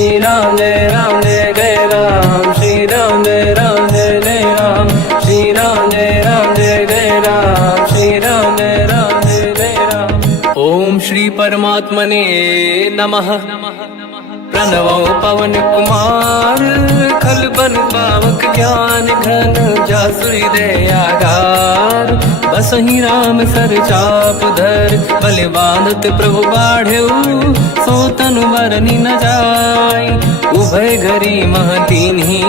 श्री राम जय जय राम, श्री राम जय जय राम, श्री राम जय जय राम, श्री राम जय जय राम। ओम श्री परमात्मने नमः। प्रणवो पवन कुमार, खल बन पावक ज्ञान घन, जासुरी दयागार। बसहि राम सर चाप धर, बल बांधत प्रभु बाढ़ऊ, सो तनु बरनि न जाय। उभय घरी महतीन्ही,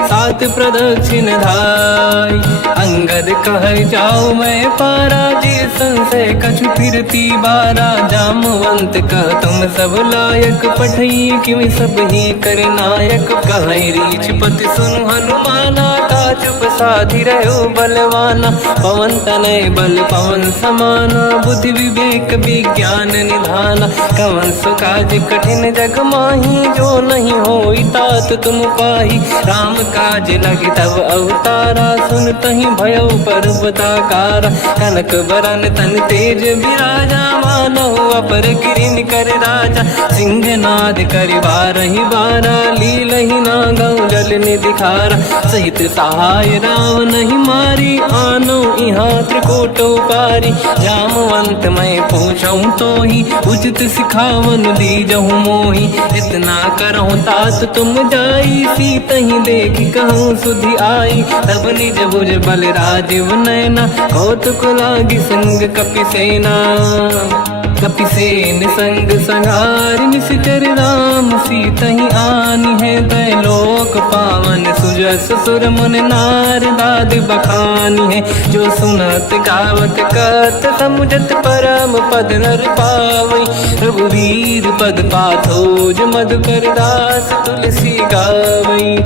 सात प्रदक्षिण धाय। अंगद कह जाओ मैं पारा, जी संशय कछु फिरती बारा। जामवंत कह तुम सब लायक, पठई किमि सब ही कर नायक। कहै रीछ पति सुनु हनुमाना, काचुप साधि रहो बलवाना। पवन तनय बल पवन समाना, बुद्धि विवेक विज्ञान निधाना। कवन सो काज कठिन जग माही, जो नहीं होई तात तुम पाही। राम काज लगे तब अवतारा, सुन तहि भयो पर्वताकारा। कनक बरन तन तेज विराजा, मानहु अपर किरिन कर राजा। सिंहनाद करि बारहि बारा, लीलहि नागौ जल निधि खारा। सहित सहाय राम नहीं मारी, आनो इहाँ त्रिकोटौ पारी। जामवंत मैं पूछऊँ तोहि, उचित सिखावन दीजहु मोहि। इतना करहु तात तुम जाई, सीतहि देखि कहूँ सुधि आई। तब निज भुज बल राजीव नयना, कौतुक लागी संग कपिसेना। कपिसेन संग संहार, निशिचर राम सीतहि आनी है। दैलोक पावन सुजस सुर मुन नार, दाद बखानी है। जो सुनत गावत कहत, समुझत परम पद नर पावै। रघुवीर पद पाथोज, मधुकर दास तुलसी गावै।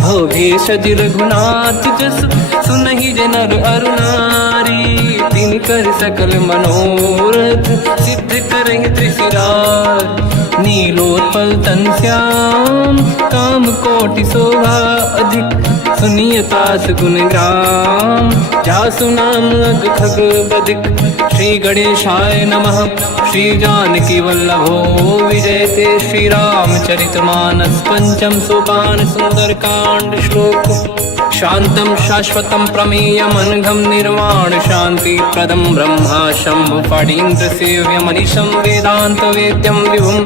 भोगेशज रघुनाथ जस, सुनहि जनर अरु नारी। तिन कर सकल मनोरथ, सिद्ध करहि त्रिशिरार। नीलोत्पल तन श्याम, काम कोटि शोभा अधिक। सुनिय तास गुण ग्राम, जासु नाम अग खग बदिक। श्री गणेशाय नमः। श्री जानकी वल्लभो विजयते, श्री रामचरित मानस। पंचम सोपान सुंदर कांड श्लोक। शांतं शाश्वतं प्रमेयमनघं, निर्वाण शांति प्रदं ब्रह्मा शंभु फणीन्द्र सेव्यमनिशं। वेदांत वेद्यं विभुं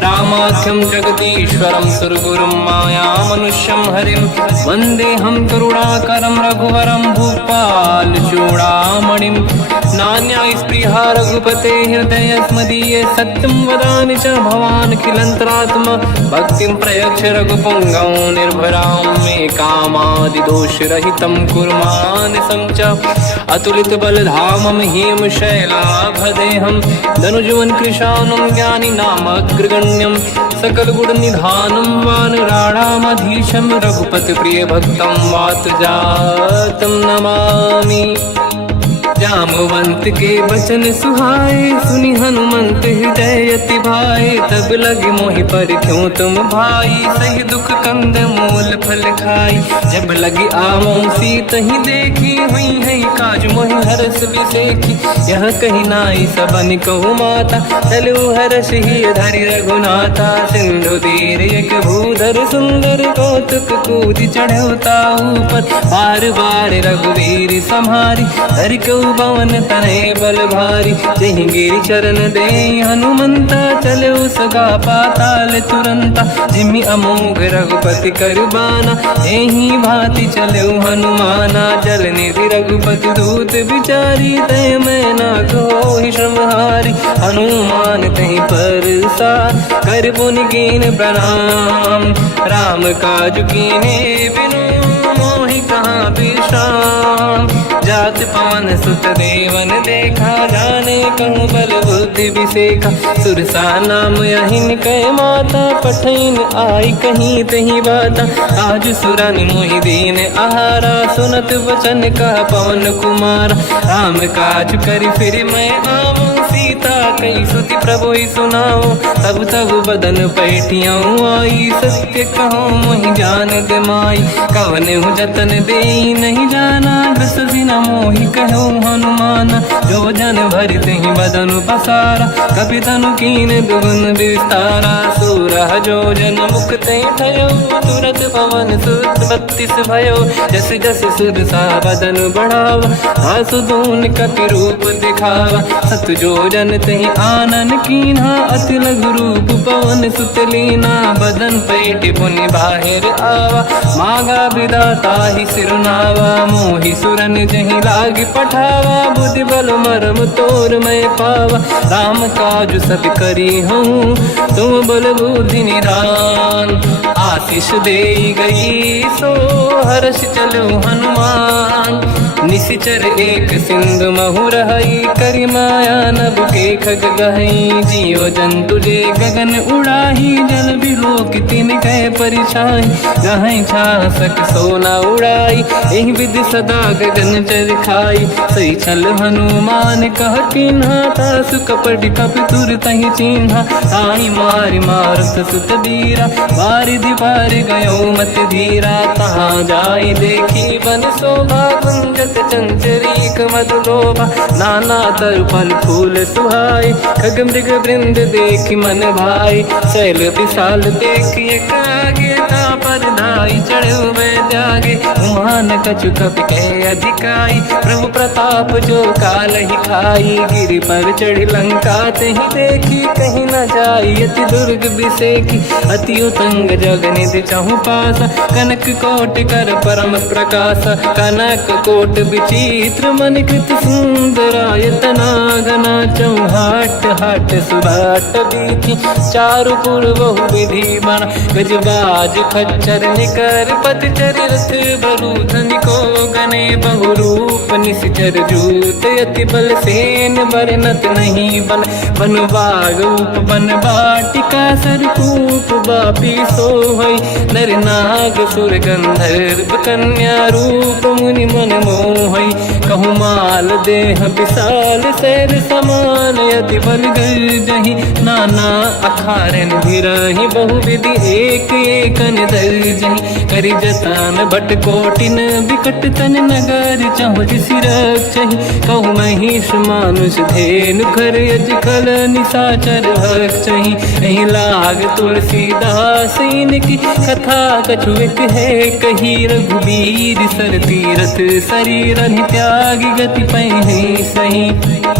रामाख्यं जगदीश्वरं, सुरगुरुं मायामनुष्यं हरिं। वन्देऽहं करुणाकरं रघुवरं, भूपाल चूडामणिं। नान्यास्पृहा रघुपते हृदयस्मदीये, सत्यं वदामि च भवान् खिलन्तरात्मा। भक्तिं प्रयच्छ रघुपुङ्गं, निर्भरां मे कामादिदोषरहितं कुर्मानसं च। अतुलित बलधामं हेम शैलाभदेहं, धनुजवन कृशानं ज्ञानी नामग्रगण्यं। सकल गुण निधानं वानराणामधीशं, रघुपति प्रिय भक्तं वातजातं नमामि। जामवंत के बचन सुहाए, सुनि हनुमंत हृदय अति भाए। तब लगे मोहि पर क्यों तुम भाई, सही दुख कंद मूल फल खाई। जब लगी आवों सीतहि देखी, हुई है काज मोहि हरस बिसेखी। यह कही नाई सबन कहु माता, चलु हरष ही धरि रघुनाथा। सिंधु तीर एक भूधर सुंदर, कौतुक कूदि चढ़ऊ ताऊ पर। बार बार रघुवीर सम्हारी, धरि कहु पवन तनय बल भारी। जहि गिरि चरण दे हनुमंता, चलो सगा पाताल तुरंता। जिमि अमोघ रघुपति कर बाना, एहि भांति चलो हनुमाना। जल निधि रघुपति दूत बिचारी, तय मैं ना कोहि श्रमहारी। हनुमान तहि परसा, कर पुनि कीन प्रणाम। राम काज कीने बिनु, मोहि कहाँ विश्राम। जात पवन सुत देवन देखा, जाने कहूँ बल बुद्धि विसेखा। सुरसा नाम यहिन कै माता, पठैन आई कहीं तही बाता। आज सुरन मोहि दीन आहारा, सुनत वचन कह पवन कुमार। राम काज करि फिर मैं आवूं, सीता कई सुति प्रभु ही सुनाओ। तब तब बदन पैठियाऊँ आई, सत्य कहो मोहि जान दे माई। कवन हूँ जतन दे नहीं जाना, बिससी न मोहि कहो हनुमान। जो जन भरित ही बदन पसारा, कपि तनु कीन दुगुन विस्तारा। सूरह जो जन मुक्त भयो, तुरत पवन सुत 32 भयो। जस जस सुर सा बदन बढ़ावा, आसुदून कपि रूप दिखावा। सत जो जन तहि आनन कीन्हा, अति लघु रूप पवन सुत लीना। बदन पैठ पुनि बाहिर आवा, मागा विदाता ही सिरुनावा। मोहि सुरन जहि लाग पठावा, बुद्धि बल मरम तोर मैं पावा। राम काज सब करी हूँ, तुम बल बुद्धि निधान। आशीष दे गई सो हर्ष चलो हनुमान। निशिचर एक सिंधु महु रहई, करि माया नभ के खग गहई। जीव जंतु जे गगन उड़ाही, जल बिलोक तिन कह परिछाई। गहई छासक सोना उड़ाई, एहि विधि सदा गगन चर खाई। सही छल हनुमान कह किन्हा, तासु कपट कप तुर तहि चिन्हा। आई मारि मारत सुत बीरा, बारिधि पार गयो मत धीरा। तहाँ जाई देखी बन शोभा, गुंजत चंचरीक मधुलोभा। नाना तरु फल फूल सुहाई, खग मृग वृंद देखि मन भाई। शैल विशाल देखि एक आगे, तापर धाई चढ़ु मैं त्यागे। उमान कछु कपि कह अधिकाई, प्रभु प्रताप जो काल ही खाई। गिरि पर चढ़ी लंका तहि देखी, कहीं न जाई अति दुर्ग बिसेकी। अति उतंग जग निधि चहु पासा, कनक कोट कर परम प्रकाश। कनक कोट विचित्र मन कृत सुंदरायतना। घना चौहाट हाट सुभाट बीथी, चारु पुर बहु विधि बना। गजबाज खच्चर निकर पतचर, रथ बरु धनिको गने बहु रूप। निशिचर जूत अति बल सेन, बरनत नहीं बन। बन बाग उप बन बाटिका, सरकूप बापी सोहई। नर नाग सुर गंधर्व कन्या, रूप मुनि मन मोहई। कहु माल देह विशाल, शैल समान अति बल गर्जहि। नाना अखारन भिरहि, बहु विधि एक एकन दर्जहि। करि जतन भट कोटिन, बिकट तन नगर चहु जिसि रक्षहि। कहु महिष मानुष धेनु, खर यज खल निशाचर भक्षहि। एहि लाग तुलसीदास इनकी, कथा कछु एक है कही। रघुबीर सर तीरथ शरीर, त्यागी गति पहि सही।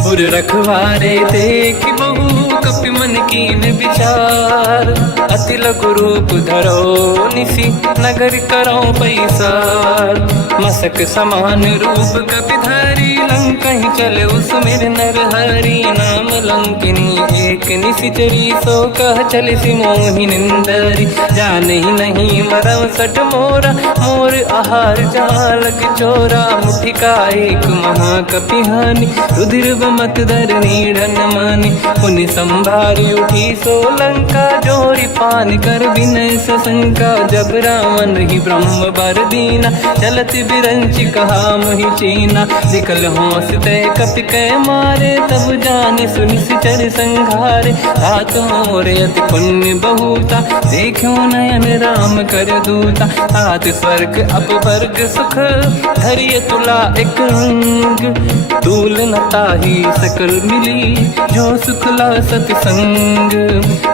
पुर रखवारे देख बहु, कपि मन कीन विचार। अति लघु रूप धरो निसी, नगर करो पैसार। मसक समान रूप कपि धारी, लंका ही चले उसमें नर हरि। नाम लंकिनी एक निशिचरी, सो कह चले सि मोहि निंदरी। जान ही नहीं मरव सठ मोरा, मोर आहार जालक चोरा। मुठिका एक महाकपि हानि, रुधिर बमत धर नीढ़न मानि। पुनि संभारी उठी सो लंका, जोरी पान कर विनय सशंका। जब रावण ही ब्रह्म बर दीना, चलत बिरंचि कहा मोहि चीना। निकल होश तय कपि कै मारे, तब जानि सुनि सिचर संघारे। हाथ मोरे अति पुण्य बहुता, देखो नयन राम कर दूता। हाथ स्वर्ग अपवर्ग सुख, धरिय तुला एक अंग। तूल न ताहि सकल मिली, जो सुख ला सत संग।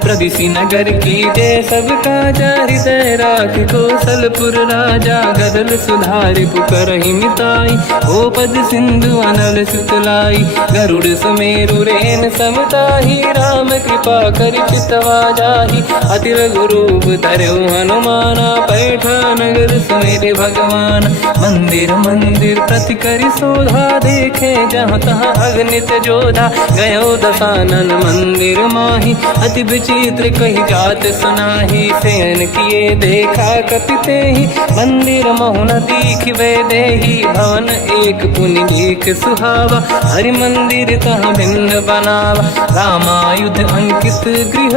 प्रदिशि नगर की जय सब काजा, हृदय राख कौशलपुर राजा। गदल सुधारि पुकरहि मिताई, ओ पद सिंधु अनल सुतलाई। गरुड़ सुमेरु रेन समताहि, राम कृपा करि चितवा जाहि। अति लघु रूप धरौ हनुमाना, पैठा नगर सुमेरे भगवान। मंदिर मंदिर प्रति करि शोधा, देखे जहाँ तहाँ अगणित जोधा। गयो दशानन मंदिर माहि, अति विचित्र कही जात सुनाहि। शयन किए देखा कपि तेहि, मंदिर महु न दीखिबे देहि। भवन एक पुनि दीख सुहावा, हरि मंदिर तहाँ भिन्न बनावा। रामायुध अंकित गृह,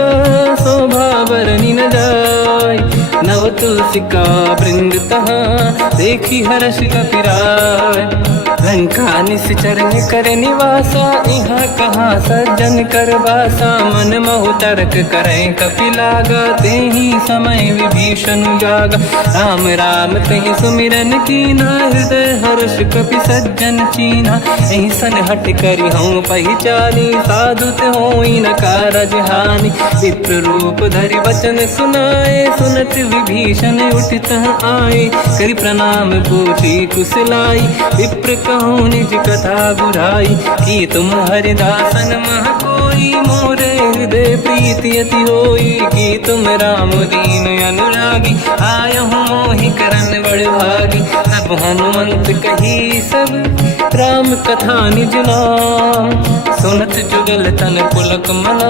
शोभा बरनि न जाय। नव तुलसिका वृंद तहाँ, देखी हर्ष कपि राय। लंका निश्चर कर निवासा, यहाँ कहाँ सज्जन कर बासा। मन महु तर्क करें कपिलागा, तेहि समय विभीषण जागा। राम राम तेहि सुमिरन कीना, हृदय हर्ष कपि सज्जन चीना। एहि सन हट करि हूँ पहिचानी, साधु होई न कारज हानि। विप्र रूप धरि वचन सुनाए, सुनत विभीषण उठित आए। करि प्रणाम पूछी कुशलाई, विप्र कहूँ निज कथा बुराई। कि तुम हरिदासन मह कोई, मोरे हृदय प्रीति अति होई। कि तुम राम दीन अनुरागी, आयहु मोहि करन बड़ भागी। तब हनुमंत कही सब राम कथा निज नाम, सुनत जुगल तन पुलक मना,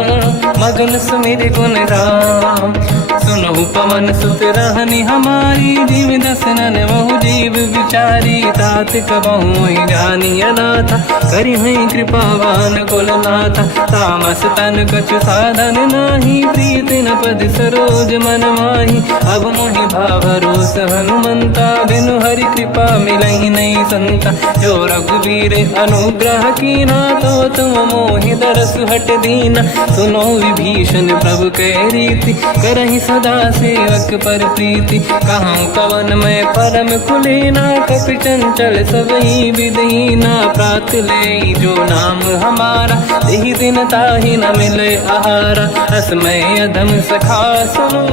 मगन सुमिर गुण राम। सुनहु पवन सुत रहनि हमारी, जीव दसनन महु जीव विचारी। तात कबहु जानी अनाथा, करि हैं कृपावान कुलनाथा। तामस तन कछु साधन नाही, प्रीति न पद सरोज मन माही। अब मोहि भावरोस हनुमंता, बिनु हरि कृपा मिलहि नहीं संता। जो रघुवीर अनुग्रह कीना, तो तुम मोहि दरस हट दीना। सुनो विभीषण प्रभु के रीति, करहि सदा सेवक पर प्रीति। कहूँ कवन मैं परम कुलीना, कपि चंचल सबहि विदहीना। प्रात ले जो नाम हमारा, तेहि दिन ताहि न मिले आहारा। रसमय अधम सखा सुनो,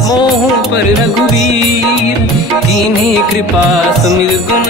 मोह पर रघुवीर। कीन्ही कृपा सुमिर गुण,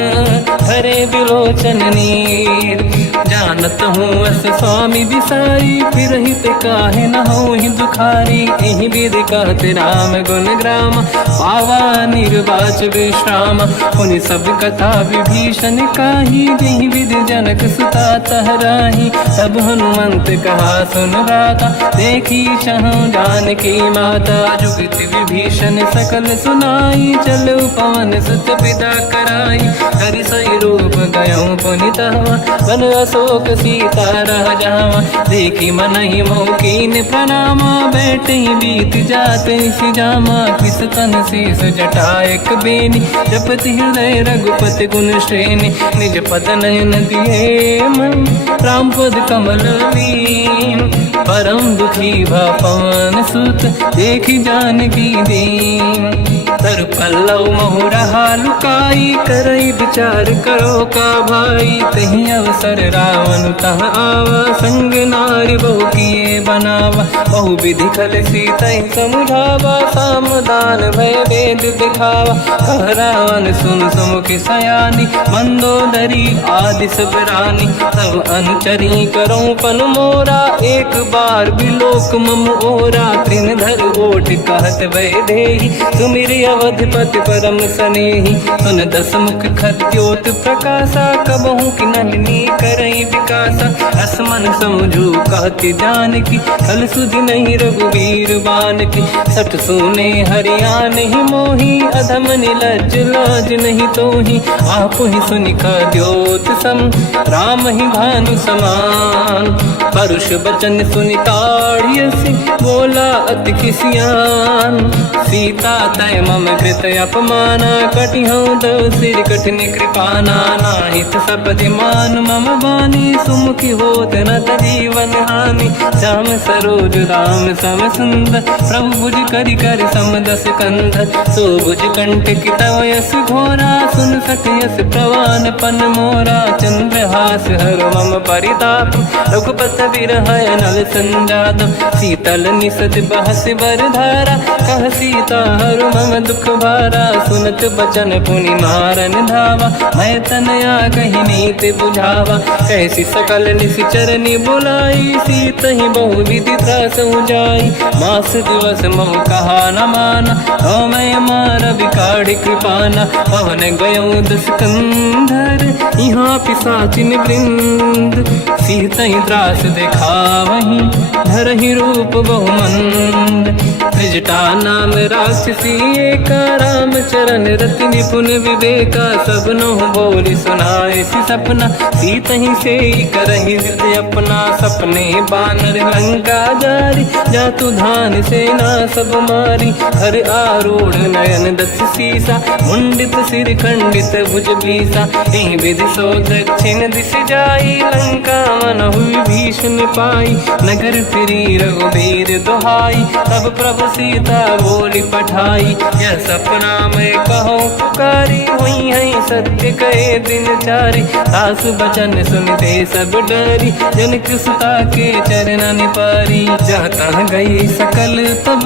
हरे बिलोचन नीर। जानत हूँ अस स्वामी बिसाई, फिर हित काहे न हो ही दुखारी। एहि विधि कहते राम गुण ग्राम, पावा निर्वाच विश्राम। पुनि सब कथा विभीषण काही, जेहि विधि जनक सुता तहराही। तब हनुमंत कहा सुन राता, देखी चहु जानकी माता। जुगति विभीषण सकल सुनाई, चलो पवन सुत पिता कराई। हरि सही रूप गयो पुनि तहवा, बन अशोक सीता रह जावा। देखी मनहि मोह कीन प्रणामा, बैठे बीत जाते सिजामा। किस तन शीस जटा एक बेनी, जपति हृदय रघुपति गुण श्रेणी। निज पद नयन दिए मन, राम पद कमल लीन। परम दुखी भा पवन सुत, देखी जानकी दीन। तर पल्लव महु रहा लुकाई, करई विचार करो का भाई। तहि अवसर रावण तह आवा, संग नारी बहु किए बनावा। बहु विधि खल सीतहि समुझावा, सामदान भय वेद दिखावा। कह रावण सुन सुमुख सयानी, मंदोदरी आदि सब रानी। सब अनुचरी करो पन मोरा, एक बार बिलोक मम ओरा। तृण धर ओठ कहत भय देहि, सुमिर अवधपति परम सनेहि। सुन दस मुख खद्योत प्रकाशा, कबहु कि नलिनी करई विकासा। असमन समझू कहति जानकी, खल सुधि नहीं रघुवीर बानकी। सठ सुने हरियाण ही मोही, अधम निलज्ज लाज नहीं तोही। आप ही सुनि खद्योत सम, राम ही भानु समान। परुष बचन सुनि ताड़ियसि, बोला अति किसियान। सीता तय मम कृत अपमाना, कटिहउँ दो सिर कठिन कृपाना। नाहित सपदि मान मम बानी, सुमुखी होत न जीवन हानि। श्याम सरोज राम सम सुंदर, प्रभु भुज करि कर समदस कंधर। सो भुज कंठ की तव यस घोरा, सुन सठ यस प्रवान पन मोरा। चंद्रहास हर मम परिताप, रघुपत बिरहय नल संजात। शीतल निसत बहस बर धारा, कह सीता हर मम दुख भारा। सुनत बचन पुनि मारन धावा, मैं तनया कही नीति बुझावा। कैसी सकल निश्चरनि बुलाई, सीतहि बहु विधि त्रासहु जाई। मास दिवस मोह कहा न माना, तो मैं मार बिकाढ़ी कृपाना। पवन गयो दस कंधर, यहाँ पिशाचिन वृंद। सीतहि त्रास दिखावहीं, धरहि रूप बहुमंद। निजटा नाम राक्षसी एका, राम चरण रति निपुण विवेका, सबनो बोली सुनाए सी सपना, सीत ही से करहि हृदय अपना, सपने बानर लंका जारी, जातु धान सेना सब मारी, हर आरूढ़ नयन दस सीसा, मुंडित सिर खंडित भुज बीसा, एहि विधि सो दक्षिण दिश जाई, लंका मनहु विभीषण पाई, नगर फिरी रघुबीर दुहाई, तब प्रभु सीता बोली पठाई, यह सपना मैं कहो पुकारी, हुई है सत्य कहे दिन चारी, सास बचन सुनते सब डरी, जनक सुता के चरण निपारी, जहाँ तहाँ गई सकल तब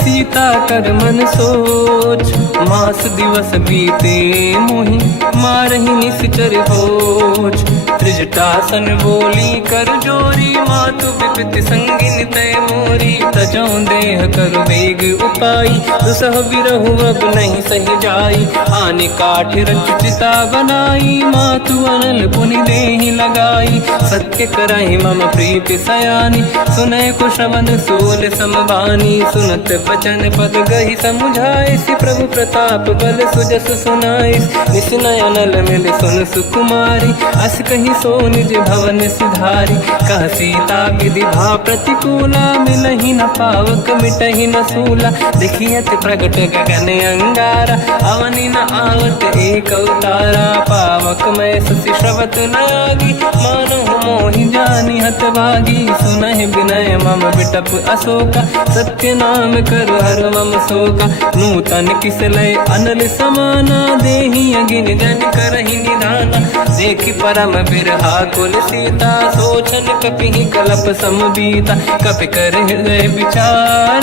सीता कर मन सोच, मास दिवस बीते मोहि मारहि निश्चर होच, त्रिजटासन बोली कर जोरी, मातु विपति संगिन तय मोरी, तजौ देह कर वेग उपाई, दुसह बिरहु अब नहीं सही जाई, आने काठ रचिता बनाई, मातु अनल पुनि देहि लगाई, सत्य करहि मम प्रीति सयानी, सुनय को श्रवण सोल समबानी, सुनत बचन पद गहि समुझाए, सि प्रभु प्रताप बल सुजस सुनाई, निसनय अनल मिल सुन सुकुमारी, अस कहि सो निज भवन सिधारी, कह सीता विधि भा प्रतिकूला, मिलहि न पावक मिटहि न सूला, देखियत प्रगट गगन अंगारा, अवनि न आवत एक अवतारा, पावक मैं ससि श्रवत न आगी, मानो मोहि जानि हतभागी, सुनहि विनय मम विटप अशोका, सत्य नाम कर हर मम शोका, नूतन किसलय अनल समाना, देहि अगिन जन करहि निधाना, देखि परम बिरहा कुल सीता, सोचन कपिहि कलप समबीता, कपि कर हृदय विचार,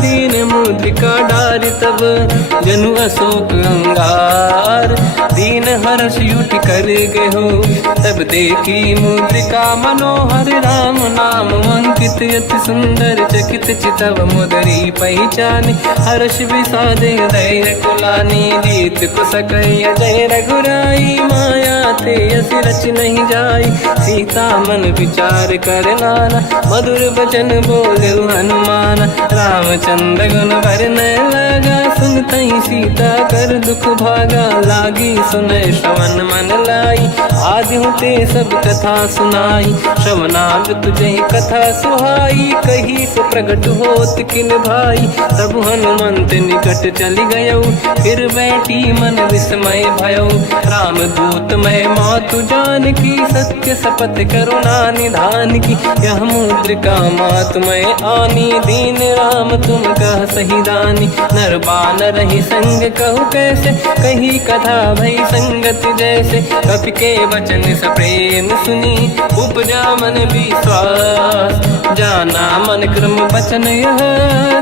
दीन मुद्रिका डारि तब जनु अशोक अंगार, दीन हर्ष युति कर गयो, तब देखी मुद्रिका मनोहर, राम नाम अंकित अति सुंदर, चकित चितव मुदरी पहचान, हर्ष विषाद हृदय कुलानी, जीत को सकय जय रघुराई, माया ते असि रच नहीं जाई, सीता मन विचार कर नाना, मधुर बचन बोले हनुमान, रामचंद्र गुण वर्णय लगा, सुनतहि सीता कर दुख भागा, लागी सुनय श्रवण मन लाई, आदि होते सब कथा सुनाई, श्रवणागत तुझे कथा सुहाई, कही सो प्रगट होत किन भाई, तब हनुमंत निकट चली गयो, फिर बैठी मन विस्मय भयो, राम दूत मैं मातु जान की, सत्य शपथ करुणा निधान की, यह मुद्रिका मातु मैं आनी, दीन राम तुम कह सही दानी, नर बानर ही संग कहु कैसे, कही कथा भई संगति जैसे, कपि के वचन सप्रेम सुनी, उपजा मन विश्वास, जाना मन क्रम बचन यह,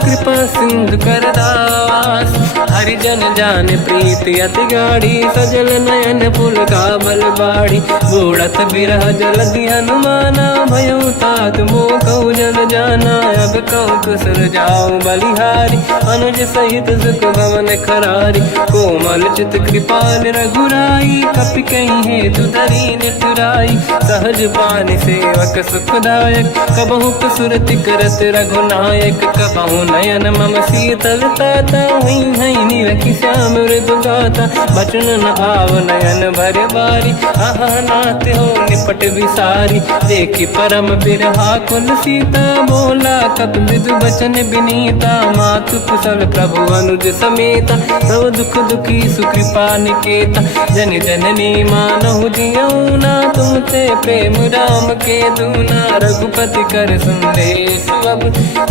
कृपा सिंधु कर दास, हरिजन जान प्रीति अति गाढ़ी, सजल नयन पुल का बल बाढ़ी, बूढ़त बिरह जलधि हनुमाना, भयो तात मोह कहु जन जाना, अब कहु कुसुर जाओ बलिहारी, अनुज सहित सुख भवन खरारी, कोमल चित कृपाल रघुराई, कपि कहीं हेतु धरी निठुराई, सहज पानि सेवक सुखदायक, कबहु कुसुरति करत रघुनायक, कबहु नयन मम शीतल ताता, हुई है निरखि श्याम मृदु गाता, बचन न आव नयन भर बारी, आहा नाथ हो निपट विसारी, देखी परम बिरहा कुल सीता, बोला कप विदु बचन बिनीता, मातु कुशल प्रभु अनुज समेता, सब दुख दुखी सुकृपा निकेता, जन जननी मानहु जियौना, तुम ते प्रेम राम के दूना, रघुपति कर संदेश अब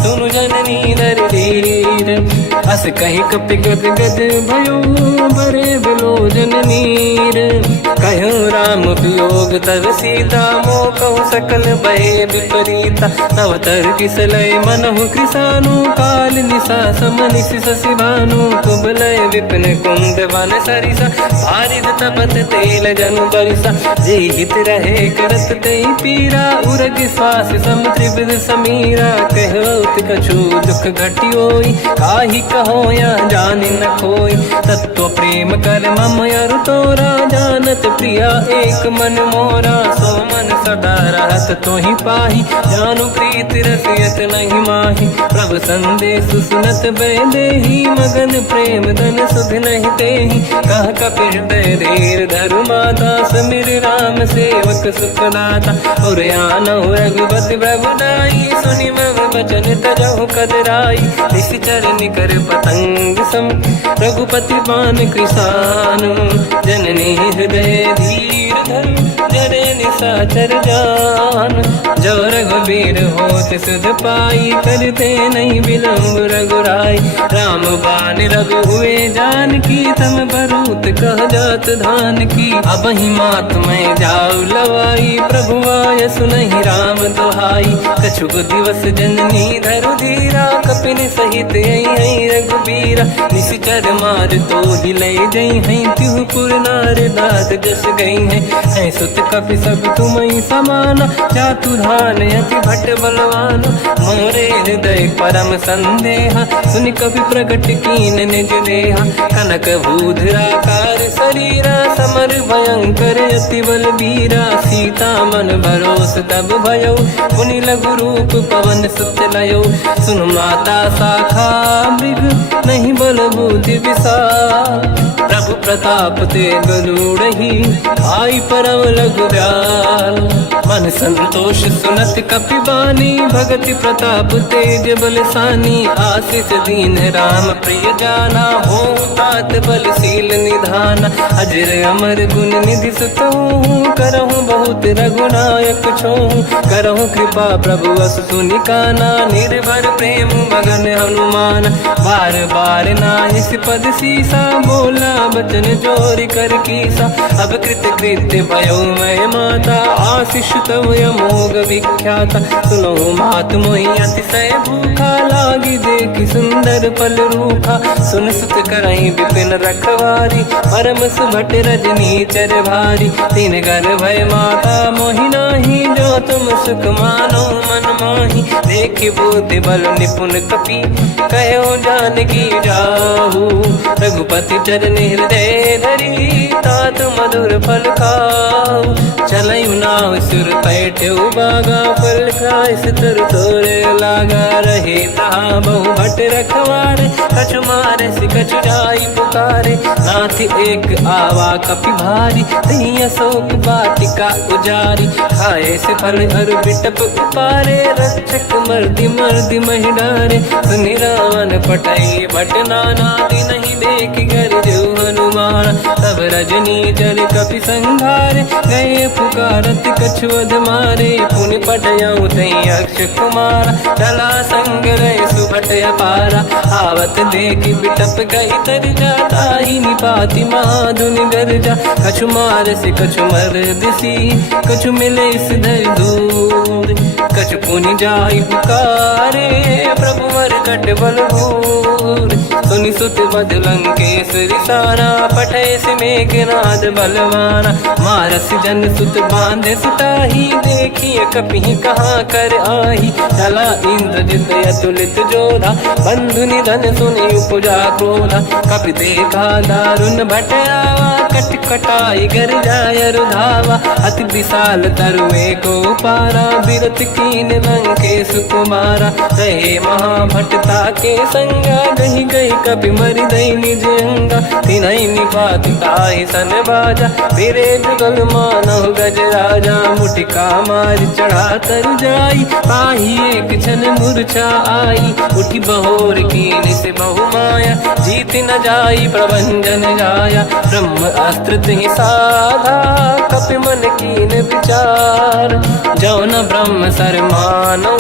सुनु जननी दर धीर, अस कहि कपि गद गद भयो, बरे बिलोचन नीर, कहो राम वियोग तब सीता, मोह कहु सकल भय विपरीता, तव तर किसलय मनहु कृसानु, काल निशा समनिशि शशि भानु, कुबलय विपिन कुंद वन सरिसा, बारिद तपत तेल जनु बरिसा, जे हित रहे करत ते पीरा, उरग श्वास सम त्रिविध समीरा, कहत कछु दुख घटियोई, काहि कहो या जानि न खोई, तत्व प्रेम कर मम अरु तोरा, जानत प्रिया एक मन मोरा, सो मन सदा रहत तोहि पाहि, जानु प्रीति रसियत नहीं माहि, प्रभु सब संदेश सुनत बैदेही मगन प्रेम धन सुध नहीं तेहि कह कपि हृदय धीर धरु माता समिर राम सेवक सुखदाता और आनौ रघुपति प्रभुदाई सुनि मम वचन तजहु कदराई निश्चर निकर पतंग सम रघुपति पान कृसानु जननी हृदय धीर धरु जरे निशाचर जान जो रघुबीर होत सुध पाई करते नहीं विलम्ब रघुराई राम बान रघु हुए जान की तम बरूत कह जात धान की अब ही मात में जाऊ लवाई प्रभु आय सुनहि राम दोहाई कछुक दिवस जननी धरु धीरा कपिन सहित आई रघुबीरा निश्चर मार तो ही ले जई हैं तिहुपुर नार दाद जस गई है सुत कपि सब तुम समाना चातुधान अति भट बलवान मोरे हृदय परम संदेहा सुनि कपि प्रकट कीन निज देहा कनक भूधराकार शरीरा समर भयंकर अति बलबीरा सीता मन भरोस तब भयो पुनि लघु रूप पवन सुत लयो सुन माता शाखा मृग नहीं बल बुद्धि विशाल प्रभु प्रताप ते गरुड़हि आई परम लघु दयाल मन संतोष सुनत कपि बानी भगति प्रताप तेज बलसानी आशीष दीन राम प्रिय जाना हो तात बलशील निधान अजर अमर गुण निधि सुतहु करहु बहुत रघुनायक छोहु करहु कृपा प्रभु अस सुनि काना निर्भर प्रेम मगन हनुमान बार बार नाहिस पद सीसा बोला बचन जोरि कर कीसा अब कृत कृत्य भयो मैं माता आशीष तव अमोघ विख्याता सुनो मात मोहि अतिशय भूखा लागी देखि सुंदर फल रूखा सुन सुत करहि विपिन रखवारी परम सुभट रजनी चर भारी तीन घर भय माता मोहि नाही जो तुम सुख मानो मन माही देखि बुद्धि बल निपुण कपि कहो जानकी जाहू रघुपति चरण हृदय धरी तात मधुर फल खाऊ चलयु नाव सुर पैठ्यु बागा फल खाय सितर तोरे लागा रहे तहा बहु भट रखवारे कछु मारे सि कछु जाई पुकारे नाथ एक आवा कपि भारी तही अशोक वाटिका उजारी खाए से फल अरु बिटप उपारे रक्षक मर्दि मर्दि महि डारे सुनि रावण पटई भट नाना दिन नहीं देख कर जो हनुमान तब रजनी चर कपि संघारे गए पुकारत कछुअध मारे पुनि पटयऊ तई अक्ष कुमार चला संग रहे सुभट अपारा आवत देखि बिटप गई तर जाता ही निपाति माधुनि गर्जा कछु मार से कछु मर दिसी कछु मिले इस धर दूर कछु पुनि जाई पुकारे प्रभु वर कट बलभूर सुनि सुत बद लंकेश्वरी सारा पठे से मेघनाद बलवाना मारस जन सुत बांधे सुताही देखिए कपि कहाँ कर आही चला इंद्रजित अतुलित जोधा बंधु निधन सुनि उपजा क्रोधा कपि देखा दारुण भट आवा कट कटाई गर जाय रुधावा अति विशाल तरुए को पारा बिरत कीन लंकेश कुमारा रहे महाभटता के संगा गही गई कपि मरि दई निज अंगा तिनहि निपात ताहि सन बाजा फिरे जुगल मानव गज राजा मुटिका मार चढ़ा तर जाई पाही एक क्षण मूर्छा आई उठी बहोर कीन से बहु माया जीत न जाई प्रभंजन जाया ब्रह्म अस्त्र तिहि साधा कपि मन कीन विचार जो न ब्रह्म सर मानो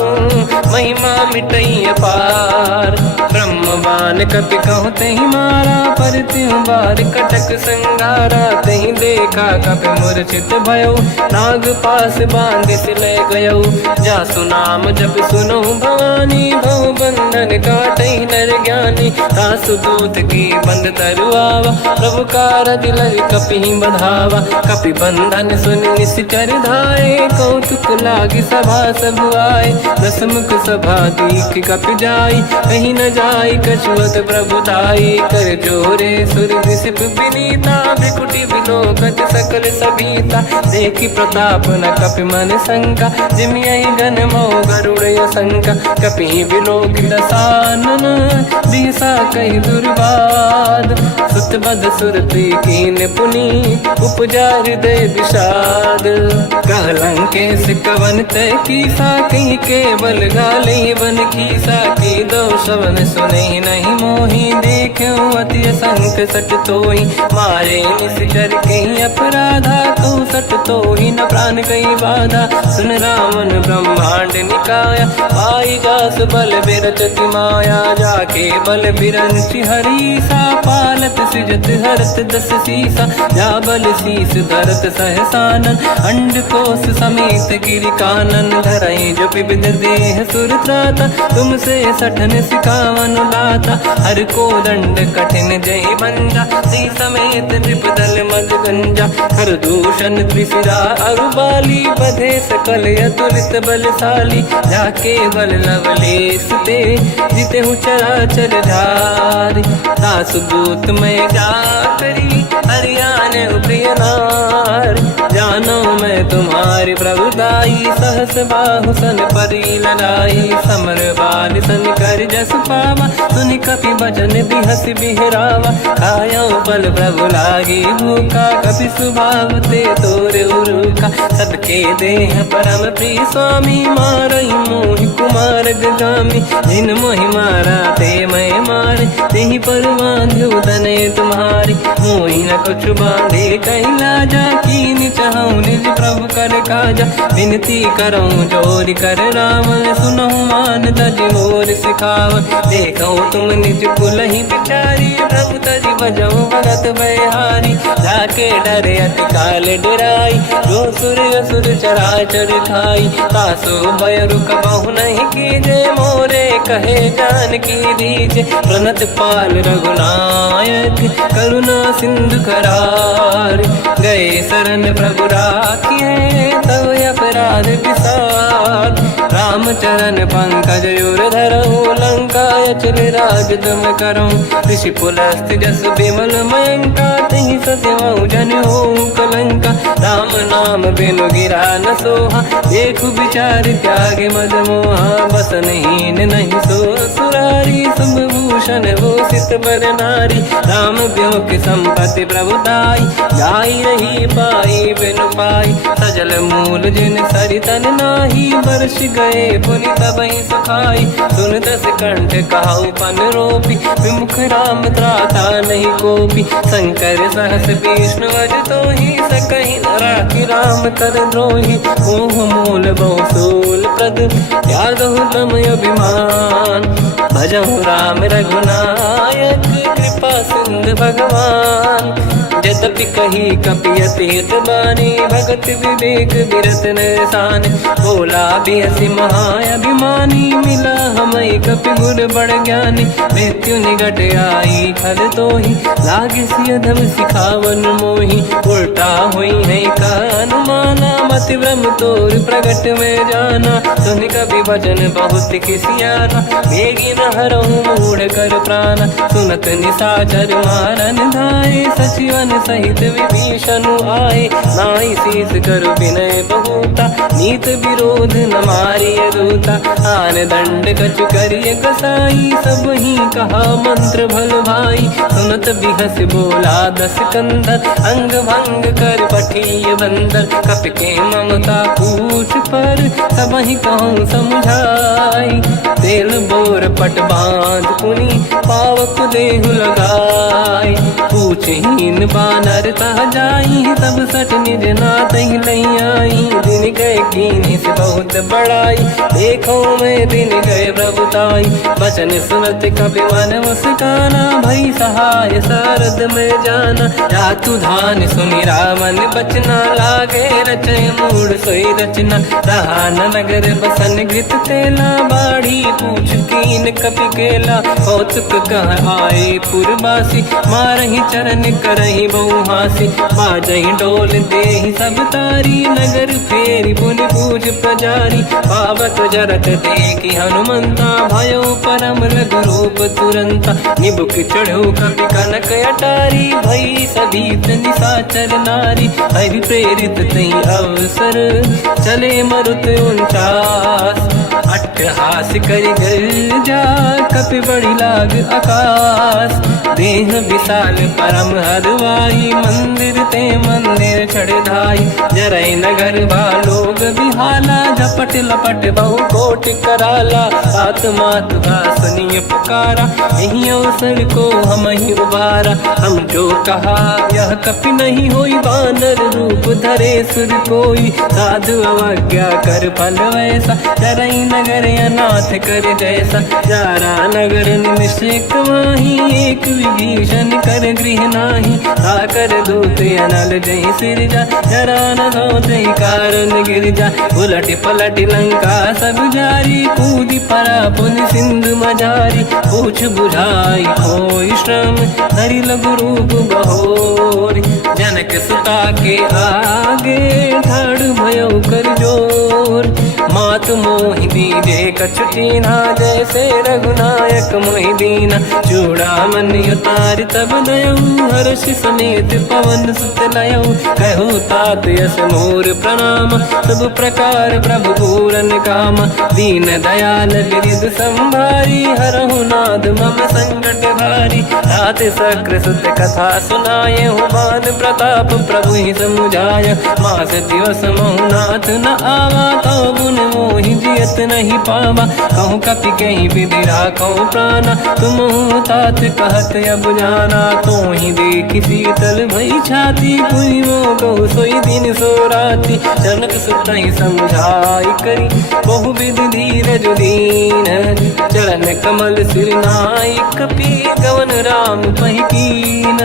महिमा मिटई अपार ब्रह्म बान कपि कहु तहि मारा पर त्यों बार कटक संगारा तहि देखा कपि मूर्छित भयो नाग पास बांध से ले गयो जासु नाम जप सुनो भवानी भव बंधन काटहि नर ज्ञानी तासु दूत की बंद तरुआवा प्रभु कारज लग कपि बधावा कपि बंधन सुन निश्चर धाये कौतुक लागी सभा सब आए दसमुख सभा दीख कपि जाई कहीं न जाई कछुअ सुत प्रभुताई कर जोरे सुर विसिप विनीता भ्रिकुटी विलोकत सकल सबीता देखी प्रताप न कपि मन शंका जिमियहि गण मो गरुड़ शंका कपि विलोकित दसानन दिशा कई दुर्वाद सुत बद सुरति कीन पुनी उपजा हृदय विषाद कहलंके सिकवन तय कीसा कहीं केवल गाले बन कीसा की दो शवन सुने नहीं मोही देखो अति संत सट तोही मारे निश्चर कहीं अपराधा तो सट तोही न प्राण कहीं बाधा सुन रावण ब्रह्मांड निकाया पाई जास बल बिरचति माया जाके बल बिरंचि हरीसा पालत सृजत हरत दस सीसा जा बल शीस धरत सहसानन अंड कोश समेत गिरि कानन धरई जो विविध देह सुर त्राता तुमसे सठन सिखावन लाता हर को दंड कठिन जय बंजा सी समेत नृपदल मद गंजा हर दूषण त्रिशिरा अरुबाली बधे सकल अतुलित बलशाली जाके बल लवलेस ते जिते हूँ चराचर धारी दास दूत में जा करी हरियाण प्रिय नार जानो मैं तुम्हारी प्रभुताई सहस बाहु सन परी लड़ाई समर बाल सन कर जस पावा सुनि कपि बचन बिहस बिहरावा खायो बल प्रभु लागी भूखा कपि सुभाव ते तोरे उरुका सबके देह परम प्रिय स्वामी मारई मोहि कुमार गगामी जिन मोहि मारा ते मैं मारे तेहि पर बांधो तने तुम्हारी मोहि न कुछ बांधे कहीं लाजा कीन चाहूं निज प्रभु कर काजा विनती करूं जोरी कर रावण सुनो मान तज मोर सिखाव देखो तुम निज कुल ही बिचारी प्रभु तज बजो भगत बहारी जाके डरे अति काल डराई जो सुर असुर चराचर खाई तासो भय रुक बहु नहीं कीजे मोरे कहे जान की दीजे प्रणत पाल रघुनायक करुणा सिंधु करार गए शरण प्रभु राखिए तब अपराध विसार रामचरण पंकज युर धरऊ लंका अचल राज तुम करो ऋषि पुलस्त जस विमल मयंका तहि सत्यमऊ जन हो कलंका राम नाम बिनु गिरा न सोहा देखु विचार त्याग मद मोहा बसनहीन नहीं सो सुरारी सुभूषण भूषित बर नारी राम ब्यों की संपत्ति प्रभुताई जाई रही पाई बिनु पाई सजल मूल जिन सरितन नाही वर्ष गए पुनि तबहि सुखाई सुन दस कंठ कहाऊ पन रोपी विमुख राम त्राता नहीं कोपी शंकर सहस विष्णु अज तो ही सकहि न राखि राम कर द्रोही मोह मूल बहु सूल प्रद त्यागहु तम अभिमान भजहु राम रघुनायक कृपा सिंधु भगवान यद्यपि कही कपियति हित बानी भगत विवेक बिरत निशान बोला बिहसी महाअभिमानी मिला हमें कपि गुर बड़ ज्ञानी मृत्यु निकट आई खल तो ही लागे सियधम सिखावन मोही उल्टा हुई है का अनुमाना मति ब्रह्म तोर प्रगट में जाना सुन कभी भजन बहुत खिसियाना बेगी न हरहु मूढ़ कर प्राण सुनत निशाचर मारन धाये सचिवन सहित विभीषण आए नाई शीस कर विनय बहुता नीत विरोध न मारिय दूता आन दंड कछु करिय कसाई सब ही कहा मंत्र भल भाई सुनत बिहस बोला दस कंदर अंग भंग कर पठिय बंदर कपि के ममता पूछ पर सब ही कहूँ समझाई तेल बोर पट बांध पुनि पावक देहु लगाई पूछहीन बानर तह जाई सब सट निज नाथ ही लई आई दिन गए कीनी से बहुत बड़ाई देखो मैं दिन गए प्रभुताई बचन सुनत कपि मन मुस्काना भई सहाय सारद में जाना जातु धान सुनि रामन बचना लागे रचय मूड सोई रचना रहा नगर बसन घृत तेला बाढ़ी पूछ कीन कपि केला कौतुक कह आए पुरबासी मारहि चरण करहि कहीं बहु हासी बाजही डोल देहि सब तारी नगर फेरी पुनि पूज प्रजारी पावत जरत देखी हनुमंता भयो परम लघु रूप तुरंता निबुक चढ़ो कपि कनक अटारी भई सभीत निशाचर नारी हरि प्रेरित तई अवसर चले मरुत 49 अट्टहास करि गर्जा कपि बड़ी लाग आकाश देह विशाल परम हरवाई मंदिर ते मंदिर चढ़ धाई जरई नगर बालोग बिहाला झपट लपट बहु कोट कराला आत्मात सुनिय पुकारा यही अवसर को हम ही उबारा हम जो कहा यह कपि नहीं होई वानर रूप धरे सुर कोई साधु अवज्ञा कर फल वैसा जरई नगर अनाथ कर जैसा जारा नगर निमिषक माही एक विभीषण कर गृह नाही आकर दूत अनल जय सिरजा जरा न सोते कारण गिरजा उलट पलट लंका सब जारी कूदी परा पुन सिंधु मजारी पूछ बुझाई कोई श्रम धरि लघु रूप बहोरी जनक सुता के आगे ठाड़ भयो कर जोर मात मोहि दीजे कछु कीन्हा जैसे रघुनायक मोहि दीना चूड़ामणि उतारि तब दयऊ हर्ष समेत पवन सुत लयऊ कहु तात यस मोर प्रणाम सब प्रकार प्रभु पूरन काम दीन दयाल गिरिध संभारी हरहु नाद मम संकट भारी तात सक्र सुत कथा सुनाये हुमान प्रताप प्रभु ही समुझाय मास दिवस महुनाथ न आवा तो गुण मोहि जियत नहीं पावा कहूँ कपि कहीं विधि राखो प्राणा तुम तात कहत अब जाना तो ही देखी शीतल भई छाती कोई वो कहु सोई दिन सो राती जनक सुत ही समझाई करी बहु विधि धीरज दीन चरण कमल सिर नाई कपि गवन राम पहिकीन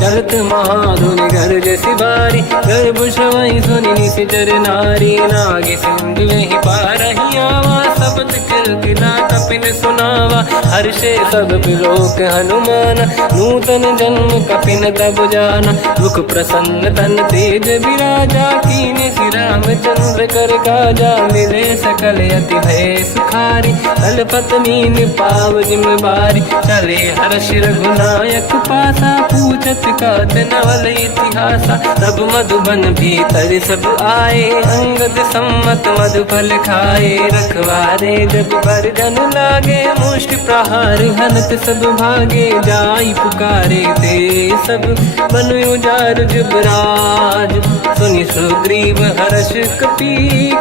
चलत महाधुनि गर्ज सिबारी गर्भ श्रवई सुनि निशिचर नारी नागे सिंधु ही पारही आवा शब्द कीर्तिना कपिन सुनावा हर्षे सब बिलोक हनुमान नूतन जन्म कपिन तब जाना मुख प्रसन्न तन तेज विराजा कीने श्री रामचंद्र कर काजा मिले सकल अति भय सुखारी कलपत मीन पाव जिम्मेवारी चले हर्ष रघुनायक पासा पूछत कात नवल इतिहासा तब मधुबन भीतर सब आए अंगद सम्मत मधुफल खाए रखवारे जब बरजन लागे मुष्टि प्रहार हनत सब भागे जाई पुकारे ते सब बनु उजार जुबराज सुनि सुग्रीव हर्ष कपि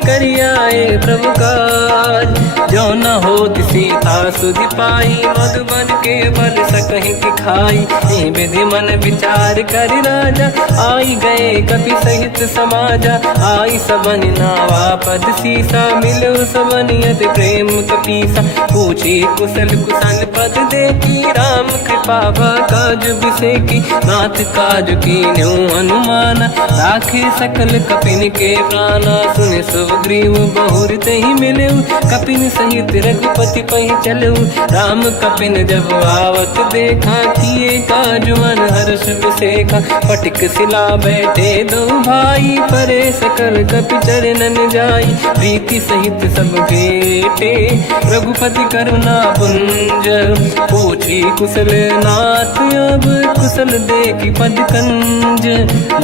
करियाए प्रभु काज जो न होत सीता सुधि पाई मधुबन के बल सकहि खाई हे विधि मन विचार कर राजा आई गए कपि सहित समाजा आई सबन नावा पद सीसा मिलो सबनियत प्रेम कपीसा पूछी कुशल कुशल पद देखी राम कृपा काज बिसेकी नाथ काज की न्यू हनुमान राखे सकल कपिन के प्राणा सुन सुग्रीव बहुर ही मिले कपिन सहित रघुपति पहि चलऊ राम कपिन जब आवत देखा किए काज मन हर्ष बिसेखा पटिक सिला बैठे दो भाई परे सकल कपि चरणन जाई प्रीति सहित सब बेटे रघुपति करुणा पुंज पूछी कुशल नाथ अब कुशल देखी पद कंज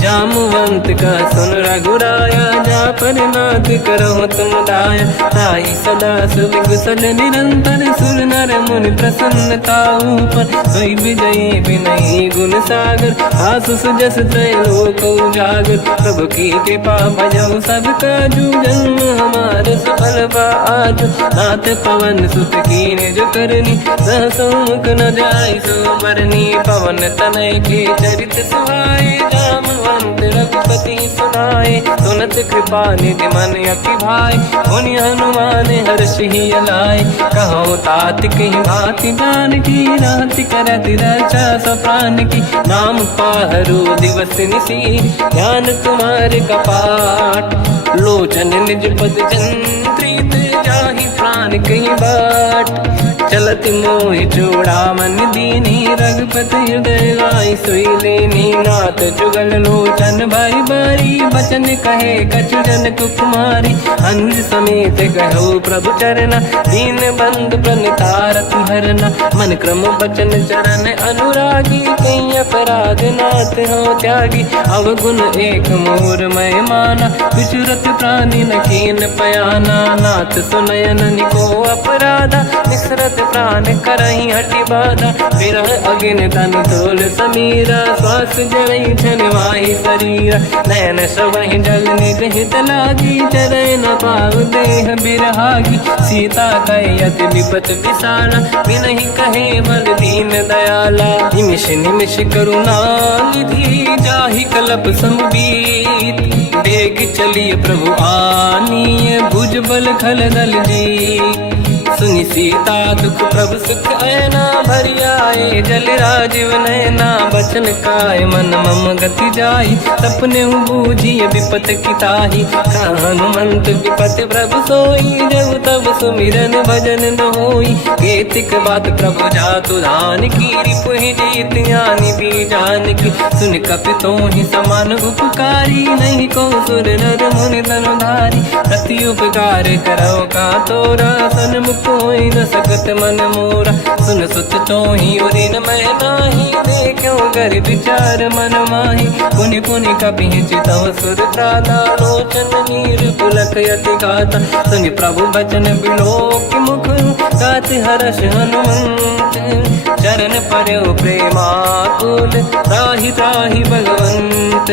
जामवंत का सुन रघुराया जा पर नाथ करो तुम दाया ताई सदा सुख कुशल निरंतर सुर नर मुनि प्रसन्नता ऊपर सोई विजयी विनयी गुण सागर आसु सुजस तय लोक उजागर प्रभु की कृपा भजऊ सब काजू जन्म हमार सफल आज नाथ पवन सुत कीने जो करनी सहसमुख न जाय सो मरनी पवन तनय के चरित सुहाए जामवंत रघुपति सुनाए सुनत कृपा निधि मन अति भाई मुनि हनुमान हर्ष ही अलाय कहो तात कहीं भांति जान की राति करत रक्षा सप्रान की नाम पाहरो दिवस निसी ध्यान तुम्हारे कपाट लोचन निज पद जंत्रित जाहि प्राण कहीं बाट चलत मोहि चूड़ामन दीनी रघुपति हृदय लाई सोई लेनी नाथ जुगल लोचन बारी बारी बचन कहे कछु जन कुमारी हंस समेत कहो प्रभु चरना दीन बंद प्रणितारत हरना मन क्रम बचन चरण अनुरागी कई अपराध नाथ हो त्यागी अवगुण एक मोर मैं माना विचुरत प्राणी न कीन पयाना नाथ सुनयन निको अपराधा निसरत प्राण करही हटि बाधा विरह अगिन तन तोल समीरा श्वास जरई छन वाही शरीरा नयन सबहि जल निगहित लागी चरय न पाव देह बिरहागी सीता कहे अति विपत विसाला बिनहि कहे बल दीन दयाला निमिष निमिष करुणा निधि जाहि कलप समबीत बेग चलिए प्रभु आनीय भुज बल खल दल जी सुनि सीता दुख प्रभु सुख ऐना भरि आए जल राजीव नैना बचन काय मन मम गति जाई सपने बूझिए विपत किताही हनुमंत विपत प्रभु सोई जब तब सुमिरन भजन न होई केतिक बात प्रभु जातु धान की रिपुहि जीत ज्ञानी भी जान की सुन कपितों ही समान उपकारी नहीं को सुर नर मुनि धनुधारी प्रति उपकार करो का तोरा सन्मुख कोई न सकत मन मोरा सुन सुत चोही उरी न मैं नाही देखो कर विचार मन माही पुनि पुनि कपि चितव सुर त्राता लोचन नीर पुलक यति गाता सुनि प्रभु बचन बिलोक मुख गात हर्ष हनुमंत चरण पर्यो प्रेमाकुल त्राहि त्राहि भगवंत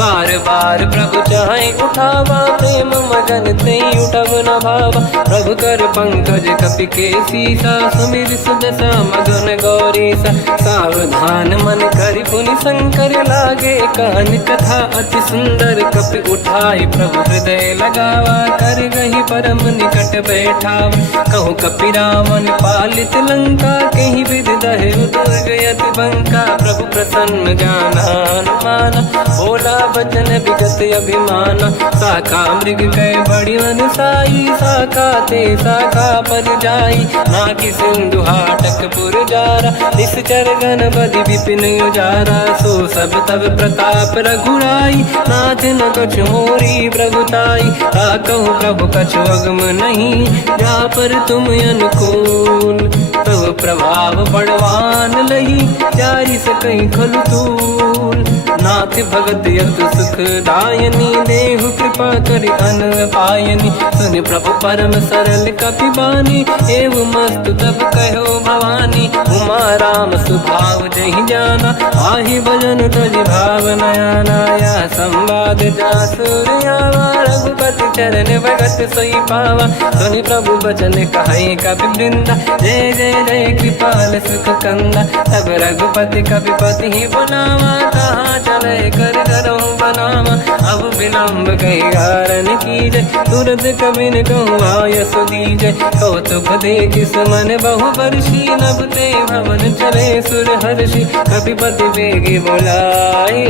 बार बार प्रभु चाहे उठावा प्रेम मगन ते उठब न भावा प्रभु कर पंकज कपि के सीसा सुमिर सुदशा मगन गौरीसा सावधान मन करि पुनि शंकर लागे कान कथा अति सुंदर कपि उठाई प्रभु हृदय लगावा कर गही परम निकट बैठाव कहु कपि रावण पालित लंका कहीं विद दहे दुर्ग यति बंका प्रभु प्रसन्न जाना हनुमाना बोला बचन विगत अभिमाना शाखा मृग कह बड़ी साई शाखा ते शाखा पर जाई नाकि सिंधु हाटक पुर जारा निश्चर गण बधि विपिन उजारा सो सब तब प्रताप रघुराई नाथ न कछु मोरी प्रभुताई कहूँ प्रभु कछु अगम नहीं जा पर तुम अनुकूल तब प्रभाव बड़वान लही जारी सकई खलु तूल नाथ भगत यत सुख दायनी देहु कृपा करि अन पायनी सुन प्रभु परम सरल कपि बानी एव मस्तु तब कहो भवानी उमा राम सुभाव जहि जाना आहि भजन तजि भाव नयाना या संवाद जासुर आवा रघुपति चरण भगत सोई पावा सुनि प्रभु बचन कहे कपि वृंदा जय जय जय कृपाल सुख कंदा तब रघुपति कपिपति ही बनावा कहाँ चले कर करो बनावा अब विलम्ब कही कारण कीजय तुरंत कबिन कहूँ आयस दीजय कौतुक देख सुमन बहु वर्षी नभ ते भवन चले सुर हर्षि कपिपति बेगी बोलाए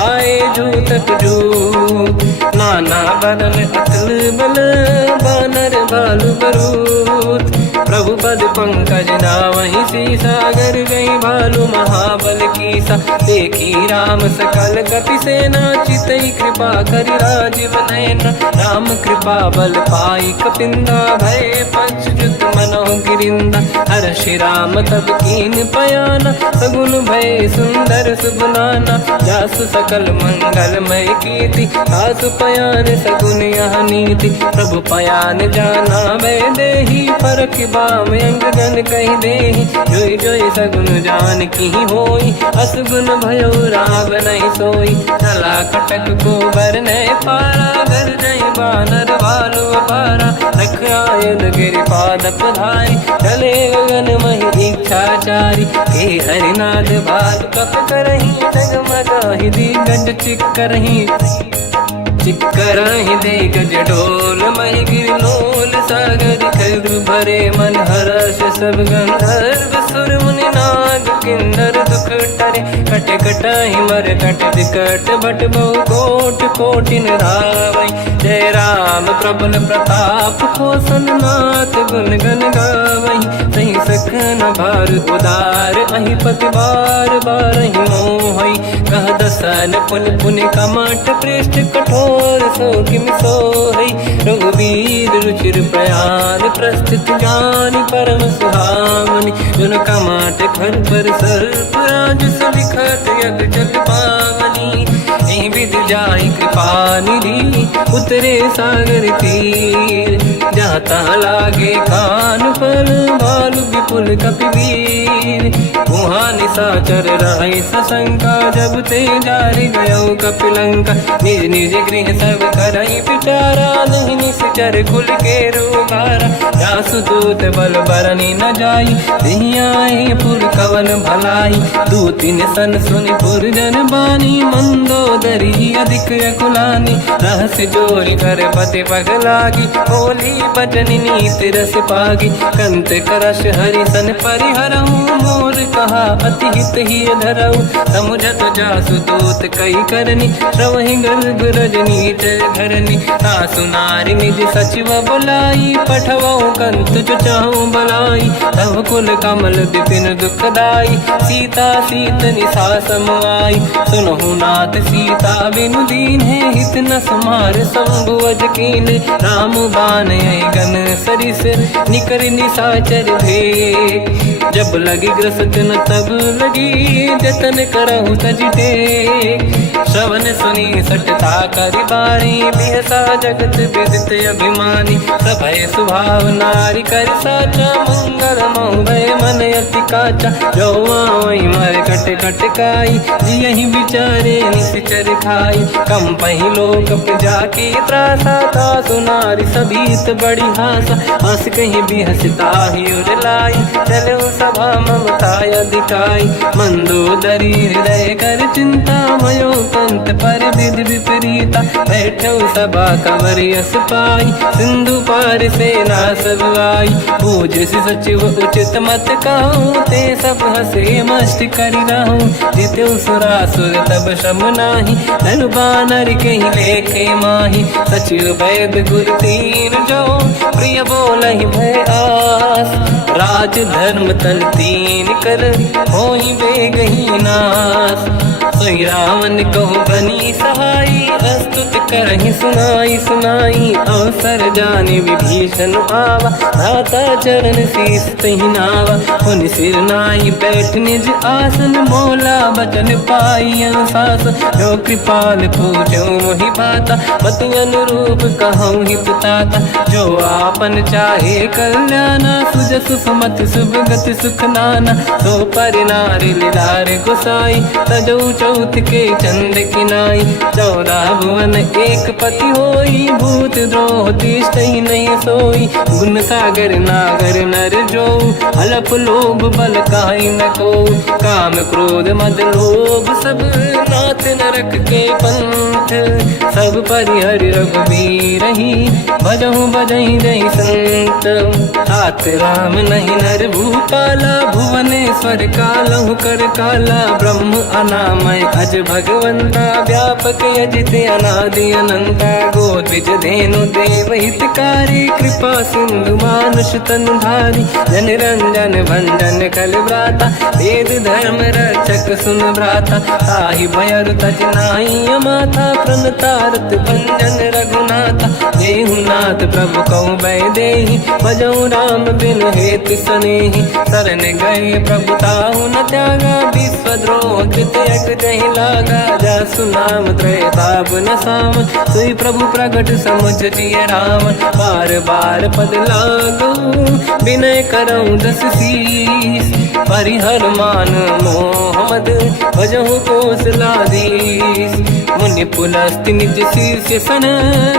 आए जूतक जूत नाना बदल अतल बल बानर बालु बरूत प्रभु पद पंकज नावहि सी सागर गई भालू महाबल कीसा देखी राम सकल कपि सेना चितई कृपा करि राजीव नयन राम कृपा बल पाई कपिंदा भय पक्षुत मनो गिरिंदा हर्षि राम तब कीन पयाना सगुन भय सुंदर सुबनाना जासु सकल मंगलमय कीर्ति आसु पयान सगुन यह नीति प्रभु पयान जाना मैं देही फरक बाम अंगगन कही देही जोई जोई सगुन जान की होई असगुन भयो राव नहीं सोई चला कटक को बर नहीं पारा घर नहीं बानर बालू पारा रख आयुध गिरि पाद पधारी चले गगन मही इच्छाचारी हे हरिनाथ भाल कप करही जगमगा ही दिग्गज चिक करही चिक्कराही दे गज ढोल मही गिर लोल सागर खर भरे मन हर्ष सब गंधर्व सुर मुनि नाग किन्नर दुख टरे कट कटाही मर कट विकट भट बहु कोट कोटिन रावै जय राम प्रबल प्रताप कोसन नाथ गुण गन गावै सही सकन भार उदार अहि पति बार बार ही मोहई कह दसन पुन पुन कमठ पृष्ठ कठोर सो किम सोहई रघुवीर रुचिर प्रयाण प्रस्थित ज्ञान परम सुहामनि जुन कमठ खर पर सर्प राज सलिखत यग जल पावनी एहि विधि जाहि कृपा निधि उतरे सागर तीर जाता लागे कान पर भालु विपुल कपिवीर वहाँ निशाचर रहे सशंका जब ते जारि गयो कपिलंका निज निज गृह सब करई विचारा नहीं निश्चर कुल के रूबारा जासु दूत बल बरनी न जाई दिहियाए पुर कवन भलाई दूतिन सन सुनि पुर जन बानी मंदोदरी अधिक अकुलानी रहस्य जोरी कर पति पगलागी बोली बचन नीति रस पागी कंत करश हरि सन परिहरहु मोर कहा अति हित ही धरऊ समुझत जासु दूत कई करनी श्रवहि गर्भ रजनी धरनी सासु नारी निज सचिव बुलाई पठवऊ कंत जो चाहूं बलाई तब कुल कमल विपिन दुखदाई सीता सीत निशा समाई सुनहु नाथ सीता बिनु दीन है हित न समार शंभु अज कीन राम बान गन सरिस निकर निशाचर भेक जब लगी ग्रसत न तब लगी जतन करहु तज टेक श्रवण सुनी सटता करि बाणी बिहसा जगत विदित अभिमानी सभय सुभाव नारी कर साचा मंगल भय मन अति काचा जो आवई मर कट कट काई जियहि बिचारे निश्चर खाई कम पही लोक जाके त्रासा था सुनारी सभीत बड़ी हासा हंस कहीं भी हंसता ही उर लाई चलो सभा ममता अधिकाई मंदोदरी हृदय कर चिंता मयो पंत पर विधि विपरीता बैठो सभा कंवर यस पाई सिंधु पार सेना सब आई पूज सचिव उचित मत कहूँ ते सब हसे मस्त करि रहूं जितु सुरासुर तब शम नाही धनु बानर कहीं लेखे माही सचिव वैद गुरु तीन जो प्रिय बोलहि भय आस राज धर्म तन तीन कर होई बेगही नास सोई रावण कहु बनी सहाई अस्तुत करहि सुनाई सुनाई अवसर जाने विभीषण आवा धाता चरण शीस तहि नावा पुनि सिर नाई बैठ निज आसन मोला बचन पाई अनुशास जो कृपाल पूजो मोहि बाता मति अनुरूप कहूँ हित ताता जो आपन चाहे कल्याणा सुजस सुमति शुभ गति सुख नाना सो पर नारी लीलार गोसाई तजौ चौथ के चंद किनाई 14 भुवन एक पति होई भूत द्रोह तिष्ठहि नहीं सोई गुण सागर नागर नर जो अलप लोभ बल काहि न को काम क्रोध मद लोभ सब नाथ नरक के पंथ सब परिहरि रघुबीर ही भजहु बजहि रहि संत हाथ राम नहीं नर भूपाला भुवनेश्वर कालहु कर काला ब्रह्म अनामय अज भगवंता व्यापक अजित अनादि अनंता गोद्विज धेनु देव हितकारी कृपा सिंधु मानुष तनु धारी जन रंजन भंजन कल व्राता वेद धर्म रक्षक सुन भ्राता ताहि भयर तज नाहि माथा प्रणतारत भंजन रघुनाथा जेहु नाथ प्रभु कहु भय देहि भजहु राम बिनु हेतु सनेहि शरण गए प्रभु ताहु न त्यागा विश्वद्रोह कृत यज्ञ जहि लागा जासु नाम त्रयताप न साम सोई प्रभु प्रगट समुझ जिय राम बार बार पद लागू विनय करऊँ 10 शीस परिहर मान मोहम्मद भजहु कौशलाधीश मुनि पुलस्त्य निज शीर्ष सन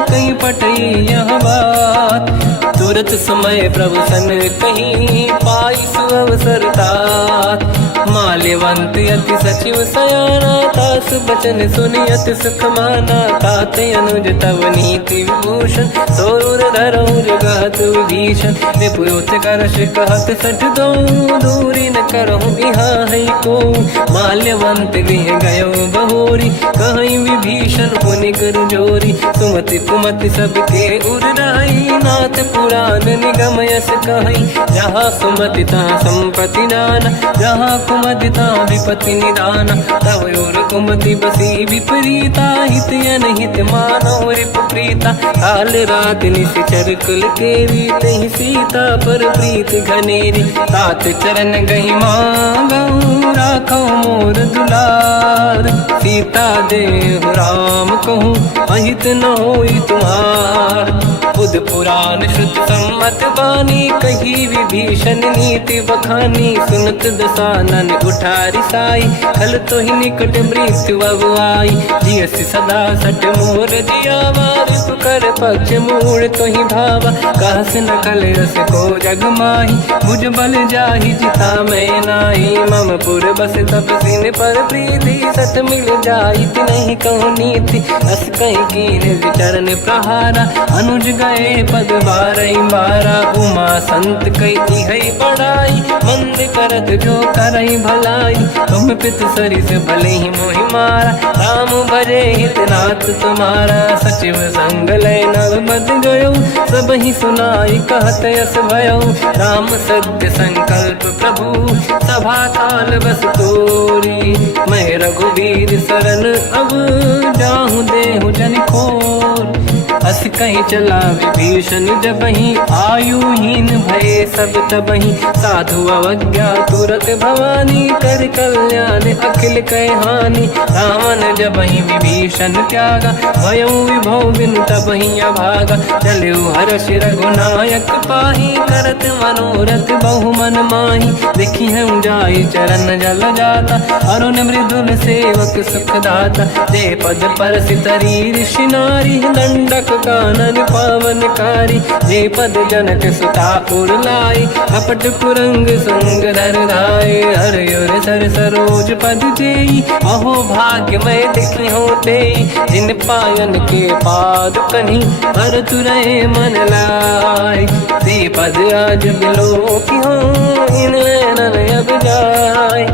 कहीं पटई यह बात तुरत समय प्रभु सन कहीं पाई सुअवसर तात माल्यवंत अति सचिव सयाना, तास बचन सुनि अति सुख माना। ताते अनुज तव नीति विभूषण, सोर धरऊ जगत विभीषण। विपुत करश कहत सठ दो, दूरी न करहु यहाँ है को। माल्यवंत गृह गयो बहोरी, कहीं विभीषण पुनि कर जोरी। सुमति कुमति सबके उरराई, नाथ पुराण निगम यस कहीं। जहाँ सुमति तहाँ संपत्ति नाना, जहाँ कुमति तहाँ विपत्ति निदाना। तव और कुमति बसी विपरीता, हित अनहित मानव रिप प्रीता। काल रात निश्चर कुल केरी, तहि सीता पर प्रीत घनेरी। तात चरण गही मांगऊ, राखो मोर दुलार। सीता देहु राम कहूँ, अहित न होई तुम्हार। बुध पुराण श्रुत सम्मत बानी, कही विभीषण नीति बखानी। सुनत दसानन उठारी साई, खल तो ही निकट मृत्यु अब आई। जियसि सदा सट मोर जियावा, रिपु कर पक्ष मूड़ तो ही भावा। कहस न कल रस को जग माही, भुज बल जाहि जिता मैं नाई। मम पुर बस तप सिन पर प्रीति, सत मिल जाई नहीं कहूँ नीति। अस कहीं कीन चरण प्रहारा, अनुज गए पद बारई बारा। उमा संत कई है बड़ाई, मंद करत जो करई भलाई। तुम पित सरिस भले ही मोहि मारा, राम भजे हितनाथ तुम्हारा। सचिव संग लय नव बद गयो, सब ही सुनाई कहत यस भयो। राम सत्य संकल्प प्रभु, सभा काल बस तोरी। मैं रघुवीर शरण अब, जाहु देहु जन खोर। अस कहीं चला विभीषण जबहि, आयुहीन भये सब तबहि। साधु अवज्ञा तुरत भवानी, कर कल्याण अखिल कह हानि। रावण जबहि विभीषण त्यागा, भयउ विभव बिनु तबहि अभागा। चलऊ हर्ष रघुनायक पाहि, करत मनोरथ बहु मन माहि। देखी हम जाई चरण जल जाता, अरुण मृदुल सेवक सुख दाता। जे पद पर सितरी ऋषि नारी, दंडक कानन पावनकारी। जे पद जनक सुता उरलाई, कपट कुरंग संग धर धाय। हर युर सर सरोज पद जेई, अहो भाग्य मैं देखी होते। जिन पायन के पाद कहीं, हर तुरहे मन लाय। ते पद आज बिलो की हो, इन नैनन अब जाय।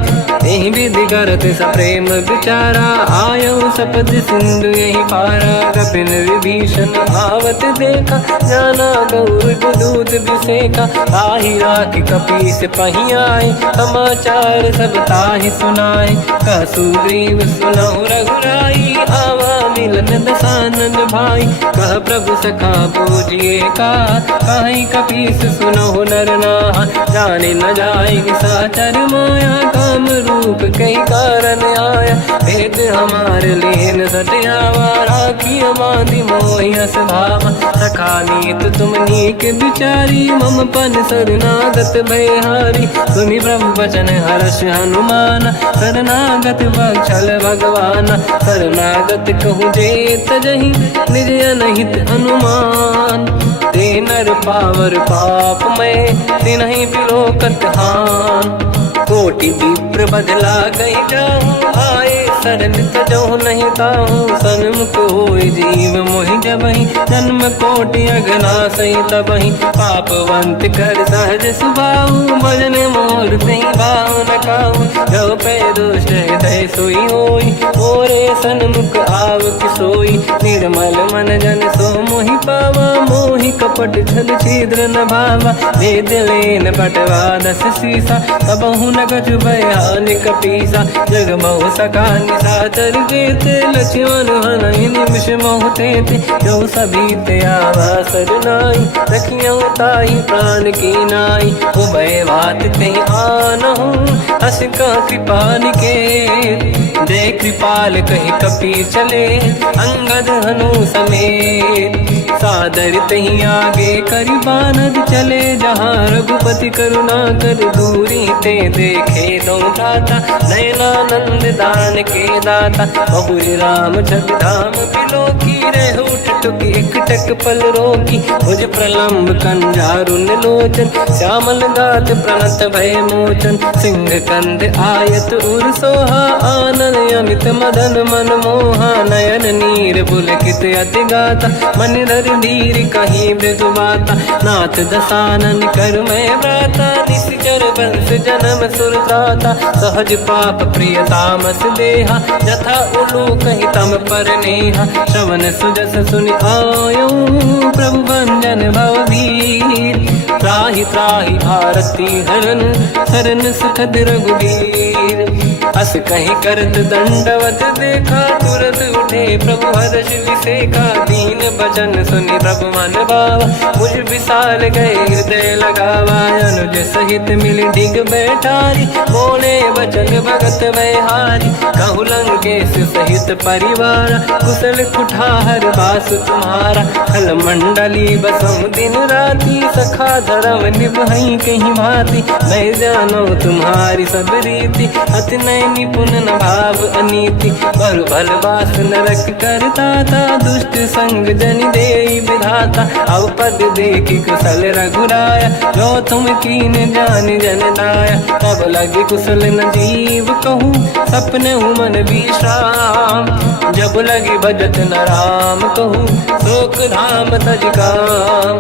यही विधि करत सप्रेम विचारा, आयो सपद सिंधु यही पारा। कपिन विभीषण आवत देखा, जाना गौर दूत बिसेका। ताहि राख कपीस पही आए, समाचार सब ताहि सुनाए। कह सुग्रीव सुनहु रघुराई, आवा मिलन दसानन भाई। कह प्रभु सखा पूजिए का, कहीं कपीस सुनहु नर नाहा। जाने न जाए साचर माया, काम रूप कई कारण आया। भेद हमार लेन सटियावा, राखी बांधि मोहि अस भावा। सखा नीत तुम नीक बिचारी, मम पन शरणागत भयहारी। सुनि प्रभु वचन हर्ष हनुमान, शरणागत बक्षल भगवान। शरणागत कहूँ जे तजहि, निज अनहित अनुमान। ते नर पावर पाप में, तिन्हि बिलोकत हान। कोटि विप्र बदला गई जाऊँ, आए शरण तजहु नहीं ताहूँ। सन्मुख होय जीव मोहि जबहि, जन्म कोटि अगना सही तबहि। पापवंत कर सहज सुभाऊ, भजन मोर तहि भाव न काहू। जो पे दुष्ट हृदय सोई होई, मोरे सन्मुख आव किसोई। निर्मल मन जन सो मोहि पावा, मोहि कपट छल छिद्र न भावा। भेद लेन बटवा दस सीसा, सबहु न कछु भयानि कपीसा। जग महु सका निशाचर जेते, लक्ष्मण हनहि निमिष महु तेते। जो सभी ते आवा सरनाई, रखियौ ताहि प्राण की नाई। उभय बात ते आनहु, अस का कृपा निकेत। जय कृपाल कहि कपी चले, अंगद हनु समेत। सादर तही आगे करी बानर चले जहाँ रघुपति करुणा कर दूरी ते देखे दो दाता नयनानंद दान के दाता बहुरी राम जग धाम बिलो की रह उठ टुक एक टक पल रोकी मुझ प्रलम्ब कंजारुन लोचन श्यामल दात प्रणत भय मोचन सिंह कंद आयत उर सोहा आनन अमित मदन मन मोहा नयन नीर पुलकित अति गाता मन धर धीर कहीं मृदु बाता नाथ दसानन कर मैं व्राता निश्चर वंश जन्म सुरदाता सहज पाप प्रिय तामस देहा जथा उलू कहीं तम पर नेहा श्रवण सुजस सुनि आयो प्रभु भंजन भवधीर त्राहि त्राहि आरती हरन शरण सुखद रघुवीर अस कहीं करत दंडवत देखा तुरत उठे प्रभु हर्ष विसेखा दीन भजन सुनि प्रभु मन भावा मुझ विशाल गए हृदय लगावा अनुज सहित मिल डिग बैठारी बोले वचन भगत वैहारी कहु लंकेश सहित परिवार कुशल कुठार बास तुम्हारा खल मंडली बसम दिन राती सखा धर्म निभई कहीं भांति मैं जानो तुम्हारी सब रीति अति नय निपुण न भाव अनीति पर भल बास नरक करता था दुष्ट संग जन दे विधाता अब पद देखी कुशल रघुराया जो तुम कीन जान जन दाया तब लगे कुशल न जीव कहूँ सपने मन विश्राम जब लगे भजत न राम कहूँ शोक धाम तज काम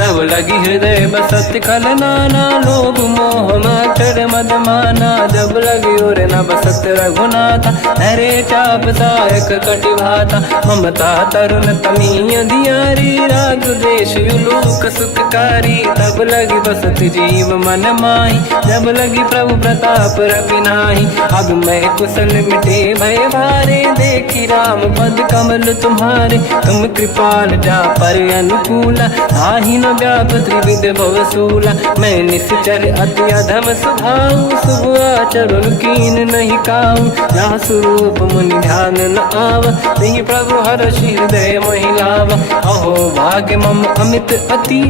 तब लगी हृदय बसत खल नाना लोभ मोह माचर मद माना जब लगी और न बसत रघुनाथा हरे चाप सायक कटिभाता ममता तरुण तमीय दियारी राग देश युलूक सुखकारी तब लगी बसत जीव मन माही जब लगी प्रभु प्रताप रविनाही अब मैं कुशल मिटे भय भारे देखी राम पद कमल तुम्हारे तुम कृपाल जा पर अनुकूला आही न व्याप त्रिविध भवसूला मैं निश्चर अति अधम स्वभाव शुभ आचरण कीन नहीं काऊ जहाँ स्वरूप मुनि ध्यान न आव नहीं प्रभु हर्ष हृदय महिलाव अहो भाग्य मम अमित अति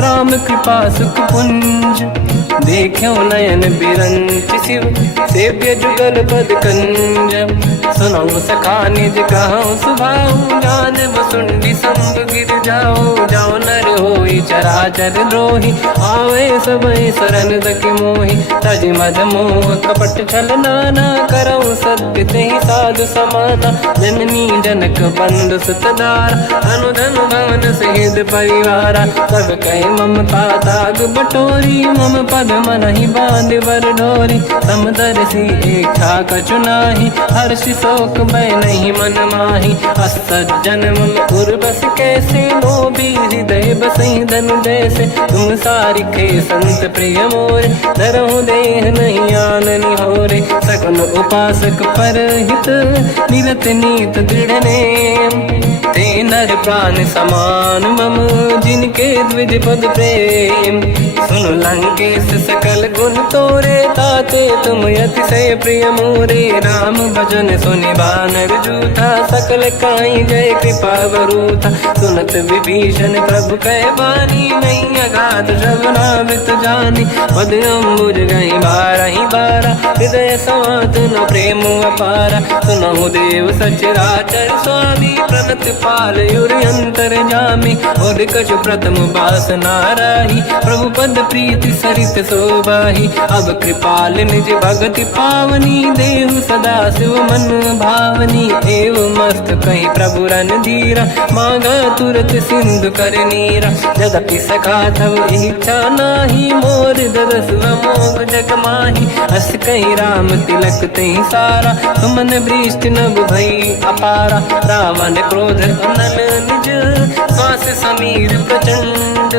राम कृपा सुख पुंज देखो नयन बिरंच शिव सेव्य जुगल पद कंज सुनो सखा निज कहूँ सुभाऊ जान वसुंडी संग गिर जाओ जाओ नर होई चराचर द्रोही आवे सबई शरण दक मोहि तज मद मोह कपट छल नाना करऊ सत्य तेहि साधु समाना जननी जनक बंधु सुतदार अनुधन भवन सहित परिवारा सब कहे ममता दाग बटोरी मम पद मन ही बांध बर डोरी समदर्शी इच्छा कछु नाही हर्षि शोक मैं नहीं मन माही असज्जन मम उर्वश कैसे लोभी हृदय बसई धन जैसे तुम सारिखे संत प्रिय मोरे धरहु देह नहीं आननि होरे सगुन उपासक पर हित निरत नीत दृढ़ नेम ते नर प्राण समान मम जिनके द्विज पद प्रेम सुन लंकेश सकल गुण तोरे ताते तुम अतिशय प्रिय मोरे राम भजन सुनि बानर जूथा सकल काई जय कृपा वरूथा सुनत विभीषण प्रभु कह बानी नहीं अगाध श्रवणामृत जानी पद अम्बुज गई बारहि बारा हृदय समात न प्रेम अपारा सुनहु देव सचराचर स्वामी प्रणत पाल युरि अंतर जामी और कछु प्रथम बास नाराही प्रभु पद प्रीति सरित शोभाही अब कृपाल निज भगति पावनी देहु सदा शिव मन भावनी एव मस्त कहीं प्रभु रन धीरा मांगा तुरत सिंधु कर नीरा यद्यपि सखा तव इच्छा नाही मोर दरस मोग जग माही अस कहीं राम तिलक तही सारा सुमन वृष्टि नभ भई अपारा रावण क्रोध अनल निज श्वास समीर प्रचंड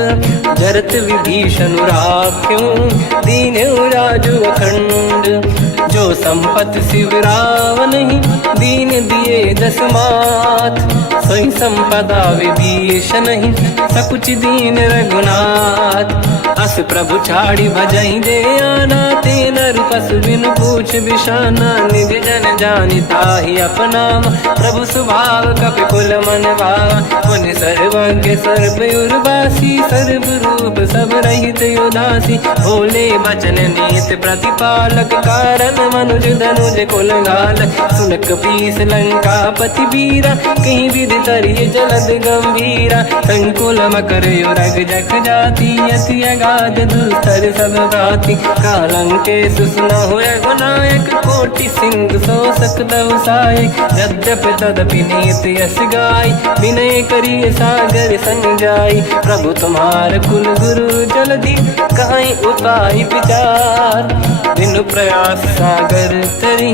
जरत विभीषण राख्यों दीन राजु अखंड जो जो संपत शिवराव नहीं, दीन दिए दस माथ। सोई संपदा विभीष नहीं, सकुच दीन रघुनाथ। अस प्रभु छाड़ी भजई दे आना, तेन रूपस बिनु पूछ बिशाना। निज जन जानिता ही अपनाम, प्रभु स्वभाव कपि कुल मन भावा। मुनि सर्वज्ञ सर्व उर्वासी, सर्व रूप सब रहित उदासी। भोले बचन नीत प्रतिपालक, कारण मनुज धनुज कुल घाल। सुनक पीस लंका पति वीरा, कहीं विधि तरिय जलद गंभीरा। संकुल मकर युरग जख जाति, अति अगाध दुस्तर सब भांति। कालंके सुसना हुए गुनायक, कोटि सिंधु सो सकदव सहायक। यद्यपि तदपि नीत यस गाय, विनय करिय सागर संग जाई। प्रभु तुम्हार कुल गुरु जलधि, कहीं उपाय विचार। बिनु प्रयास सागर तरी,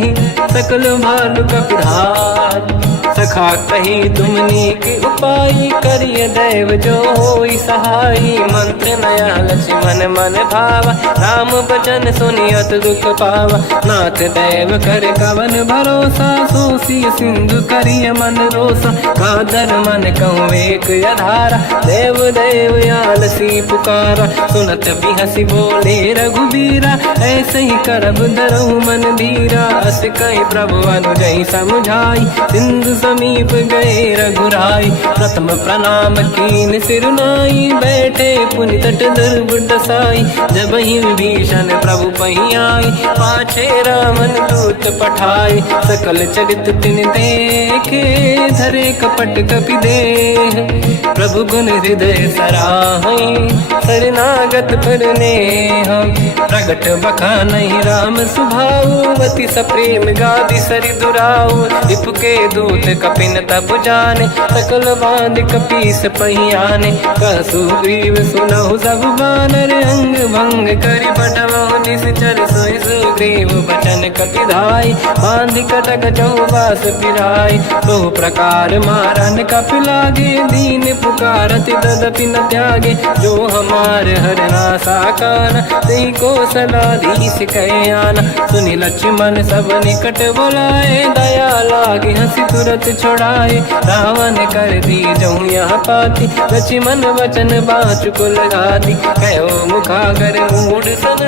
सकल भालु कपिधार। सखा कही तुमनी के उपाय, करिय दैव जो होई सहाई। मंत्र नया लक्ष्मण मन भावा, राम बचन सुनियत दुख पावा। नाथ दैव कर कवन भरोसा, सोसी सिंधु करिय मन रोसा। कादर मन कहूँ एक अधारा, देव देव आलसी पुकारा। सुनत बिहसी बोले रघुबीरा, ऐसे ही करब दरहु मन धीरा। अस कहीं प्रभु अनुजई समझाई, सिंधु समीप गए रघुराई। प्रथम प्रणाम कीन सिर नाई, बैठे पुनि तट दुर्बुड साई। जब ही विभीषण प्रभु पही आई, पाछे रामन दूत पठाए। सकल चरित तिन देखे, धरे कपट कपि देह। प्रभु गुण हृदय सराहई, शरणागत पर नेह। प्रगट बखानहि राम सुभाऊ, अति सप्रेम गादि सरि दुराऊ। रिपु के दूत कपिन तब जाने, सकल बांध कपीस पहियाने। कह सुग्रीव सुनहु सब बानर, अंग भंग करि बटमहु निश्चर। सोई सुग्रीव बचन कपि धाई, बांध कटक चौबास पिराई। तो प्रकार मारन कपि लागे, दीन पुकारत तदपि न त्यागे। जो हमार हरना साकाना, तेहि कौशलाधीश कहे आना। सुनि लक्ष्मण सब निकट बोलाए, दया लागे हंसी तुरत छुड़ाए। रावण कर दी जहूँ यहाँ पाती, लक्ष्मण वचन बाँचु कुल घाती। कहो मुखागर मूढ़ सन,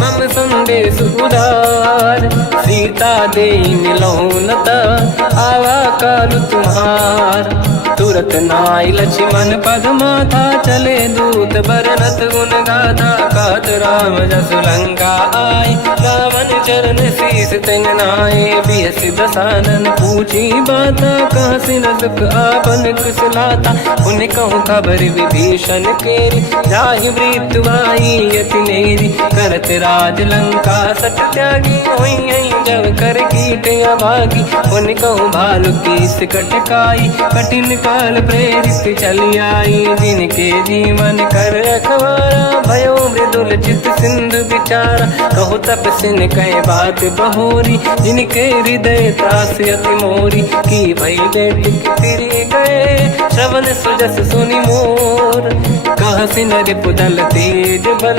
मम संदेश उदार। सीता दे मिलहु नता, आवा काल तुम्हार। तुरत नाई लक्ष्मण पद माथा, चले दूत बरनत गुण गाथा। कहत राम जस लंका आए, रावण चरण शीस तिन नाए। बिहस दसानन पूछी बाता, कह सिन दुख आपन कुशलाता। उन कहूँ खबर विभीषण केरी, जाहि मृत्यु आई यति नेरी। करत राज लंका सट त्यागी, होई जब कर कीट अभागी। उन कहूँ भालु कीस कटकाई, कठिन काल प्रेरित चली आई। जिनके जीवन कर रखवारा, भयो मृदुल चित सिंधु विचारा। कहो तपसिन कहे बात बहोरी, जिनके हृदय त्रास अति मोरी। की भई बेटी तिरि गए, श्रवण सुजस सुनि मोर। कहसिन रिपुदल तेज बल,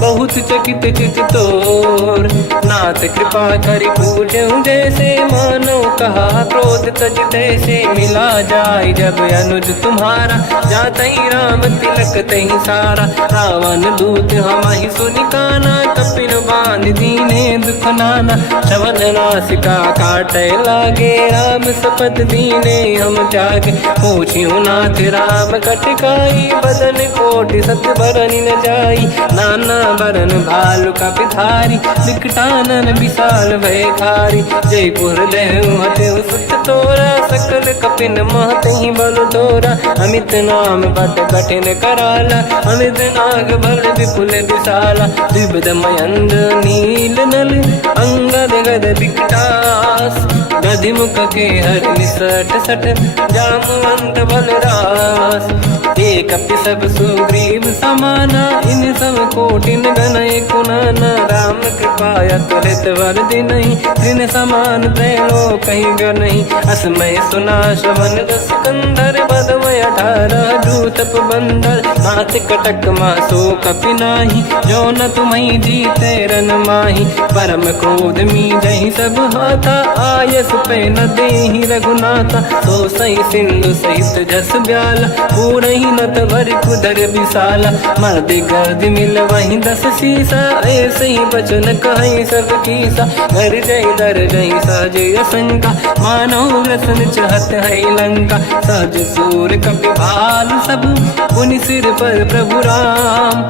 बहुत चकित चित तोर। नाथ कृपा करि पूजहु जैसे, मानो कहा क्रोध तज तैसे। मिला जाय जब अनुज तुम्हारा, जातहि राम तिलक तहि सारा। रावण दूत हमहि सुनि काना, कपिन बांध दीने दुख नाना। श्रवण नासिका काटै लागे, राम सपथ दीने हम त्यागे। पूछियो नाथ राम कटकाई, बदन कोटि सत बरनि न जाई। नाना बरन भालु कपिधारी, विकटानन विशाल भयकारी। जयपुर देहु हतेउ सुत तोरा, सकल कपिन महतहि बल तोरा। अमित नाम बट कठिन कराला, अमित नाग बल विपुल विशाला। द्विविध मयंद नील नल, अंगद गद विकटास। गधिमुख के हर निसट सट जामवंत बलरास एक अपि सब सुग्रीव समाना इन सब कोटिन गणय कुनाना राम कृपाया त्वरित वर दिनहि दिन समान त्रैलोक कहीं गणहि असमय सुना श्रवण दस कंधर बदमय 18 जूतप बंदर मात कटक मासो कपि नाही जो न तुम्हि जीते रन माही परम क्रोध मी जहि सब हाथा आयस पे न देहि रघुनाथा तो सही सिंधु सहित जस ब्याला पूरहि नत भरि कुदर विशाला मर्द गर्द मिल वही 10 सीसा ऐसे ही बचन कहीं सब कीसा घर जय दर जय सहज असंका मानव रसन चहत है लंका सहज सूर कपि भाल सब पुनि सिर पर प्रभु राम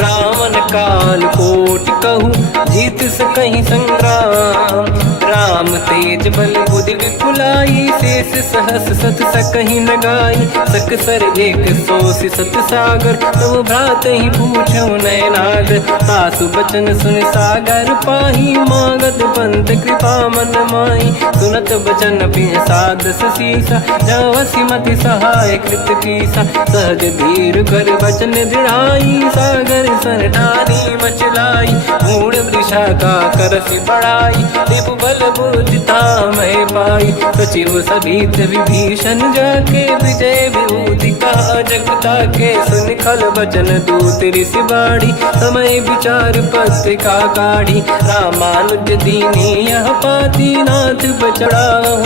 रावण काल कोटि कहूँ जीत सकहि संग्राम राम तेज बल बुद्धि विपुलाई शेष सहस सत सकहि लगाई सकसर एक सोसी सत सागर तब भ्रात ही पूछो नयनागर सासु बचन सुन सागर पाही मागत पंत कृपा मन माही सुनत बचन पिय सादस सीसा जवसी मति सहाय कृत कीसा सहज धीर कर बचन दृढ़ाई सागर सन ठानी मचलाई मूढ़ वृषा का करसि बढ़ाई रिपु बल बुद्धि तामय पाई सचिव सभीत विभीषण जाके विजय विभूति कहा जगता के सुन खल बचन दूत ऋषि बाड़ी समय विचार पत्रिका काढ़ी रामानुज दीनी यह पाती नाथ बचड़ा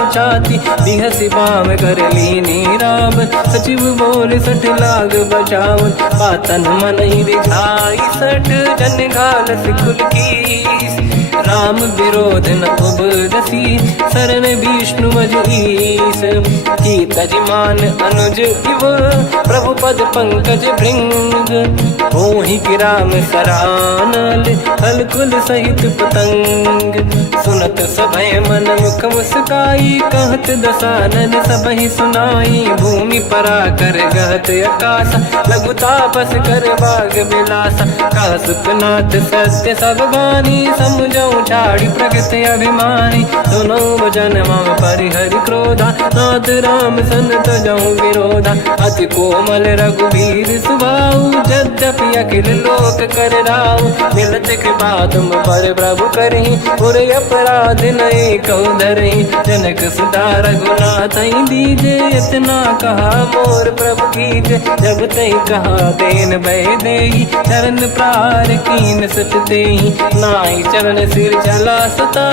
चाती बिहसि बाम कर लीनी राम सचिव बोल सठ लाग बचावन पातन मन ही रिझाई सठ जन घाल सिकुल की राम विरोध न उबरसी शरण विष्णु मजईस की तजमान अनुज इव प्रभु पद पंकज भृंग मोहि कि राम सरानल हलकुल सहित पतंग सुनत सभय मन मुख मुस्काई कहत दसानन सबहि सुनाई भूमि परा कर गहत आकाश लघु तापस कर बाग बिलासा कह सुखनाथ सत्य सब बानी समझौ छाड़ी प्रगति अभिमानी सुनो भजन मम परिहरि क्रोधा नाथ राम सन तजऊ विरोधा अति कोमल रघुवीर सुभाऊ यद्यपि अखिल लोक कर राऊ मिलत कृपा तुम पर प्रभु करहि पुर अपराध नहीं कहु धरहि जनक सुता रघुनाथ दीजे इतना कहा मोर प्रभु कीजे जब तई कहा देन भय देहि चरण प्रार कीन सटते नाई चरण सिर चला सता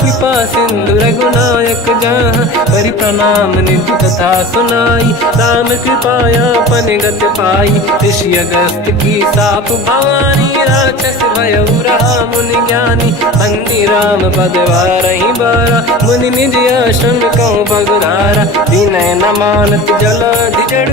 कृपा सिंधु रघुनायक जहाँ परि प्रणाम निधि कथा सुनाई राम कृपाया पन गत पाई ऋषि अगस्त की साप भवानी राक्षस भयउ रहा मुनि ज्ञानी बंदी राम पद वारहि बारा मुनि निज आश्रम कहूँ बगुधारा विनय न मानत जलाधि जड़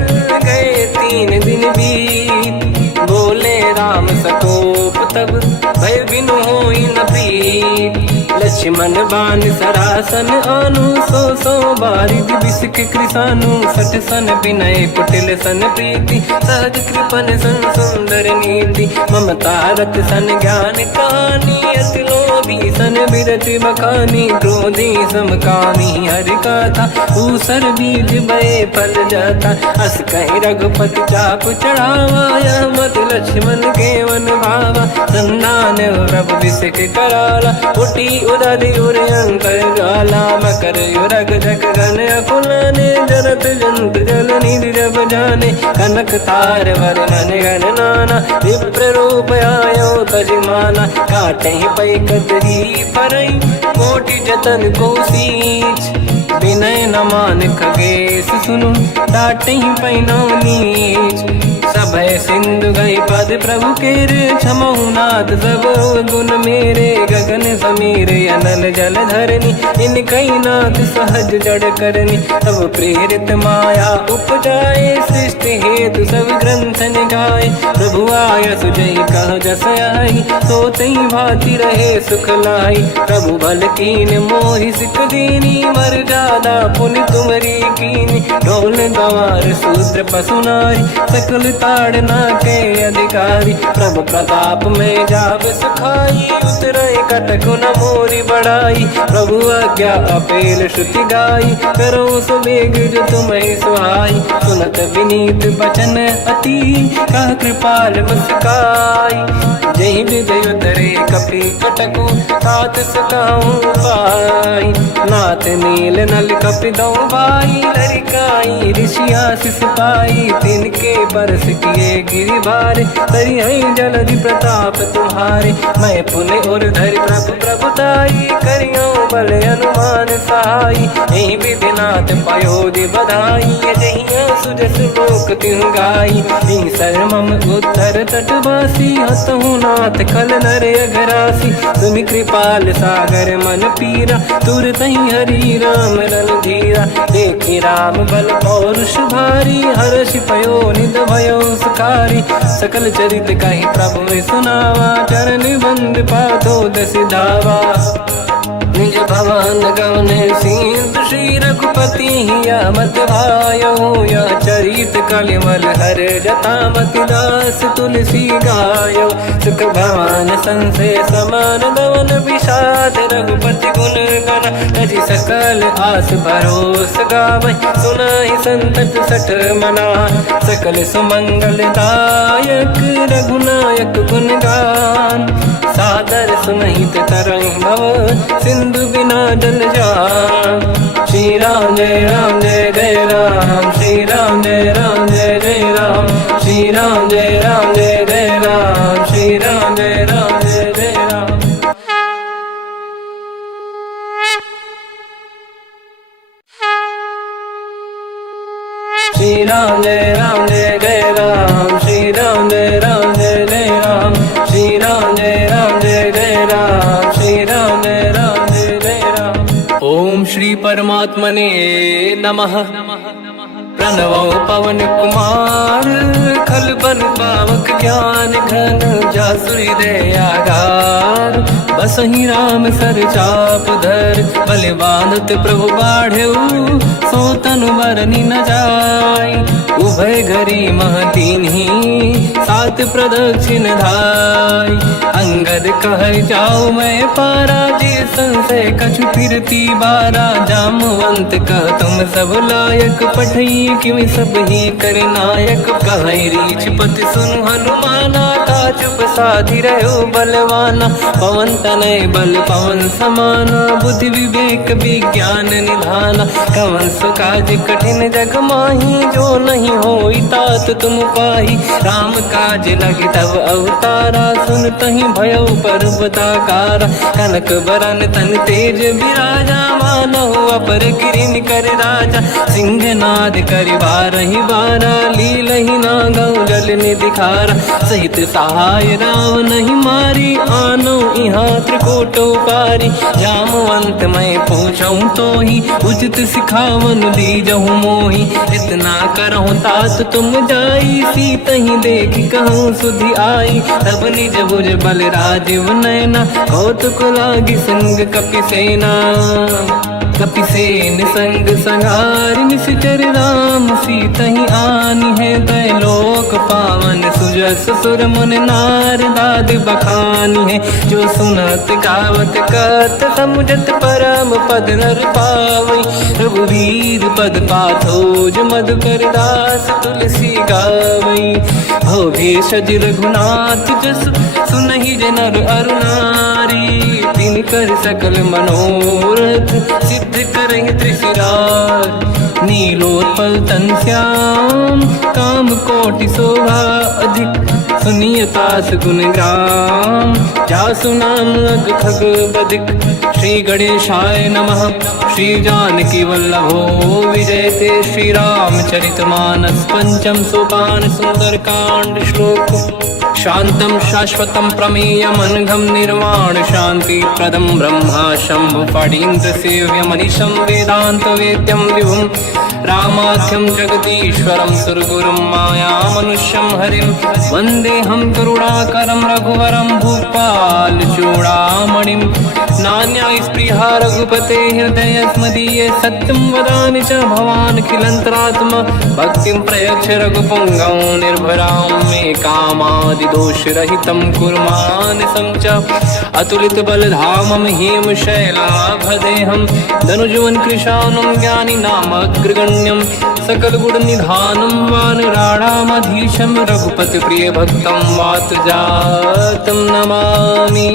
गए 3 दिन बीत बोले राम सकोप तब भय बिनु होई न प्रीत लक्ष्मण बान सरासन आनु सो बारिद बिस्क कृसानु सठ सन विनय कुटिल सन प्रीति सहज कृपन सन सुंदर नीति ममता रत सन ज्ञान कहानी अति लोभी सन विरति बखानी क्रोधी समकामी हरि कथा ऊसर बीज बये फल जाता अस कहीं रघुपति चाप चढ़ावा यह मत लक्ष्मण के वन भावा संधान प्रभु विषिक कराला उठी उदधि उरे अंकर गाला मकर युरग जग गन अकुलाने जरत जंत जल निधि जब जाने कनक तार वर्णन गण नाना विप्र रूप आयो तजमाना काटे पै कतरी परई कोटि जतन को सींच विनय न मान खगेश सुनु डाटे पैनो नीच सभय सिंधु गई पद प्रभु केर क्षमहु नाथ सब गुण मेरे गगन समीर अनल जल धरनी इन कई नाथ सहज जड़ करनी तब प्रेरित माया उपजाए सृष्टि हेतु सब ग्रंथ निगाए प्रभु आय सुजय कह जस आई सो तई भांति रहे सुख लाई प्रभु बल कीन मोहि सिख दीनी मर जा ज्यादा पुण्य तुमरी कीनी। ढोल गवार शूद्र पशु नारी सकल ताड़ना के अधिकारी। प्रभु प्रताप में जाब सुखाई उतरे कटक न मोरी बढ़ाई। प्रभु आज्ञा अपेल श्रुति गाई करो सुबेग जो तुम्हें सुहाई। सुनत विनीत बचन अति कह कृपाल मुस्काई। जय विजय उतरे कपि कटकु तात सकाऊं पाई। नाथ नील नल कपि दो भाई लरिकाई। ऋषि आशीष पाई तिनके बरस किए गिरि भारे। तरिहै जलधि प्रताप तुम्हारे मैं पुण्य और धरि प्रभु प्रभुताई। करियो बल अनुमान सहाई यही विधिनाथ पयोधि बधाई। जहिया सुजस लोक तिहु गाई शर्मम उत्तर तटवासी। हसहु नाथ खल नर अघरासी तुम कृपाल सागर मन पीरा। तुरत ही हरि राम रणधीरा देखी राम बल पौरुष भारी। हर्ष पयो निध भयो सुखारी सकल चरित कहि प्रभु सुनावा। चरण बंद पादो दस धावा निज भवन गवन सिंधु श्री रघुपति या मत भायो। या चरित कलिमल हर जता मति दास तुलसी गायो। सुख भवन संसे समान दवन विषाद रघुपति गुण गण। तजि सकल आस भरोस गावै सुनाहि संतत सठ मना। सकल सुमंगल दायक रघुनायक गुण गान। सादर सुनहित तरंग भव सिंधु बिना जल जान। श्री राम जय राम जय जय राम। श्री राम जय राम जय जय राम। श्री राम जय राम जय जय राम। श्री राम जय राम जय जय राम। श्री राम जय राम जय जय राम। श्री राम जय राम जय जय राम। श्री राम जय राम जय जय राम। श्री राम जय राम जय जय राम। ओम श्री परमात्मने नमः। प्रणवो पवन कुमार खल बन पावक ज्ञान घन जासुरी दयागार। बसहि राम सर चाप धर बल बांधत प्रभु बाढ़ऊ। सो तनु बरनि न जाय उभय घरी महतीन्ही सात प्रदक्षिण धाय। अंगद कह जाओ मैं पारा जी संशय कछु फिरती बारा। जामवंत कह तुम सब लायक पठई किमि सब ही कर नायक। कहै रीछ पति सुनु हनुमाना का चुप साधि रहो बलवाना। पवन तनय बल पवन समाना बुद्धि विवेक विज्ञान निधाना। कवन सुकाज कठिन जग माही जो नहीं होई तात तुम पाही। राम काज लगी तब अवतारा सुन तहि भयो पर्वताकारा। कनक बरन तन तेज विराजा मानहु अपर गिरिन कर राजा। सिंह नाद करि बारहि बारा लीलहि नागौ जल निधिखारा। सहित सहाय राम नहीं मारी आनो इहाँ त्रिकोटो पारी। जामवंत मैं पूछऊँ तो ही उचित सिखावन दीजहु मोही। इतना करहु तात तुम जाई सीतहि देखि कहूँ सुधि आई। तब निज भुज बल राजीव नैना कौतुक लागी संग कपि सेना। कपि सेन संग संहार निश्चर राम सीतहि आनी है। दैलोक पावन सुजस सुर मुन नार दाद बखानी है। जो सुनत गावत कत समुझत परम पद नर पावै। रघुवीर पद पाथोज मधुकर दास तुलसी गावै। भोगेशज रघुनाथ जस सुनहि जनर अरु नारी। तिन कर सकल मनोरथ सिद्ध करहि त्रिशिरार। नीलोत्पल तन श्याम काम कोटि शोभा अधिक। सुनिय तास गुण ग्राम जासु नाम अग खग बधिक। श्री गणेशाय नमः। श्री जानकी वल्लभो विजयते। श्री रामचरित मानस पंचम सोपान सुंदर कांड श्लोक। शान्तं शाश्वतं प्रमेयमनघं निर्वाण शान्तिप्रदं ब्रह्मा शम्भु फणीन्द्रसेव्यमनिशं वेदान्तवेद्यं विभुं रामाख्यं जगदीश्वरं सुरगुरुं मायामनुष्यं हरिं वन्देऽहं करुणाकरं रघुवरं भूपालचूडामणिं नान्यास्पृहा रघुपते हृदयस्मदीये सत्यं वदामि च भवान् खिलन्तरात्मा भक्तिं प्रयच्छ रघुपुङ्गं निर्भरां मे कामादिदोषरहितं कुर्मानसं च अतुलितबलधामं हेमशैलाभदेहं धनुजवनकृशानं ज्ञानिनामग्रगण्यं सकलगुणनिधानं वानराणामधीशं रघुपतिप्रियभक्तं मातृजातं नमामि।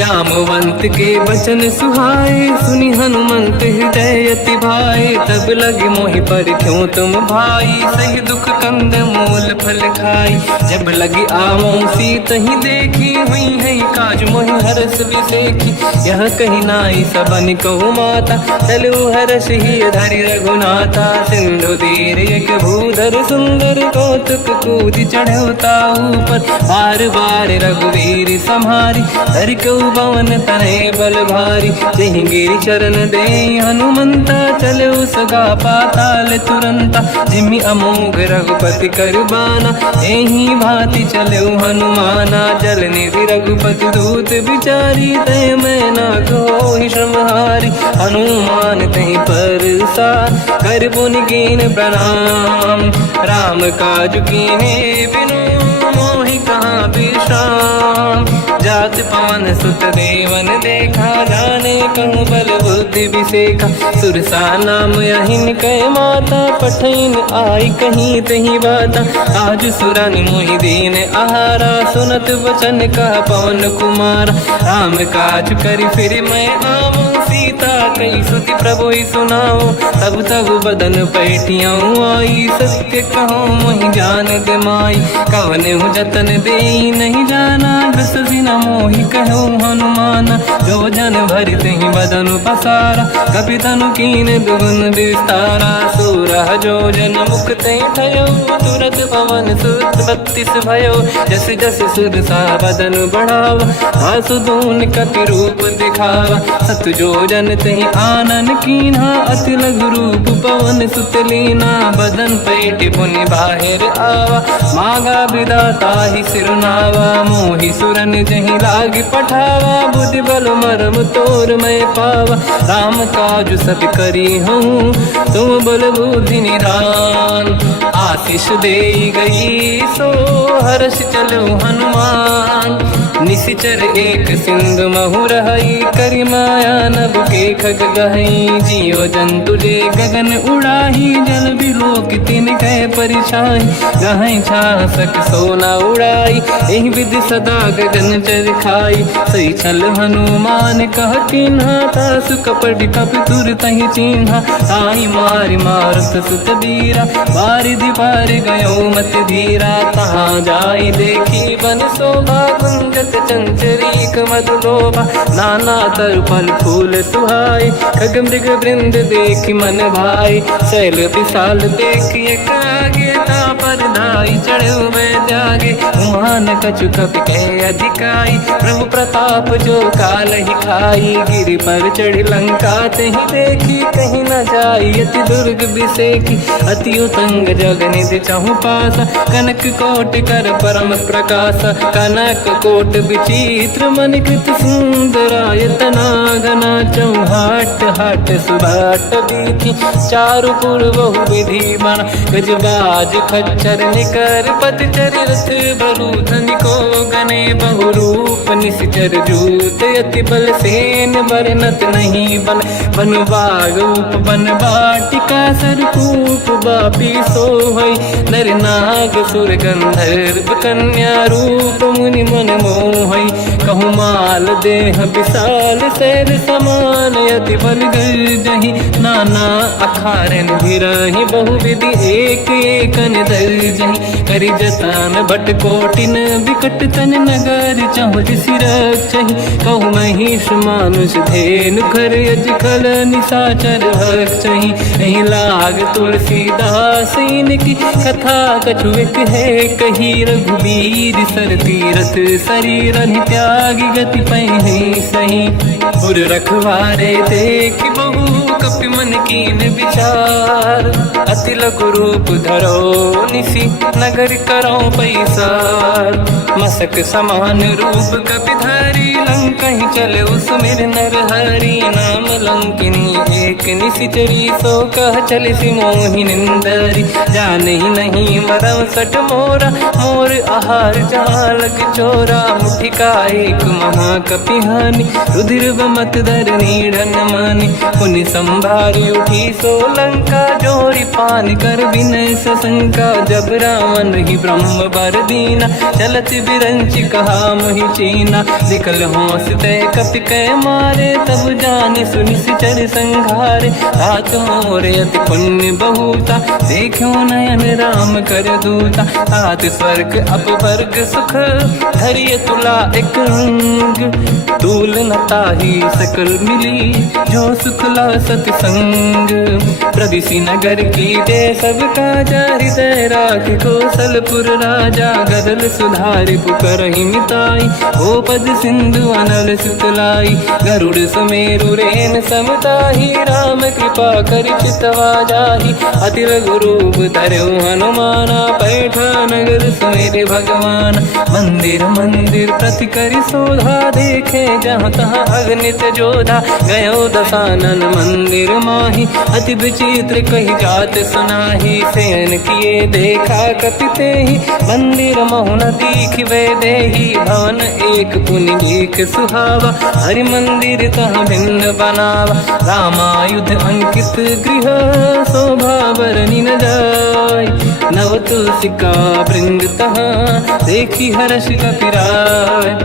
जामवंत के बचन सुहाए सुनि हनुमंत हृदय अति भाए तब लगे मोहि पर क्यों तुम भाई सही दुख कंद मूल फल खाई जब लगी आवों सीत ही देखी हुई है काज मोहि हरस बिसेखी यह कही नाई सबन कहु माता चलु हरस ही धरि रघुनाथा सिंधु तीर एक भूधर सुंदर कौतुक कूद चढ़ौता ऊपर बार बार रघुवीर सम्हारी धरि कहु पवन तनय बल भारी जहि गिरि चरण दे हनुमंता चलो सगा पाताल तुरंता जिमि अमोघ रघुपति करबाना एहि भांति चलो हनुमाना जल निधि रघुपति दूत बिचारी तय मैं ना कोहि श्रमहारी हनुमान तहि परसा कर पुनि कीन प्रणाम राम काज कीन्हे बिनु मोहि कहाँ विश्राम जात पवन सुत देवन देखा जाने कहूँ बल बुद्धि विसेखा सुरसा नाम यहिन कह माता पठैन आई कहीं तही बाता आज सुरन मोहि दीन आहारा सुनत वचन कहा पवन कुमार राम काज करि फिर मैं आवूं सीता कई सुति प्रभु ही सुनाओ तब तब बदन पैठियाऊं आई सत्य कहो मोहि जान दे माई कवन हूँ जतन दे नहीं जाना दस दिन मोहि कहो हनुमाना जो जन भरित ही बदन पसारा कपि तनु कीन दुगुन विस्तारा सूरह जो जन मुक्त ठयो तुरत पवन सुत 32 भयो जस जस सुर सा बदन बढ़ावा आसुदून कपि रूप दिखावा सत जो जन तहि आनन कीन्हा अति लघु रूप पवन सुत लीना बदन पैठ पुनि बाहिर आवा मागा विदाता ही सिरुनावा मोहि सुरन जहि लाग पठावा बुद्धि बल मरम तोर मैं पावा राम काज सब करी हूँ तुम बल बुद्धि निधान आशीष दे गई सो हर्ष चलो हनुमान निशिचर एक सिंधु महु रहई करि माया नभ के खग गहई जियो जंतु जे गगन उड़ाही जल बिलोक तिन कह परिछाई गहई छासक सोना उड़ाई एहि विधि सदा गगन चर खाई सही छल हनुमान कह किन्हा तासु कपट कपि तुर तहि चिन्हा ताई मारि मारुत सुत बीरा बारिधि पार गयो मत धीरा तहाँ जाई देखी बन शोभा कुंजत चंचरीक मधुलोभा नाना तरु फल फूल सुहाई खग मृग वृंद देखी मन भाई शैल विशाल देखिए कागे पर धाई चढ़ो मैं त्यागे उमान कछु कपि कह अधिकाई प्रभु प्रताप जो काल ही खाई गिरि पर चढ़ी लंका तहि देखी कहीं न जाई अति दुर्ग बिसेखी अति उतंग जग निधि चहु पासा कनक कोट कर परम प्रकाश कनक कोट विचित्र मन कृत सुंदरायतना घना चौहाट हाट सुभाट बीथी चारु पुर बहु विधि बना गजबाज खच्चर निकर पत चरित बरु धनिको गने बहु रूप निश्चर जूत अति बल सेन बरनत नहीं बल बन बाग उप बन बाटिका सरकूप बापी सोहई नर नाग सुर गंधर्व कन्या रूप मुनि मन मोहई कहु माल देह विशाल शैल समान अति बल गर्जहि, नाना अखारन भिरहि बहुविधि एक एकन दर्जहि। करि जतन भट कोटिन विकट तन नगर, चहु दिसि रक्षहि। कहु महिष मानुष धेनु खर यज खल निशाचर भक्षहि। एहि लाग तुलसीदास इनकी कथा कछु एक है कही। रघुबीर सर तीरथ शरीर त्यागी गति पहि सही। पुर रखवारे देख बहु कपि मन कीन विचार, अति लघु रूप धरो निसी नगर करो पैसार। मसक समान रूप कपि धरी लंकहि चले उसमेर नर हरि। नाम लंकिनी एक निशिचरी, सो कह चले सि मोहि निंदरी। जानहि नहीं मरम सट मोरा, मोर आहार जहाँ लग चोरा। मुठिका एक महाकपि हानि, रुधिर बमत धर नीड़न मानि। पुनि संभारी उठी सो लंका, जोरी पान कर विनय सशंका। जब रावण ही ब्रह्म बर दीना, चलत बिरंच कहा मोहि चीना। निकल होश तय कपि कै मारे, तब जानि सुनि सिचर संघारे। तात मोरे अति पुण्य बहुता, देखो नयन राम कर दूता। तात स्वर्ग अपवर्ग सुख, धरिय तुला एक अंग। तूल न ताहि सकल मिली, जो सुख ला सतसंग। प्रदिशि नगर की जय सब काजा, हृदय राख कौशलपुर राजा। गदल सुधारि पुकरहि मिताई, ओ पद सिंधु अनल सुतलाई। गरुड़ सुमेरु रेन समताहि, राम कृपा करि चितवा जाहि। अति लघु रूप धरऊ हनुमाना, पैठा नगर सुमेरे भगवान। मंदिर मंदिर प्रति करि शोधा, देखे जहाँ तहाँ अगणित जोधा। गयो दशानन मंदिर माहि, अति विचित्र कही जात सुनाहि। शयन किए देखा कपि तेहि, मंदिर महु न दीखिबे देहि। भवन एक पुनि एक सुहावा, हरि मंदिर तहाँ भिन्न बनावा। रामायुध अंकित गृह, शोभा बरनि न जाय। नव तुलसिका वृंद तहाँ, देखी हर्ष कपि राय।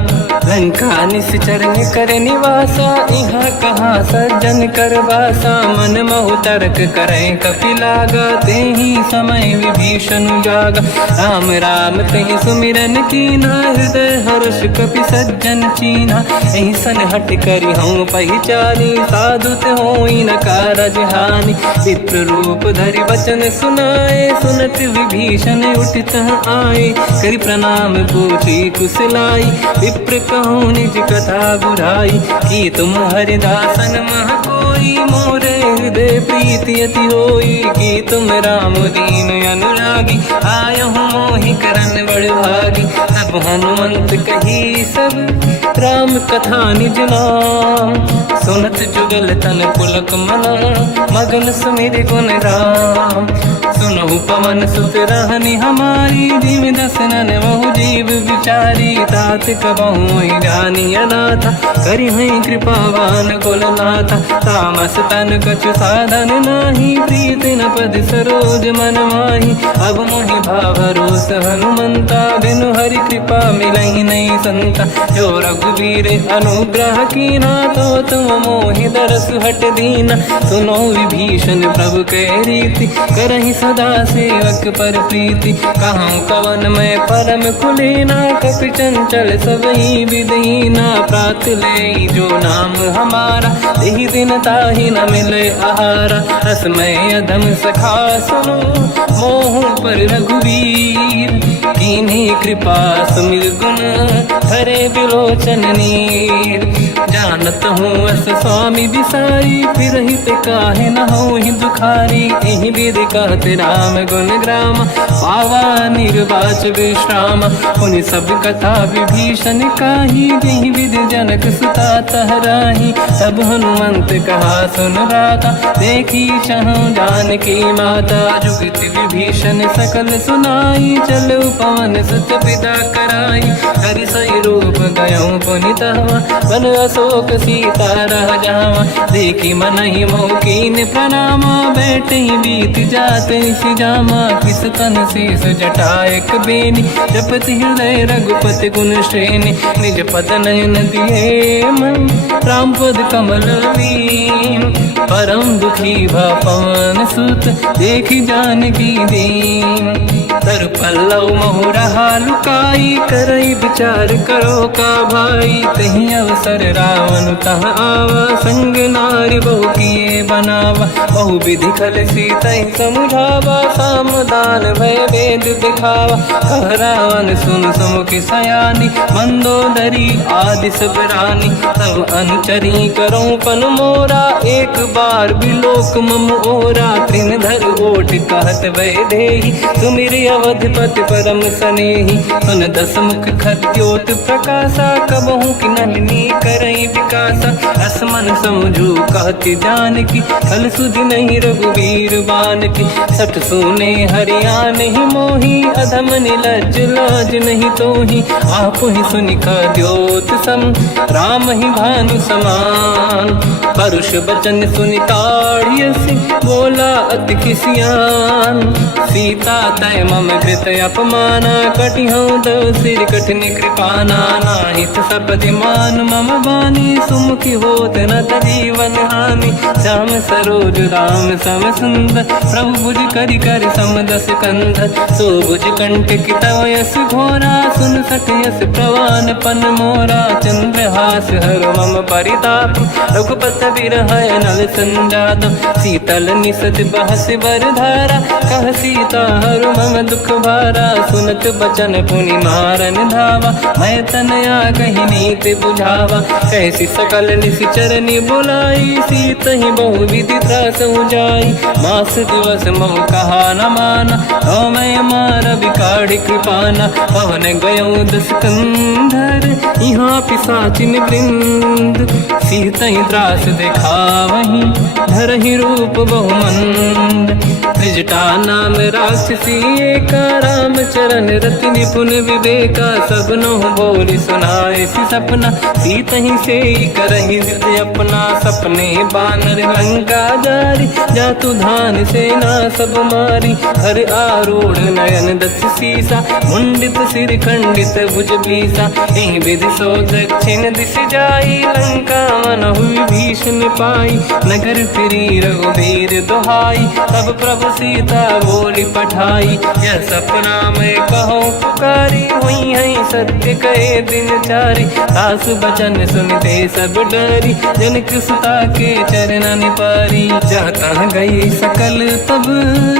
लंका निश्चर कर निवासा, यहाँ कहाँ सज्जन कर वासा। मन महु तर्क करें कपि लागा, तेहि समय विभीषण जागा। राम राम तेहि सुमिरन कीना, हृदय हर्ष कपि सज्जन चीना। एहि सन हट करि हूँ पहिचानी, साधु होई न कारज हानि। विप्र रूप धरि वचन सुनाए, सुनत विभीषण उठित आए। करि प्रणाम पूछी कुशलाई, विप्र कहूँ निज कथा बुराई। कि तुम हरिदासन मह कोई, मोरे हृदय प्रीति अति होई। कि तुम राम दीन अनुरागी, आयहु मोहि करन बड़ भागी। तब हनुमंत कही सब, राम कथा निज नाम। सुनत जुगल तन पुलक मना, मगन सुमिर गुण राम। सुनहु पवन सुत रहनि हमारी, जिमि दसनन महु जीव विचारी। तात कबहु जानी अनाथा, करि हैं कृपावान कुलनाथा। तामस तन कछु साधन नाही, प्रीति न पद सरोज मन माही। अब मोहि भावरोस हनुमंता, बिनु हरि कृपा मिलहि नहीं संता। जो रघुबीर अनुग्रह कीना, तो तुम मोहि दरस हट दीना। सुनो विभीषण प्रभु कै रीति, करहि सदा सेवक पर प्रीति। कहूँ कवन मैं परम कुलीना, कपि चंचल सबहि विदहीना। प्रात ले जो नाम हमारा, तेहि दिन ताहि न मिले आहारा। रसमय अधम सखा सुनो, मोह पर रघुवीर। कीन्ही कृपा सुमिर गुण, हरे बिलोचन नीर। जानत हूँ अस स्वामी बिसाई, फिर हित काहे न हो ही दुखारी। एहि विधि कहते राम गुण ग्राम, पावा निर्वाच विश्राम। उन सब कथा विभीषण काही, जेहि विधि जनक सुता तहराही। तब हनुमंत कहा सुन राता, देखी चहु जानकी माता। जुगत विभीषण सकल सुनाई, चलो पवन सुत पिता कराई। हरि सही रूप गयो पुनि तहवा, बन असो शोक सीता रह जावा। देखी मन ही मोकीन प्रणामा, बैठे ही बीत जाते सिजामा। किस तन शीस जटा एक बेनी, जपति हृदय रघुपति गुण श्रेणी। निज पद नयन दिए मन, राम पद कमल लीन। परम दुखी भा पवन सुत, देखी जानकी दीन। तर पल्लव महु रहा लुकाई, करई विचार करो का भाई। तही अवसर रावण तह आवा, संग नारी बहु किए बनावा। बहु विधि खल सीतहि समुझावा, सामदान भय वेद दिखावा। कह रावण सुन सुमुखि सयानी, मंदोदरी आदि सब रानी। तब अनुचरी करो पन मोरा, एक बार बिलोक मम ओरा। तृण धर ओट कहत भय देहि, सुमिर अवधपति परम सनेहि। सुन दस मुख खद्योत प्रकाशा, कबहु की नलिनी करई विकासा। असमन समझू कहति जानकी, कल सुधि नहीं रघुवीर बानकी। सठ सुने हरियाण ही मोही, अधम निलज्ज लाज नहीं तोही। आपु ही सुनि खद्योत सम, राम ही भानु समान। परुष बचन सुनि ताड़ियसि, बोला अति खिसियान। सीता तय मम कृत अपमाना, कटिहउँ दो सिर कठिन कृपाना। नाहित सपदि मान मम बानी, सुमुखि होत न जीवन हानि। श्याम सरोज राम सम सुंदर, प्रभु भुज करि कर सम दस कंधर। सो भुज कंठ की तव यस घोरा, सुन सठ यस प्रवान पन मोरा। चंद्रहास हर मम परिताप, रघुपत बिरहय नल संजात। शीतल निसत बहस बर धारा, कह सीता हर मम दुख भारा। सुनत बचन पुनि मारन धावा, मैं तनया कही नीति बुझावा। कैसी सकल निश्चरनि बुलाई, सीत ही बहु विधि त्रास जाई। मास दिवस मोह कहा न माना, तो मैं मार बिकाढ़ी कृपाना। पवन गयो दस कंधर, यहाँ पिशाचिन वृंद। सीत ही त्रास दिखावहीं, धरहि रूप बहुमंद। त्रिजटा नाम राक्षसी एका, राम चरण रति निपुण विवेका। सबनो बोली सुनाए सि सपना, सीत ही से करहि जित अपना। सपने बानर लंका जारी, जातु धान सेना सब मारी। हर आरूढ़ नयन दस सीसा, मुंडित सिर खंडित भुज बीसा। एहि विधि सो दक्षिण दिश जाई, लंका मन हुई भीषण पाई। नगर फिरी रघुवीर दुहाई, तब प्रभु सीता बोली पठाई। यह सपना मैं कहो पुकारी, हुई है सत्य कहे दिन चारी। सास बचन सुनते सब डरी, जनक सुता के चरण पारी। जाता गई सकल तब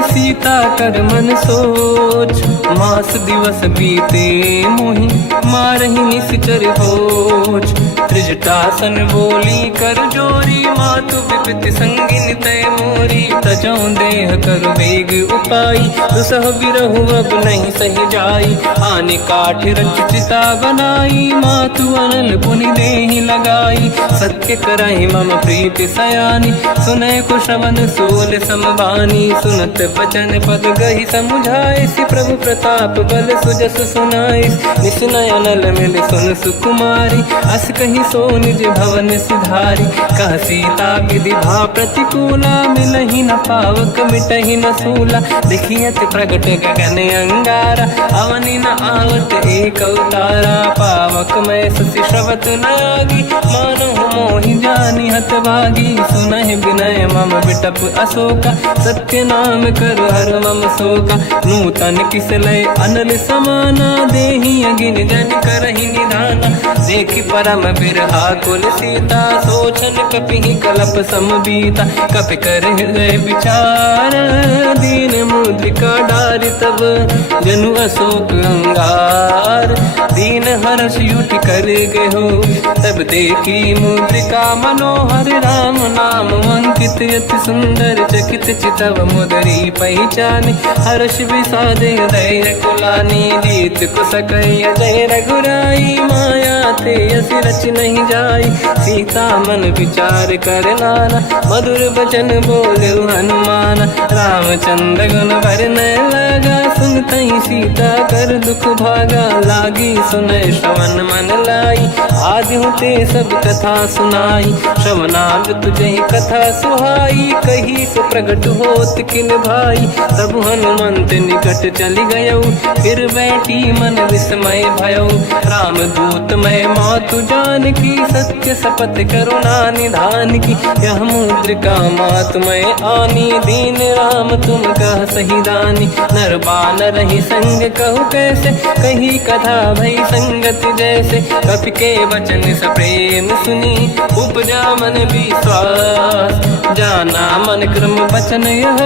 सीता कर मन सोच, मास दिवस बीते मोहि मारहि निश्चर होच। त्रिजटासन बोली कर जोरी, मातु विपति संगिन तय मोरी। तजौ देह कर वेग उपाई, दुसह बिरहु अब नहीं सही जाई। आने काठ रच चिता बनाई, मातु अनल पुनि देहि लगाई। सत्य करहि मम प्रीति सयानी, सुनय को श्रवण सूल समबानी। सुनत बचन पद गहि समुझाए, सि प्रभु प्रताप बल सुजस सुनाइस। निस नयनल मिल सुन सुकुमारी, अस कहि सो निज भवन सिधारी। कह सीता विधि भा प्रतिकूला, मिलहि न पावक मिटहि न सूला। देखियत प्रगट गगन अंगारा, अवनि न आवत एक अवतारा। पावक मैं ससि श्रवत न आगी, मानहु मोहि जानि हत भागी। सुनहि विनय मम बिटप अशोका, सत्य नाम कर हर मम शोका। नूतन किस लय अनल समाना, देहि अगिन जन करहि निधाना। देखि परम बिरहा कुल सीता, सोचन कपिहि कलप समबीता। कपि कर हृदय विचार, दीन मुद्रिका डारि तब जनु अशोक अंगार। दीन हर्ष युट कर गहो, तब देखी मुद्रिका का मनोहर राम नाम अंकित अति सुंदर चकित चितव मुदरी पहचान हर्ष विषाद धैर्य कुलानी जीत को सकय जय रघुराई माया थे असि रच नहीं जाई सीता मन विचार कर लाना मधुर बचन बोले हनुमान रामचंद्र गुण वरने लगा सुनतई सीता कर दुख भागा लागी सुने श्रवण मन लाई आदि होते सब कथा सुनाई श्रवणाग तुझे कथा सुहाई कही से प्रकट होत किन भाई तब हनुमंत निकट चली गयो फिर बैठी मन विस्मय भयो राम दूत मैं मातु जान की सत्य शपथ करुणा निधान की यह मुद्रिका मात मैं आनी दीन राम तुम कह सही दानी नर बानर ही संग कहु कैसे कही कथा भई संगति जैसे कपि के वचन सप्रेम सुनी उपजा मन विश्वास जाना मन क्रम वचन यह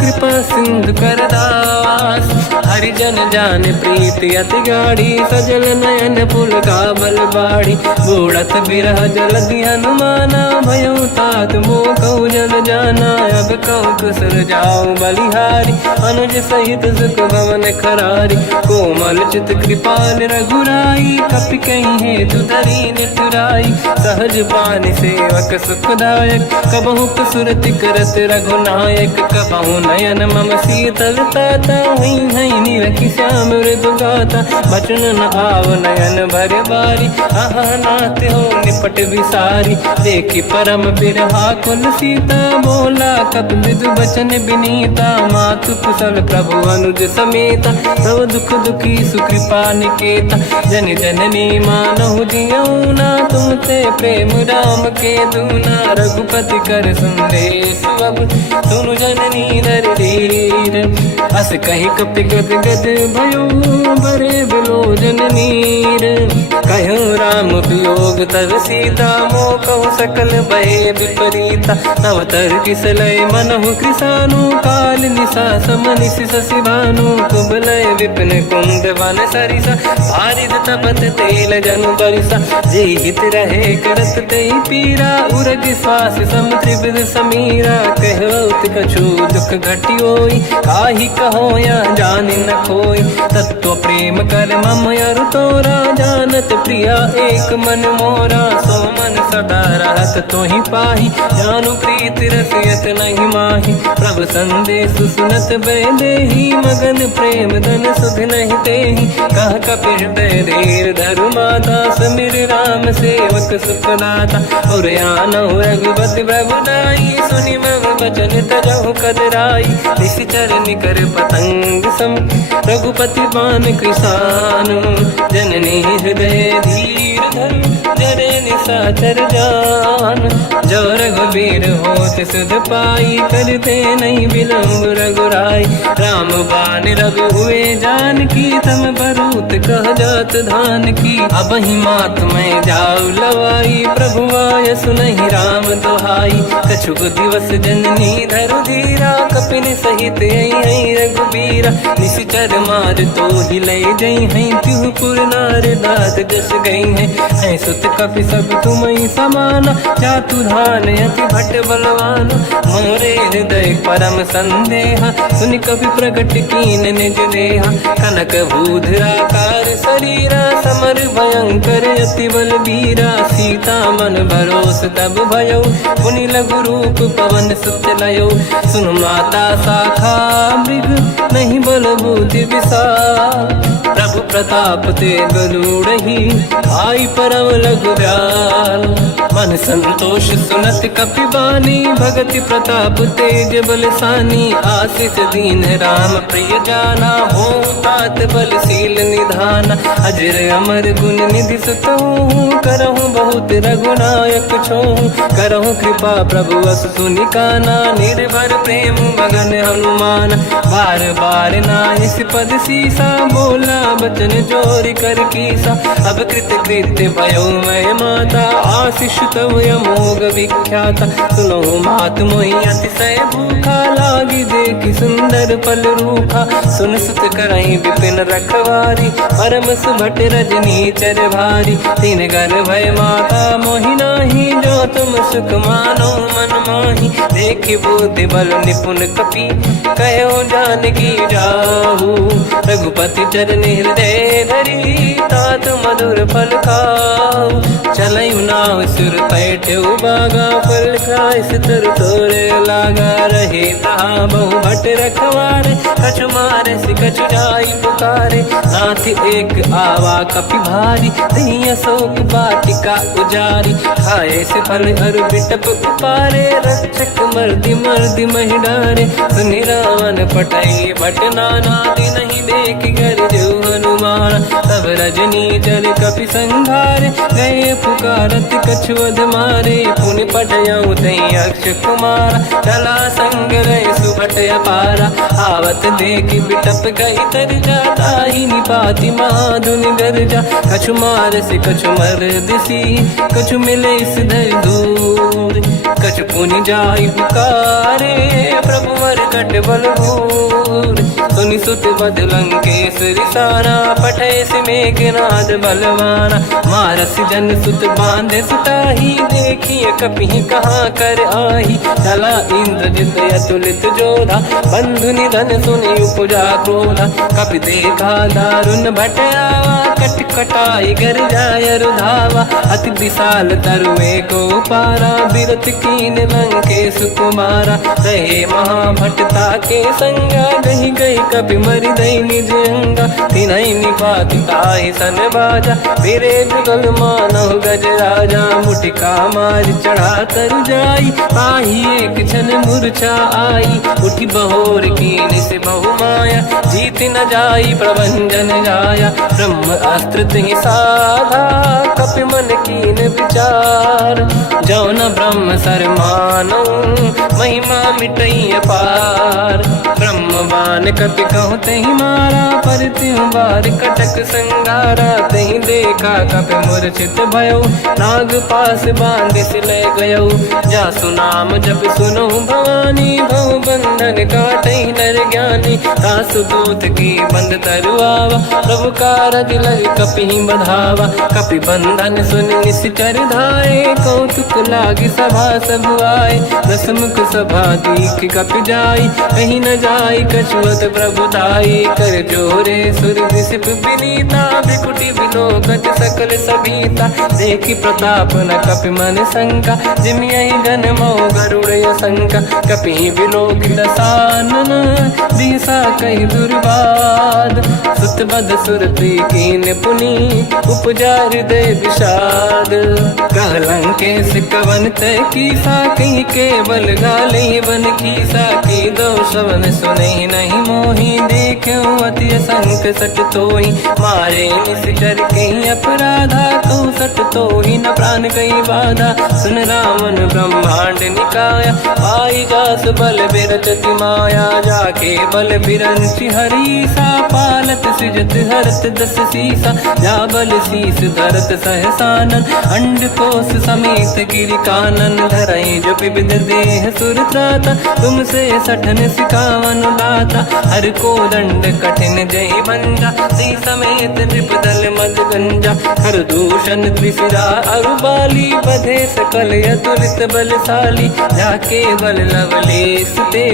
कृपा सिंधु कर दास हरिजन जान प्रीति अति गाढ़ी सजल नयन पुल का बल बाड़ी बूढ़त बिरह जलधि हनुमाना भयो तात मोह कहु जल जाना अब कहु कुसर जाओ बलिहारी अनुज सहित सुख भवन खरारी कोमल चित कृपाल रघुराई कपि कहीं हेतु धरी निठुराई सहज पान सेवक सुखदायक कबहु सुरति करत रघुनायक कबहु नयन मम शीतल ताता हुई हई निरखि श्याम मृदु गाता बचन न आव नयन भर बारी आहा नाथ हो निपट विसारी देखी परम बिरहा कुल सीता बोला कप विदु बचन बिनीता मातु कुशल प्रभु अनुज समेता सब दुख दुखी सुकृपा निकेता जन जननी मानहु जियऊ ना तुम ते प्रेम राम के दूना रघुपति कर संदेश अब सुनु जननी नर धीर अस कहीं कपि गद गद भयो बरे बिलो जननीर कहु राम वियोग तर सीता मोह कहु सकल भय विपरीता नव तर किसलय मनहु कृसानु काल निशा समनिश शशि भानु कुबलय विपिन कुंद वन सरिसा भारिद तपत तेल जनु बरिसा जे हित रहे करत ते पीरा उरग श्वास सम त्रिविध समीरा कहत कछु दुख घटियोई काहि कहो या जानि न खोई तत्व प्रेम कर मम अरु तोरा जानत प्रिया एक मन मोरा सो मन सदा रहत तोहि पाहि जानु प्रीति रसियत नहीं माहि प्रभु संदेश सुनत बैदेहि मगन प्रेम धन सुध नहीं तेहि कह कपि हृदय धीर धरु माता समिर राम सेवक सुखदाता और आनहु रघुपति प्रभु नाई सुनि मम वचन तजहु कदराई निश्चर निकर पतंग सम रघुपति बान कृसानु जननी हृदय धीर धरु जरे निशाचर जान जो रघुबीर होत सुध पाई करते नहीं विलंब रघुराई राम बान रघु हुए जान की तम बरूत कह जात धान की अब ही मात में जाऊ लवाई प्रभु आय सुनहि राम दोहाई कछुक दिवस जननी धरु धीरा कपिन सहित आई रघुबीरा निश्चर मार तो हिलै जई हैं त्युपुर नार दात जस गई हैं सुत कपि सब तुमहि समाना जातु धान अति भट बलवान मोरे हृदय परम संदेहा सुनि कपि प्रकट कीन निज देहा कनक भूधराकार शरीरा समर भयंकर अति बल बीरा सीता मन भरोस तब भयो पुनि लघु रूप पवन सुत लयो सुन माता शाखा मृग नहीं बल बुद्धि विशाल प्रभु प्रताप ते गरुड़हि आई परम लघु व्याल मन संतोष सुनत कपि बानी भगति प्रताप तेज बलसानी आशीष दीन राम प्रिय जाना हो तात बलशील निधान अजर अमर गुण निधि सुतहु करहु बहुत रघुनायक छोहु करहु कृपा प्रभु प्रभु अस सुनि काना, निर्भर प्रेम मगन हनुमान। बार बार नायस पद सीसा, बोला बचन जोर कर कीसा। अब कृत कृत्य भयो मैं माता, आशीष तव अमोघ विख्याता। सुनो मात मोहि अतिशय भूखा, लागी देखी सुंदर फल रूखा। सुन सुत करई विपिन रखवारी, परम सुभट रजनी चर भारी। तीन घर भय माता मोहि नाही, जो तुम सुख मानो मन माही। देखि बुद्धि बल निपुण कपि, कहो जानकी जाहू। रघुपति चरण हृदय धरी, तात मधुर फल खाऊ। चलऊ नाव सुर पैठऊ बागा, फल खाय सितर तोरे लागा। रहे तहाँ बहु भट रखवारे, कछु मारे सि कछु जाई पुकारे। नाथ एक आवा कपि भारी, दही अशोक वाटिका उजारी। खाए से फल अरु बिटप उपारे, रक्षक मर्दि मर्दि महि डारे। सुनि रावण पटई भट नाना, नहीं देख कर जो हनुमान। तब रजनी चर कपि संघारे, गए पुकारत कछु अध मारे। पुनि पटयऊ तई अक्ष कुमारा, चला संग रहे सुभट अपारा। आवत देखि बिटप गई तर जाता, ही निपाति माधुन गर्जा। कछु मार से कछु मर दिसी, कछु मिले सिधर दूर। कछु पुनि जाई पुकारे, प्रभु मरकट बलभूर। सुनि सुत बद लंकेश्वरी सारा, पठय से मेघनाद बलवाना। मारस जन सुत बांधे सुताही, देखिए कपि कहाँ कर आही। चला इंद्रजित अतुलित जोधा, बंधु निधन सुनि उपजा क्रोधा। कपि देखा दारुण भट आवा, कट कटाई गर जाय रुधावा। अति विशाल तरुए को पारा, बिरत कीन लंकेश कुमारा। रहे महाभटता के संगा, गही गई कपि मरि दई निज अंगा। तिन्है निपाति ताहि सन बाजा, फिरे जुगल मानव गज राजा। मुटिका मार चढ़ा तर जाई, ताहि एक क्षण मूर्छा आई। उठि बहोर कीन से बहु माया, जीत न जाई प्रभंजन जाया। ब्रह्म अस्त्र तिहि साधा, कपि मन कीन विचार। जो न ब्रह्म सर मानो, महिमा मिटई अपार। ब्रह्मवान कपि कहु तहि मारा, पर त्यों बार कटक संगारा। तहि देखा कपि मूर्छित भयो, नाग पास बांध सिले गयो। जासु नाम जप सुनो भवानी, भव बंधन काटई नर ज्ञानी। तासु दूत की बंद तरुआवा, प्रभु कारज लग कपि बधावा। कपि बंधन सुनि निश्चर धाये, कौतुक लागी सभा सब आए। दसमुख सभा दीख कपि जाई, कहीं न जाई कछुअत प्रभु दाई। कर जोरे सुर दिसिप विनीता, बिकुटी बिलोकत सकल सबीता। देखि प्रताप न कपि मन शंका, जिमियहि जन्मो गरुड़ शंका। कपि बिलोकित दसानन, दिशा कहि दुर्बाद। सुत बद सुरति कीन पुनि, उपजा हृदय विषाद। कहलंकेश कवन तय कीसा, कहीं केवल गाले बन कीसा। की दो श्रवण सुनहि नहीं मोहि, देखऊं अति संक सट तोहि। मारे निश्चर कहीं अपराधा, तो सट तोहि न प्राण कहीं बाधा। सुन रावण ब्रह्मांड निकाया, पाई जास बल बिरचति माया। जाके बल बिरंचि हरीसा, पालत सृजत हरत दस सीसा। जा बल शीस धरत सहसानन, अंड कोश समेत गिरि कानन। धरई जो विविध देह सुर त्राता, तुमसे सठन सिखावन दाता। हर को दंड कठिन जय भंजा, सी समेत नृपदल मद गंजा। हर दूषण त्रिशिरा अरुबाली, बधे सकल अतुलित बलशाली। जाके बल लवलेश ते,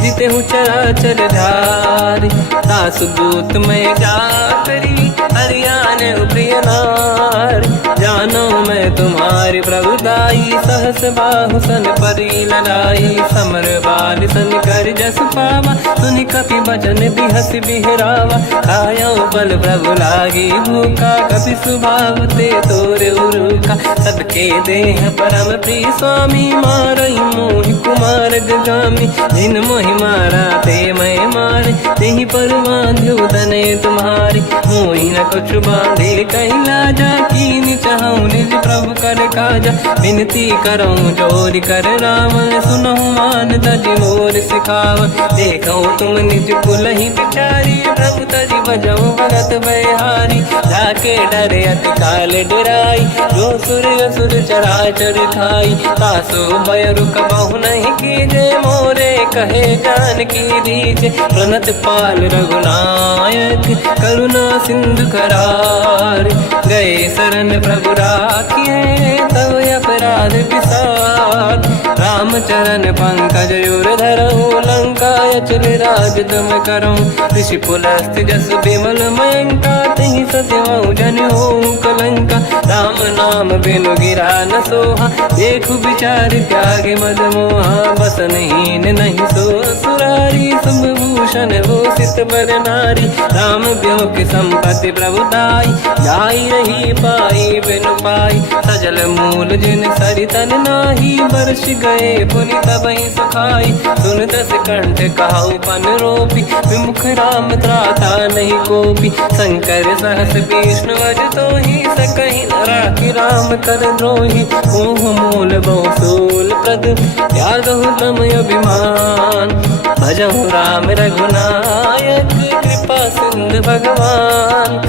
जितेहु चराचर धारी। तासु दूत में जाकरी, हरियाण प्रिय नार। जानो मैं तुम्हारी प्रभुताई, सहस बाहु सन परी लड़ाई। समर बाल सन कर जस पावा, सुनि कपि बचन बिहस बिहरावा। खायो बल प्रभु लागी भूखा, कपि स्वभाव ते तोरे उरुखा। सबके देह परम प्रिय स्वामी, मारई मोहि कुमार गगामी। जिन मोहि मारा ते मैं मारे, तेहि पर बांध्यो तने तुम्हारी। मोहि न कुछ बांधे कैला जा, कीन चाहूँ निज प्रभु कर काजा। विनती करऊँ जोरि कर रावण, सुनहु मान तज मोर सिखाव। देखो तुम निज कुलहि बिचारी, प्रभु तज बजऊँ भगत बलिहारी। जाके डरे अति काल डराई, जो सुर असुर चराचर खाई। तासो भय रुक बहु नहीं कीजे, मोरे कहे जानकी दीजे। प्रणत पाल रघुनायक, करुणा सिंधु करार। गए शरण प्रभु राखिए, तब अपराध विसार। रामचरण पंकज उर धरऊँ, लंका अचल राज तुम करऊँ। ऋषि पुलस्त्य जस विमल मयंका, तहि सत्यमऊ जन होऊँ कलंका। राम नाम बिनु गिरा न सोहा, देखु विचार त्यागे मद मोहा। बसनहीन नहीं सो सुरारी, शुभ भूषण भूषित बर नारी। राम ब्योह की संपत्ति प्रभुताई, जाई रही पाई बिनु पाई। सजल मूल जिन सरितन नाही, बरस गए पुनि तबहि सुखाई। सुन दस कंठ कहाऊ पन रोपी, विमुख राम त्राता नहीं कोपी। शंकर सहस विष्णु अज तोहि, सकहि न राखि राम कर द्रोही। मोह मूल बहु सूल प्रद, त्यागहु तम अभिमान। भजहु राम रघुनायक, कृपा सिंधु भगवान।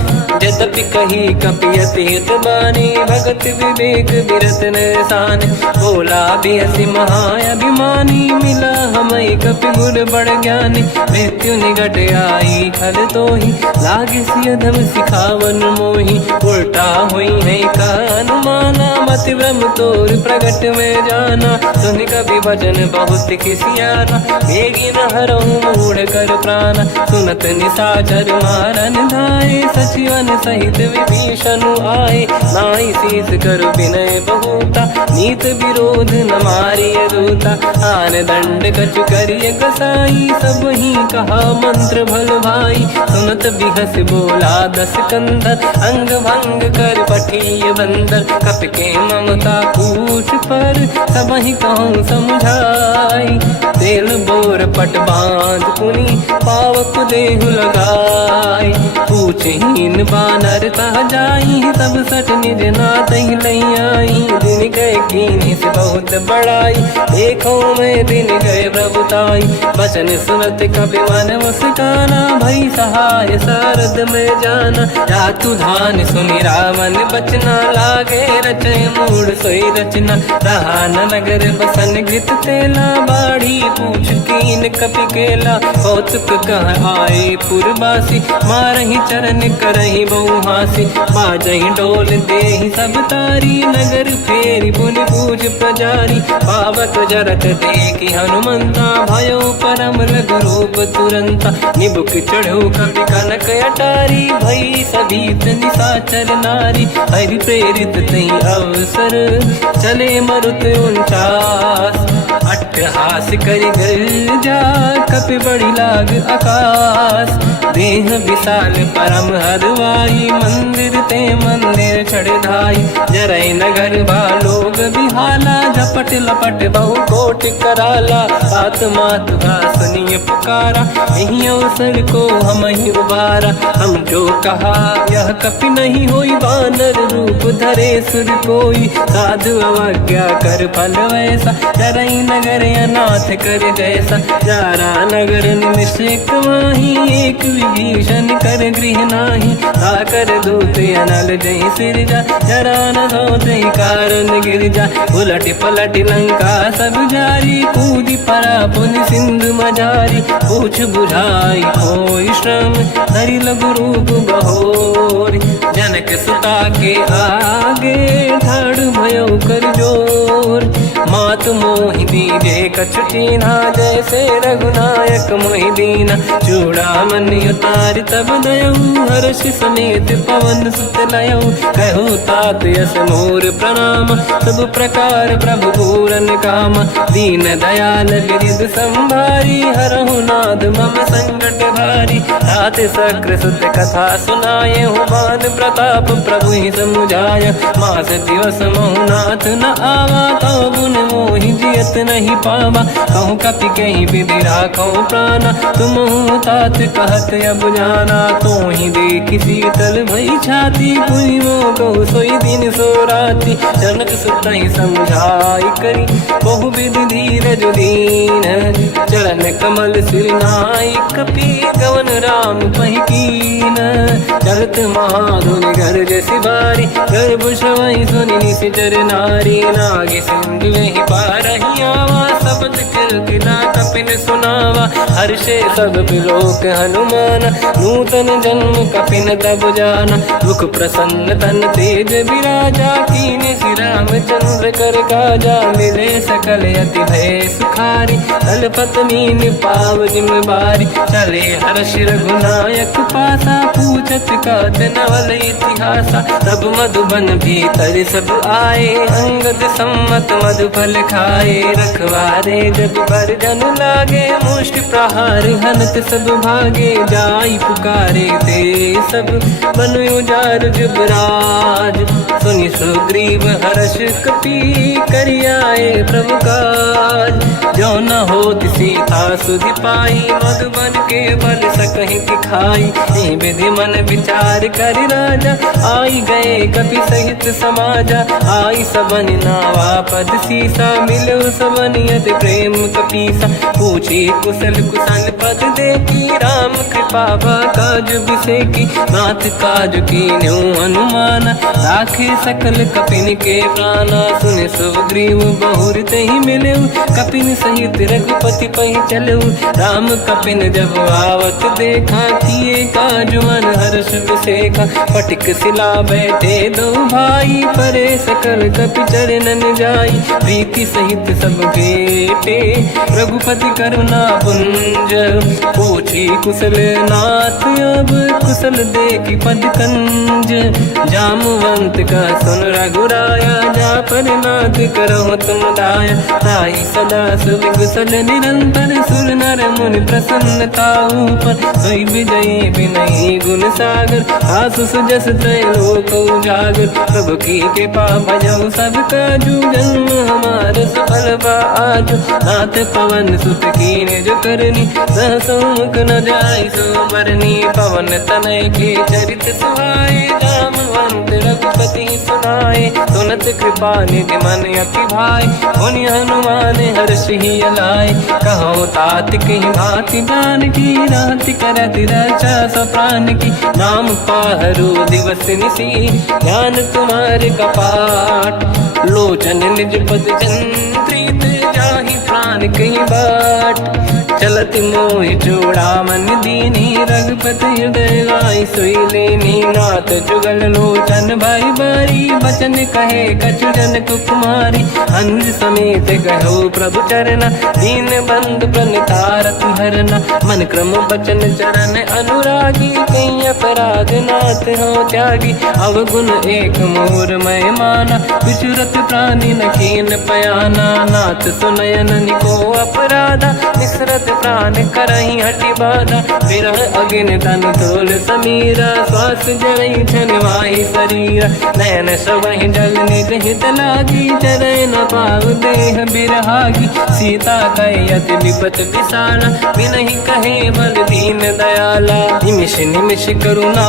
यद्यपि कही कपियति हित बानी, भगत विवेक बिरत निशान। बोला बिहसि महाअभिमानी, मिला हमई कपि गुर बड़ ज्ञानी। मृत्यु निकट आई खल तोहि, लागे सिय धम सिखावन मोहि। उल्टा हुई है का अनुमाना, मति ब्रह्म तोर प्रगट में जाना। सुनि कपि वचन बहुत खिसियाना, बेगी न हरहु मूढ़ कर प्राण। सुनत निशाचर मारन धाये, सचिवन सहित विभीषण आए। नाई शीस कर विनय बहुता, नीत विरोध न मारिय दूता। आन दंड कछु करिय कसाई, सब ही कहा मंत्र भल भाई। सुनत बिहस बोला दस कंधर, अंग भंग कर पठिय बंदर। कपि के ममता पूछ पर, सब ही कहूँ समझाई। तेल बोर पट बांध पुनि, पावक देहु लगाई। पूछहीन बानर तह जाई, तब सट निज नाथ ही लई आई। दिन गए कीनी से बहुत बड़ाई, देखो मैं दिन गए प्रभुताई। वचन सुनत कपि मन मुस्काना, भई सहाय सारद में जाना। जातु धान सुनि रावण बचना, लागे रचय मूढ़ सोई रचना। रहा न नगर बसन गृत तेला, बाढ़ी पूछ कीन कपि केला। कौतुक कह आए पुरवासी, मारहि चरण करहि बहु हासी। बाजहि डोल देहि सब तारी, नगर फेरि पुनि पूज प्रजारी। पावक जरत देखि हनुमंता, भयो परम रघुरूप तुरंता। निबुक चढ़ो कपि कनक अटारी, भई सभीत निशाचर नारी। हरि प्रेरित तहि अवसर, चले मरुत 49। अट्टहास करि गर्जा, कपि बड़ी लाग आकाश। देह विशाल परम हरवाई, मंदिर ते मंदिर चढ़ाई। जरई नगर बालोग बिहाला, झपट लपट बहु कोट कराला। बात मात सुनिय पुकारा, यही अवसर को हम ही उबारा। हम जो कहा यह कपि नहीं होई, वानर रूप धरे सुर कोई। साधु अवज्ञा कर फल वैसा, जरई नगर अनाथ कर जैसा। जारा नगर निमिषेक माही, एक विभीषण कर गृह नाही। आकर दूत अनल जय सिरजा, जरा न सोते कारण गिरजा। उलट पलट लंका सब जारी, कूदी परा पुनि सिंधु मजारी। पूछ बुझाई कोई श्रम, धरि लघु रूप बहोरी। जनक सुता के आगे, ठाड़ भयो कर जोर। मात मोहि दीजे कछु कीन्हा, जैसे रघुनायक मोहि दीना। चूड़ामणि उतार तब दयऊ, हर्ष समेत पवन सुत लयऊ। कहु तात यस मोर प्रणाम, सब प्रकार प्रभु पूरन काम। दीन दयाल गिरि वेद संभारी, हरहु नाद मम संकट भारी। रात सक्र सुत कथा सुनाए, हुमान प्रताप प्रभु ही समुझाय। मास दिवस महु नाथ न आवा, तो गुण मोहि जियत नहीं पावा। कहूँ कपि कहीं विधि राखो प्राणा, तुम तात कहत अब जाना। तो ही देखी शीतल भई छाती, पुनि मोह कहु सोई दिन सो राति। जनक सुत ही समझाई करी, बहु विधि धीरज दीन। चरण कमल सिर नाई, कपि गवन राम पहि कीन। चलत महाधुनि गर्ज सिबारी, गर्भ श्रवई सुनि निशिचर नारी। नागे सिंधु ही पारहि आवा, शब्द कीर्तिना कपिन सुनावा। हर्षे सब बिलोक हनुमान, नूतन जन्म कपिन तब जाना। दुख प्रसन्न तन तेज विराजा, कीने श्री रामचंद्र कर काजा। मिले सकल अति भय सुखारी, तलपत मीन पाव जिम बारी। चले हर्ष रघुनायक पासा, पूछत कात नवल इतिहासा। तब मधुबन भीतर सब आए, अंगद सम्मत मधु फल खाए। रखवारे जग पर जन लागे, मुष्टि प्रहार हनत सब भागे। जाई पुकारे ते सब, बन उजार जुबराज। सुनि सुग्रीव हर्ष कपि, करियाए प्रभु काज। जो न होत सीता सुधि पाई, मधुबन के बल सकहि दिखाई। विधि मन विचार कर राजा, आई गए कपि सहित समाजा। आई सबन नावा पद सीसा, मिलो सबन यदि प्रेम कपीसा। पूछे कुशल कुशल पद देखी, राम कृपा काज बिसेकी। नाथ काज कीन्यो अनुमान, राखे सकल कपिन के प्राणा। सुन सुग्रीव बहुर तहि मिलऊ, कपिन सहित रघुपति पहि चलऊ। राम कपिन जब आवत देखा, किए काज मन हर्ष बिसेखा। पटिक सिला बैठे दो भाई, परे सकल कपि चरणन जाई। प्रीति सहित सब बेटे, रघुपति करुणा पुंज। पूछी कुशल नाथ अब, कुशल देखी पद कंज। जामवंत का सुन रघुराया, जा पर नाथ करहु तुम दाया। ताई सदा सुविकुशल निरंतर, सुर नर मुनि प्रसन्नता ऊपर। सोई विजयी विनयी गुण सागर, आसु सुजस त्रैलोक उजागर। प्रभु की कृपा भजहु सब काजू, जन्म हमार सफल बा आजु। नाथ पवन सुत कीन्ह जो करनी, सहसो मुख न जाय सो मरनी। पवन तनय के चरित सुहाए, जामवंत रघुपति सुनाए। सुनत कृपा निधि मन अति भाई, पुनि हनुमान हर्ष ही अलाए। कहो तात कहीं भांति जानकी, राति करत रक्षा सब प्राण की। नाम पाहरो दिवस निसी, ध्यान तुम्हारे कपाट। लोचन निज पद चंद्रित, जाहि प्राण कहीं बाट। चलत मोहि चूड़ामन दीनी, रघुपति हृदय लाई सोई लेनी। नाथ जुगल लोचन भाई बारी, बचन कहे कछु जन कुमारी। अंध समेत गहो प्रभु चरना, दीन बंधु प्रणितारत हरना। मन क्रम बचन चरण अनुरागी, कहीं अपराध नाथ हो त्यागी। अवगुण एक मोर मैं माना, विचुरत प्राणी न कीन पयाना। नाथ सुनयन निको अपराधा, निसरत प्राण करही हटि बाधा। विरह अग्नि तन तोल समीरा, श्वास जरई छन वाहि शरीरा। नयन सबहि जल निज हित लागी, चरय न पाव देह बिरहागी। सीता कहे अति विपत विसाला, बिनहि कहे बल दीन दयाला। निमिष निमिष करुणा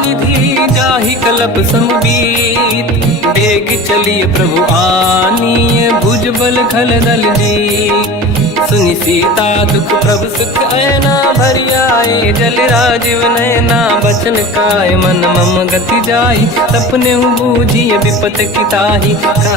निधि, जाहि कलप समुबीत। बेग चलिए प्रभु आनीय, भुज बल खल दल जी। सुनि सीता दुख प्रभु सुख ऐना, भरि आए जल राजीव नैना। बचन काय मन मम गति जाई, सपने बूझी विपत किताही।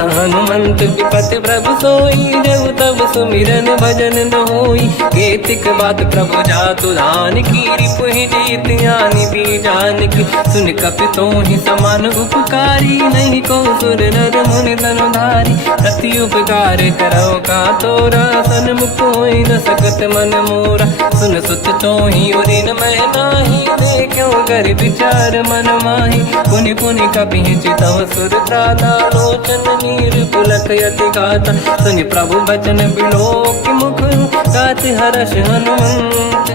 हनुमंत विपत प्रभु सोई, जब तब सुमिरन भजन न होई। केतिक बात प्रभु जातु धान की, रिपुहि जीत ज्ञानी बीजान की। सुन कपि तोहि समान उपकारी, नहीं को सुर नर मुनि तनुधारी। प्रति उपकार करो का तोरा, सन्मुख होई न सकत मन मोरा। सुन सुत तोहि उरिन मैं नाही, देखो कर विचार मन माही। पुनि पुनि कपि चितव सुर त्राता, लोचन नीर पुलक यति गाता। सुनि प्रभु बचन बिलोक मुख गात हर्ष हनुमंत।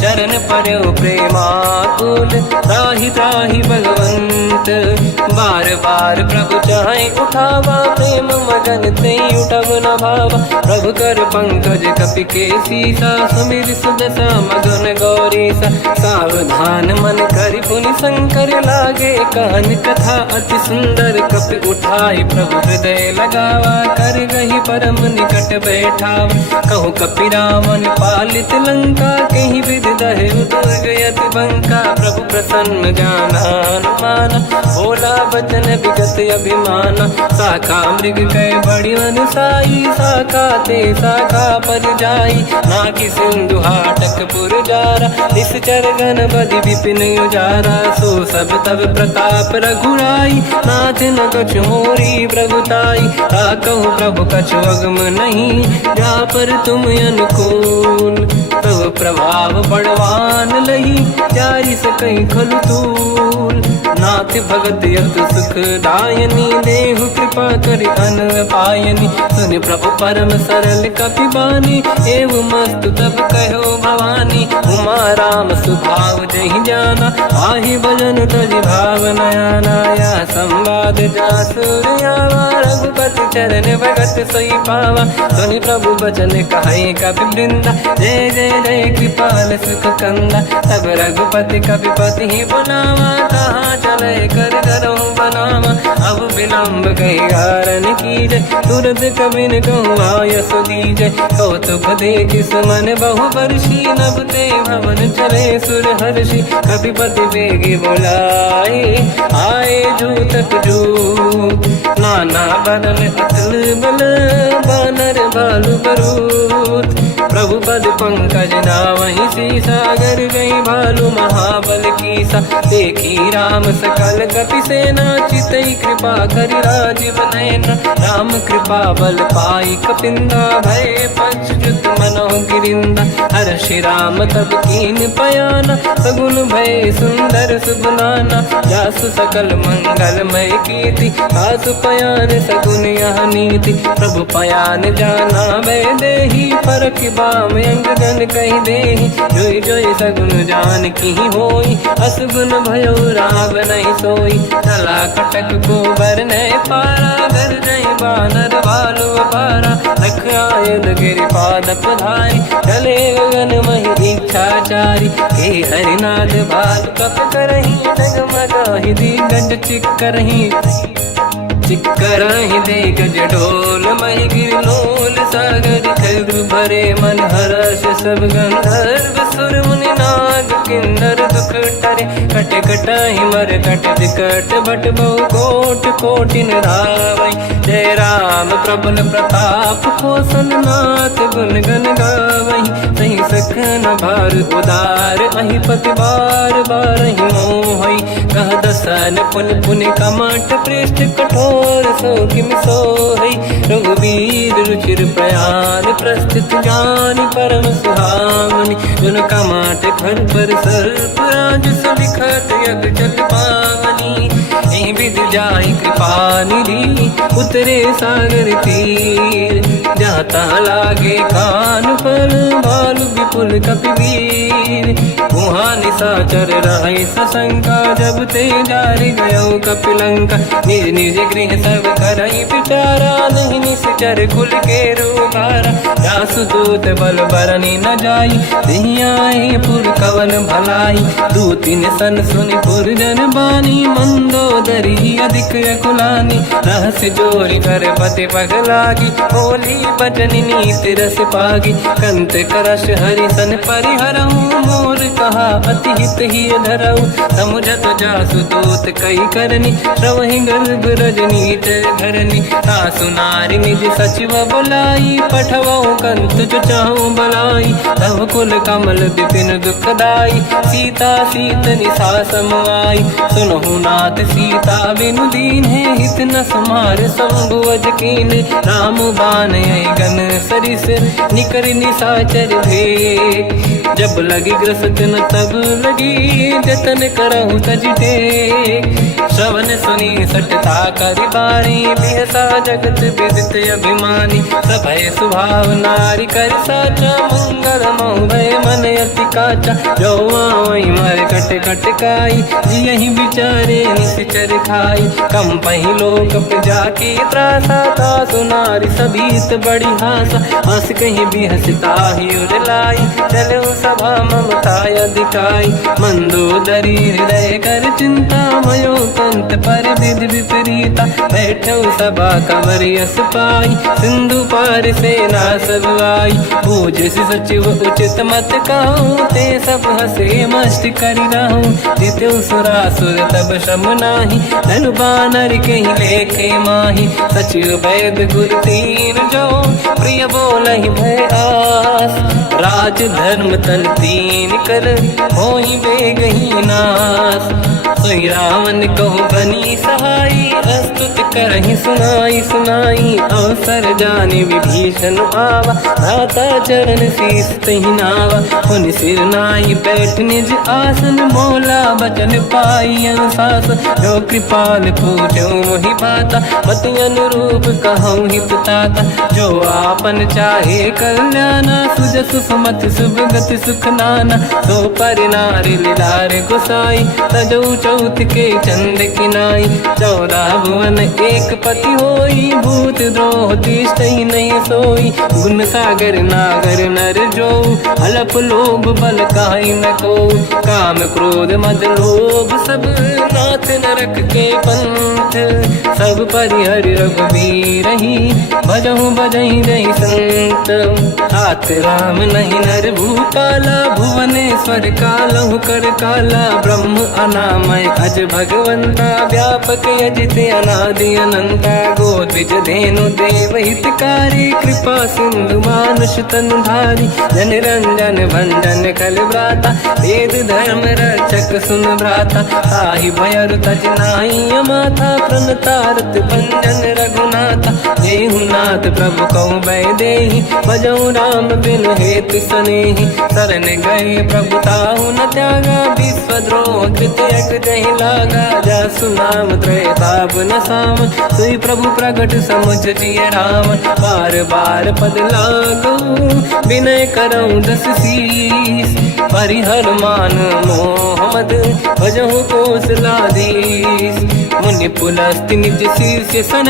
चरण पर्यो प्रेमाकुल त्राहि त्राहि भगवंत। बार बार प्रभु चाहे उठावा प्रेम मगन ते उठब न भावा। प्रभु कर पंकज कपि के सीसा सुमिर सुदशा मगन गौरीसा। सावधान मन करि पुनि शंकर लागे कहन कथा अति सुंदर। कपि उठाई प्रभु हृदय लगावा कर गही परम निकट बैठावा। कहु कपि रावण पालित लंका कहीं विद दहे दुर्ग यति बंका। प्रभु प्रसन्न जाना अनुमाना बोला बचन विगत अभिमाना। शाखा मृग कह बड़ी अनुसाई शाखा ते शाखा पर जाई। नाकि सिंधु हाटक पुर जारा निश्चर गण बधि विपिन उजारा। सो सब तब प्रताप रघुराई नाथ न कछु मोरी प्रभुताई। कहूँ प्रभु कछु अगम नहीं जा पर तुम अनुकूल। तब प्रभाव बड़वान लही जारी सकई खलु तूल। नाथ भगत यत सुख दायनी देहु कृपा करि अन पायनी। सुन प्रभु परम सरल कपि बानी एवं मस्त तब कहो भवानी। उमा राम सुभाव जहि जाना आहि भजन तजि भाव नयाना। या संवाद जासुर आवा रघुपति चरण भगत सोई पावा। सुनि प्रभु बचन कहे कपि वृंदा जय जय जय कृपाल सुख कंदा। तब रघुपति कपिपति ही बनावा कहाँ चले कर करो बनावा। अब विलम्ब कही कारण कीजय तुरंत कबिन कहूँ आयस दीजय। कौतुक देख सुमन बहु वर्षी नभ ते भवन चले सुर हर्षि। कपिपति बेगी बोलाए आए जूतक जूत। नाना बदन अतल बल बानर भालु बरूत। प्रभु पद पंकज नावहि सी सागर गई भालु महाबल कीसा। देखी राम सकल कपि सेना चितई कृपा करि राजीव नयना। राम कृपा बल पाई कपिंदा भय पक्षुत मनो गिरिंदा। हर्षि राम तब कीन पयाना सगुन भय सुंदर सुबनाना। जासु सकल मंगलमय कीर्ति आसु पयान सगुन यह नीति। प्रभु पयान जाना भय देहि परखि बाम अंग जन कहि देहि। जोई जोई सगुन जान की होई असगुन भयो राव नहीं सोई। चला कटक को बरने पारा घर जय बानर भालु पारा। लख आयल गिरिपाद पधारी चले गगन महि इच्छाचारी। हे हरिनाथ भालु कप करही डगमगाहि दिग्गज चिक्करही। चिक्करहि दिग्गज ढोल महि गिरलोल सागर खर भरे मन हर्ष सब गंधर्व सुर मुनि नाग किन्नर दुख टरे। कट कटाहि मर कट विकट भट बहु कोट कोटिन धावै। जय राम प्रबल प्रताप कौशल नाथ गुण गन गावै। सही सखन भार उदार अहि पति बार बार ही मोहै। कह दसन पुन पुन कमठ पृष्ठ कठोर सो किम सोहै। रघुवीर रुचिर प्रयाण प्रस्थित जानि परम सुहावनी। जुन कमाट घर पर सर्प राज सबिखत यग जल पावनी। एहि विधि जाहि कृपा निधि उतरे सागर तीर। जाता लागे कान पर भालु विपुल कपि वीर। वहाँ निशाचर रहे सशंका जब ते जारि गयो कपिलंका। निज निज गृह सब करई विचारा नहीं निश्चर कुल के रूबारा। जासु दूत बल बरनी न जाई तिहि आए पुर कवन भलाई। दूतिन सन सुनि पुर जन बानी मंदोदरी अधिक अकुलानी। रहस्य जोरि कर पति पगलागी बोली बचन नीति रस पागी। कंत करश हरि सन परिहरहु मोर कहा अति हित ही धरऊ। समुझत जासु दूत कई करनी श्रवहि गर्भ रजनी धरनी। सासु नारी निज सचिव बुलाई पठवऊ कंत जो चाहूं बलाई। तब कुल कमल विपिन दुखदाई सीता सीत निशा समाई। सुनहु नाथ सीता बिनु दीन है हित न समार शंभुवज कीन। राम बान गन सरिस निकर निशाचर भेद। जब लगी ग्रस्त न तब लगी जतन करहु तज टेक। श्रवण सुनी सटता करि बाणी बिहसा जगत विदित अभिमानी सभय स्वभाव नारी कर साचा मंगल मोह भय मन अति काचा जो आवई मर कट कट काई यही बिचारे निश्चर खाई कम पही लोक जाके त्रासा था सुनारी सभीत बड़ी हासा हंस कहीं भी हंसता ही उर लाई चलो सभा ममता दिखाई मंदोदरी हृदय कर चिंता मयो कंत पर विधि विपरीता बैठो सभा कवर यस पाई सिंधु पार से ना सब आई पूज सचिव उचित मत कहूँ ते सब हंसे मस्त करी रहूँ दित्यो सुरासुर तब शम नाही धनु बानर कहीं लेखे माही सचिव वैद गुरु तीन जो प्रिय बोलहि भय आस राज धर्म तन तीन कर होई बेगही नास सोई रावण कहु बनी सहाई अस्तुत करहि सुनाई सुनाई अवसर जाने विभीषण आवा भ्राता चरण शीस तहि नावा उन सिर नाई बैठ निज आसन मोला बचन पाई अनुशास जो कृपाल पूजो मोहि बाता मति अनुरूप कहूँ हित ताता जो आपन चाहे कल्याणा सुजस सुमति सुभगति सुख नाना सो पर नारी लीलार गोसाई तजौ चौथ के चंद किनाई 14 भुवन एक पति होई भूत द्रोह तिष्ठ नहीं सोई गुण सागर नागर नर जो अलप लोभ बल काई न को काम क्रोध मद लोभ सब नाथ नरक के पंथ सब परिहर रघुवीर ही भजहु भजहि जहि संत हाथ राम नहीं नर भूपाला भुवनेश्वर कालहु कर काला ब्रह्म अनामय अज भगवंता व्यापक अजित अनादि अनंता गोद्विज धेनु देव हितकारी कृपा सिंधु मानुष तनुधारी जन रंजन भंजन कल व्राता वेद धर्म रक्षक सुन भ्राता ताहि भयर तज नाई माथा प्रणतारत भंजन रघुनाथा जेहु नाथ प्रभु कौ बै देहि भजऊ राम बिन हेतु सनेहि शरण गए प्रभु ताहु न त्यागा विश्वद्रोह कृत यज्ञ जहि लागा जासु नाम त्रैताप न साम सोई प्रभु प्रगट समुझ जिय राम बार बार पद लागू विनय करऊँ दस शीस परिहर मान मोह मद भजहु कौशलाधीश मुनि पुलस्ति निज शीर्ष सन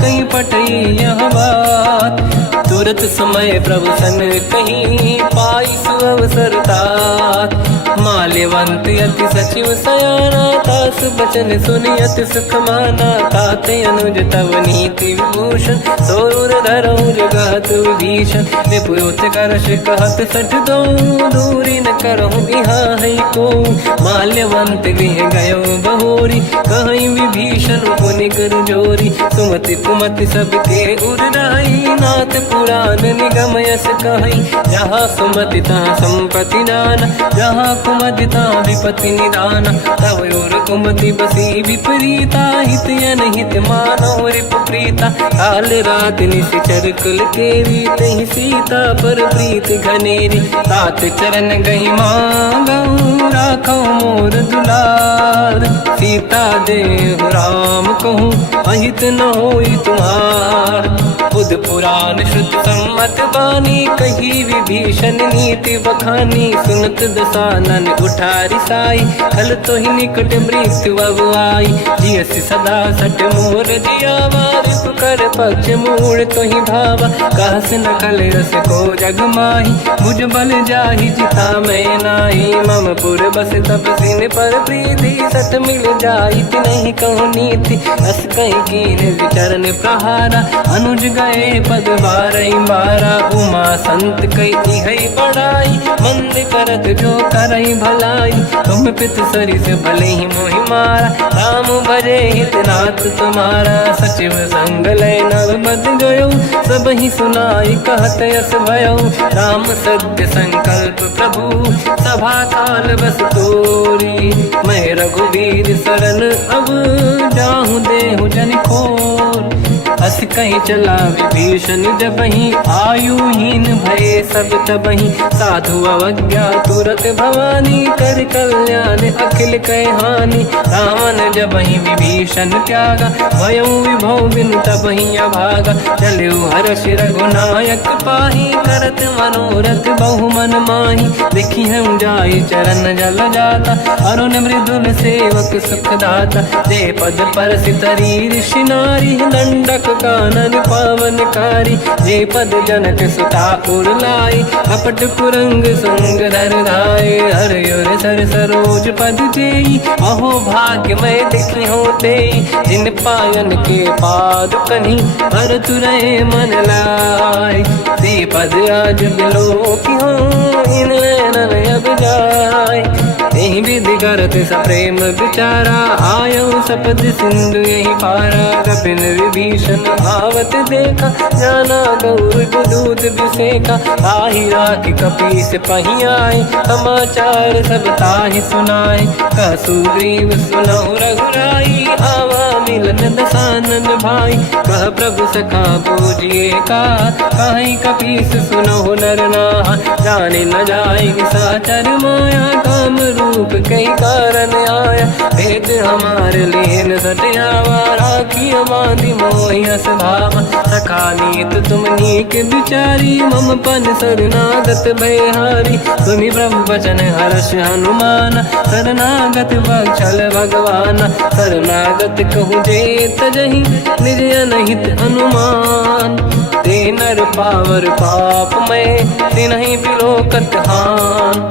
कहीं पटई यह बात तुरत समय प्रभु सन कहीं पाई सुअवसर तात माल्यवंत अति सचिव सयाना तास बचन सुनि अति सुख माना ताते अनुज तव नीति विभूषण सोरूर धरऊ जगत विभीषण विपुत करश कहत सठ दो दूरी न करहु इहा है को माल्यवंत गृह गयो बहोरी कहीं विभीषण पुनि कर जोरी सुमति कुमति सबके उड़ाई नाथ पुराण निगम यस कहीं जहाँ सुमति तहाँ संपत्ति नाना जहाँ कुमति तहाँ विपत्ति निदाना तव और कुमति बसी विपरीता हित अनहित मानव रिप प्रीता काल रात निश्चर कुल केरी तहि सीता पर प्रीत घनेरी तात चरण गही मांगऊ राखो मोर दुलार सीता देहु राम कहूँ अहित न होई तुम्हार बुध पुराण शुद्ध सम्मत बानी कही विभीषण नीति बखानी सुनत दसानन उठारी साई खल तो ही निकट मृत्यु अब आई जियस सदा सट मोर जियावा रिप कर पक्ष मूल तो ही भावा कहस न कल रस को जग माही मुझ बल जाहि जिता मैं नाही मम पुर बस तप सिन पर प्रीति सत मिल जाई नहीं कहूँ नीति अस कहीं कीन विचरण प्रहारा अनुज गए पद बारई बारा उमा संत कई है बड़ाई मंद करत जो करई भलाई तुम पित सरिस भले ही मोहि मारा राम भजे हितनाथ तुम्हारा सचिव संग लय नव बद गयो सब ही सुनाई कहत यस भयो राम सत्य संकल्प प्रभु सभा काल बस तोरी मैं रघुवीर शरण अब जाहु देहु जन खोर अस कहीं चला विभीषण जबहि आयुहीन भये सब तबहि साधु अवज्ञा तुरत भवानी कर कल्याण अखिल कह हानि रावण जबहि विभीषण त्यागा भयउ विभव बिनु तबहि अभागा चलु हर्ष रघुनायक पाहि करत मनोरथ बहु मन माहि देखी हम जाई चरण जल जाता अरुण मृदुल सेवक सुखदाता जे पद पर सितरी ऋषि नारी दंडक कानन पावनकारी जे पद जनक सुता उर लाई अपट कुरंग संग धर धाय हर सर सरोज पद जेई अहो भाग्य मैं देखी होते जिन पायन के पाद कहीं हर तुरहे मन लाय ते पद आज बिलो की हो इन नैनन अब जाय यही विधि करत सप्रेम विचारा आयो सपद सिंधु यही पारा कपिन विभीषण आवत देखा जाना गौर दूध विसेका ताहि राखी कपीस पही आए समाचार सब ताहि सुनाए कह सुग्रीव सुनहु रघुराई आवा मिलन दसानन भाई कह प्रभु सखा पूजिए का कहीं कपीस सुनहु नर नाहा जाने न जाएगी साचर माया काम रूप कई कारण आया भेद हमारे लिए न सटियावा राखी बांधी मोहियस भावा सखा नीत तुम नीक बिचारी मम पन शरणागत भयहारी सुनि प्रभु वचन हर्ष हनुमान शरणागत बक्षल भगवान शरणागत कहु जे तजहि निज अनहित अनुमान ते नर पावर पाप में तिन्हि बिलोकत हान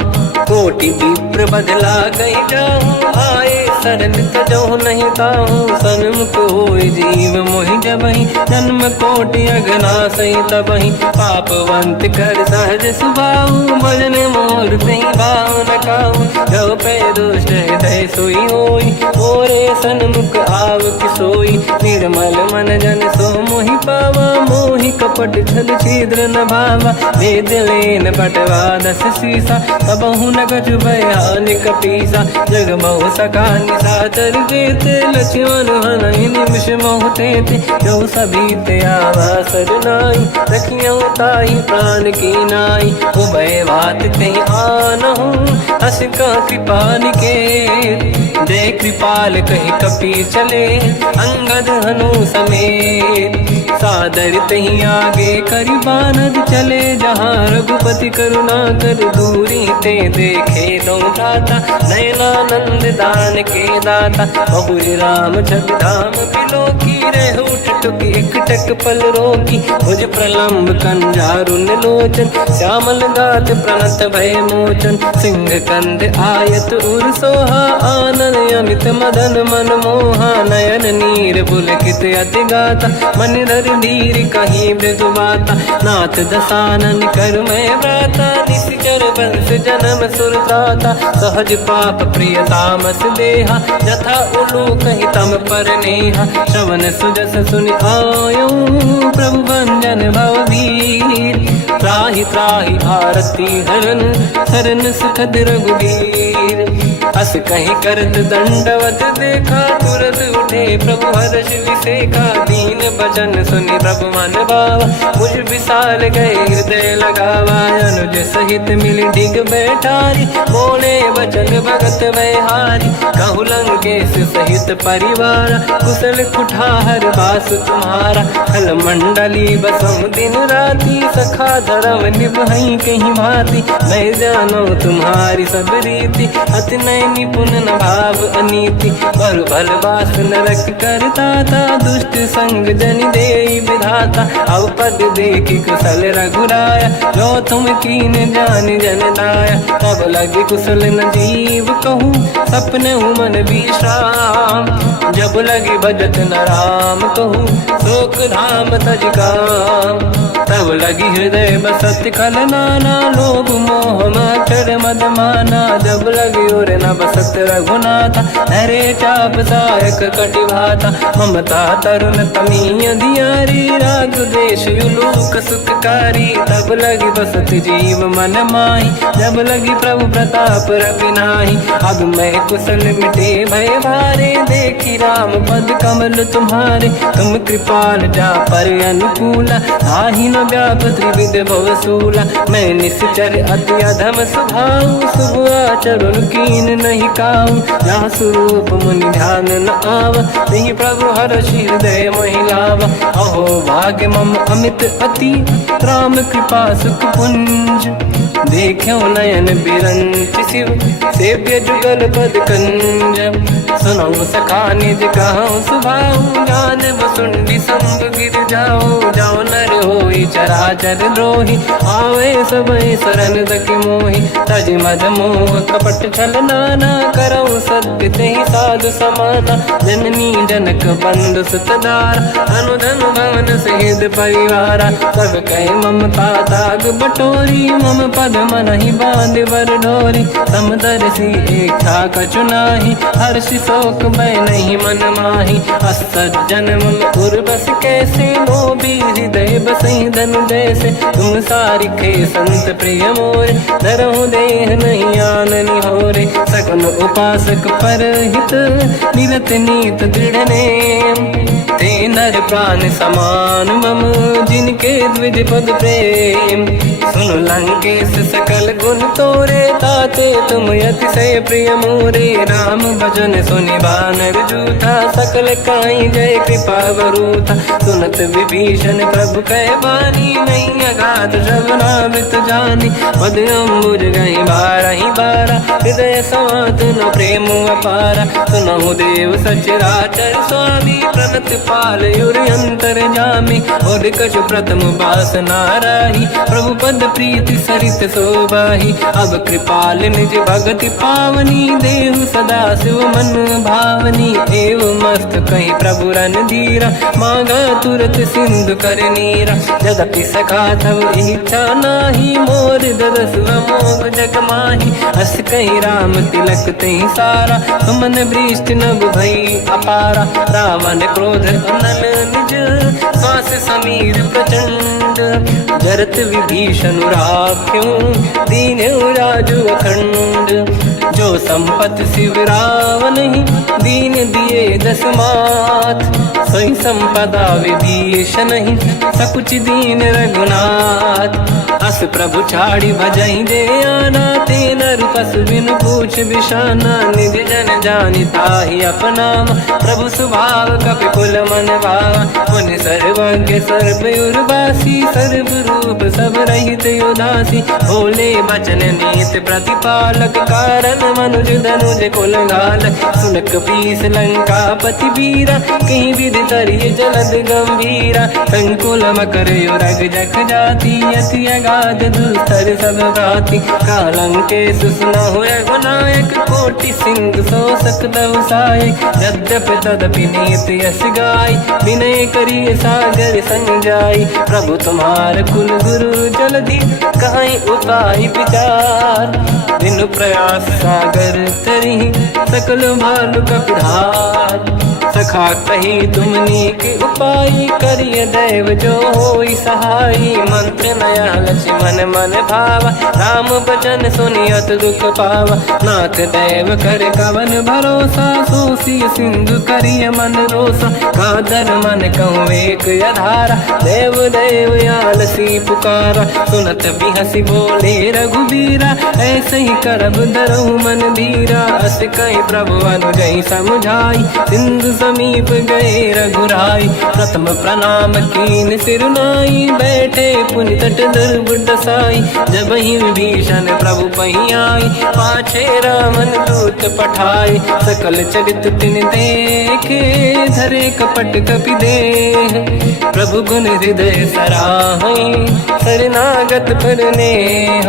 कोटि विप्र बदला गई जाऊं आए शरण तजो नहीं ताऊं सन्मुख होय जीव मोहि जबहि जन्म कोटि अगना सही तबहि पापवंत कर सहज सुभाऊ भजन मोर सही भाव न काऊ जो पे दुष्ट हृदय सोई होई मोरे सन्मुख आव किसोई निर्मल मन जन सो मोहि पावा मोहि कपट छल छिद्र न भावा वेद लेन पटवा दस सीसा तबहु न कछु भयानि कपीसा जग बहु सका निशाचर जेते लक्ष्मण हनहि निमिष मोह तेते जो सभी ते आवा सरनाई रखियो ताई प्राण की नाई उभय बात ते आनहु अस का कृपा निकेत जय कृपाल कहीं कपी चले अंगद हनु समेत सादर तही आगे करि बानद चले जहाँ रघुपति करुणा कर दूरी ते देखे दो दाता नयनानंद दान के दाता बहुरी राम जग धाम बिलो की रहु टुक एक टक पल रोकी भुज प्रलम्ब कंजारुन लोचन श्यामल गात प्रणत भय मोचन सिंह कंद आयत उर सोहा आनन अमित मदन मन मोहा नयन नीर पुलकित अति गाता मन धर धीर कहीं मृदु बाता नाथ दसानन कर मैं व्राता निश्चर वंश जन्म सुरताता सहज पाप प्रिय तामस देहा यथा उलू कहीं तम पर नेहा श्रवण सुजस सुनि आयो प्रभु भंजन भववीर त्राहि त्राहि आरती हरन शरण सुखद रघुवीर अस कहीं करत दंडवत देखा तुरत उठे प्रभु हर्ष विसेखा दीन बचन सुनि प्रभु मन भावा मुझ विशाल गए हृदय लगावा अनुज सहित मिल डिग बैठारी बोले बचन भगत बहारी कहु लंकेश सहित परिवार कुशल कुठार बास तुम्हारा खल मंडली बसम दिन राती सखा धर्म निभई कहीं भांति मैं जानो तुम्हारी सब रीति अति नय निपुण न भाव अनीति पर भल बास नरक करता था दुष्ट संग जन दे विधाता अब पद देखी कुशल रघुराया जो तुम कीन जान जन दाया तब लगे कुशल न जीव कहूँ सपने मन विश्राम जब लगे भजत न राम कहूँ शोक धाम तज काम तब लगी हृदय बसत खल नाना लोभ मोह मच्छर मद माना जब लगे और न बसत रघुनाथा, हरे चाप सायक कटिभाता, ममता तरुण तमीय धियारी, राग द्वेष युलूक सुखकारी, तब लगी बसत जीव मन माही, जब लगी प्रभु प्रताप रवि नाही। अब मैं कुशल मिटे भय भारे, देखी राम पद कमल तुम्हारे, तुम कृपाल जा पर अनुकूला, आहि न व्याप त्रिविध भवसूला। मैं निश्चर अति अधम स्वभाव, शुभ आचरण कीन नहीं काऊ, जहाँ स्वरूप मुनि ध्यान न आव, नहीं प्रभु हर्षि हृदय महिलाव। अहो भाग्य मम अमित अति, राम कृपा सुख पुंज, देख्यो नयन बिरंच शिव, सेव्य जुगल पद कंज। सुनऊ सखा निज कहूँ सुभाऊ, ज्ञान वसुंडी संग गिर जाओ, जाओ नर होई चराचर द्रोही, आवे सबई शरण दक मोहि। तज मद मोह कपट छल नाना, करऊँ सत्य तेहि साधु समाना, जननी जनक बंधु सुतदार, अनुधन भवन सहित परिवारा। सब कहे ममता ताग बटोरी, मम पद मन ही बांध बर डोरी, समदर्शी इच्छा कछु नाही, हर्षि शोक मैं नहीं मन माही। असज्जन मम उर्वश कैसे, लोभी हृदय बसई धनु जैसे, तुम सारिखे संत प्रिय मोरे, धरहु देह नहीं आननि होरे। सगुन उपासक पर हित, निरत नीत दृढ़ नेम, ते नर प्राण समान मम, जिनके द्विज पद प्रेम। सुन लंकेश सकल गुण तोरे, ताते तुम अतिशय प्रिय मोरे। राम भजन सुनि बानर जूथा, सकल काई जय कृपा वरूथा। सुनत विभीषण प्रभु कह बानी, नहीं अगाध श्रवणामृत जानी। पद अम्बुज गई बारहि बारा, हृदय समात न प्रेम अपारा। सुनहु देव सचराचर स्वामी, प्रणत पाल युर अंतर जामी। और कछु प्रथम बास नाराही, प्रभु पद प्रीति सरित शोभाही। अब कृपाल निज भगति पावनी, देहु सदा शिव मन भावनी। एव मस्त कहीं प्रभु रन धीरा, मांगा तुरत सिंधु कर नीरा। यद्यपि सखा तब इच्छा नाही, मोर दरस मोग जग माही। हस कहीं राम तिलक तही सारा, सुमन वृष्टि नभ भई अपारा। रावण क्रोध अनल निज, श्वास समीर प्रचंड। जरत विभीषण राख्यों, दीन्यो राजु अखंड। जो संपत शिव रावण ही, दीन दिए दस मात। सोई संपदा विभीषण ही, सकुच दीन रघुनाथ। अस प्रभु छाड़ी भजई दे आना, ते नर पशु बिनु पूछ बिशाना। निज जन जानि ताहि अपनाम, प्रभु स्वभाव कपि कुल मन भावा। मुनि सर्वज्ञ सर्वयुर्वासी, सर्व रूप सब रहित उदासी। भोले बचन नीत प्रतिपालक, कारण मनुज धनुज कुल घालक। सुन कपीस लंका पति वीरा, कहीं विधि तरिय जलद गंभीरा। संकुल मकर युरग जख जाति, अति अगाध दुस्तर सब भाति। कालंकेश सुनहु रघुनायक, कोटि सिंधु शोषक तव सहायक। यद्यपि तदपि नीत यश गाय, विनय करिय सागर संग जाई। प्रभु तुम्हार कुल गुरु जलधि, कहीं उपाय विचार। बिनु प्रयास सागर तरी, सकल भानु कपिधार। सखा कही तुमनी के उपाय, करिय दैव जो होई सहाई। मंत्र नया लक्ष्मण मन भावा, राम भजन सुनियत दुख पावा। नाथ दैव कर कवन भरोसा, सोसी सिंधु करिय मन रोसा। कादर मन कहूँ एक अधारा, देव देव आलसी पुकारा। सुनत भी हंसी बोले रघुबीरा, ऐसे ही करब धरहु मन धीरा। अस कहीं प्रभु अनुजई समझाई, सिंधु समीप गए रघुराई। प्रथम प्रणाम कीन सिरुनाई, बैठे पुनि तट दुर्बुद साई। जब ही विभीषण प्रभु पही आई, पाछे रामन दूत पठाई। सकल चरित तिन देखे, धरे कपट कपि देह। प्रभु गुण हृदय सराहई, शरणागत पर नेह।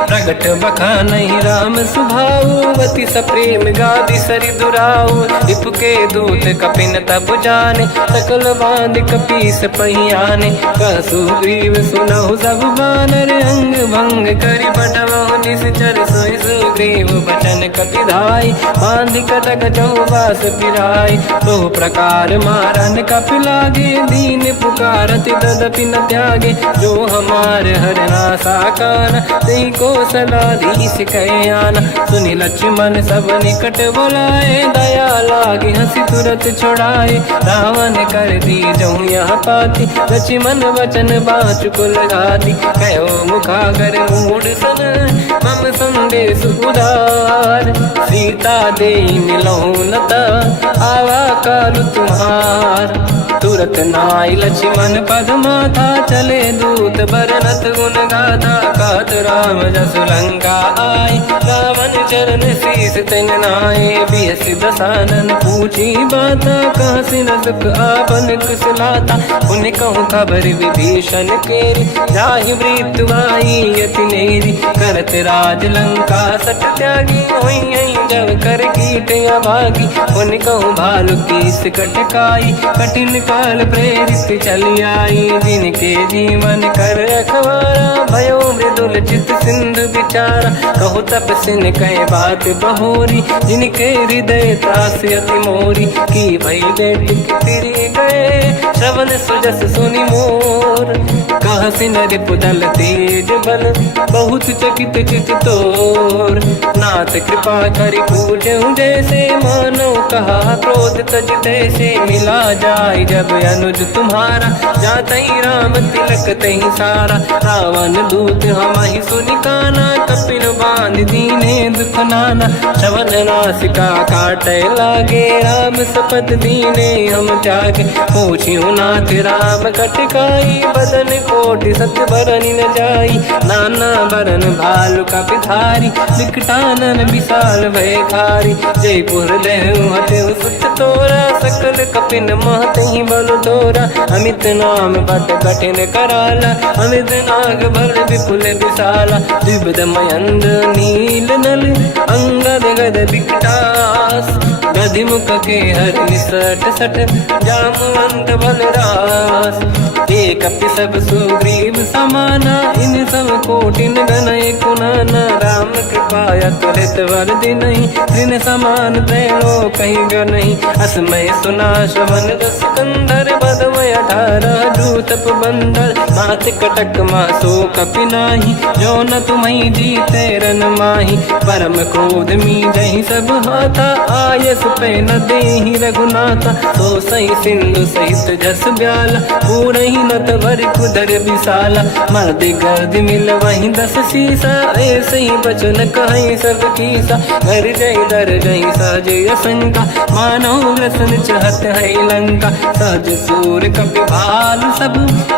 प्रगट बखानहि राम सुभाऊ, अति सप्रेम गादि सरि दुराऊ। रिपु के दूत कपिन तब जाने, सकल बांध कपीस पहियाने। कह सुग्रीव सुनहु सब बानर, अंग भंग करि पठवहु निश्चर। सोई सुग्रीव बचन कपि धाई, बांधि कटक चौबास पिराई। तो प्रकार मारन कपि लागे, दीन पुकारति तदपि न त्यागे। जो हमारे हरना साकार, तेहि कौशलाधीश कहे आना। सुनि लक्ष्मण सब निकट बोलाए, दया लागे हंसी तुरत छुड़ाए। रावण कर दी जऊँ यहाँ पाती, लक्ष्मण वचन बाँचु कुल घाती। कहो मुखागर मूढ़ सन, मम संदेश उदार। सीता देई मिलहु न त, आवा कालु तुम्हार। तुरत नाई लक्ष्मण पद माथा, चले दूत बरनत गुण गाथा। कहत राम जसु लंका आए, रावण चरण शीस तिन नाए। बिहसि दसानन पूछी बाता, कहसि न सुख आपन कुशलाता। पुनि कहूँ खबर विभीषण केरी, जाहि मृत्यु आई यति नेरी। करत राज लंका सट त्यागी, होई जब कर कीट अभागी। पुनि कहूँ भालु कीस कटकाई, कठिन काल प्रेरित चली आई। जिनके जीवन कर रखवारा, भयो मृदुल चित सिंधु विचारा। कहु तपसिन कहे बात बहोरी, जिनके हृदय त्रास अति मोरी। की भई बेटी तिरि गए, श्रवण सुजस सुनि मोर। कहसि न रिपुदल तेज बल, बहुत चकित चित तोर। नाथ कृपा करि पूजहु जैसे, मानो कहा क्रोध तज तैसे। मिला जाय जब अनुज तुम्हारा, जातहि राम तिलक तहि सारा। रावण दूत हमहि सुनि काना, कपिन बांध दीने दुख नाना। श्रवण नासिका काटय लागे, राम सपथ दीने हम त्यागे। पूछिहु नाथ राम कटकाई, बदन कोटि सत बरनि न जाई। नाना बरन भालु कपि धारी, विकटानन विशाल भय खारी। जयपुर देहु हतेहु सुत तोरा, सकल कपिन महतहि बल तोरा। अमित नाम बट कठिन कराला, अमित नाग बल विपुल विशाला। द्विविध मयंद नील नल, अंगद गद विकटास। गधिमुख के हर निसट सठ, जामवंत बलरास। एक कपि सब सुग्रीव समाना, इन सब कोटिन गनय कुनाना। राम कृपा त्वरित वर दिनहि, तृण समान त्रैलोक कहीं गनहि। असमय सुना श्रवण रस कंधर, बदमय 18 दूतप बंदर। मात कटक मासो कपि नाही, जो न तुम्हि जीते रन माही। परम क्रोध मी जहि सब हाथा, आयस पे न देहि रघुनाथा। तो सही सिंधु सहित जस ब्याला, पूरहि नत भर कुदर विशाला। मर्द गर्द मिल वहीं 10 सीसा, ऐसे ही बचन कहीं सब कीसा। घर जय दर जय सहज असंका, मानो ग्रसन चहत है लंका। सहज सूर कपि भालु सब,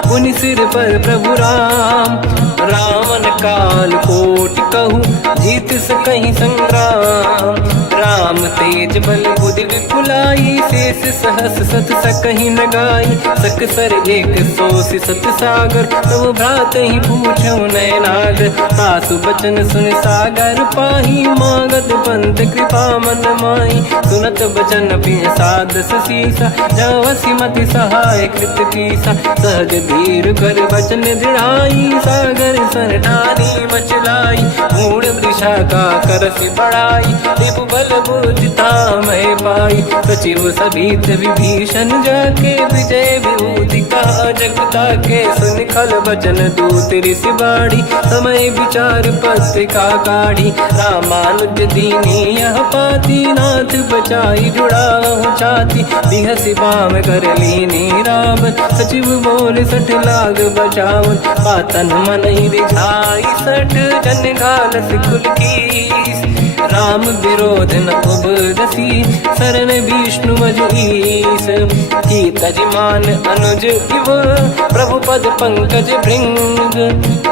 पुनि सिर पर प्रभु राम। रावण काल कोटि कहूँ, जीत सकहि संग्राम। राम तेज बल बुद्धि विपुलाई, शेष सहस सत सकहि न गाई। सकसर एक सोसि सत सागर, तब भ्रात ही पूछो नयनागर। सासु बचन सुन सागर पाही, मांगत पंत कृपा मन माही। सुनत बचन पिय सादस सीसा, जावसी मति सहाय कृत कीसा। सहज धीर कर बचन दृढ़ाई, सागर सर ठानी मचलाई। मूढ़ वृषा का करसि बढ़ाई, रिपु बल बुद्धि तामय पाई। सचिव सभीत विभीषण जाके, विजय विभूति कहा जगता के। सुन खल बचन दूत ऋषि बाड़ी, समय विचार पत्रिका काढ़ी। रामानुज दीनी यह पाती, नाथ बचाई जुड़ाहु छाती। बिहसि बाम कर लीनी राम, सचिव बोल सठ लाग बचावन। पातन मन ही रिझाई सठ, जन घाल सिकुल कीस। राम विरोध न उबरसी, शरण विष्णु मज ईस। की तजमान अनुज इव, प्रभु पद पंकज भृंग।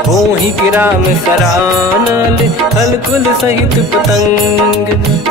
होहि कि राम सरानल, हलकुल सहित पतंग।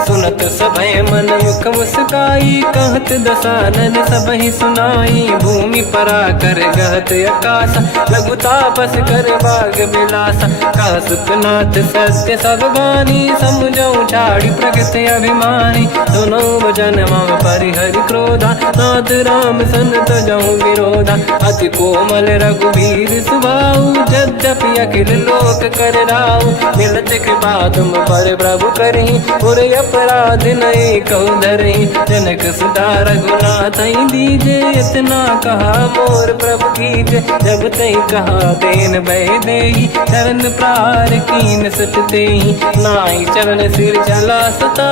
सुनत सभय मन मुख मुस्काई, कहत दसानन सबहि सुनाई। भूमि परा कर गहत आकाशा, लघु तापस कर बाग बिलासा। कह सुखनाथ सत्य सब बानी, समुझा चलऊ छाड़ी प्रकृति अभिमानी दोनों वचन मम परिहरि क्रोधा नाथ राम सन तजऊ विरोधा अति कोमल रघुवीर सुभाऊ यद्यपि अखिल लोक कर राऊ मिलत कृपा तुम पर प्रभु करही और अपराध नए कहु धरही जनक सुता रघुनाथ दीजे इतना कहा मोर प्रभु कीजे जब तई कहा देन भय देही चरण प्रार कीन सटते नाई चरण सिर चला सता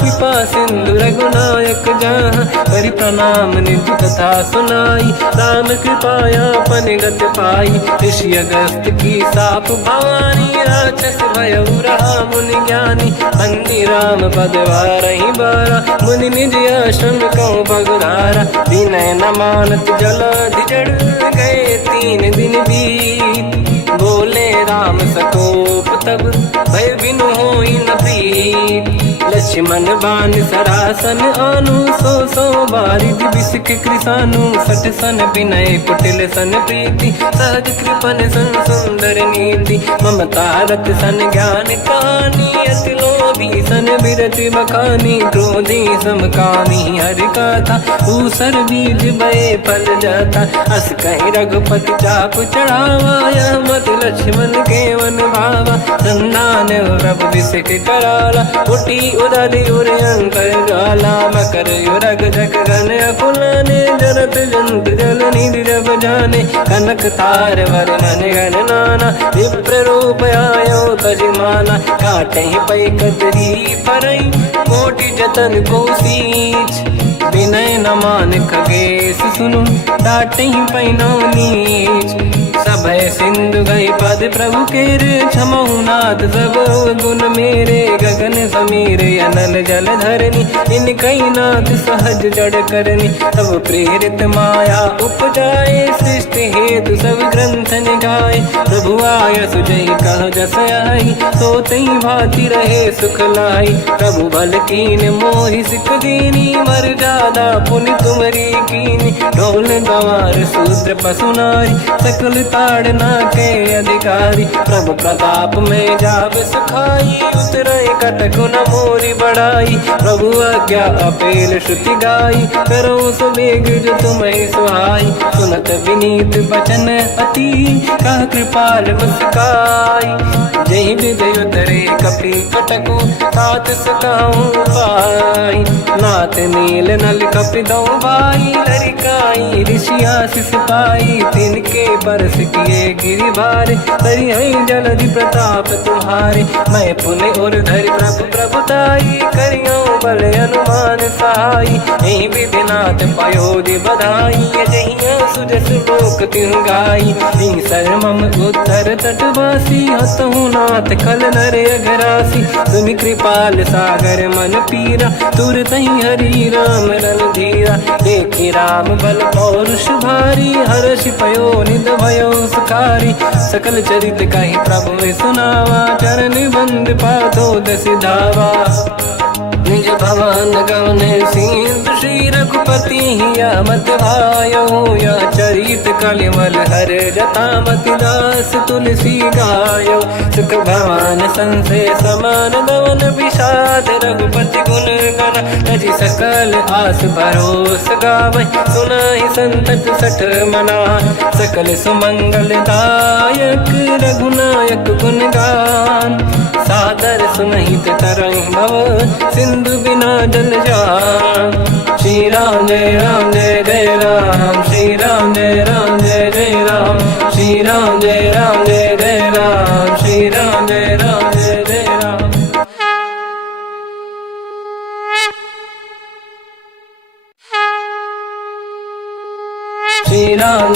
कृपा सिंधु रघुनायक जहाँ हरि प्रणाम निधि कथा सुनाई राम कृपाया पन गत पाई ऋषि अगस्त की साप भवानी राक्षस भयउ रहा मुनि ज्ञानी बंदी राम पद वारहि बारा मुनि निज आश्रम कहूँ भगधारा विनय न मानत जलाधि जड़ गए 3 दिन बीत बोले राम सकोप तब भय बिनु होई न प्रीत लक्ष्मण बान सरासन आनु सो बारिद बिसिक कृसानु सठ सन विनय कुटिल सन प्रीति सहज कृपन सन सुंदर नीति ममता रत सन ज्ञान कहानी अति लोभी सन बिरति बखानी क्रोधी समकामी हरि कथा ऊसर बीज बये फल जाता अस कहीं रघुपति चाप चढ़ावा यह मत लक्ष्मण के वन भावा संधान प्रभु बिसिक कराला उठी उदरी उर अंकर गाला मकर युरग जग गण अकुलाने जरत जंत जल निधि जब जाने कनक तार वर्णन गण नाना विप्र रूप आयो तजमाना काटे पै कतरी परई कोटि जतन को सींच विनय न मान खगेश सुनु डाटे पैनो नीच सभय सिंधु गई पद प्रभु केर क्षमऊ नाथ सब गुण मेरे गगन समीर अनल जल धरनी इन कई नाथ सहज जड़ करनी सब प्रेरित माया उपजाए सृष्टि हेतु सब ग्रंथ निगाए प्रभु आय सुजई कह जस आई तो तई भांति रहे सुख लाई प्रभु भल कीन मोहि सिख दीनी मर जादा पुनि तुमरी कीनी ढोल गवार शूद्र पशु नारी सकल ताड़ना के अधिकारी प्रभु प्रताप में जाब सुखाई उतरई कटक न मोरी बढ़ाई प्रभु आज्ञा अपेल श्रुति गाई करो सुबेग जो तुम्हें सुहाई सुनत विनीत बचन अति कह कृपाल मुस्काई जय विदय उतरे कपि कटकु तात सकाऊं पाई नाथ नील नल कपि दो भाई लरिकाई ऋषि आशीष पाई तिनके परस किए गिरि भारे तरी जलधि प्रताप तुम्हारे मैं पुण्य और धरि प्रभु प्रभुताई करियो बल अनुमान सहाई यही विधिनाथ पयोधि बधाई जहिया सुजस लोक तिहु गाई सर मम उत्तर तटवासी हतहु नाथ खल नर अघरासी तुम कृपाल सागर मन पीरा तुरत ही हरि राम रणधीरा देखी राम बल पौरुष भारी हर्ष पयो निध भयो सुखारी सकल चरित कहीं प्रभु में सुनावा चरण बंद पादो दस धावा निज भवन गवने सिंधु श्री रघुपति या मत भायो या चरित कलिमल हर जता मति दास तुलसी गायो सुख भवन संशय समान गवन विषाद रघुपति गुण गण तजि सकल आस भरोस गावै सुनाहि संतत सठ मना सकल सुमंगल दायक रघुनायक गुण गान सादर सुनहित तरंग भव सिंधु बिना जल जान श्री राम जय जय राम श्री राम जय जय राम श्री राम जय जय राम श्री राम जय जय राम श्री राम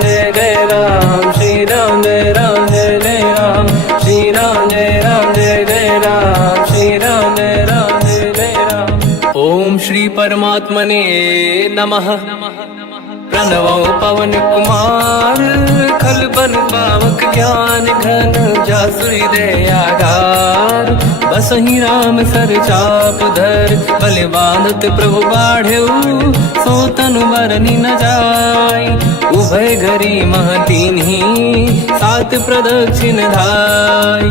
जय जय राम श्री राम जय जय राम श्री राम जय जय राम श्री राम जय जय राम। ओम श्री परमात्मने नमः। प्रणवो पवन कुमार खल बन पावक ज्ञान घन जासुरी दयागार बस ही राम सर चाप धर बल बांधत प्रभु बाढ़ऊ सो तनु बरनी न जाय उभय घरी महतीन ही सात प्रदक्षिण धाय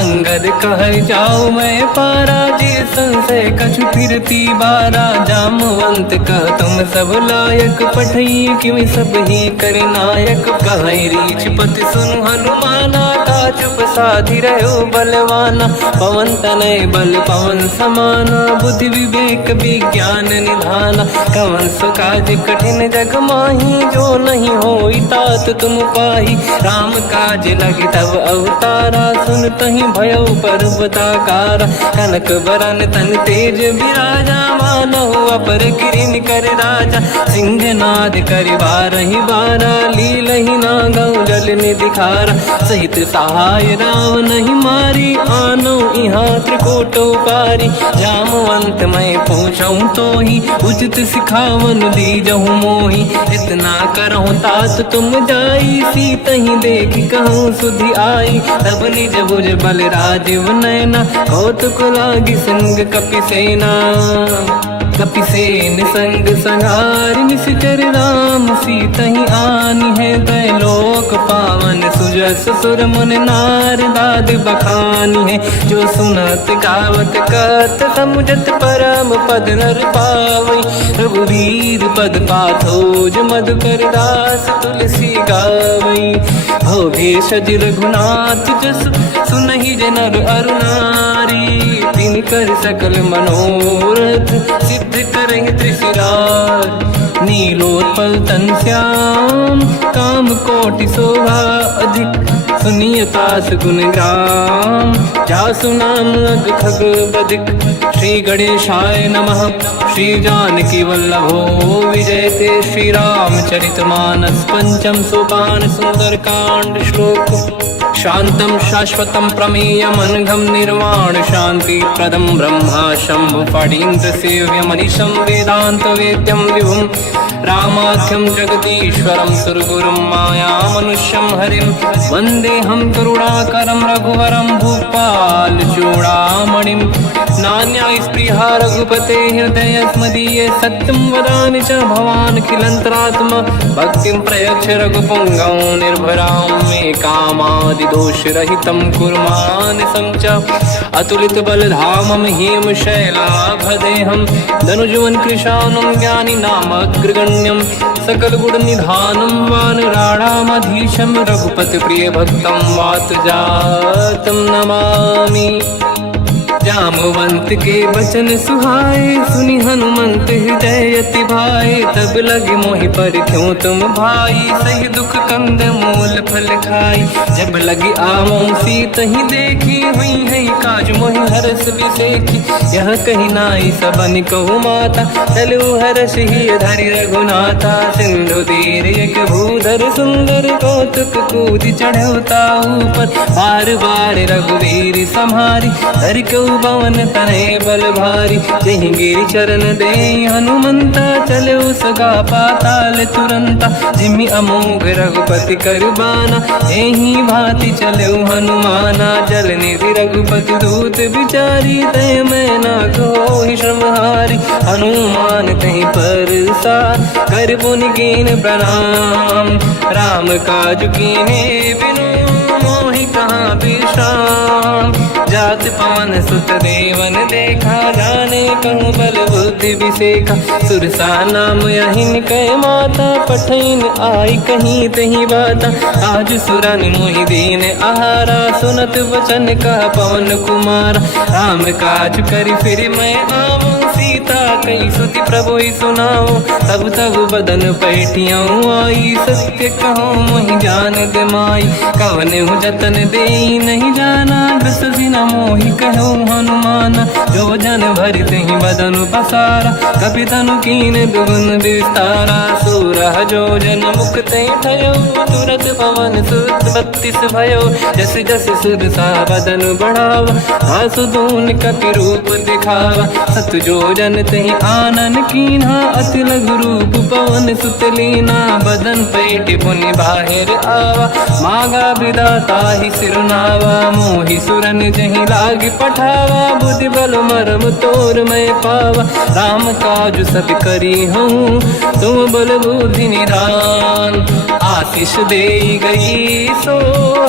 अंगद कह जाओ मैं पारा जी संशय कछु फिरती बारा जामवंत कह तुम सब लायक पठई किमि सब ही कर नायक कह रीछ पति सुनु हनुमाना का चुप साधि रहो बलवाना पवन तनय बल पवन समाना बुद्धि विवेक विज्ञान निधाना कवन सो काज कठिन जग माही जो नहीं होई तात तुम पाही राम काज लगे तब अवतारा सुन तहि भयो पर्वताकारा कनक बरन तन तेज विराजा मानहु अपर किरिन कर राजा सिंह नाद कर बारहि बारा लीलहि नागौ जल निधिखारा सहित सहाय राम नहीं मारी आनो इहाँ त्रिकोटो पारी जामवंत मैं पूछऊँ तो ही उचित सिखावन दीजहु मोही इतना करहु तात तुम जाई सीत ही देखी कहूँ सुधि आई तब निज भुज बल राजीव नैना कौतुक लागी संग कपिसेना कपिसेन संग संहार निश्चर राम सीता ही आनी है दैलोक पावन सुजस सुर मुन नार दाद बखानी है जो सुनत गावत कहत समुझत परम पद नर पावई रघुवीर पद पाथोज मधुकर दास तुलसी गावई भोगेश रघुनाथ जस सुनहि जनर अरुणारी तिन कर सकल मनोरथ सिद्ध करहि त्रिशिरार नीलोत्पल तन श्याम काम कोटि शोभा अधिक सुनिय तास गुण ग्राम जासु नाम अग खग बदिक श्री गणेशाय नमः श्री जानकी वल्लभो विजयते श्री रामचरित मानस पंचम सोपान सुंदर कांड श्लोक शांतं शाश्वतं प्रमेयमनघं निर्वाण शांति प्रदं ब्रह्मा शंभु फणीन्द्र सेव्य मनीषं वेदांत वेद्यं विभुं रामाख्यं जगदीश्वरं सुरगुरुं माया मनुष्यं हरिं वन्देऽहं करुणाकरं रघुवरं भूपाल चूडामणिं नान्या स्पृहा रघुपते हृदयस्मदीये सत्यं वदामि च भवान् खिलन्तरात्मा भक्तिं प्रयच्छ रघुपुङ्गं निर्भरां मे कामादि दोषरहितं कुर्मानिसं च अतुलित बलधामं हेम शैलाभदेहं धनुजवन कृशानं ज्ञानी नामग्रगण्यं सकल गुण निधानं वानराणामधीशं रघुपति प्रिय भक्तं वातजातं नमामि जामवंत के वचन सुहाए सुनि हनुमंत हृदय अति भाए तब लगे मोहि पर क्यों तुम भाई सही दुख कंद मूल फल खाई जब लगी आवों सीत ही देखी हुई है काज मोहि हरस बिसेखी यह कही नाई सबन कहु माता चलु हरस ही धरि रघुनाथा सिंधु तीर एक भूधर सुंदर कौतुक कूद चढ़ौता ऊपर बार बार रघुवीर सम्हारी धर कऊ पवन तनय बल भारी जहि गिरि चरण दे हनुमंता चले सगा पाताल तुरंता जिमि अमोघ रघुपति करबाना एहि भांति चले हनुमाना जल निधि रघुपति दूत बिचारी तय मैं ना कोहि श्रमहारी हनुमान तहि परसा कर पुनि कीन प्रणाम राम काज कीने बिनु मोहि कहाँ विश्राम जात पवन सुत देवन देखा जाने कहूँ बल बुद्धि विसेखा सुरसा नाम यहिन कह माता पठैन आई कहीं तही बाता आज सुरन मोहि दीन आहारा सुनत वचन कह पवन कुमार राम काज करि फिर मैं आऊँ सीता कई सुति प्रभु सुनाओ तब तब बदन पैठियाँ आई सत्य कहो मोहि जान दे माई कवन हूँ जतन दे नहीं जाना बसि न मोहि कहो हनुमान जो जन भरित ही बदन पसारा कपि तनु कीन दुगुन विस्तारा सूरह जो जन मुक्त भयो तुरत पवन सुत 32 भयो जस जस सुर सा बदन बढ़ावा आसु दून कपि रूप दिखावा सत जो जन तहि आनन कीन्हा अति लघु रूप पवन सुत लीना बदन पैठ पुनि बाहिर आवा मागा विदाता ही सिरनावा मोहि सुरन जहीं लाग पठावा, बुद्धि बल मरम तोर मैं पावा। राम काज सब करी हूँ, तुम बल बुद्धि निधान। आशीष दे गई सो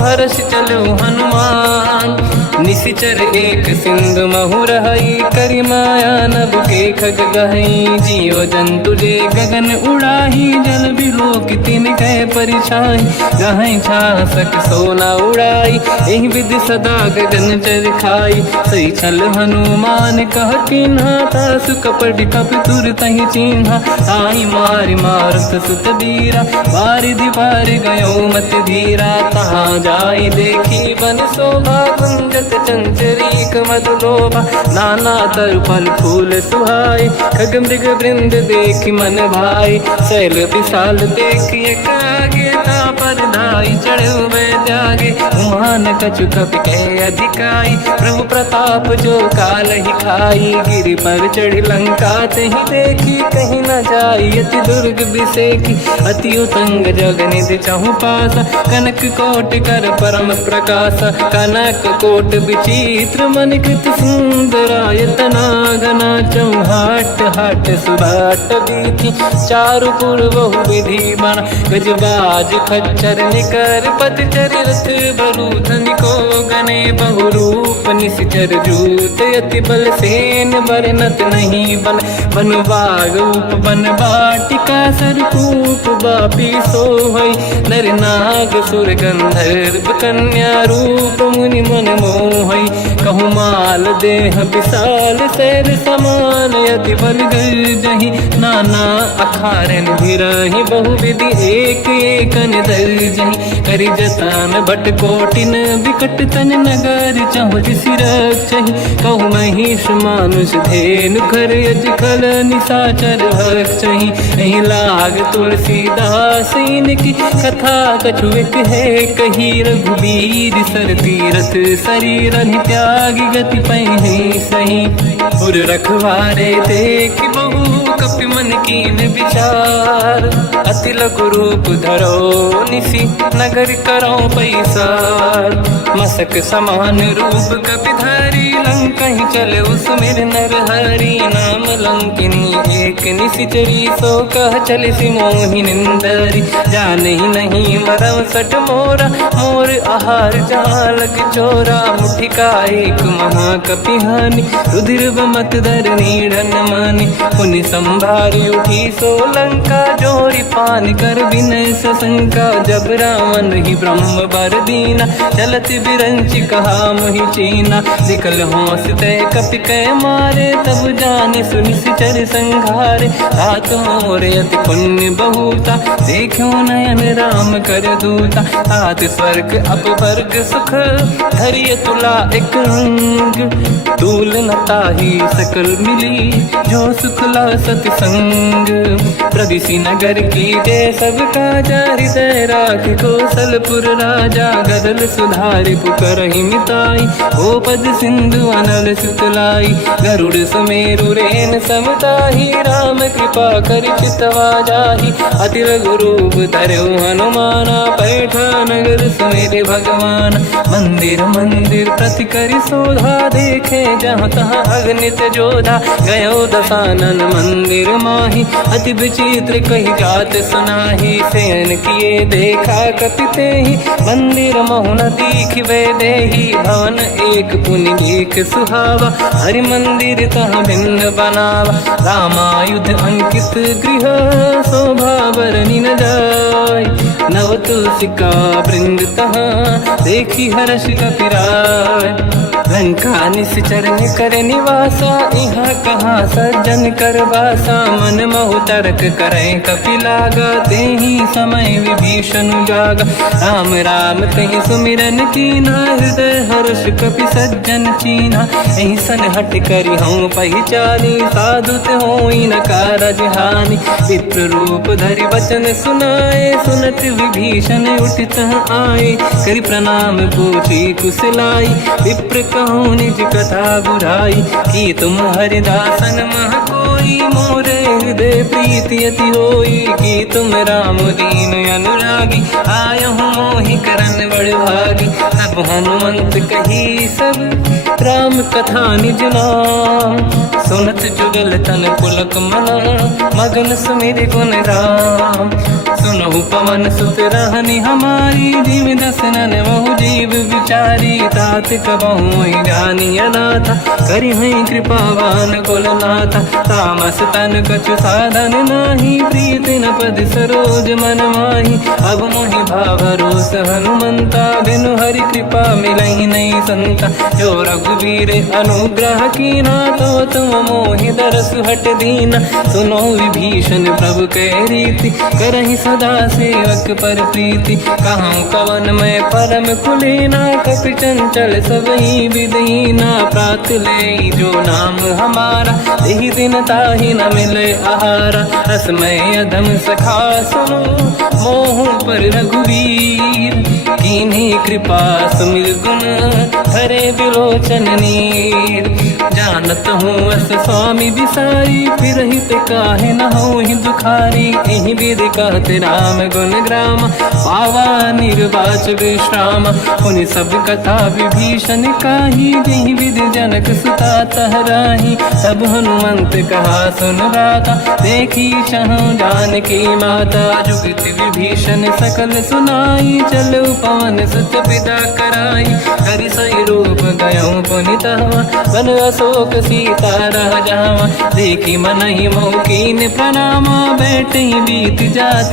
हर्ष चलो हनुमान। निशिचर एक सिंधु महु रहई, करी माया नभ के खग गहई। जीव जंतु जे गगन उड़ाही, जल बिलोक तिन कह परिछाई। गहई छासक सोना उड़ाई, एहि विधि सदा गगन चर खाई। सही छल हनुमान कह किन्हा, तासु कपट कप तुर तहि चिन्हा। आई मारि मारुत सुत बीरा, बारिधि पार गयो मत धीरा। तहाँ जाई देखी बन शोभा, गुंजत चंचरीक मधुलोभा। नाना तरु फल फूल सुहाई, खग मृग वृंद देखि मन भाई। शैल विशाल देखि एक आगे, तापर धाई चढ़ु त्यागे। उमान कछु कपि कह अधिकाई, प्रभु प्रताप जो काल ही खाई। गिरि पर चढ़ी लंका तहि देखी, कहीं न जाई अति दुर्ग बिसेकी। अति उतंग जग निधि चहु पासा, कनक कोटि कर परम प्रकाश। कनक कोट विचित्र मन कृत सुंदरायतना घना। चौहाट हाट सुभाट बीथी, चारु पुर बहु विधि बना। गजबाज खच्चर निकर पतचर, रथ बरु धनिको गने। बहु रूप निशिचर जूत, अति बल सेन बरनत नहीं बल। बन बाग उप बन बाटिका, सरकूप बापी सोहई। नर नाग सुर गंधर्व कन्या, रूप मुनि मन मोहई। कहु माल देह विशाल, शैल समान अति बल गर्जहि। नाना अखारन भिरहि, बहु विधि एक एकन दर्जहि। करि जतन भट कोटिन, बिकट तन नगर चहु सिरक्षहि। कहु महिष मानुष धेनु, खर यज खल निशाचर भक्षहि। एहि लाग तुलसीदास इनकी, कथा कछु एक है कही। रघुबीर सर तीरथ शरीर त्यागी, गति पहि सही। पुर रखवारे देख बहु, कपि मन कीन विचार। अति लघु रूप धरो निसी, नगर करो पैसार। मसक समान रूप कपि धारी, लंका ही चले उसमेर नर हरि। नाम लंकिनी एक निशिचरी, सो कह चले सि मोहि निंदरी। जान ही नहीं मरम सट मोरा, मोर आहार जालक चोरा। मुठिका एक महाकपि हानि, रुधिर बमत धर नीड़न मानि। पुनि संभारी उठी सो लंका, जोरी पान कर विनय सशंका। जब रावण ही ब्रह्म बर दीना, चलत बिरंचि कहा मोहि चीना। निकल होश तय कपि कै मारे, तब जानि सुनिशिचर संघारे। रात मोरे अति पुण्य बहुता, देखो नयन राम कर दूता। तात स्वर्ग अपवर्ग सुख, धरिय तुला एक अंग। तूल न ताहि सकल मिली, जो सुख ला सति संग। प्रदिशि नगर की जय सब काजा, हृदय राख कौशलपुर राजा। गदल सुधारि पुकारहि मिताई, ओ पद सिंधु अनल सुतलाई। गरुड़ सुमेरु रेन समताहि, राम कृपा करि चितवा जाहि। अति लघु रूप धरऊ हनुमाना, पैठा नगर सुमेरे भगवान। मंदिर मंदिर प्रति करि शोधा, देखे जहाँ तहाँ अगणित जोधा। गयो दशानन मंदिर माहि, अति विचित्र कही जात सुनाहि। शयन किए देखा कपि तेहि, मंदिर महु न दीखिबे देहि। भवन एक पुनि देख सुहावा, हरि मंदिर तहाँ भिन्न बनावा। रामायुध अंकित गृह, शोभा बरनि न जाय। नव तुलसी का वृंद तहाँ, देखी हर्ष कपि राय। लंका निशिचर कर निवासा, यहाँ कहाँ सज्जन कर वासा। मन महु तर्क करें कपि लागा, तेहि समय विभीषण जागा। राम राम कहीं सुमिरन कीना, हृदय हर्ष कपि सज्जन चीना। एहि सन हट करि हूँ पहिचानी, साधुत होई न कारज हानि। विप्र रूप धरि वचन सुनाए, सुनत विभीषण उठित आए। करि प्रणाम पूछी कुशलाई, विप्र कहूँ निज कथा बुराई। कि तुम हरिदासन मह कोई, सोई मोरे हृदय प्रीति अति होई कि तुम राम दीन अनुरागी आय हूँ मोहि करन बड़ भागी। तब हनुमंत कही सब राम कथा निज नाम सुनत जुगल तन पुलक मना मगन सुमिर गुण राम। सुनहु पवन सुत रहनी हमारी जीव दसनन महु जीव विचारी तात कबहु जानी अनाथ करि हई कृपावान कुलनाथ। तामस तन कछु साधन नाही प्रीत न पद सरोज मन माही। अब मोहि भावरोस हनुमंता बिनु हरि कृपा मिलहि नहीं संता। जो रघुवीर अनुग्रह कीना तो तुम मोहि दरस हट दीना। सुनो विभीषण प्रभु के रीति करहि सदा सेवक पर प्रीति। कहूँ कवन में परम कुलीना कपि चंचल सबही विदहीना। प्रात ले जो नाम हमारा यही दिन ताहि न मिले आहारा। रसमय अधम सखा सुनो मोह पर रघुवीर कीन्ही कृपा सुमिर गुण हरे विलोचन नीर। जानत हूँ अस स्वामी बिसाई फिर हित काहे न हो ही दुखारी। यही विधि कहते राम गुण ग्राम पावा निर्वाच विश्राम। उन सब कथा विभीषण काही यही विधि जनक सुता तहराही। तब हनुमंत कहा सुन राता देखी चहु जानकी माता। जुगत विभीषण सकल सुनाई चलो पवन सुत पिता कराई। हरि सही रूप गयो पुनितवा बन अशोक सीता रह जावा। देखी मन ही मोकीन प्रणामा बैठ ही बीत जात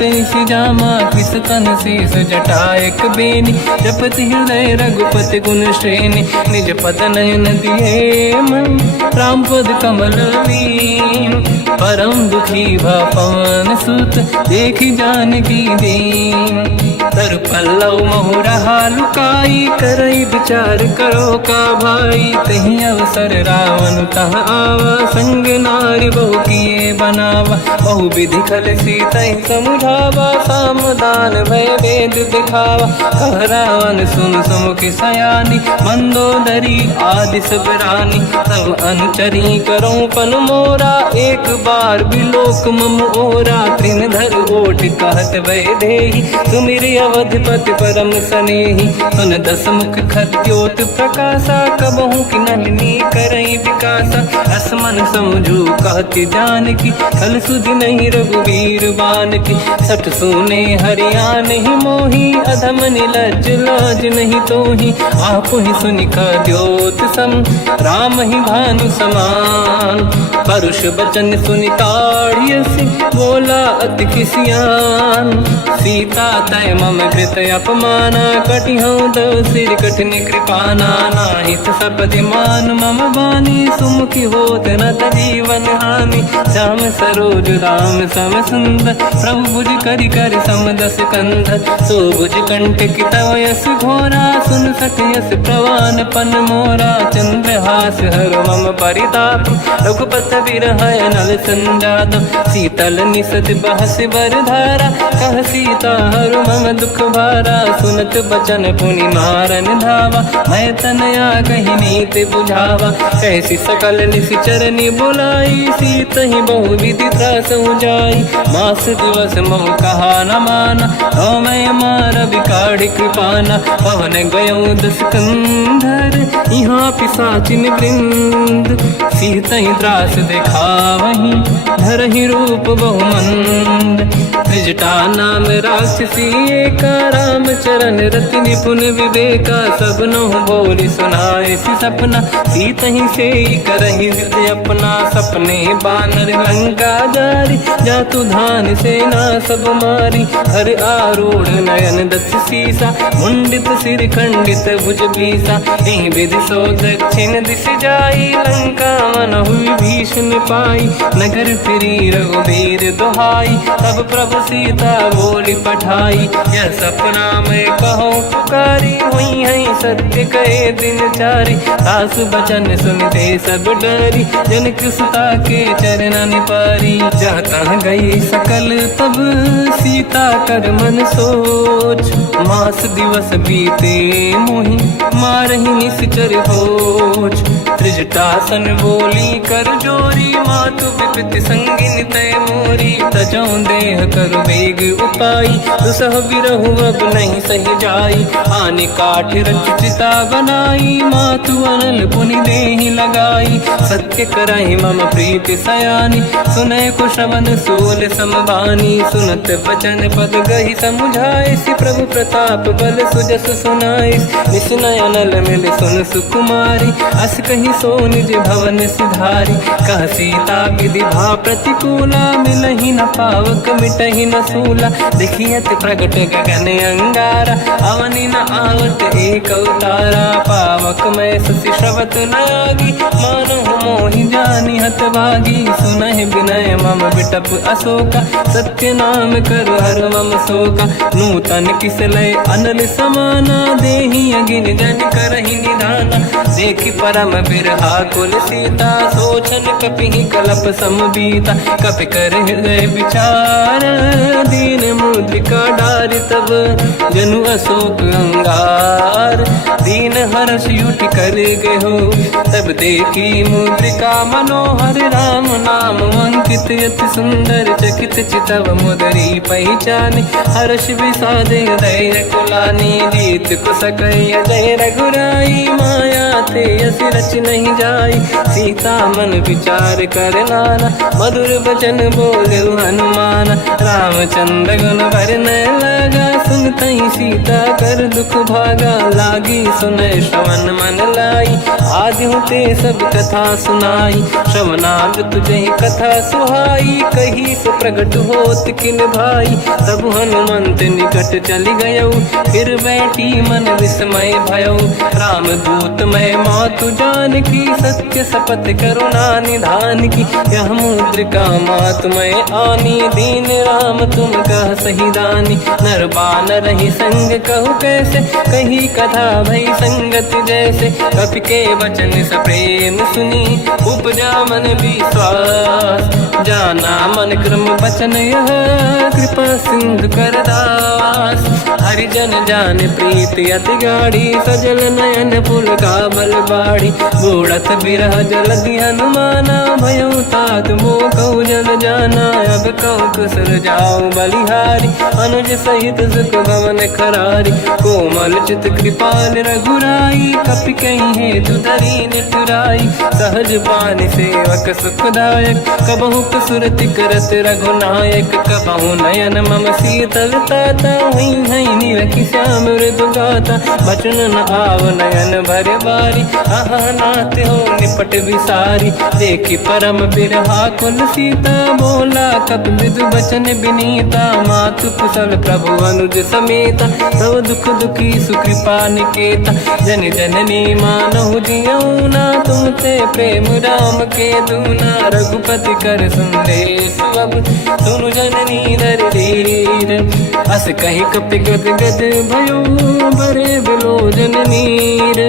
जामा। किस तन शीस जटायक बेनी जपति हृदय रघुपति गुण श्रेणी। निज पद नयन दिए मन राम पद कमल लीन। परम दुखी भा पवन सुत देखी जानकी दीन। तर पल्लव महु रहा लुकाई करई विचार करो का भाई। तही अवसर रावण तह आवा संग नारी बहु किए बनावा। बहु विधि खल सीता समुझावा सामदान भय वेद दिखावा। कह रावण सुन सुमुख सयानी मंदोदरी आदि सब रानी। सब अनुचरी करो पन मोरा एक बार बिलोक मम ओरा। त्रिन धर ओट कहत भय देहि सुमिर अवधपति परम सनेही। सुन दस मुख खद्योत प्रकाशा कबहू की नलिनी करई विकासा। असमन समझू कहती जानकी कल सुधि नहीं रघुवीर बान की। सठ सुने हरियाण ही मोही अधम निलज लाज नहीं तोही। आप ही सुनि द्योत सम राम ही भानु समान। परुष बचन सुनि ताड़ियसि बोला अति किसियान। सीता तय मम कृत अपमाना कटिहऊँ दो सिर कठिन कृपाना। नाहित सपदि मान मम बानी सुमुखी होत न जीवन हानि। श्याम सरोज राम सम सुंदर प्रभु भुज करि कर समदस कंधर। सो भुज कंठ की तव यस घोरा सुन सखयस प्रवान पन मोरा। चंद्रहास हर मम परिताप रघुपत बिरहय नल संजात। शीतल निसत बहस बर धारा कह सीता हर मम दुख भारा। सुनत बचन पुनि मारन धावा मैं तनया कही नीति बुझावा। कैसी सकल निश्चरनी बुलाई सीत ही बहु विधि त्रास जाई। मास दिवस मोह कहा न माना तो मैं मार बिकाढ़ कृपाना। पवन गयो दस कंधर यहाँ पिशाचिन वृंद। सीत ही त्रास दिखावहीं धर ही रूप बहुमंद। त्रिजटा नाम राक्षसी एका राम चरण रति निपुण विवेका। सबनो बोली सुनाए सी सपना सीत ही से करहि हृदय अपना। सपने बानर लंका जारी जातु धान सेना सब मारी। हर आरूढ़ नयन दस सीसा मुंडित सिर खंडित भुज बीसा। यही विधि सो दक्षिण दिश जाई लंका मनहु विभीषण पाई। नगर फिरी रघुवीर दुहाई तब प्रभु सीता बोली पठाई। यह सपना मैं कहो पुकारी हुई है सत्य कहे दिन चारी। सास बचन सुनते सब डरी जनक सुता के चरण पारी। जाता गई सकल तब सीता कर मन सोच। मास दिवस बीते मोहि मारहि निश्चर होच। त्रिजटासन बोली कर जोरी, मातु विपति संगिन तय मोरी। तजौ देह कर वेग उपाई, दुसह बिरहु अब नहीं सही जाई। आने काठ रचिता बनाई, मातु अनल पुनि देहि लगाई। सत्य करहि मम प्रीति सयानी, सुनय को श्रवण सोल समबानी। सुनत वचन पद गहि समुझाए, सि प्रभु प्रताप बल सुजस सुनाई। निसनय अनल मिल सुन सुकुमारी, अस कहि सो निज भवन सिधारी। कह सीता विधि भा प्रतिकूला, मिलहि न पावक मिटहि न सूला। देखियत प्रगट गगन अंगारा, अवनि न आवत एक अवतारा। पावक मैं ससि श्रवत न आगी, मानहु मोहि जानि हतभागी। सुनहि विनय मम विटप अशोका, सत्य नाम करु हर मम शोका। नूतन किस लय अनल समाना, देहि अगिन जन करहि निधाना। देखि परम बिरहा कुल सीता, सोचन कपिहि कलप समबीता। कपि कर हृदय विचार, दीन मुद्रिका डारि तब जनु अशोक अंगार। दीन हर्ष युति कर गयो, तब देखी मुद्रिका मनोहर। राम नाम अंकित अति सुंदर, चकित चितव मुदरी पहचान। हर्ष विषाद हृदय कुलानी, जीत को सकय जय रघुराई। माया ते अस रच नहीं जाई, सीता मन विचार कर नाना। मधुर वचन बोले हनुमान, रामचंद्र गुण वरनय लगा। सुनतहि सीता कर दुख भागा, लागी सुनय श्रवण मन लाई। आदि ते सब कथा सुनाई, श्रवणाद तुझे कथा सुहाई। कही सो प्रगट होत किन भाई, तब हनुमंत निकट चली गयो। फिर बैठी मन विस्मय भयो, राम दूत मैं मातु जान की। सत्य शपथ करुणा निधान की, यह मुद्रिका मातु मैं आनी। दीन राम तुम कह सही दानी, नर बानर ही संग कहु कैसे। कही कथा भई संगत जैसे, कपि के वचन सप्रेम सुनी। उपजा मन विश्वास, जाना मन क्रम वचन यह। कृपा सिंधु कर दास, हरिजन जान प्रीति अति गाढ़ी। सजल नयन पुलका बल बाढ़ी, बूढ़त बिरह जलधि हनुमाना। भयो तात मो कहु जल जाना, अब कहु कुशल जाओ बलिहारी। अनुज सहित सुख भवन खरारी, कोमल चित कृपाल रघुराई। कपि कहीं हेतु धरी निठुराई, सहज बानि सेवक सुखदायक। कबहु सुरति करत रघुनायक, कबहु नयन मम शीतल ताता। हुई हई निरखि श्याम मृदु गाता, बचन न आव नयन भर बारी। आहा नाथ हो निपट विसारी, देखि परम बिरहा कुल सीता। बोला कपि विदु बचन बिनीता, मातु कुशल प्रभु अनुज समेता। सब दुख दुखी सुकृपा निकेता, जन जननी मानहु जियौना। तुम ते प्रेम राम के दूना, रघुपति कर संदेश अब सुनु जननी दर धीर। अस कहि कपि गद गद भयो, बरे बिलोचन नीर।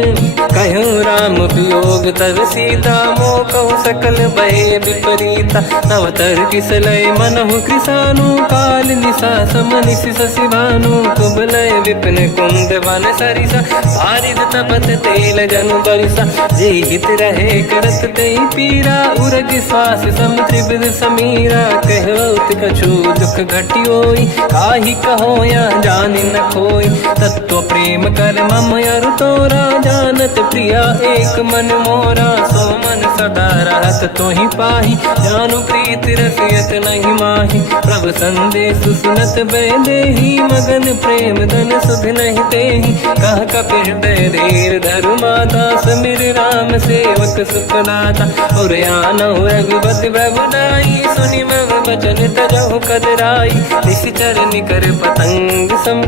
कहो राम वियोग तब सीता, मोह कहु सकल भय विपरीता। नवतर किसलय मनहु कृसानु, काल निशा समनिशि शशि भानु। कुबलय विपिन कुंद वन सरिसा, बारिद तपत तेल जनु बरिसा। जे हित रहे करत ते पीरा, उरग श्वास सम त्रिविध समीरा। कहत कछु दुख घटियोई, काहि कहो या जानि न खोई। तत्व प्रेम कर मम अरु तोरा, जानत प्रिया एक मन मोरा। सो मन सदा रहत तोहि पाहि, जानु प्रीति रसियत नहीं माहि। प्रभु संदेश सुनत बैदेहि, मगन प्रेम धन सुध नहीं तेहि। कह कपि हृदय धीर धरु माता, समिर राम सेवक सुखदाता। उर आनहु रघुपति प्रभु दाई, सुनि मम वचन तजहु कदराई। निश्चर निकर पतंग सम,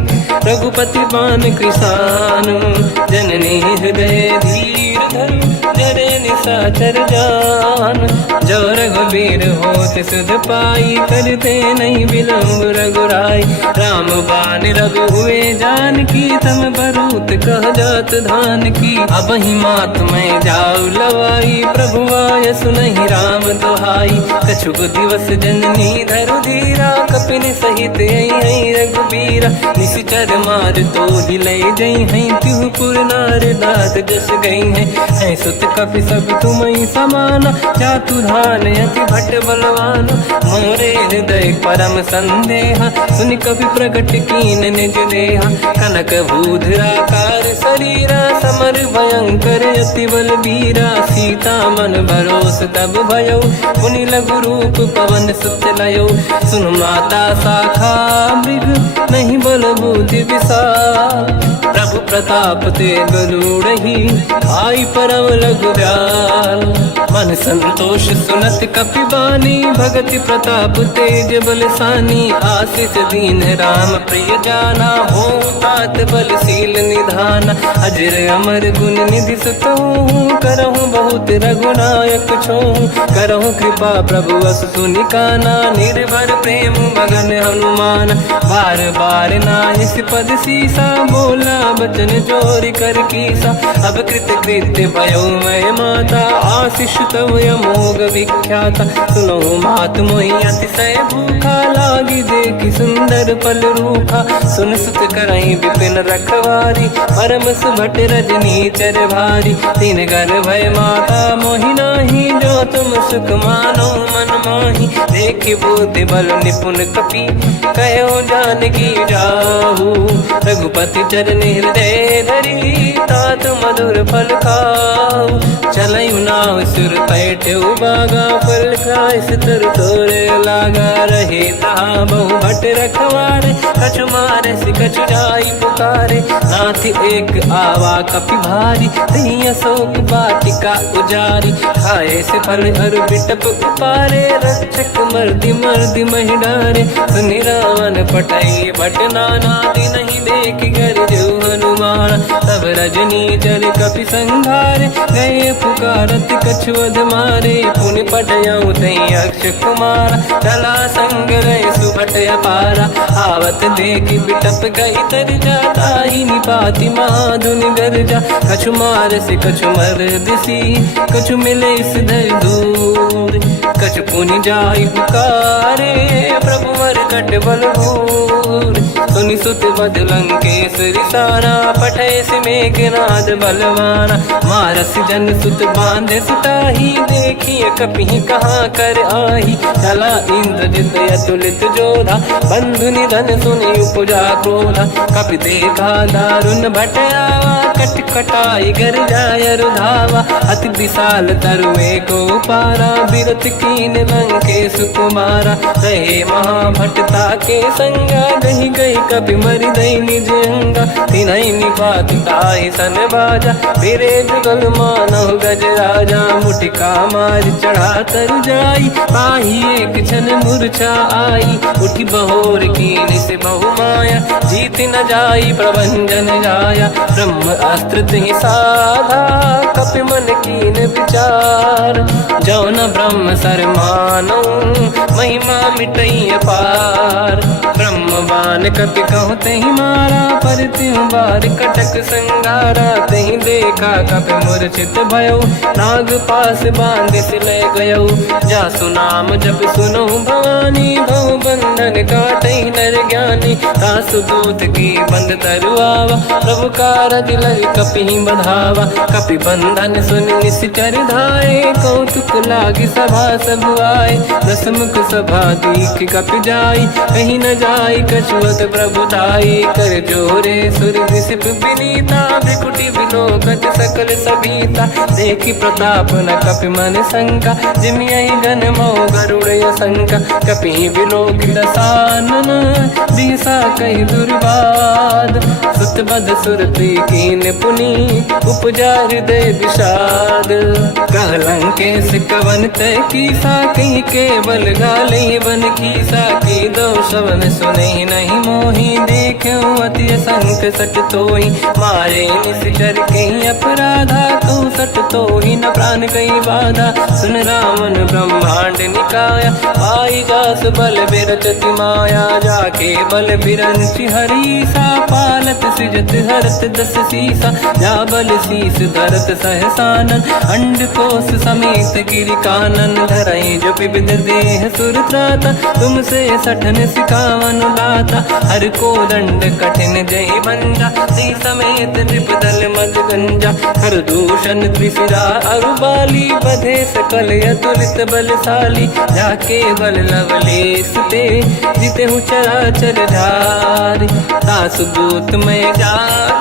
रघुपति बान कृसानु। जननी हृदय धीर धरु, जरे निशाचर जान। जो रघुबीर होत सुध पाई, करते नहीं विलम्ब रघुराई। राम बान रघु हुए जानकी, तम बरूत कह जात धान की। अब ही मात मैं जाऊ लवाई, प्रभु आय सुनहि राम दुहाई। कछुक दिवस जननी धरु धीरा, कपिन सहित आई रघुबीरा। निश्चर मार तो लय जई हैं, तिहुपुर नार दात जस गई हैं। है सुत कपि सब तुमहि समाना, चातुधान अति भट बलवान, मोरे हृदय परम संदेहा, सुनि कपि प्रकट कीन निज देहा, कनक भूधराकार शरीरा, समर भयंकर अति बलबीरा, सीता मन भरोस तब भयो, पुनि लघु रूप पवन सुत लयो, सुन माता शाखा मृग नहीं बल बुद्धि विशाल, प्रभु प्रताप ते गरुड़हि आई परम लघु दयाल, मन संतोष सुनत कपि बानी, भगति प्रताप तेज बलसानी, आशीष दीन राम प्रिय जाना, हो तात बलशील निधान, अजर अमर गुण निधि सुतहु, करहु बहुत रघुनायक छोहु, करहु कृपा प्रभु अस सुनि काना, निर्भर प्रेम मगन हनुमान, बार बार नायस पद सीसा, बोला बचन जोरि कर कीसा, अब कृत कृत्य भयो मैं माता, आशीष तव अमोघ विख्याता, सुनो मात मोहि अतिशय भूखा, लागी देखि सुंदर पल रूखा, सुन सुत करहि विपिन रखवारी, परम सुभट रजनी चर भारी, तीन घर भय माता मोहि नाही, जो तुम सुख मानो मन माही, देखि बुद्धि बल निपुण कपि, कहो जानकी जाहू, रघुपति चरण हृदय धरी, तात मधुर फल खाऊ, चलयु नाव सुर पैठ उबागा, फल खाय सितर तोरे लागा, रहे तहा बहु भट रखवारे, कछु मारे सि कछु जाई पुकारे, नाथ एक आवा कपि भारी, तही अशोक वाटिका उजारी, खाए से फल अरु बिटप उपारे, रक्षक मर्दि मर्दि महि डारे, सुनि रावण पटई भट नाना, नहीं देख कर जो हनुमान, तब रजनी चर कपि संघारे, गए पुकारत कछुअध मारे, पुनि पटयऊ तई अक्ष कुमारा, चला संग रहे सुभट अपारा, आवत देखि बिटप गई तर जाता, ही निपाति महाधुनि गरजा, कछु मार से कछु मर दिसी, कछु मिले इस धर दूर, कछु पुनि जाई पुकारे, प्रभु मर कट बलभूर, सुनि सुत बद लंकेश रिसाना, पठे सि मेघनाद बलवाना, मारस जन सुत बांधे सुताही, देखिए कपि कहाँ कर आही, चला इंद्रजित अतुलित जोधा, बंधु निधन सुनि उपजा क्रोधा, कपि देखा दारुण भट आवा, कट कटाई गर जाय रुधावा, अति विशाल तरुए को पारा, बिरत कीन लंकेश कुमारा, रहे महाभटता के संगा, गही गई कपि मरि दई निज अंगा, तिन्हि निपात ताहि सन बाजा, फिरे जुगल मानव गज राजा, मुटिका मार चढ़ा तर जाई, पाही एक क्षण मूर्छा आई, उठी बहोर कीन से बहु माया, जीत न जाई प्रभंजन जाया, ब्रह्म अस्त्र तिहि साधा, कपि मन कीन विचार, जो न ब्रह्म सर मानो, महिमा मिटई अपार, ब्रह्मवान कपि कहु तहि मारा, पर त्यों बार कटक संगारा, तहि देखा कपि मूर्छित भयो, नाग पास बांध सिले गयो, जासु नाम जप सुनो भवानी, भव बंधन काटई नर ज्ञानी, तासु दूत की बंद तरुआवा, प्रभु कारज लग कपि बधावा, कपि बंधन सुनि निश्चर धाये, कौतुक लागी सभा सब आए, दसमुख सभा दीख कपि जाई, कहीं न जाई कछुअत प्रभु ताई, कर जोरे सुर विसिप विनीता, भ्रिकुटि विलोकत सकल सबीता, देखि प्रताप न कपि मन शंका, जिमियहि गन मोह गरुड़ असंका, कपि विलोक दसानन, दिशा कहि दुर्वाद, सुत बद सुरति कीन पुनि, उपजा हृदय विषाद, कह लंकेश कवन तय कीसा, कहीं केवल गाली बन कीसा, की दो शवन सुनहि नहीं मोहि, देखूं अति असंख सट तोहि, मारे निश्चर कहीं अपराधा, तो सट तोहि न प्राण कहीं बाधा, सुन रावण ब्रह्मांड निकाया, पाई जास बल बिरचति माया, जाके बल बिरंचि हरीसा, पालत सृजत हरत दस सीसा, जा बल शीस धरत सहसानन, अंड कोश समेत गिरि कानन, धरई जो विविध देह सुर त्राता, तुमसे सठन सिकावन लाता, हर को दंड कठिन जय भंजा, सी समेत त्रिपदल मद गंजा। हर दूषण त्रिशिरा अरुबाली, बधे सकल अतुलित बलशाली। जाके बल लवलेश ते, जिते हूँ चराचर धारी। सास दूत में जा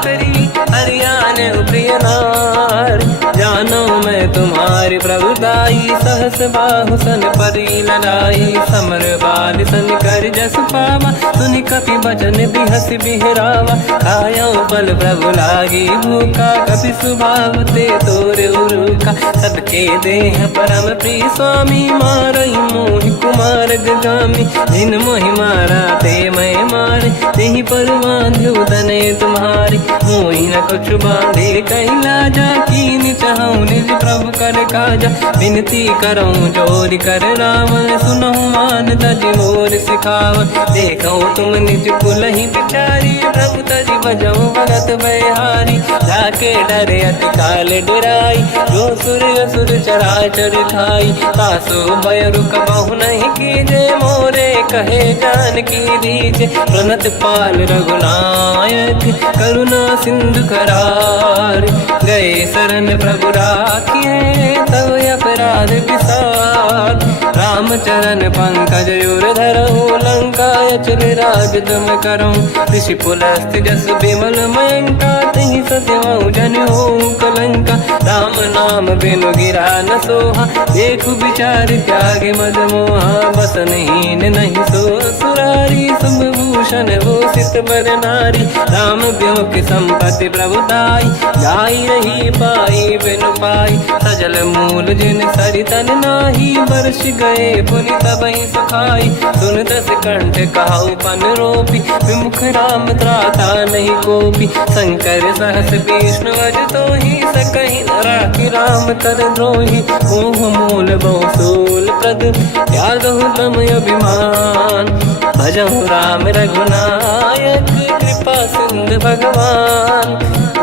करी, हरियाण प्रिय नार। जानो मैं तुम्हारी प्रभुताई, सहस बाहु सन परी लड़ाई। समर बाल सन कर जस पावा, सुनि कपि बचन बिहस बिहरावा। खायो बल प्रभु लागी भूखा, कपि स्वभाव ते तोरे उरुका। सबके देह परम प्रिय स्वामी, मारई मोहि कुमार गगामी। जिन मोहि मारा ते मैं मारे, तेहि पर बांधु दने तुम्हारी। मोहि न कुछ बांधे कहीं लाजा, कीन चाहूं निज प्रभु कर काजा। विनती करऊं जोर कर रावण, सुनहु मान तज मोर सिखाव। देखो तुम निज कुलहि बिचारी, प्रभु तज बजऊं भगत बहारी। जाके डरे अति काल डराई, जो सुर असुर चराचर खाई। तासो भय रुक बहु नहीं कीजे, मोरे कहे जान की दीजे। प्रणत पाल रघुनायक, करुणा सिंधु करार। गए शरण प्रभु राखिए, तब अपराध विसार। रामचरण पंकज उर धरहु, लंका अचल राज तुम करऊं। ऋषि पुलस्त जस विमल मयंका, तिहि सत्यवहु जन होऊं कलंका। राम नाम बिनु गिरा न सोहा, देखु विचार त्यागे मद मोहा। बसनहीन नहीं सो सुरारी, शुभ भूषण भूषित बर नारी। राम विमुख संपत्ति प्रभुताई, जाई रही पाई बिनु पाई। सजल मूल जिन सरितन नाही, बरस गए पुनि तबहि सुखाई। सुन दस कंठ कहाऊ पन रोपी, विमुख राम त्राता नहीं कोपी। शंकर सहस विष्णु अज तोहि, सकहि न राखि राम कर द्रोही। मोह मूल बहु सूल प्रद, त्यागहु तम अभिमान। भजहु राम रघुनायक, कृपा सिंधु भगवान।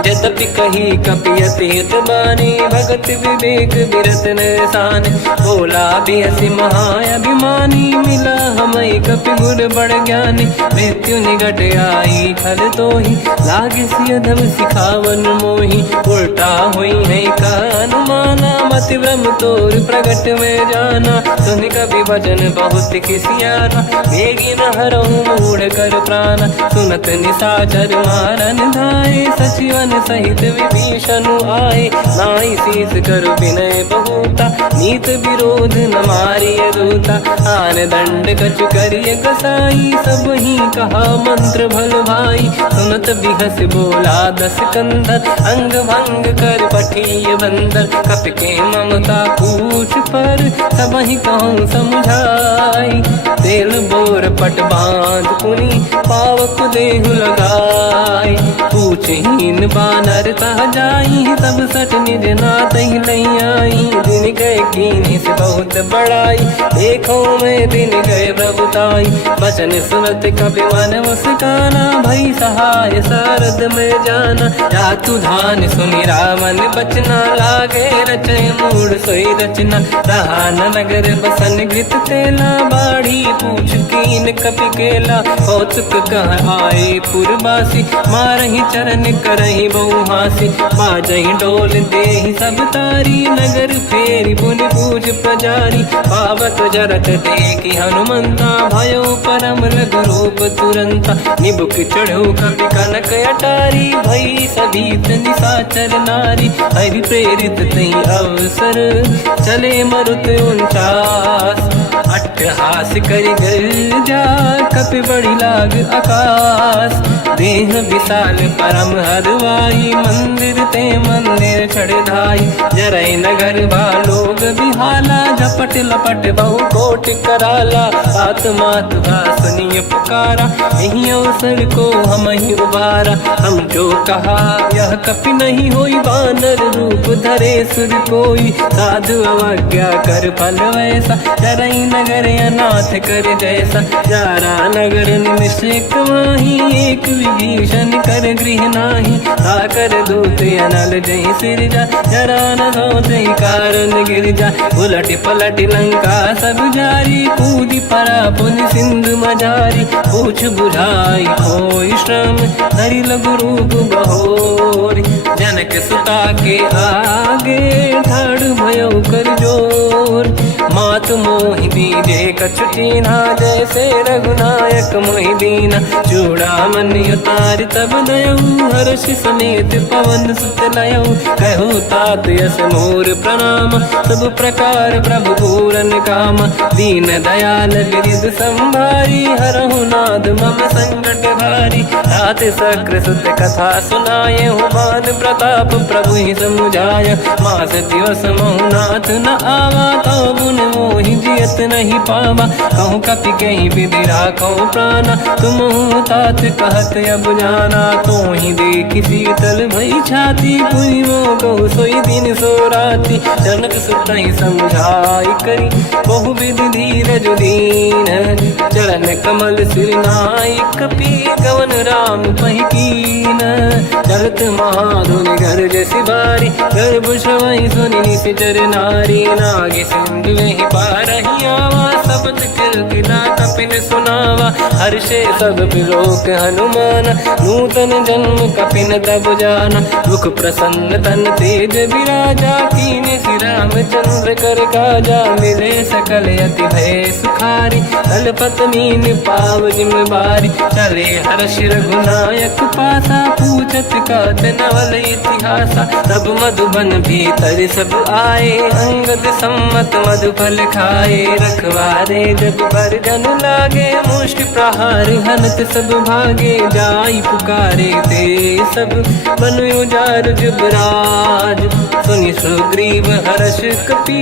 यद्यपि कही कपि अति हित बानी, भगत विवेक बिरत निरसान। बोला बिहसि महाअभिमानी, मिला हमई कपि गुर बड़ ज्ञानी। मृत्यु निकट आई खल तोहि, लागे सिय धम सिखावन मोहि। उल्टा हुई है का अनुमाना, मति ब्रह्म तोर प्रगट में जाना। सुनि कपि भजन बहुत खिसियाना, बेगी न हरहु मूढ़ कर प्राणा। सुनत निशाचर मारन धाये, सचिवन सहित विभीषण आए। नाई शीस कर विनय बहुता, नीत विरोध न मारिय दूता। आन दंड कछु करिय कसाई, सब ही कहा मंत्र भल भाई। सुनत बिहस बोला दस कंधर, अंग भंग कर पठिय बंदर। कपि के ममता पूछ पर, सब ही कहूँ समझाई। तेल बोर पट बांध पुनि, पावक देहु लगाई। पूछहीन बानर तह जाई, तब सट निज नातहि लई आई। दिन गए कीन्ही से बहुत बड़ाई, देखो मैं दिन गए प्रभुताई। बचन सुनत कपि मन मुस्काना, भई सहाय सारद में जाना। जातु धान सुनि रामन बचना, लागे रचय मूढ़ सोई रचना। रहा न नगर बसन घृत तेला, बाढ़ी पूछ कीन कपि केला। कौतुक कह आए पुरबासी, मारहि चरण करहि बहु हासी। बाजहि डोल देहि सब तारी, नगर फेरि पुनि पूज प्रजारी। पावक जरत देखि हनुमंता, भयो परम लघु रूप तुरंता। निबुक चढ़ो कपि कनक अटारी, भई सभीत निशाचर नारी। हरि प्रेरित तहि अवसर, चले मरुत 49। अट्टहास करि गर्जा, कपि बड़ी लाग आकाश। देह विशाल परम हरवाई, मंदिर ते मंदिर चढ़ धाई। जरई नगर बालोग बिहाला, झपट लपट बहु कोट कराला। आत्मात सुनिय पुकारा, यही अवसर को हम ही उबारा। हम जो कहा यह कपि नहीं होई, बानर रूप धरे सुर कोई। साधु अवज्ञा कर फल वैसा, जरई नगर अनाथ कर जैसा, जारा नगर निमिषक माही, एक विभीषण कर गृह नाही, ताकर दूत अनल जय सिरजा, जरा न सोते कारण गिरजा, उलट पलट लंका सब जारी, कूदी परा पुन सिंधु मजारी, पूछ बुझाई कोई श्रम, धरि लघु रूप बहोरी, जनक सुता के आगे ठाड़ भयो कर जोर, मात मोहि दीजे कछु कीन्हा, जैसे रघुनायक मोहि दीना, चूड़ामणि उतार तब दयऊ, हर्ष समेत पवन सुत लयऊ, कहु तात यस मोर प्रणाम, सब प्रकार प्रभु पूरन काम, दीन दयाल गिरिध संभारी, हरहु नाद मम संकट भारी, तात सक्र सुत कथा सुनाए, हुमान प्रताप प्रभु ही समुझाय, मास दिवस महु नाथ न आवा, तो गुण मोहि जियत नहीं पावा, कहूँ कपि कहीं विधि राखो प्राणा, तुम तात कहत अब जाना, तो ही देखि शीतल भई छाती, पुनि मोह कहु सोई दिन सो राति, जनक सुत ही समझाई करी, बहु विधि धीरज दीन, चरण कमल सिर नाई, कपि गवन राम पहि कीन, चलत महाधुनि गर्ज सिबारी, गर्भ श्रवहि सुनि निशिचर नारी, नागे सिंधु ही पारहि आवा, शब्द कीर्तिना कपिन सुनावा, हर्षे सब बिलोक हनुमान, नूतन जन्म कपिन तब जाना, मुख प्रसन्न तन तेज विराजा, कीने श्री रामचंद्र कर काजा, मिले सकल यति भय सुखारी, तलपत मीन पाव जिम बारी, चले हर्ष रघुनायक पासा, पूछत कात नवल इतिहासा, तब मधुबन भीतर सब आए, अंगद सम्मत मधुफल खाए, रखवारे जब पर जन लागे, मुष्टि प्रहार हनत सब भागे, जाई पुकारे ते सब बन उजार जुबराज, सुनि सुग्रीव हर्ष कपि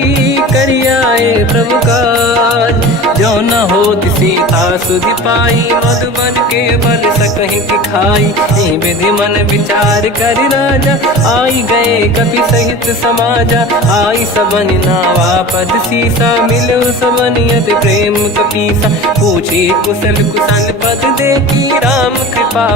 करियाए प्रभु काज, जो न होत सीता सुधि पाई, मधुबन के बल सकहि की खाई, हे विधि मन विचार कर राजा, आई गए कपि सहित समाजा, आई सबन नावा पद सीसा, मिलो सबन यति प्रेम कपीसा, पूछी कुशल कुशल पद देखी, राम कृपा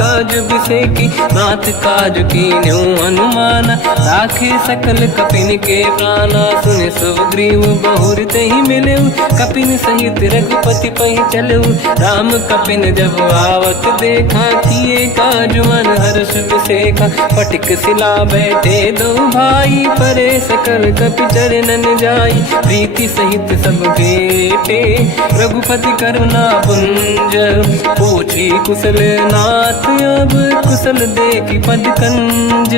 काज बिसेकी, नाथ काज कीन्यू हनुमाना, राखे सकल कपिन के प्राणा, सुने सुग्रीव बहुर तहि मिलेऊ, कपिन सहित रघुपति पहि चलेऊ, राम कपिन जब आवत देखा, किए काज मन हर्ष बिसेखा, पटिक सिला बैठे दो भाई, परे सकल कपि चरणन जाई, प्रीति सहित सब भेटे, रघुपति करुणा पुंज, पूछी कुशल नाथ अब कुशल देखी पद कंज,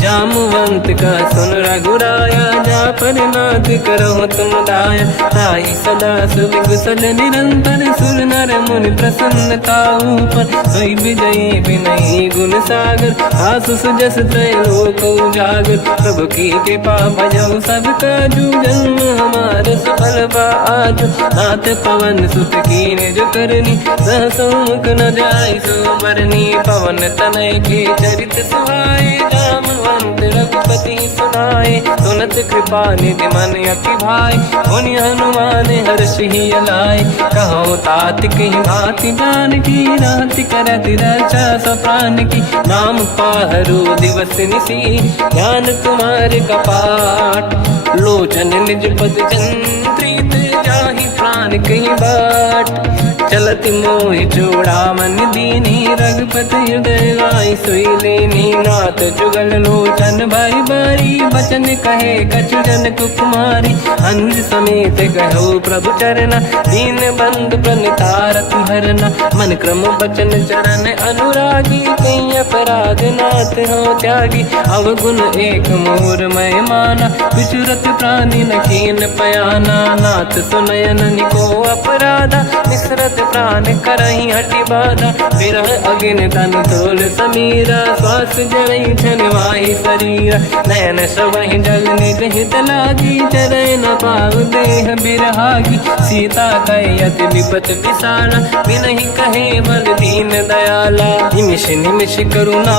जामवंत का सुन रघुराया, जा पर नाथ करो तुम दाया, ताई सदा सुख कुशल निरंतर, सुर नर मुनि प्रसन्नता ऊपर, सोई विजयी विनयी गुण सागर, आसु सुजस तय लोक उजागर, प्रभु की कृपा भजऊ सब काजू, जन्म हमार सफल आज, नाथ पवन सुत कीने जो करनी, सहसो मुख न जाय सो बरनी, पवन तनय के चरित सुहाए, जामवंत रघुपति सुनाए, सुनत कृपा निधि मन अति भाई, मुनि हनुमान हर्ष ही अलाय, कहो तात कहीं भांति जान की, राति करत रक्षा सब प्राण की, नाम पाहरो दिवस निसी, ज्ञान तुम्हारे कपाट, लोचन निज पद जंत्रित, जाहि प्राण कहीं बाट, चलत मोहि चूड़ामन दीनी, रघुपति हृदय लाई सोई लेनी, नाथ जुगल लोचन बारी बारी, बचन कहे कछु जन कुमारी, अनुज समेत कहो प्रभु चरना, दीन बंधु प्रणितारत हरना, मन क्रम बचन चरण अनुरागी, कहीं अपराध नाथ हो त्यागी, अवगुण एक मोर मैं माना, विचुरत प्राणी न कीन पयाना, नाथ सुनयन निको अपराधा, निसरत विपत प्राण करही हटि बाधा विरह अगिन तन तोल समीरा श्वास जरई छन वाही शरीरा नयन सबहि जल निज हित लागी चरै न पाव देह बिरहागी सीता कहे अति विपत विसारा बिनहि कहे बल दीन दयाला निमिष निमिष करुणा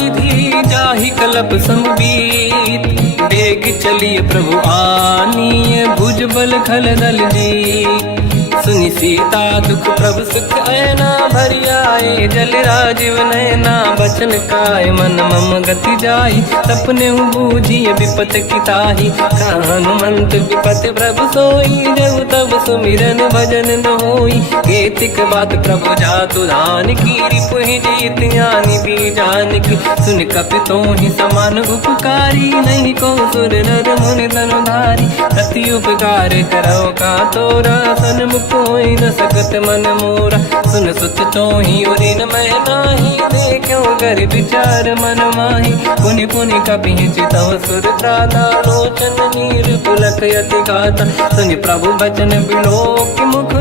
निधि जाहि कलप समबीत बेग चलिए प्रभु आनीय भुज बल खल दल जी सुनि सीता दुख प्रभु सुख ऐना भरि आए जल राजीव नैना बचन काय मन मम गति जाई सपने बूझिए विपत किताही हनुमंत विपत प्रभु सोई जब तब सुमिरन भजन न होई केतिक बात प्रभु जातु धान की रिपुहि जीत ज्ञानी भी जानकी सुन कपितो ही समान उपकारी नहीं को सुर नर मुनि धनुधारी प्रति उपकार करो का तोरा सन्मुख कोई न सकत मन मोरा सुन सुत चोही उरी न मैं नाही देखो कर विचार मन माही पुनि पुनि कपि चितव सुर त्राता लोचन नीर पुलक यति गाता सुनि प्रभु बचन बिलोक मुख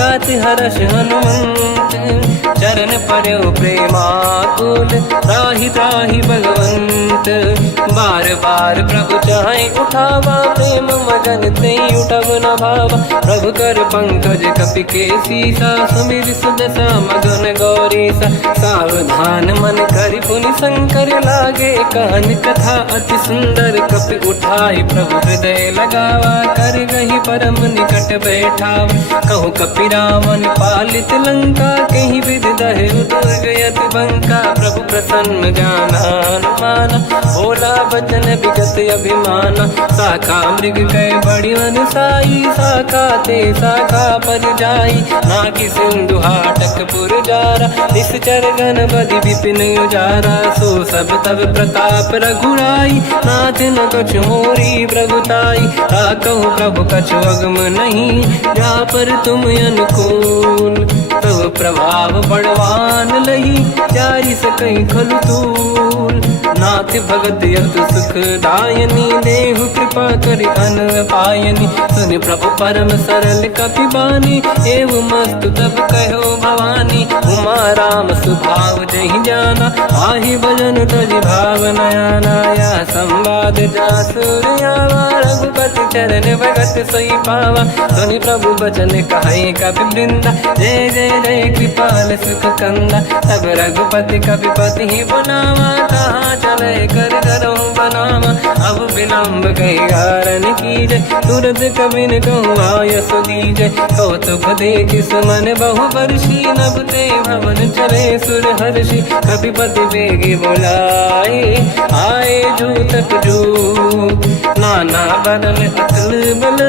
गात हर्ष हनुमंत चरण पर्यो प्रेमाकुल त्राहि त्राहि भगवंत बार बार प्रभु चाहे उठावा प्रेम मगन ते उठब न भावा प्रभु कर पंकज कपि के सीसा सुमिर सुदशा मगन गौरीसा सावधान मन करि पुनि शंकर लागे कहन कथा अति सुंदर कपि उठाई प्रभु हृदय लगावा कर गही परम निकट बैठावा कहु कपि रावण पालित लंका कहीं विद दहे दुर्ग यति बंका प्रभु प्रसन्न जाना हनुमाना भोला बचन विगत अभिमाना शाखा मृग कै बड़ी अनुसाई शाखा ते शाखा पर जाई नाकि सिंधु हाटक पुर जारा निश्चर गण बधि विपिन उजारा सो सब तब प्रताप रघुराई नाथ न कछु मोरी प्रभुताई कहूँ प्रभु कछु अगम नहीं जा पर तुम अनुकूल तब प्रभाव बड़वान लही जारी सकई खलु तूल नाथ भगत यत सुख दायनी देहु कृपा करि अन पायनी सुन प्रभु परम सरल कपि बानी एव मस्त तब कहो भवानी उमा राम सुभाव जहि जाना आहि भजन तजि भाव नयाना या संवाद जासुर आवा रघुपति चरण भगत सोई पावा सुनि प्रभु बचन कहे कपि वृंदा जय जय जय कृपाल सुख कंदा तब रघुपति कपिपति ही बनावा कहाँ चले कर करो बनावा अब विलम्ब कही कारण कीजय तुरंत कबिन कहूँ आयस दीजय कौतुक देख सुमन बहु वर्षी नभ ते भवन चले सुर हर्षि कपिपति बेगी बोलाए आए जूतक जूत नाना बदन अतल बल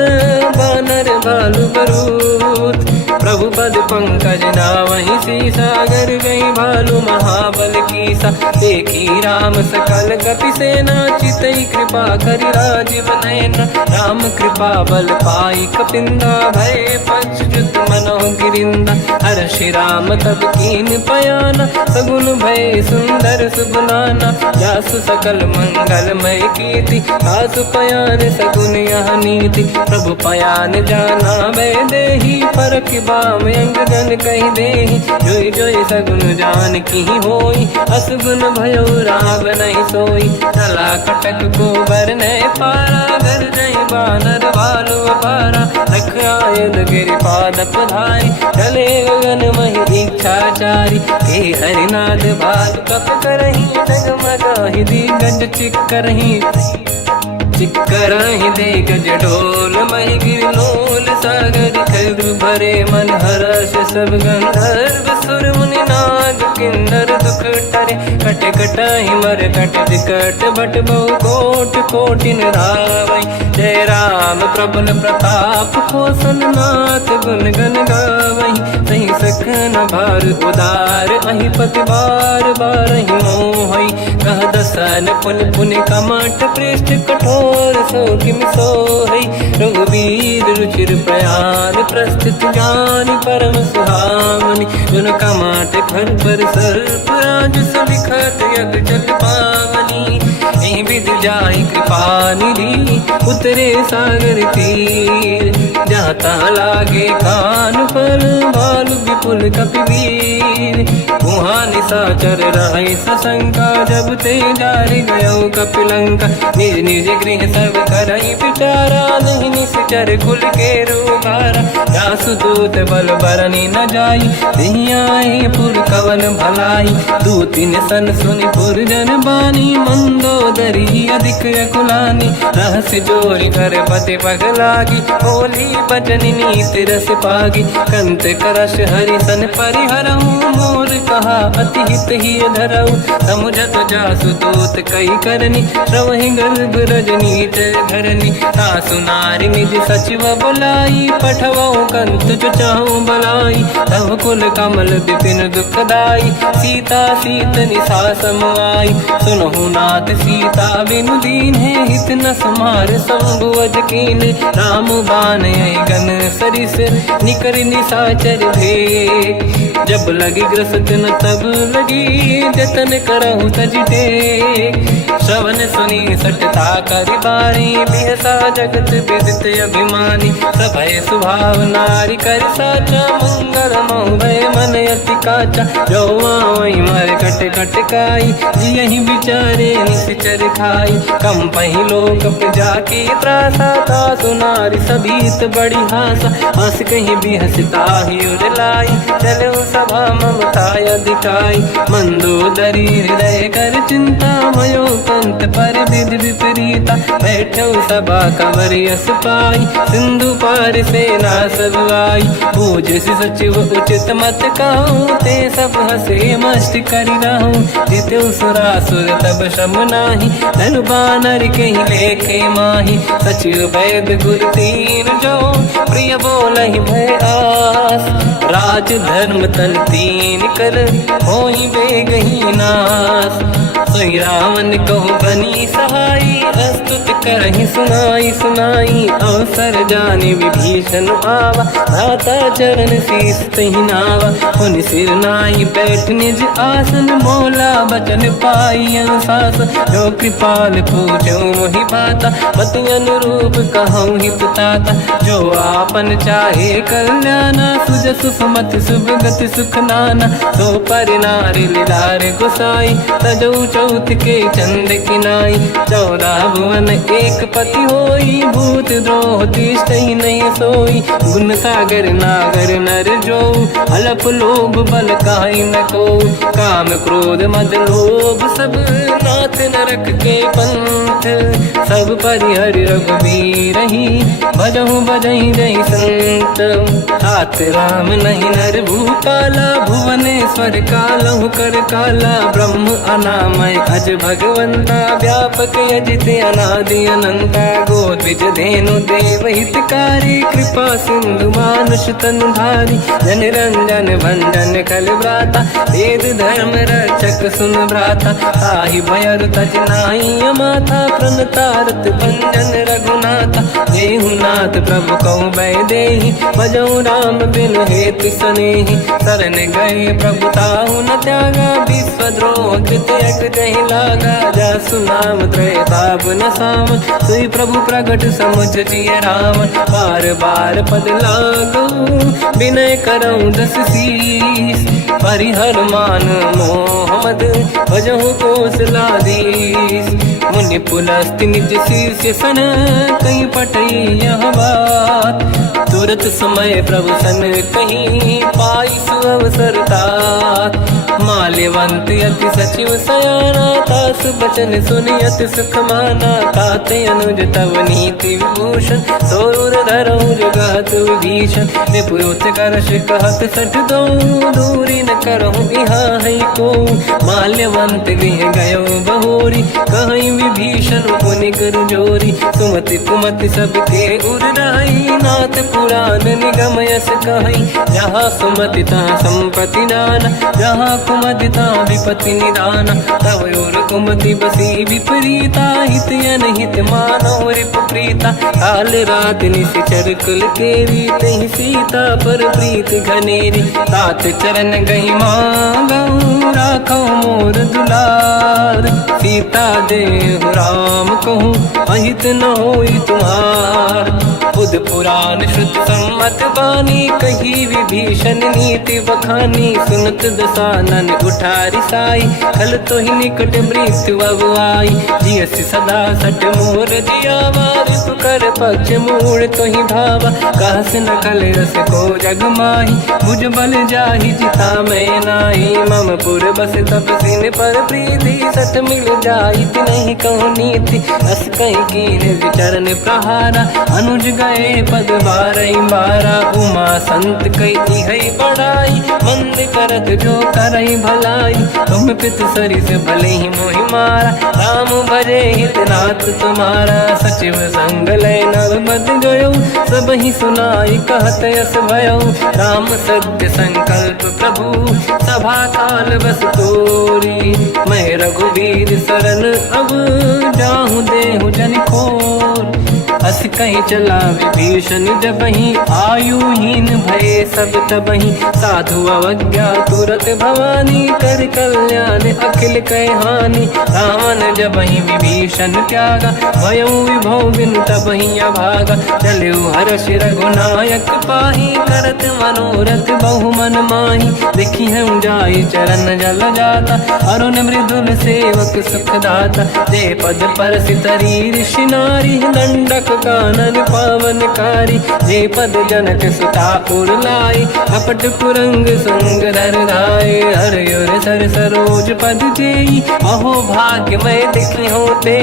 बानर भालु बरूत प्रभु पद पंकज नावहि सीसागर गई भालू महाबल कीसा देखी राम सकल कपि सेना चितई कृपा करि राजीव नयन राम कृपा बल पाई कपिंदा भय पंचजुत मनो गिरिंदा हर्षि राम तब कीन पयाना सगुन भय सुंदर सुबनाना जासु सकल मंगलमय कीर्ति आसु पयान सगुन यह नीति प्रभु पयान जाना भय देहि परख बाम अंग जन कहि देहि जोई जोई सगुन जान की होई असगुन भयो राव नहीं सोई चला कटक को बर नहीं पारा घर जई बानर भालु पारा रख आयद गिरिपाद पधारी चले गगन महि इच्छाचारी हे हरिनाथ भालु कप करही डगमगाहि दिग्गज चिक्करही चिक्करहि दे गज ढोल महि गिरलोल सागर खर भरे मन हर्ष सब गंधर्व सुर मुनि नाग किन्नर दुख टरे कट कटाहि मर कट विकट भट बहु कोट कोटिन रावै जय राम प्रबल प्रताप कोसन नाथ गुण गन गावहि सही सकन भार उदार अहि पति बार बार ही मोहई कह दसन पुन पुन कमट पृष्ठ कठोर सो किम सोहई रघुवीर रुचिर प्रयाण प्रस्थित ज्ञान परम सुहावनी जुन कमाट फर पर सर्प राज सविखत यग जल पावनी विधि जाहि कृपा निधि उतरे सागर तीर ज्ञाता लागे कान पर भालु विपुल कपिवीर। वहाँ निशाचर रहे सशंका जब ते जारी गयो कपिलंका। निज निज गृह सब करई विचारा नहीं निश्चर कुल के रूबारा। जासुदूत बल बरनी न जाई दिहियाए पुर कवन भलाई। दूतिन सन सुनि पुर जन बानी मंदोदरी अधिक अकुलानी। रहस्य जोरी कर पति पगलागी बोली बचन नीति रस पागी। कंत करश हरि सन परिहरऊ मोर कहा अति हित ही धरऊ। समुझत जासुदूत कई करनी श्रवहि गर्भ रजनी धरनी। सासु नारी निज सचिव बुलाई पठवऊ कंत जो चाहूं बलाई। तब कुल कमल विपिन दुखदाई सीता सीत निशा समाई। सुनहु नाथ सीता बिनु दीन है हित न समार शंभु अज कीन। राम बान गन सरिस निकर निशाचर भेद। जब लगी ग्रस्त न तब लगी जतन करहु तज टेक। श्रवण सुनी सटता करि बाणी बिहसा जगत विदित अभिमानी। सभय स्वभाव नारी कर साचा मंगल मोह भय मन अति काचा। जो वही मर कट कट काई जियहि बिचारे निश्चर खाई। कम पही लोक जाके त्रासा था सुनारी सभीत बड़ी हासा। हंस कहीं भी हंसता ही उड़लाई चलो सभा ममता अधिकाई। मंदोदरी हृदय कर चिंता मयो पंत पर विधि विपरीता। बैठो सभा कंवर यस पाई सिंधु पार सेना सब आई। पूज सचिव उचित मत कहूँ ते सब हंसे मस्त करि रहूं। जितु सुरासुर तब शम नाही धनु बानर कहीं लेखे माही। सचिव वैद गुरु तीन जो प्रिय बोलहि भय आस। राज धर्म तन तीन कर होई बेगही नास। सोई रावण कहु बनी सहाई अस्तुत करहि सुनाई सुनाई। अवसर जाने विभीषण आवा धाता चरण शीस तहि नावा। पुनि सिर नाई बैठ निज आसन मोला बचन पाई अनुशासन। जो कृपाल पूछो मोहि बाता मति अनुरूप कहूँ हित ताता। जो आपन चाहे कल्याणा सुजस सुमति शुभ गति सुख नाना। सो पर नारी लीलार गोसाई तजौ चौथ के चंद किनाई। 14 भुवन एक पति होई भूत द्रोह तिष्ठहि नहीं सोई। गुण सागर नागर नर जो अलप लोभ बल काहि न को। काम क्रोध मद लोभ सब नाथ नरक के पंथ। सब परिहरि रघुबीर ही भजहु बजहि रहि संत। तात राम नहीं नर भूपाला भुवनेश्वर कालहु कर काला। ब्रह्म अनामय अज भगवंता व्यापक अजित अनादि अनंता। गोद्विज धेनु देव हितकारी कृपा सिंधु मानुष तनु धारी। जन रंजन भंजन कल व्राता वेद धर्म रक्षक सुन भ्राता। ताहि भयर तज नाहि माथा प्रणतारत भंजन रघुनाथा। जेहु नाथ प्रभु कहु भय देहि भजहु राम बिनु हेतु सनेहि। शरण गए प्रभु ताहु न त्यागा विश्वद्रोह कृत यक जहि लागा। जासु नाम त्रयताप न साम सोई प्रभु प्रगट समुझ जिय राम। बार बार पद लागू विनय करऊँ दस शीस। परिहर मान मोह मद भजहु कौशलाधीश। मुनि पुलस्त्य निज शिष्य सन कहीं पटई यह बात। तुरत समय प्रभु सन कहीं पाई सुअवसर तात। माल्यवंत अति सचिव सयाना तास बचन सुनि अति सुख माना। ताते अनुज तव नीति विभूषण सोर धरऊ जगत विभीषण। निपुरुत करश कहत सठ दो दूरी न करहु यहाँ है को। माल्यवंत गृह गयो बहोरी कहीं विभीषण पुनि कर जोरी। सुमति कुमति सबके उड़ाई नाथ पुराण निगम यस कहीं। जहाँ सुमति तहाँ संपत्ति नाना जहाँ कुमति तहाँ विपत्ति निदाना। तव और कुमति बसी विपरीता हित अनहित मानो रिपु प्रीता। काल रात निशिचर कुल केरी तहि सीता पर प्रीत घनेरी। तात चरण गई मांगऊ राखो मोर दुलार। सीता देहु राम कहूँ अहित न होई तुम्हार। बुध पुराण श्रुत सम्मत बानी, कही विभीषण नीति बखानी। सुनत दसानन उठारी साई, खल तो ही निकट मृत्यु अब आई। जियसि सदा सट मोर दियावा, रिपु कर पक्ष मूड़ तो ही भावा। कहस न कल रस को जग माही, भुज बल जाहि जिता मैं नाई। मम पुर बस तपसिन पर प्रीति, सत मिल जाई नहीं कहूँ नीति। अस कहीं कीन विचरण प्रहारा, अनुज गए पद बारई बारा। उमा संत कई है बड़ाई, मंद करत जो करई भलाई। तुम पित सरिस भले ही मोहि मारा, राम भजे हित नाथ तुम्हारा। सचिव संग लय नव बद गयो, सब ही सुनाई कहत यस भयो। राम सत्य संकल्प प्रभु, सभा काल बस तोरी। मैं रघुवीर शरण अब, जाहूँ देहु जन खोर। अस कहीं चला विभीषण जबहि, आयुहीन भये सब तबहि। साधु अवज्ञा तुरत भवानी, कर कल्याण अखिल कह हानि। रावण जबहि विभीषण त्यागा, भयउ विभव बिनु तबहि अभागा। चलऊ हर्ष रघुनायक पाहि, करत मनोरथ बहु मन माहि। देखी हम जाई चरण जल जाता, अरुण मृदुल सेवक सुख दाता। जे पद परसि तरी ऋषि नारी, दंडक कानन पावनकारी। जे पद जनक सुता उर लाई, अपट पुरंग संग धर धाय। हर सर सरोज पद जेई, अहो भाग्य मैं देखी होते।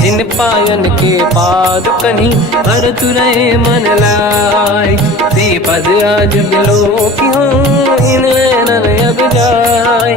जिन पायन के पाद कहीं, हर तुरय मन लाय। ते पद आज बिलो की हो, इन नैनन अब जाय।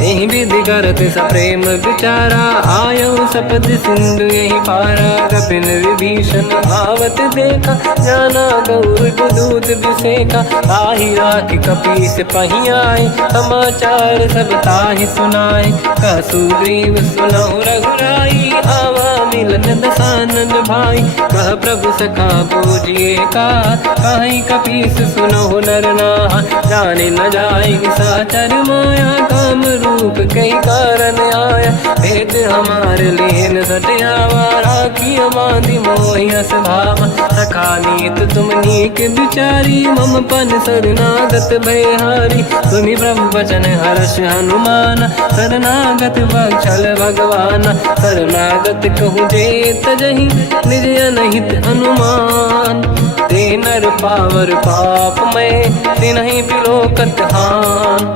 यही विधि करत सप्रेम विचारा, आयो सपद सिंधु यही पारा। कपिन विभीषण आवत देखा, जाना गौर दूत विसेखा। ताहि राखि कपीस पही आए, समाचार सब ताहि सुनाए। कह सुग्रीव सुनहु रघुराई, आवा मिलन दसानन भाई। कह प्रभु सखा पूजिए का, कहीं कपीस सुनहु नर नाहा। जाने न जाएगी साचर माया, काम रूप कई कारण आया। भेद हमार लेन सटियावा, राखी बांधि मोहियस भावा। सखा नीत तुम नीक बिचारी, मम पन शरणागत भयहारी। सुनि प्रभु वचन हर्ष हनुमान, शरणागत बक्षल भगवान। शरणागत कहूँ जे तजहि, निज अनहित अनुमान। ते नर पावर पाप में, तिन्हि बिलोकत हान।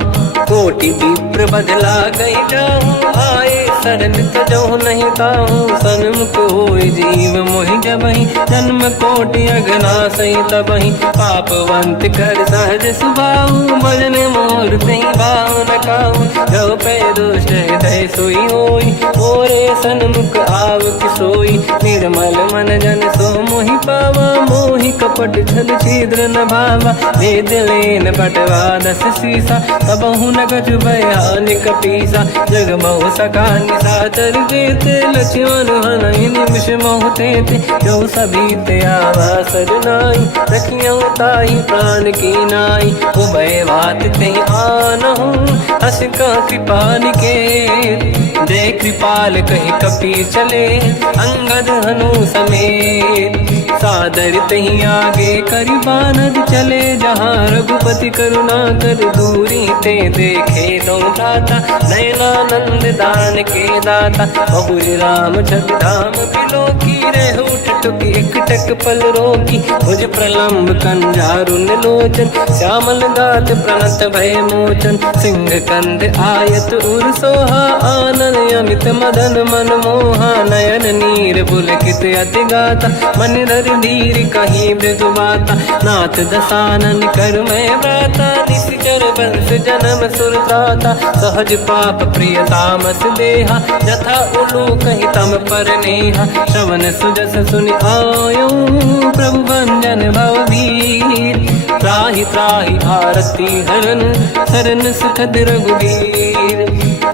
कोटि विप्र बदला गई जाऊँ, आए शरण तजहु नहीं ताहूँ। सन्मुख होय जीव मोहि जबहि, जन्म कोटि अघनासहि तबहि। पापवंत कर सहज सुभाऊ, भजन मोर तहि भाव न काहू। जो पै दुष्ट हृदय सोई होई, मोरे सन्मुख आव कि सोई। निर्मल मन जन सो मोहि पावा, मोहि कपट छल छिद्र न भावा। भेद लेन बटवा दस सीसा, तबहु न कछु भयानि कपीसा। जग महु सखा निशाचर जेते, लक्ष्मण हनहि निमिष महु तेते। जो सभी ते आवा सरनाई, रखियौ ताहि प्राण की नाई। उभय बात ते आनहु, हस का कृपा निकेत। जय कृपाल कहि कपि चले, अंगद हनु समेत। सादर तही आगे करि बानर चले, जहाँ रघुपति करुणा कर दूरी ते देखे। दो दाता नयनानंद दान के दाता, बहुर राम जगधाम बिलो की। रेहु टटुक एक टक पल रोकी, भुज प्रलम्ब कंजारुन लोचन। श्यामल गात प्रणत भय मोचन, सिंह कंद आयत उर सोहा। आनन अमित मदन मन मोहा, नयन नीर पुलकित अति गाता। मन धर धीर कहीं मृदु बाता, नाथ दसानन कर मैं व्राता। निश्चर वंश जन्म सुरताता, सहज पाप प्रिय तामस देहा। जथा उलू कहीं तम पर नेहा, श्रवण सुजस सुनि आयो। प्रभु भंजन भवभीर, त्राहि त्राहि आरती हरन। शरण सुखद रघुवीर,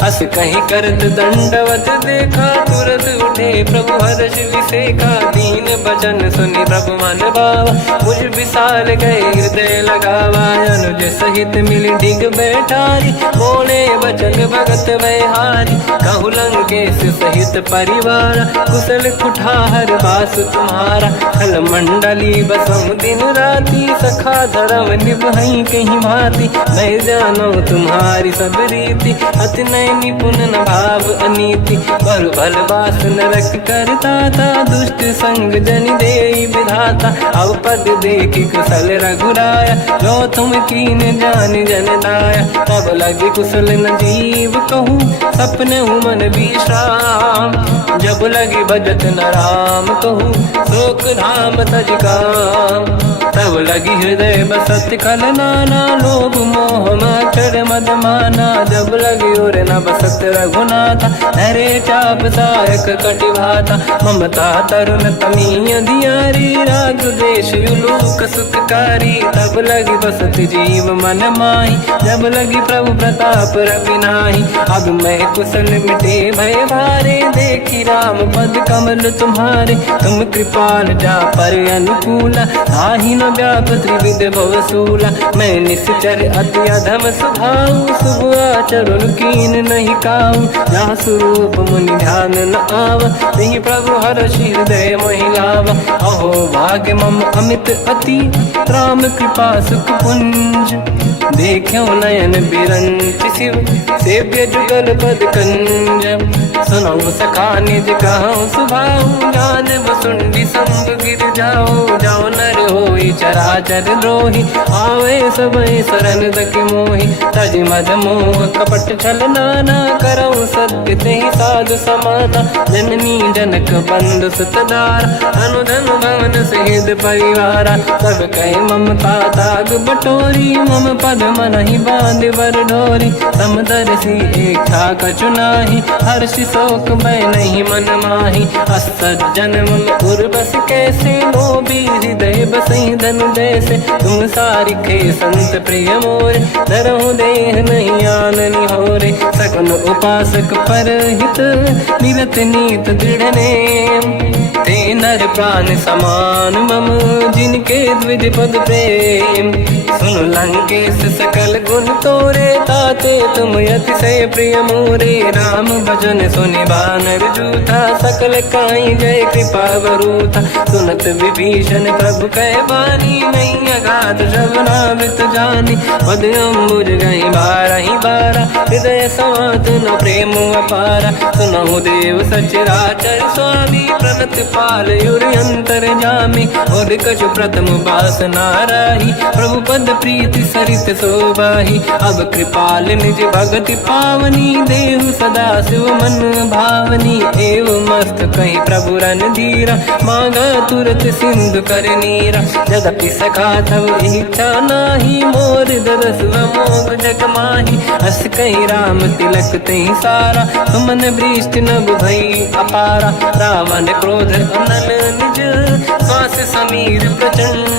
अस कहीं करत दंडवत देखा, तुरत उठे प्रभु हर्ष विसेखा। दीन भजन सुनि प्रभु मन भावा, मुझ विशाल गए हृदय लगावा। अनुज सहित मिली डिग बैठारी, बोले वचन भगत वैहारी। कहु लंकेश सहित परिवार, कुशल कुठार बास तुम्हारा। खल मंडली बसहु दिन राति, सखा धर्म निभहि कहीं भांति। मैं जानो तुम्हारी सब रीति, अति नय निपुण न भाव अनीति। पर भल बास नरक करता था, दुष्ट संग जन देई विधाता। अब पद देखी कुशल रघुराया, जो तुम कीन जान जन दाया। तब लगे कुशल न जीव कहूँ, सपने मन विश्राम। जब लगे भजत न राम कहूँ, शोक धाम तज काम। तब लगी हृदय बसत खल नाना, लोभ मोह मच्छर मद माना। जब लगी और न बसत रघुनाथा, हरे चाप सायक कटिभाता। ममता तरुण तमीय धियारी, राग देश युलूक सुखकारी। तब लगी बसत जीव मन माही, जब लगी प्रभु प्रताप रवि नाही। अब मैं कुशल मिटे भय भारे, देखी राम पद कमल तुम्हारे। तुम कृपाल जा पर अनुकूला, आही न व्याप त्रिविध भवसूला। मैं निश्चर अति अधम स्वभाव, शुभ आचरण कीन नहीं काऊ। जहाँ स्वरूप मुनि ध्यान न आवा, नहीं प्रभु हर्ष हृदय महिलावा। अहो भाग्य मम अमित अति, राम कृपा सुख पुंज। देखो नयन बिरंच शिव, सेव्य जुगल पद कंज। सुनऊ सखा निज कहूँ सुभाऊ, ज्ञान वसुंडी संग गिर जाओ। जाओ नर होई चराचर द्रोही, आवे सबई शरण दकि मोहि। तज मद मोह कपट छल नाना, करऊँ सत्य तेहि साधु समाना। जननी जनक बंधु सुतदार, अनुधन भवन सहित परिवारा। सब कहे ममता ताग बटोरी, मम पद मनहि बांध बर डोरी। समदर्शी इच्छा कछु नाही, हर्षि शोक भय नहीं मन माही। असज्जन मम उर बस कैसे, लोभी हृदय बसई धनु जैसे। तुम सारिखे संत प्रिय मोरे, धरहु देह नहीं आननि होरे। सगुन उपासक परहित, निरत नीत दृढ़ नेम। ते नर प्राण समान मम, जिनके द्विज पद प्रेम। सुन लंकेश सकल गुण तोरे, ताते तुम अतिशय प्रिय मोरे। राम भजन सुनि बानर जूथा, सकल काई जय कृपा वरूथा। सुनत विभीषण प्रभु कह बानी, नहीं अगाध श्रवणामृत जानी। पद अम्बुज गई बारहि बारा, हृदय समात न प्रेम अपारा। सुनहु देव सचराचर स्वामी, प्रणत पाल युर अंतर जामी। और कछु प्रथम बास नाराही, प्रभु पद प्रीति सरित शोभाही। अब कृपाल निज भगति पावनी, देहु सदा शिव मन भावनी। एव मस्त कहीं प्रभु रन धीरा, मांगा तुरत सिंधु कर नीरा। जगति सखा तब इच्छा नाही, मोर दरस मोग जग माही। अस कहीं राम तिलक तही सारा, सुमन वृष्ट नभ भई अपारा। रावण क्रोध अनल निज, श्वास समीर प्रचंड।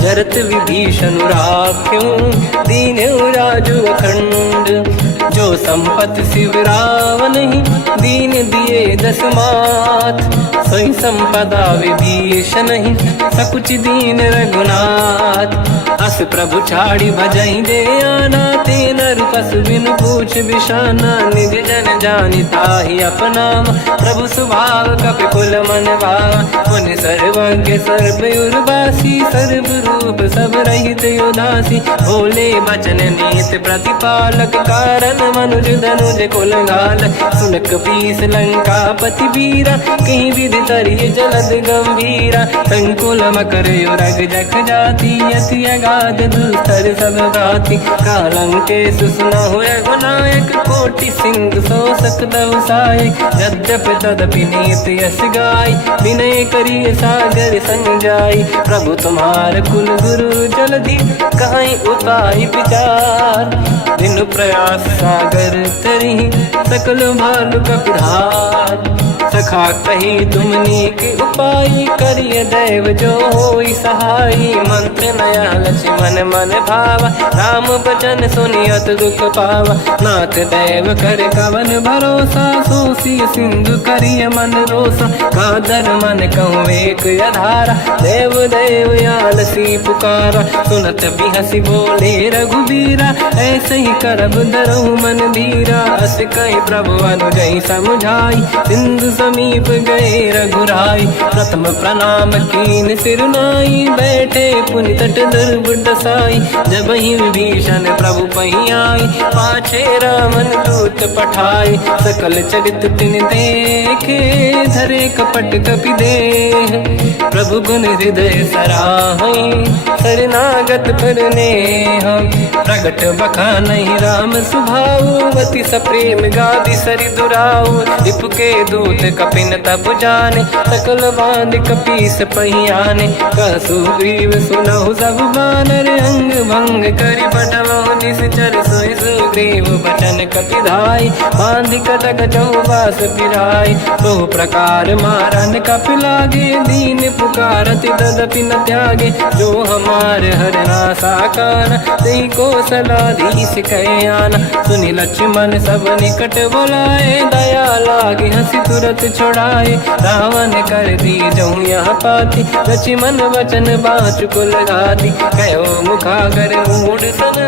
जरत विभीषण राख्यों, दीन राजु अखंड। जो संपत शिव रावण ही, दीन दिए दस मात। सोई संपदा विभीषण ही, सकुच दीन रघुनाथ। अस प्रभु छाड़ी भजई जे आना, ते नर पस बिन पूछ बिशाना। निज जन जानि ताहि अपनाम, प्रभु स्वभाव कपि कुल मन भावा। मुनि सर्वज्ञ सर्व उर्वासी, सर्व रूप सब रहित उदासी। भोले बचन नीत प्रतिपालक, कारण मनुज धनुज कुल घाल। सुन कपीस लंका पति वीरा, कहीं विधि तरिय जलद गंभीरा। संकुल मकर युरग जख जाति, अति अगाध दुस्तर सब भाति। कालंकेश सुनहु रघुनायक, कोटि सिंह सो सकदहु सहायक। यद्यप तदपि नीत यस गाय, विनय करिय सागर संग जाई। प्रभु तुम्हार कुल गुरु जलधि, कहीं उपाय विचार। दिन प्रयास सागर तरी, सकल भालु कपिधार। सखा कही तुम नीक उपाय, करिय दैव जो होई सहाई। मंत्र नया लक्ष्मण मन भावा, राम बचन सुनियत दुख पावा। नाथ दैव कर कवन भरोसा, सोसी सिंधु करिय मन रोसा। कादर मन कहूँ एक अधारा, देव देव आलसी पुकारा। सुनत भी हंसी बोले रघुबीरा, ऐसे ही करब धरहु मन धीरा। अस कहि प्रभु अनुजहि समझाई, सिंधु समीप गए रघुराई। प्रथम प्रणाम कीन सिरुनाई, बैठे पुनि तट दुर्ब दसाई। जब ही विभीषण प्रभु पही आई, पाछे रामन दूत पठाई। सकल चरित तिन देखे, धरे कपट कपि देह। प्रभु गुण हृदय सराहै, शरणागत फिरने हम। प्रगट बखानहि राम सुभाऊ, अति सप्रेम गादि सरि दुराऊ। रिपु के दूत कपिन तब जाने, सकल बांध कपीस पहियाने। कह सुग्रीव सुनहु सब बानर, अंग भंग करि बटमहु निश्चर। सोई सुग्रीव बचन कपि धाई, बांध कटक चौबास फिराई। बहु प्रकार मारन कपि लागे, दीन पुकारत तदपि न त्यागे। जो हमार हरना साकाना, तेहि कौशलाधीश कहे आना। सुनि लक्ष्मण सब निकट बोलाए, दया लागे हंसी तुरत छुड़ाए। रावण कर दी जहु यहाँ पाती, लक्ष्मण वचन बाँचु कुल घाती। कहो मुखागर मूढ़ सन,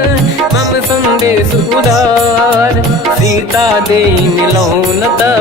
मम संदेश उदार। सीता देई मिलहु नता,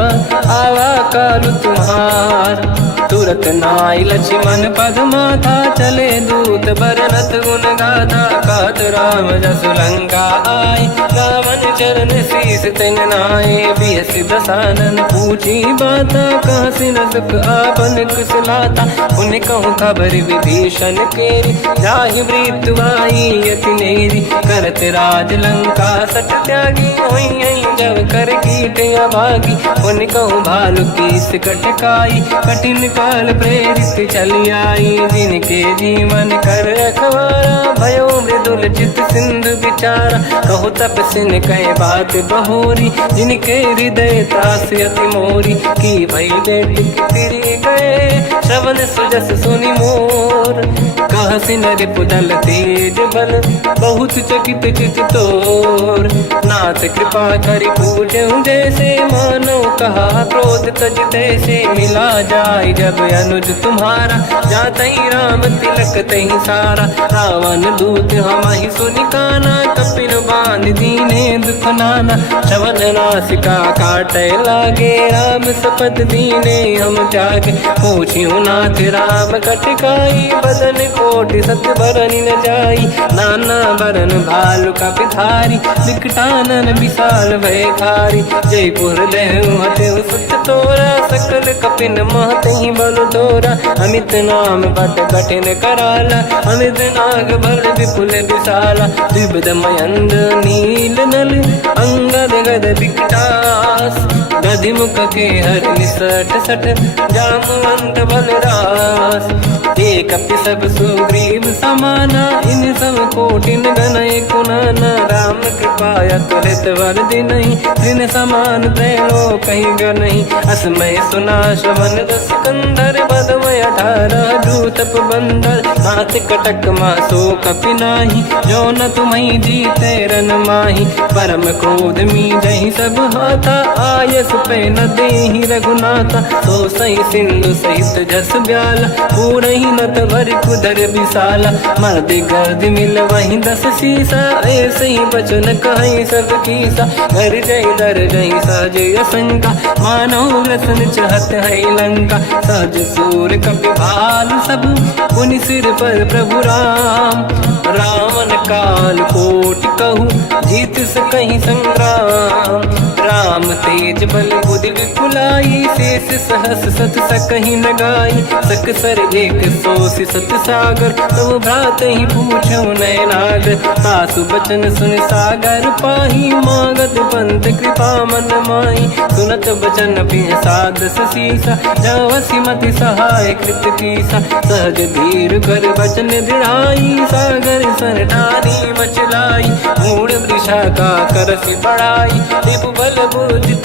आवा कालु तुम्हार। तुरत नाई लक्ष्मण पद माथा, चले दूत बरनत गुण गाथा। कहत राम जसु लंका आए, रावण चरण शीस तिन नाए। बिहस दसानन पूछी बाता, कहसी न दुख आपन कुशलाता। उन कहूँ खबर विभीषण केरी, जाहि मृत्यु आई यति नेरी। करत राज लंका सट त्यागी, होई जब कर कीट अभागी। उन कहूँ भालु कीस कटकाई, कठिन काल प्रेरित चली आई। जिनके जीवन कर रखवारा, भयो मृदुल चित सिंधु विचारा। कहो तपसिन कहे बात बहोरी, जिनके हृदय त्रास अति मोरी। की भई बेटी फिरी गए, श्रवण सुजस सुनि मोर। कहसी नरिपुदल तेज बल, बहुत चकित चित तोर। नाथ कृपा करि पूजहु जैसे, मानो कहा क्रोध तज तैसे। मिला जाय जब अनुज तुम्हारा, जातहि राम तिलक तहि सारा। रावण दूत हमहि सुनि काना, कपिन बांध दीने दुख नाना। श्रवण नासिका काटय लागे, राम सपथ दीने हम त्यागे। पूछिहु नाथ राम कटकाई, बदन कोटि सत बरनि न जाई। नाना बरन भालु कपि धारी, विकटानन विशाल भय खारी। जयपुर देहु हतेउ सुत तोरा, सकल कपिन महतहि बल तोरा। अमित नाम बट कठिन कराला, अमित नाग बल विपुल विशाला। द्विविध मयंद नील नल, अंगद गद विकटास। गधिमुख के हर निसट सठ, जामवंत बलरास। एक कपि सब सुग्रीव समाना, इन सब कोटिन गनय कुनाना। राम कृपाया तुलित वर दिनहि, तृण समान त्रैलोकहि गनहि। असमय सुना श्रवण दस कंधर, बदमय 18 दूतप बंदर। नाथ कटक मासो कपि नाही, जो न तुम्हि जीते रन माही। परम क्रोध मीजहि सब हाथा, आयस पे न देहि रघुनाथा। तो सही सिंधु सहित जस ब्याला, पूरहि नत वर कुदर विशाला। मर्द गर्द मिल वही 10 शीसा, ऐसे ही बचन कहीं सब कीसा। घर जय दर गई सहज असंका, मानव रसन चहत है लंका। सहज सूर कपि भाल सब, पुनि सिर पर प्रभु राम। रावण काल कोटि कहूँ, जीत सकहि संग्राम। राम तेज बल बुद्धि विपुलाई, शेष सहस सत सकहि न गाई। सकसर एक सो कोसि सत सागर, तब भ्रात ही पूछो नयनागर। सासु बचन सुन सागर पाही, मांगत पंत कृपा मन माही। सुनत बचन पिय सादस सीसा, जावसी मति सहाय कृत कीसा। सहज धीर कर बचन दृढ़ाई, सागर सन ठानी मचलाई। मूढ़ वृषा का करसि बढ़ाई, रिपु बल बुद्धि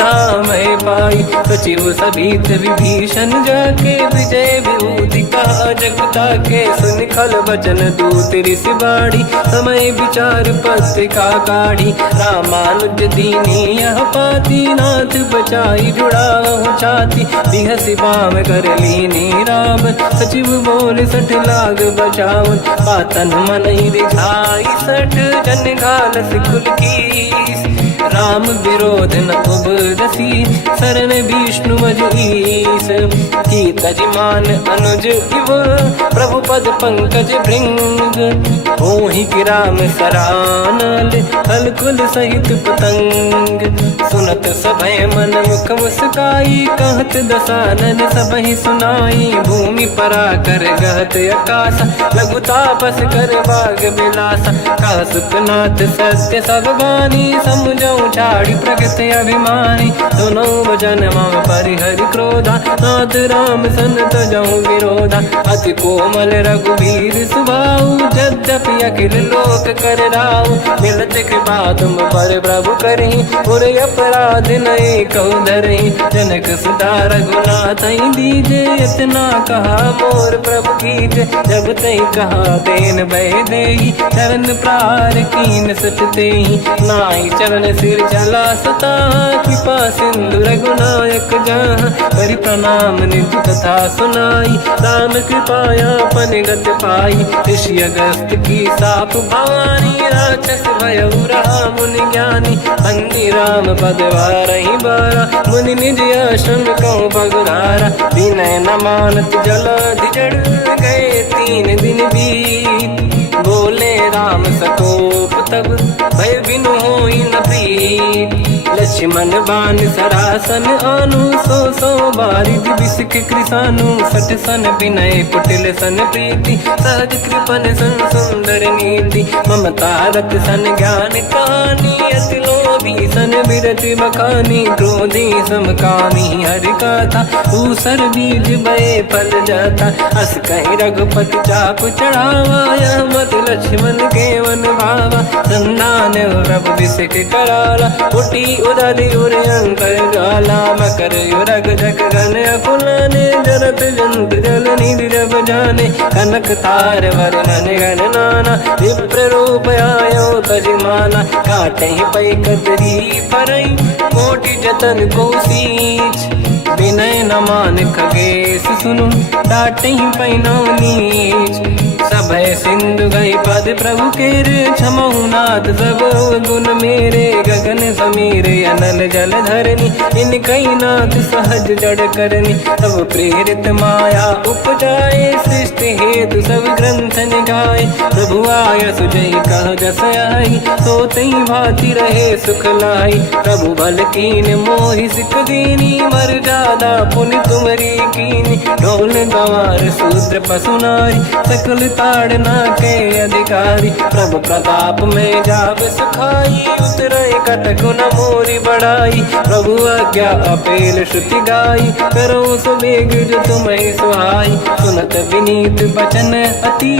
मैं पाई। सचिव सभीत विभीषण जाके, विजय विभूति का जगता के। सुन खल बचन दूत ऋषि बाड़ी, समय विचार पत्रिका काढ़ी। रामानुज दीनी यह पाती, नाथ बचाई जुड़ा छाती। बिहसि बाम कर लीनी राम, सचिव बोल सठ लाग बचावन। पातन मन ही रिझाई सठ, जन घाल सिकुल कीस। राम विरोध न उबरसी, शरण विष्णु मज ईस। की तजमान अनुज इव, प्रभु पद पंकज भृंग। मोहि गिराम सरानल, हलकुल सहित पतंग। सुनत सभय मन मुख मुस्काई, कहत दसानन सबहि सुनाई। भूमि परा कर गहत आकाश, लघु तापस कर बाग बिलासा। कह सुखनाथ सत्य सब बानी, समझौ छाड़ी प्रगति अभिमानी। सुनो भजन मम परिहरि क्रोधा, नाथ राम सन तजौ विरोधा। अति कोमल रघुवीर सुभाऊ, यद्यपि अखिल लोक कर राऊ। मिलत कृपा तुम पर प्रभु करहि, पुर अपराध नये कहु धरहि। जनक सुता रघुनाथ दीजे, इतना कहा मोर प्रभु कीजे। जब तई कहा देन भय देहि, चरण प्रार कीन सट तेहि। नाहि चरण सिर चला सता, कृपा सिंधु रघुनायक जहाँ। करि प्रणाम निधि कथा सुनाई, राम कृपाया पन गत पाई। ऋषि अगस्त की साप भवानी, राक्षस भयउ रहा मुनि ज्ञानी। बंदी राम पद वारहि बारा, मुनि निज आश्रम कहु पगुधारा। विनय न मानत जलधि जड़, गए 3 दिन बीत। बोले राम सकोप तब, भय बिनु होई न प्रीत। लक्ष्मण बाण सरासन आनु, सो बारिद बिसक कृसानु। सठ सन विनय कुटिल सन प्रीति, सहज कृपन सन सुंदर नीति। ममता रत सन ज्ञान कहानी, अति लोभी सन बिरति बखानी। क्रोधी समकामी हरि कथा, ऊसर बीज बये फल जाता। अस कहि रघुपति चाप चढ़ावा, यह मत लक्ष्मण के मन भावा। संधान प्रभु बिसक कराला, उठी उदधि उर अंकर ज्वाला। मकर युरग जग गण अकुलाने, जरत जंत जल निधि जब जाने। कनक तार वर्णन गण नाना, विप्र रूप आयो तजमाना। काटे पै कतरी परई, कोटि जतन को सींच। विनय न मान खगेश सुनु, डांटे पैनौ नीच। सभय सिंधु गई पद प्रभु केरे, क्षमहु नाथ सब गुण मेरे। गगन समीरे अनल जल धरनी, इन कई नाथ सहज जड़ करनी। तब प्रेरित माया उपजाए, सृष्टि हेतु सब ग्रंथ निगाए। प्रभु आय सुजई कह जस आई, सोतई भांति रहे सुख लाई। प्रभु भल कीन मोहि सिख दीनी, मर जादा पुनि तुमरी कीनी। ढोल गवार शूद्र पशु नारी, सकल ताड़ना के अधिकारी। प्रभु प्रताप में जाब सुखाई, उतरई कटक न मोरी बढ़ाई। प्रभु आज्ञा अपेल श्रुति गाई, करो सुबेग जो तुम्हें सुहाई। सुनत विनीत बचन अति,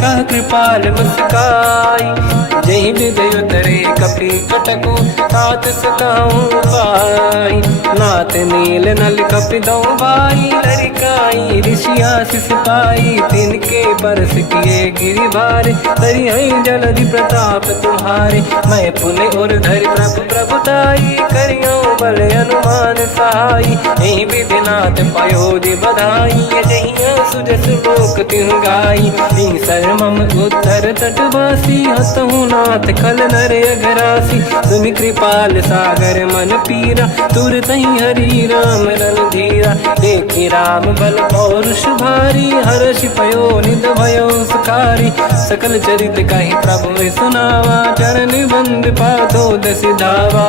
कह कृपाल मुस्काई। जय विदय उतरे कपि कटकु, तात सकाऊं पाई। नाथ नील नल कपि दौ भाई, लरिकाई ऋषि आशीष पाई। तिनके परस किए गिरि भारे, तरिहै जलधि प्रताप तुम्हारे। मैं पुने और धरि प्रभु प्रभुताई, करियो बल अनुमान सहाई। यही विधिनाथ पयोधि बधाई, जहिया सुजस लोक तिहु गाई। सर मम उत्तर तटवासी, हतहु नाथ खल नर अघरासी। सुनि कृपाल सागर मन पीरा, तुरतहि हरि राम रणधीरा। देखि राम बल पौरुष भारी, हर्षि पयो निध भयो सुखारी। सकल चरित कहि प्रभु सुनावा, चरण बंद पादो दसि धावा।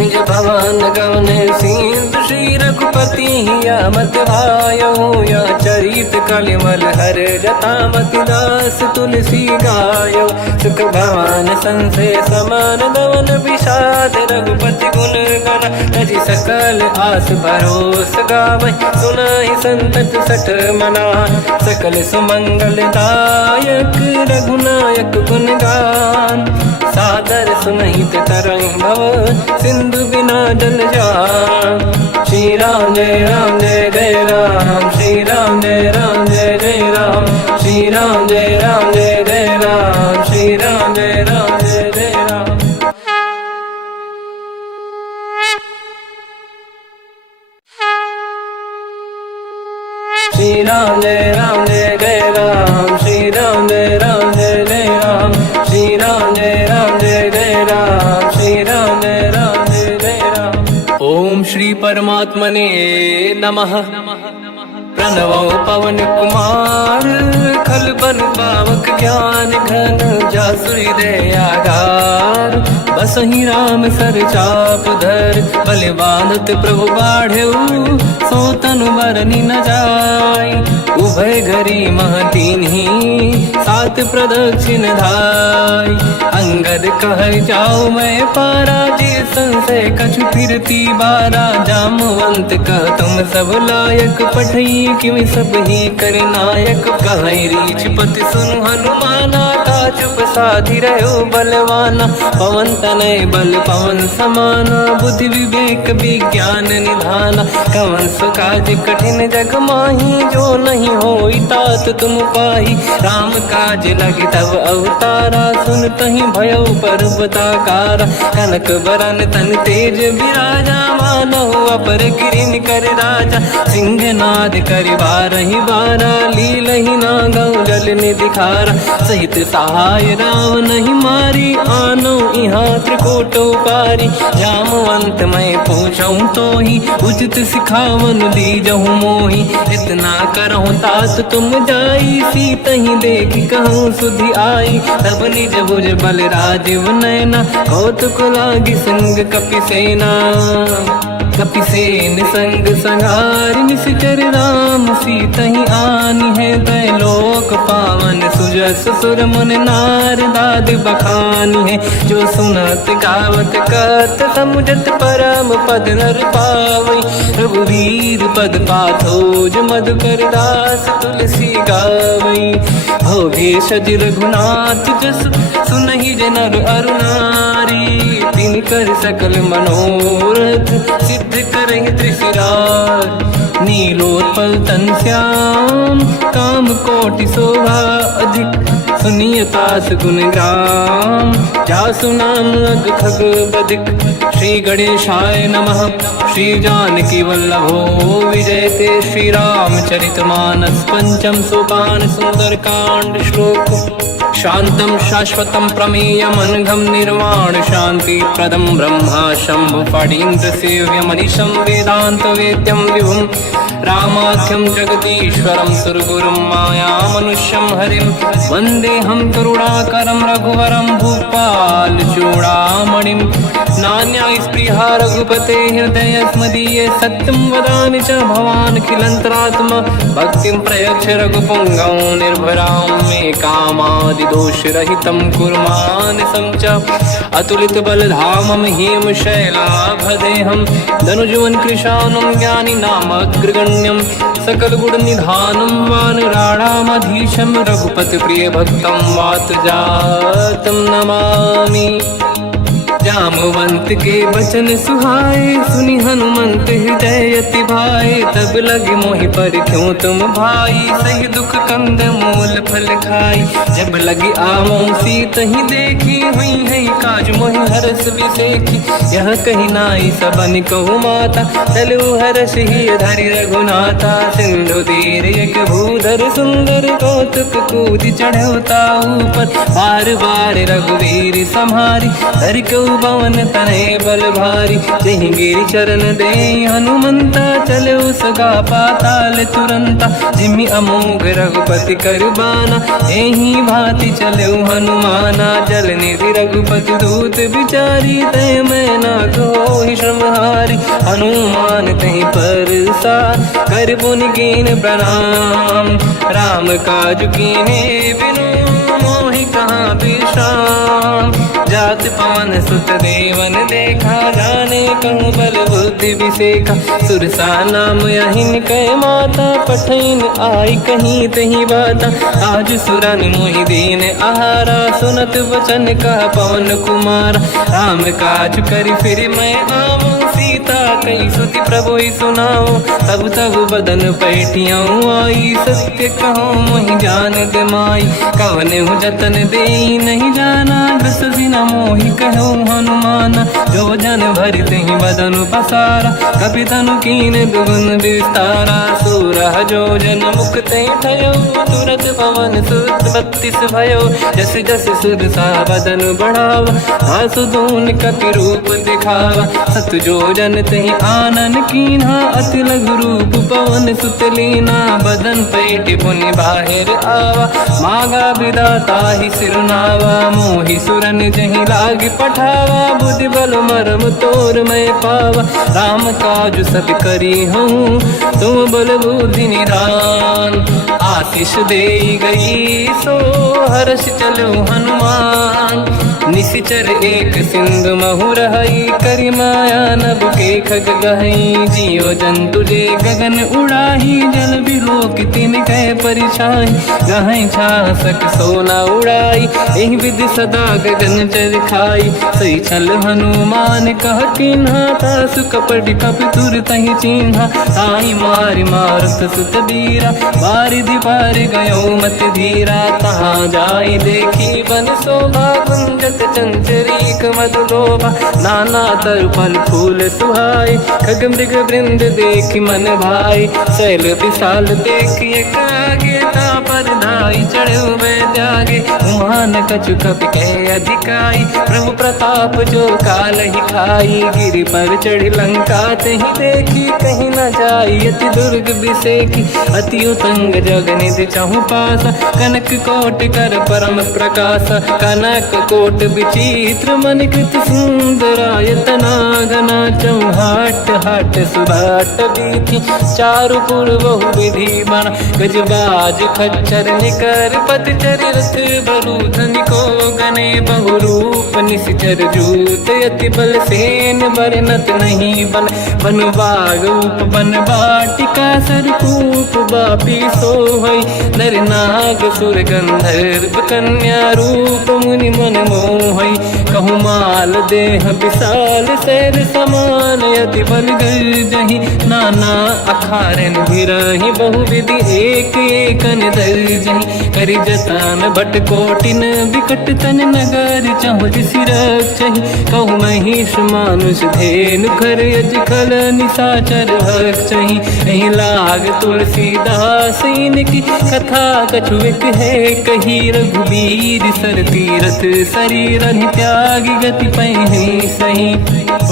निज भवन गवने सिंधु श्री रघुपति या मत भायो या चरित कलिमल हर जटा मति दास तुलसी गायो सुख भवन संसे समान दवन विषाद रघुपति गुण गण तजि सकल आस भरोस गावै सुनाहि संतत सठ मना सकल सुमंगल दायक रघुनायक गुण गान सादर सुनहित तरंग भव सिंधु बिना जल जान श्री राम जय राम जय जय राम श्री राम जय राम जय जय राम श्री राम जय राम जय जय राम श्री राम जय राम जय जय राम श्री राम जय राम जय जय राम श्री राम जय राम जय जय राम श्री राम जय राम जय जय राम श्री राम जय राम जय जय राम। ओम श्री परमात्मने नमः। प्रणवो पवन कुमार खल बन पावक ज्ञान घन जासुरी दयागार बसहि राम सर चाप धर बल बांधत प्रभु बाढ़ऊ सो तनु बरनी न जाय उभय घरी महतीन्ही सात प्रदक्षिण धाय अंगद कह जाओ मैं पारा जी संशय कछु फिरती बारा जामवंत कह तुम सब लायक पठई किमि सब ही कर नायक कहीं रीछ पति सुनु हनुमाना का चुप साधि रहो बलवाना पवन तनय बल पवन समाना बुद्धि विवेक विज्ञान निधाना कवन सुकाज कठिन जग माही जो नहीं होई तात तुम पाही राम काज लगी तब अवतारा सुन तहि भयो पर्वताकारा कनक बरन तन तेज विराजा मानव अपर गिरिन कर राजा सिंह नाद करि बारहि बारा लीलहि नागौ जल निधिखारा सहित सहाय राव नहीं मारी आनो इहाँ त्रिकोटो पारी जामवंत मैं पूछऊँ तो ही उचित सिखावन दीजहु मोही इतना करहु तात तुम जाई सीतहि देखि कहूँ सुधि आई तब निज भुज बल राजीव नैना कौतुक लागी संग कपिसेना कपिसेन संग संहारि निश्चर राम सीतहि आनि है दैलोक पावन सुजस सुर मुन नार दाद बखानी है जो सुनत गावत कत समुझत परम पद नर पावै रघुवीर पद पाथोज मधुकर दास तुलसी गावै हो भेषज रघुनाथ जस सुनहि जनर अरुणारी तिन कर सकल मनोरथ सिद्ध करहि त्रिशिरार नीलोत्पल तन श्याम काम कोटि शोभा अधिक सुनियतास गुण ग्राम जासु नाम अग खग बदिक श्री गणेशाय नमः श्री जानकी वल्लभो विजयते श्री रामचरितमानस पंचम सोपान सुंदर कांड श्लोक शांतं शाश्वतं प्रमेयमनघं निर्वाण शांति प्रदं ब्रह्मा शंभु फणीन्द्र सेव्यमनिशं वेदांत वेद्यं विभुं रामाख्यं जगदीश्वरं सुरगुरुं मायामनुष्यं हरिं वन्देऽहं करुणाकरं रघुवरं भूपाल चूडामणिं नान्यास्पृहा रघुपते हृदयस्मदीये सत्यं वदामि च भवान् खिलन्तरात्मा भक्तिं प्रयच्छ रघुपुङ्गं निर्भरां मे कामादिदोषरहितं कुर्मानसं च अतुलितबलधामं हेमशैलाभदेहं धनुजवन कृशानं ज्ञानिनामग्रगण्यं सकलगुणनिधानं वानराणामधीशं रघुपतिप्रियभक्तं वातजातं नमामि जामवंत के वचन सुहाए सुनि हनुमंत हृदय अति भाए तब लगे मोहि पर क्यों तुम भाई सही दुख कंद मूल फल खाई जब लगी आवों सीत ही देखी हुई है काज मोहि हरस बिसेखी यह कही नाई सबन कहु माता चलु हरस ही धरि रघुनाथा सिंधु तीर एक भूधर सुंदर को कौतुक कूद चढ़ौता ऊपर, बार बार रघुवीर सम्हारी, धर के भवन तने बल भारी। जहि गिरि चरण दे हनुमंता, चले सगा पाताल तुरंता। जिमि अमोघ रघुपति कर बाना, एहि भांति चले हनुमाना। जल निधि रघुपति दूत बिचारी, तय मैं ना कोहि श्रमहारी। हनुमान तहि परसार, कर पुनि कीन प्रणाम। राम काज कीन्हे बिनु, मोहि कहाँ विश्राम। जात पवन सुत देवन देखा, जाने कहूँ बल बुद्धि विसेखा। सुरसा नाम अहिन कै माता, पठैन आई कहीं तही बाता। आज सुरन मोहि दीन आहारा, सुनत वचन का पवन कुमार। राम काज करि फिर मैं आऊँ, सीता कई सुति प्रभु सुनाओ। तब तब बदन पैठियाँ आई, सत्य कहो मोहि जान माई। कवन हूँ जतन दे नहीं जाना, दस दिन मोहि कहो हनुमाना। जो जन भरि तहि बदन पसारा, कपि तनु कीन दुगुन विस्तारा। सूरह जो जन मुख ते ठयो, तुरत पवन सुत 32 भयो। जस जस सुरसा बदन बढ़ावा, आसु दून कपि रूप दिखावा। सत जो जन तहि आनन कीन्हा, अति लघु रूप पवन सुत लीना। बदन पैठ पुनि बाहिर आवा, मांगा विधाता ही सिरुनावा। मोहि सुरन जहि लाग पठावा, बुद्धि बल मरम तोर मैं पावा। राम काज सब करी हूँ, तुम बल बुद्धि निधान। आशीष दे गई सो, हर्ष चलो हनुमान। निशिचर एक सिंधु महु रहई, करि माया नभ के खग गहई। जीव जंतु जे गगन उड़ाही, जल बिलोक तिन कह परिछाई। गहई छासक सोना उड़ाई, एहि विधि सदा गगन चर खाई। सही छल हनुमान कह किन्हा, तासु कपट कपि तुर तहि चिन्हा। ताई मारि मारुत सुत बीरा, बारिधि पार गयो मत धीरा। तहाँ जाई देखी बन शोभा, कुंजत चंचरीक मधुलोभा। नाना तरु फल फूल सुहाई, खग मृग वृंद देखि मन भाई। शैल विशाल देखि एक आगे, तापर धाई चढ़ऊ मैं त्यागे। उमान कछु कपि कह अधिकाई, प्रभु प्रताप जो काल ही खाई। गिरि पर चढ़ लंका तहि देखी, कहीं न जाई अति दुर्ग बिसेखी। अति उतंग जग निधि चहु पासा, कनक कोट कर परम प्रकाशा। कनक कोट विचित्र मन कृत सुंदरायतना। घना चौहाट हाट सुभाट बीथी, चारु पुर बहु विधि बना। गजबाज खच्चर निकर पतचर, रथ बरु धनिको गने बहु रूप। निशिचर जूत अति बल सेन, बरनत नहीं बन। बन बाग उप बन बाटिका, सरकूप बापी सोहई। नर नाग सुर गंधर्व कन्या, रूप मुनि मन मोहई। कहु माल देह विशाल, शैर समान यति बल गर्जहि। नाना अखारन भिरहि, बहु विधि एक एकन दर्जहि। करि जतन भट कोटिन, विकट तन नगर चहु सिरक्षहि। कहु महिष मानुष धेनु, खर यज खल निशाचर भक्षहि। एहि लाग तुलसीदास इनकी, कथा कछु एक है कही। रघुबीर सर तीरथ शरीर, त्यागी गति पहि सही।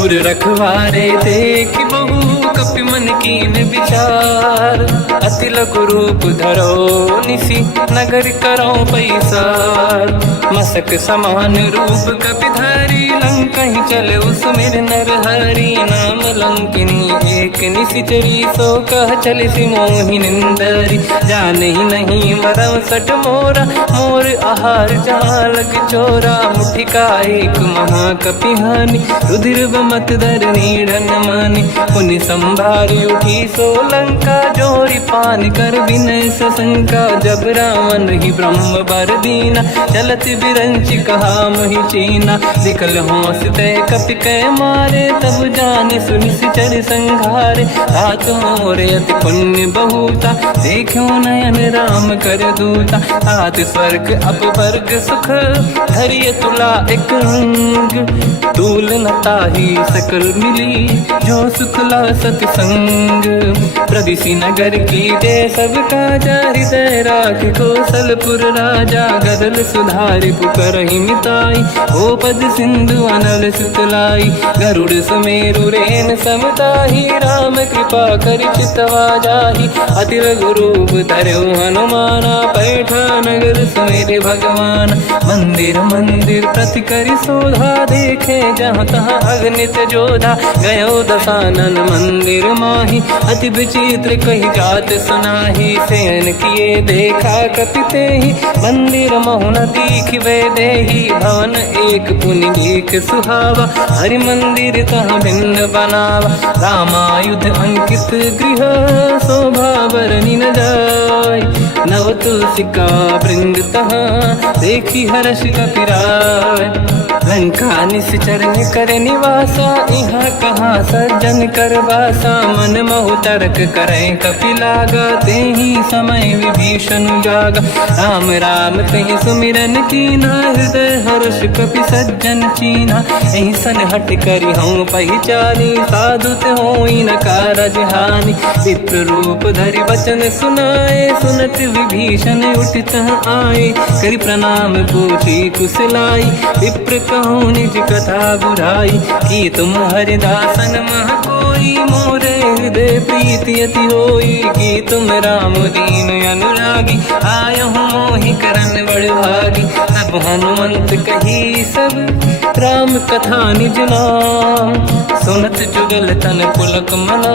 उर रखवारे देख बहु, कपि मन कीन विचार। अति लघु रूप धरो निसी, नगर करो पैसार। मसक समान रूप कपि धरी, लंका ही चले उसमेर नर हरि। नाम लंकिनी एक निशिचरी, सो कह चले सि मोहि निंदरी। जान ही नहीं मरम सट मोरा, मोर आहार जालक चोरा। मुठिका एक महाकपि हानि, रुधिर बमत धर नीड़न मानि। पुनि संभारी उठी सो लंका, जोरी पान कर विनय सशंका। जब रावण ही ब्रह्म बर दीना, चलत बिरंच कहा मोहि चीना। दिखल हंसते कपि कै मारे, तब जाने सुनि सिचर संघारे। तात मोरे अति पुण्य बहुता, देखो नयन राम कर दूता। तात स्वर्ग अपवर्ग सुख, धरिय तुला एक अंग। तूल न ताहि सकल मिली, जो सुखला सतसंग। प्रदिशि नगर की जय सब काजा, हृदय राख कौशलपुर राजा। गदल सुधारि पुकारहि मिताई, ओ पद सिंधु अनल सुतलाई। गरुड़ सुमेरु रेन समताहि, राम कृपा कर चितवा जाहि। अति रघुरूप धरऊ हनुमाना, पैठा नगर सुमेरे भगवान। मंदिर मंदिर प्रति करि शोधा, देखे जहाँ तहाँ अगणित जोधा। गयो दशानन मंदिर माहि, अति विचित्र कही जात सुनाहि। शयन किए देखा कपि तेहि, मंदिर महु न दीखिबे देहि। भवन एक पुनि एक सुहावा, हरि मंदिर तहाँ भिन्न बनावा। रामायुध अंकित गृह, शोभा बरनि न जाय। नव तुलसी का वृंद तहाँ, देखी हर्ष कपि राय। लंका निश्चर करे निवासा, यहाँ कहाँ सज्जन कर वासा। मन महु तर्क करे कपि लागा, तेहि समय विभीषण जागा। राम राम कहि सुमिरन कीना, हृदय हर्ष कपि सज्जन चीना। एहि सन हट करि हूँ पहिचानी, साधु होई न कारज हानि। विप्र रूप धरि वचन सुनाए, सुनत विभीषण उठित आए। करि प्रणाम पूछी कुशलाई, विप्र कहूँ निज कथा बुझाई। कि तुम हरिदासन मह कोई, मोरे हृदय प्रीति अति होई। कि तुम राम दीन अनुरागी, आयहु मोहि करन बड़ भागी। तब हनुमंत कही सब, राम कथा निज नाम। सुनत जुगल तन पुलक मना,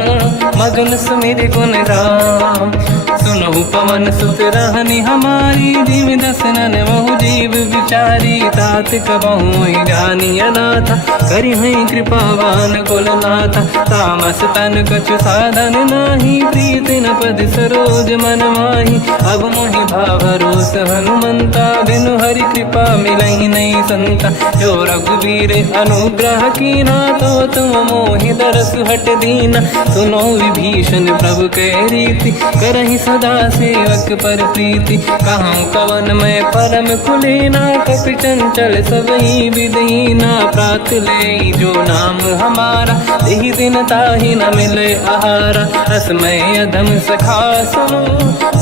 मगन सुमिर गुण राम। सुनहु पवन सुत रहनि हमारी, जीव दसनन महु जीव विचारी। तात कबहु जानी अनाथा, करिहै कृपावान कुलनाथा। तामस तन कछु साधन नाही, प्रीति न पद सरोज मन माही। अब मोहि भावरोस हनुमंता, बिनु हरि कृपा मिलहि नहीं संता। जो रघुवीर अनुग्रह कीना, तो तुम मोहि दरस हट दीना। सुनो विभीषण प्रभु के रीति, करहि सदा सेवक पर प्रीति। कहूँ कवन मैं परम कुलीना, कपि चंचल सबहि विदहीना। प्रात ले जो नाम हमारा, देहि दिन ताहि न मिले आहारा। रसमय अधम सखा सुनो,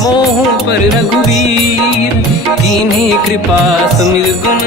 मोह पर रघुवीर। कीन्ही कृपा सुमिर गुण,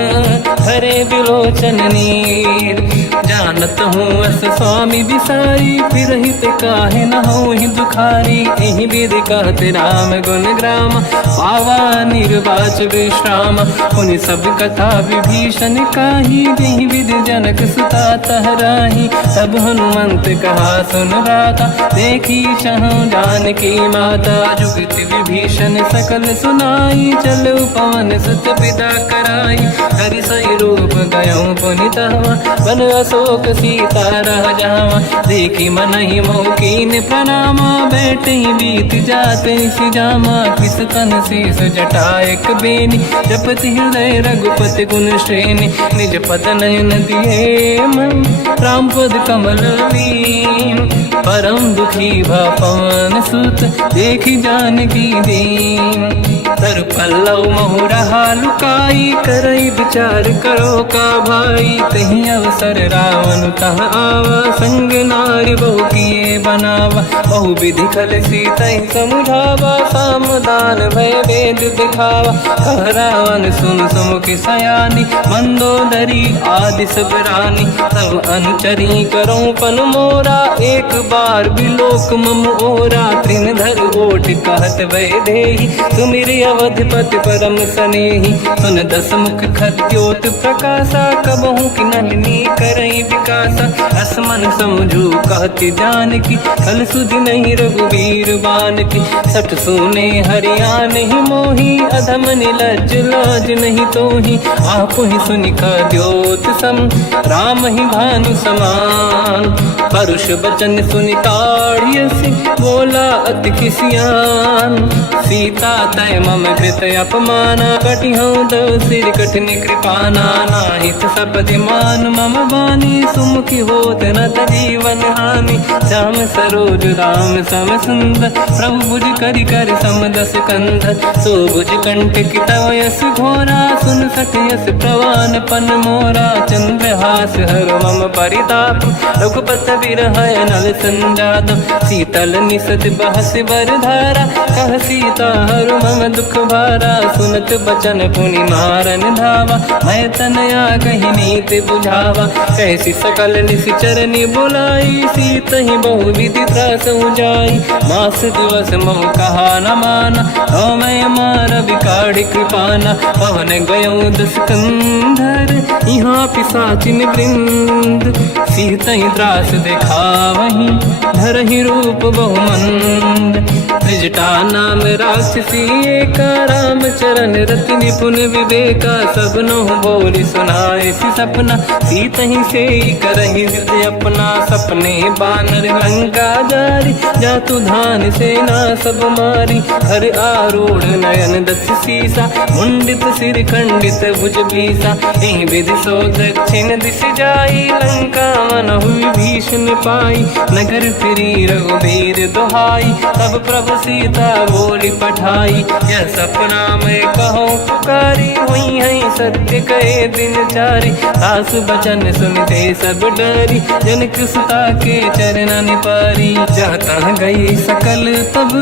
हरे बिलोचन नीर। जानत हूँ अस स्वामी बिसारी, फिरहित काहे न होहि दुखारी। एहि विधि कहत राम गुण ग्राम, पावा निर्वाच विश्राम। पुनि सब कथा विभीषण काही, जेहि विधि जनक सुता तहराही। तब हनुमंत कहा सुन राता, देखी चहु जानकी माता। जुगति विभीषण सकल सुनाई, चलऊ पवन सुत पिता कराई। हरि सहि रूप गयो पुनि तहवा, बन अशोक सीता रह जावा। देखी मनहि मोह कीन प्रणामा, बैठे बीत जाते सिजामा। किस तन शीस जटायक बेनी, जपति हृदय रघुपति गुण श्रेणी। निज पद नयन दिए मन, राम पद कमल लीन। परम दुखी भा पवन सुत, देखी जानकी दीन। तर पल्लव महु रहा लुकाई, करई विचार करो का भाई। तहि अवसर रावण तहाँ आवा, संग नारी बहु किए बनावा। बहु विधि खल सीतहि समुझावा, सामदान भय वेद दिखावा। कह रावण सुन सुमुख सयानी, मंदोदरी आदि सब रानी। सब अनुचरी करो पन मोरा, एक बार बिलोक मम ओरा। तृण धर ओट कहत भय देहि, सुमिर अवधपति परम सनेहि। सुन दस मुख खद्योत प्रकाशा, कबहु कि नलिनी करई विकासा। असमन समझू कहति जानकी, कल सुधि नहीं रघुवीर बानकी। सठ सुने हरियाण ही मोही, अधम निलज्ज लाज नहीं तोहि। आपु ही सुनि खद्योत सम, राम ही भानु समान। परुष बचन सुनि ताड़ियसि, बोला अति किसियान। सीता तय मम कृत अपमाना कटिहऊँ दो सिर कठिन कृपाना नाहित सपदि मान मम वाणी सुमुखी होत न जीवन हानि श्याम सरोज राम सम सुंदर प्रभु भुज करि कर समदस कंध सो भुज कंठ की तव यस घोरा सुन सठ यस प्रवान पन मोरा चंद्रहास हर मम परिताप रघुपत बिरह नल संजात शीतल निसत बहस बर धारा कह सीता हर मम दुख भारा सुनत बचन पुनि मारन धावा मैं तनया कही नीत बुझावा कैसी सकल निश्चरनि बुलाई सीत ही बहु विधि त्रास जाई मास दिवस मोह कहा न माना तो मैं मार बिकाढ़ कृपाना पवन गयो दस कंधर यहाँ पिशाचिन वृंद सीत ही त्रास दिखावहीं धरहि रूप बहुमंद त्रिजटा नाम राक्षसी एका राम चरण रति निपुण विवेका सबनो बोली सुनाए सी सपना सीत ही से करहि विद अपना सपने बानर लंका जारी जातु धान सेना सब मारी हर आरूढ़ नयन दस सीसा मुंडित सिर खंडित भुज बीसा एहि विधि सो दक्षिण दिश जाई लंका मन हुई भीषण पाई नगर फिरी रघुबीर दुहाई तब प्रभु सीता बोली पठाई यह सपना मैं कहूँ पुकारी हुई है सत्य कहे दिन चारी सास बचन सुनते सब डरी जनक सुता के चरण पारी जाता गई सकल तब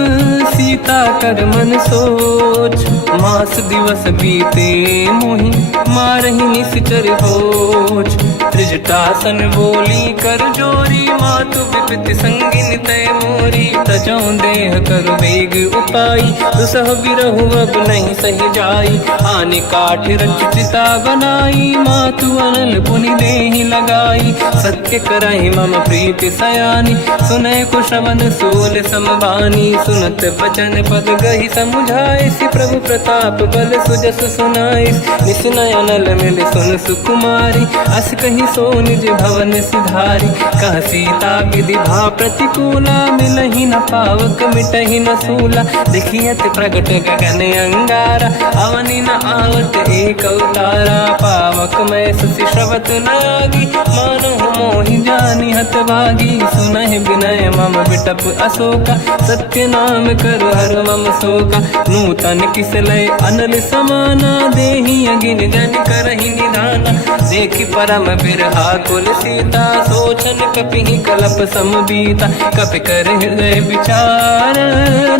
सीता कर मन सोच मास दिवस बीते मोहि मारहि निश्चर होच त्रिजटासन बोली कर जोरी मातु विपित संगिन तय मोरी तजौ देह कर वेग उपाई दुसह बिरहु अब नहीं सही जाई आने काठ रचिता बनाई मातु अनल पुनि देहि लगाई सत्य कराई मम प्रीति सयानी सुनै कुशवन सूल समबानी सुनत बचन पद गहि समुझाए सि प्रभु प्रताप बल सुजस सुनाई निसनय अनल मिल सुन सुकुमारी अस कहि सो निज भवन सिधारी कह सीता विधि भा प्रतिकूला मिलहि न पावक मिटहि न सूला देखियत प्रगट गगन अंगारा अवनि न आवत एक अवतारा पावक मैं ससि श्रवत नागी मानो मोहि जानि हत भागी सुनहि विनय मम बिटप अशोका सत्य नाम कर हर मम शोका नूतन किसलय अनल समाना देहि अगिन जन करहि निधाना देखि परम बिरहा कुल सीता सोचन कपिहि कलप समबीता कपि कर हृदय विचार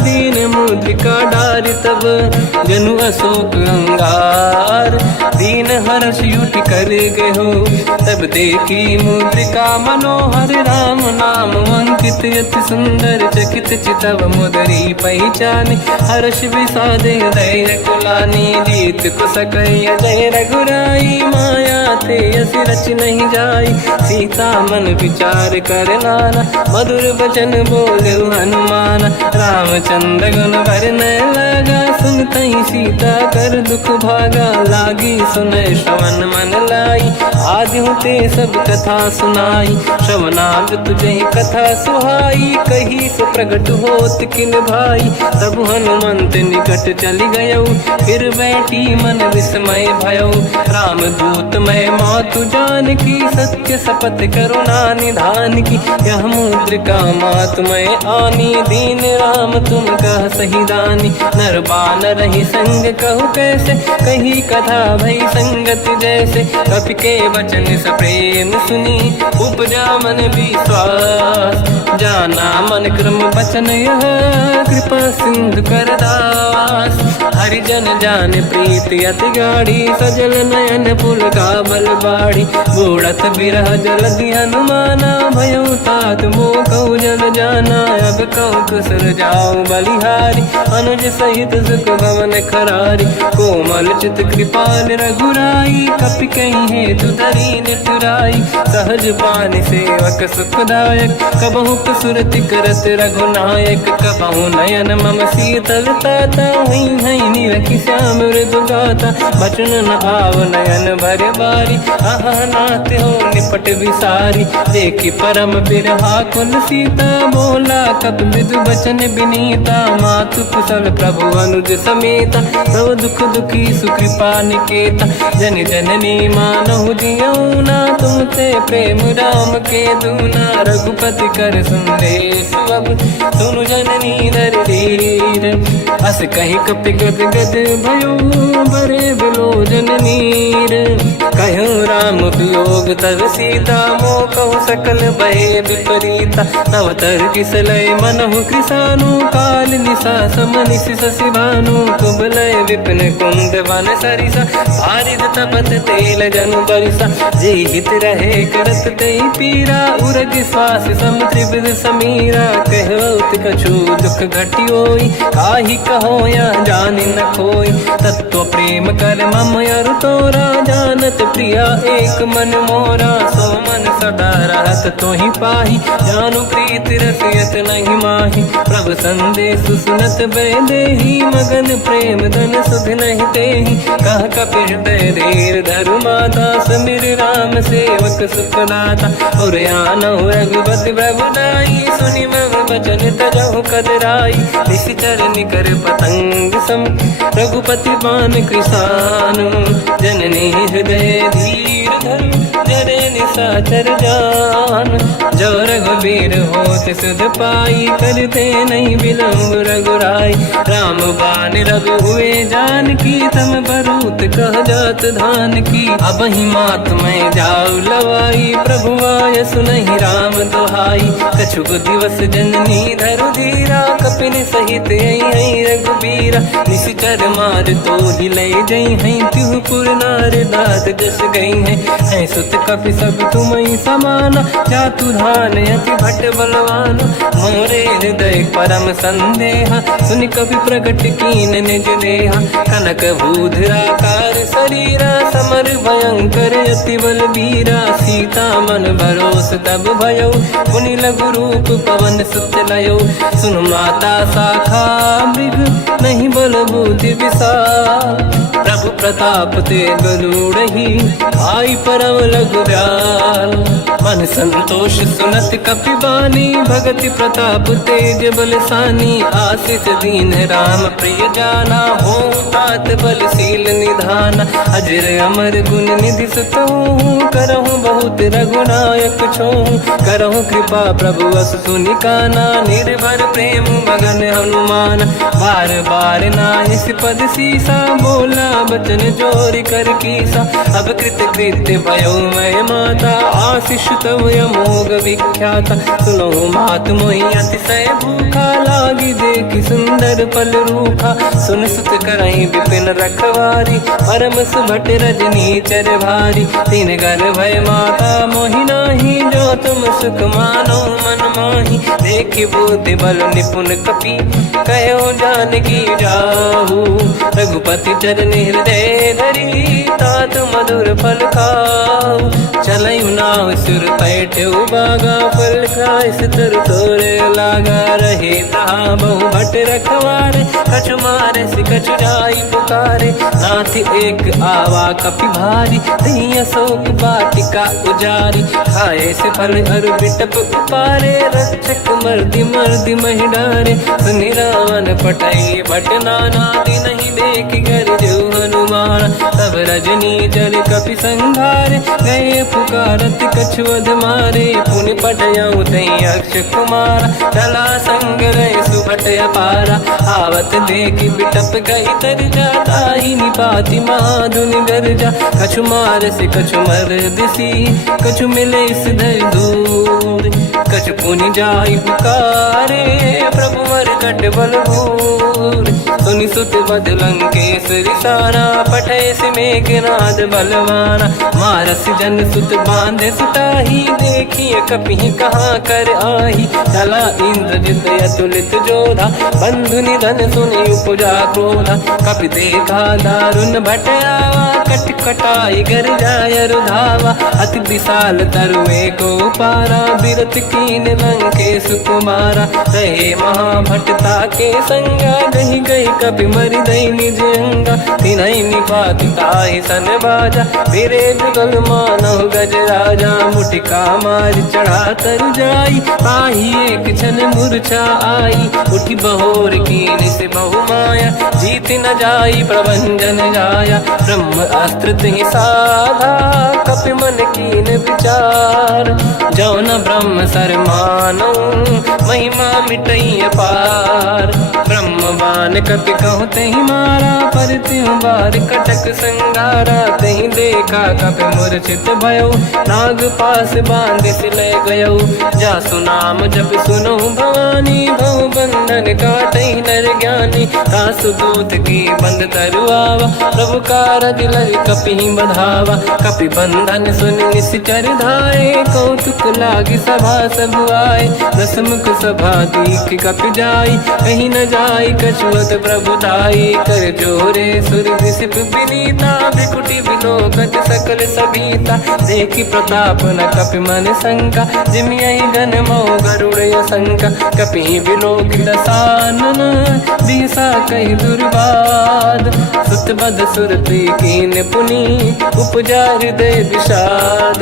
दीन मुद्रिका डारि तब जनु अशोक अंगार दीन हर्ष युट कर गयो तब देखी मुद्रिका मनोहर राम नाम अंकित अति सुंदर चकित चितव मुदरी पहचान हर्ष विषाद हृदय कुलानी जीत कुसकय जय रघुराई माया ते यस रच नहीं जाई सीता मन विचार कर नाना मधुर वचन बोले हनुमान रामचंद्र गुण वरन लगा सुनते सीता कर दुख भागा लागी सुने श्रवण मन लाई आदि होते सब कथा सुनाई श्रवणाग तुझे कथा सुहाई कही से प्रगट होत किन भाई तब हनुमंत निकट चली गयो फिर बैठी मन विस्मय भयो राम दूत मैं मातु जान की सत्य शपथ करुणा निधान की यह मुद्रिका मातु मैं आनी दीन राम तुम कह सही दानी नर बानर ही संग कहु कैसे कही कथा भई संगत जैसे कपि के वचन सप्रेम सुनी उपजा मन विश्वास जाना मन क्रम वचन यह कृपा सिंधु कर दास हरिजन जान प्रीति अति गाढ़ी सजल नयन पुल का बल बाढ़ी बूढ़त बिरह जल हनुमाना भयो तात मोह कहु जल जाना अब कहु कुसर जाओ बलिहारी अनुज सहित सुख भवन खरारी कोमल चित कृपाल रघुराई कपि कहीं हेतु धरी निठुराई सहज पान सेवक सुखदायक कबहु कसुरति करत रघुनायक कबहु नयन मम शीतल ताता हुई है निरखि श्याम सब गाता, बचन न आव नयन भर बारी, आहा नाते हो निपट विसारी। देखी परम बिरहा कुल सीता, बोला कप विदु बचन विनीता, मातु कुशल प्रभु अनुज समेता, सब दुख दुखी सुकृपा निकेता। जन जननी मानहु जियौना, तुमसे प्रेम राम के दूना, रघुपति कर संदेश अब सुनु जननी नर धीर। अस कहीं कपि गद गद भयो, बरे बिलोचन नीर, कहूँ राम वियोग तब सीता, मोह कहूँ सकल भय विपरीता। नवतर किसलय मनहु कृसानु, काल निशा समनिश शशि भानु, कुबलय विपिन कुंद वन सरिसा, पारिद तपत तेल जनु बरिसा। जे हित रहे करत ते पीरा, उरग श्वास सम त्रिविध समीरा। कहत कछु दुख घटियोई, काहि कहो या जानि न खोई। तत्व प्रेम कर मम अरु तोरा, जानत प्रिया एक मन मोरा। सो मन सदा रहत तोहि पाहि, जानु प्रीत रसियत नहीं माहि। प्रभु संदेश सुनत बैदेहि, मगन प्रेम धन सुध नहीं तेहि। कह कपि हृदय धीर धरु माता, समीर राम सेवक सुख दाता। और आनहु रघुपति प्रभु नाई, सुनि मम बचन तजहु कदराई। निशिचर निकर पतंग सम, रघुपति बान कृसानु। जननी हृदय धीर धरु, जरे निशाचर जान। जो रघुबीर होत सुध पाई, करते नहीं विलम्ब रघुराई। राम बान रघु हुए जानकी, तम बरूत कह जात धान की। अब ही मात मैं जाऊ लवाई, प्रभु आय सुनहि राम दोहाई। कछुक दिवस जननी धरु धीरा, कपिन सहित आई रघुबीरा। निशिचर मार तो हिलै जई हैं, तिहु पुर नार दात जस गई हैं। सुत कपि सब तुमहि समाना, जातु धान अति भट बलवाना। मोरे हृदय परम संदेहा, सुनि कपि प्रगट कीन निज देहा। कनक भूधराकार शरीरा, समर भयंकर अति बलबीरा। सीता मन भरोस तब भयो, पुनि लघु रूप पवन सुत लयो। सुन माता शाखा मृग, नहीं बल बुद्धि विशाल। प्रभु प्रताप ते गरुड़हि, आई परम लघुदयाल। मन संतोष सुनत कपि बानी, भगति प्रताप तेज बलसानी। आशीष दीन राम प्रिय जाना, हो तात बलशील निधाना। अजर अमर गुण निधि सुतहु, करहु बहुत रघुनायक छोहु। करहु कृपा प्रभु अस सुनि काना, निर्भर प्रेम मगन हनुमान। बार बार नायस पद सीसा, बोला बचन जोरि कर कीसा। अब कृत कृत्य भयो मैं माता, आशीष तव अमोघ विख्याता। सुनो मात मोहि अतिशय भूखा, लागी देखि सुंदर फल रूखा। सुन सुत करहि विपिन रखवारी, परम सुभट रजनी चर भारी। तीन घर भय माता मोहि नाही, जो तुम सुख मानो मन माही। देखि बुद्धि बल निपुण कपि, कहो जानकी जाहू। रघुपति चरण हृदय धरी, तात मधुर फल खाऊ। चलऊ नाव सुर पैठ्यौ बागा, फल खाय सितर तोरे लागा। रहे तहाँ बहु भट रखवारे, कछु मारे सि कछु जाई पुकारे। नाथ एक आवा कपि भारी, दही अशोक वाटिका उजारी। खाए से फल अरु बिटप उपारे, रक्षक मर्दि मर्दि महि डारे। सुनि रावण पटई भट नाना, नहीं देखि घर जो हनुमान। तब रजनी जल कपि संघारे, गए पुकारत कछु अध मारे। पुनि पटयऊ तई अक्ष कुमारा, चला संग रहे सुभट अपारा। आवत देखि बिटप गई तर जाता, ही निपाति माधुनि गर्जा। कछु मार से कछु मर दिसी, कछु मिले इस धर दूर। कछु पुनि जाई पुकारे, प्रभु मर कट बल भूर। सुनि सुत बद लंकेश्वरी सारा, पठे से मेघनाद बलवाना। मारस जन सुत बांधे सुताही, देखिए कपि कहाँ कर आही। चला इंद्रजित अतुलित जोधा, बंधु निधन सुनि उपजा क्रोधा। कपि देखा दारुण भट आवा, कट कटाई गर जाय रुधावा। अति विशाल तरुए को पारा, बिरत कीन लंकेश कुमारा। रहे महाभटता के संगा, गही गई कपि मरि दई निज अंगा तिन्हई निपाति ताहि सन बाजा फिरे बिगल मानव गज राजा मुटिका मार चढ़ा तर जाई पाही एक क्षण मूर्छा आई उठी बहोर कीन से बहु माया जीत न जाई प्रभंजन जाया ब्रह्म अस्त्र तिहि साधा कपि मन कीन विचार जो न ब्रह्म सर मानो महिमा मिटई अपार ब्रह्मवान कपि कहु तहि मारा पर त्यों बार कटक संगारा तहि देखा कपि मूर्छित भयो नाग पास बांध सिले गयो जासु नाम जप सुनो भवानी भव बंधन काटई नर ज्ञानी तासु दूत की बंद तरुआवा प्रभु कारज लग कपि बधावा कपि बंधन सुन निश्चर धाये कौतुक लागी सभा सब आए दसमुख सभा दीख कपि जाई कहीं न जाई कछुअत प्रभु दाई कर जोरे सुर दिसिप विनीता बिकुटी बिलोकत सकल सबीता देखी प्रताप न कपि मन शंका जिमियहि गन मोह गरुड़ शंका कपि बिलोकित सानन दिशा कहि दुर्बाद सुत बद सुरति कीन पुनी उपजा हृदय विषाद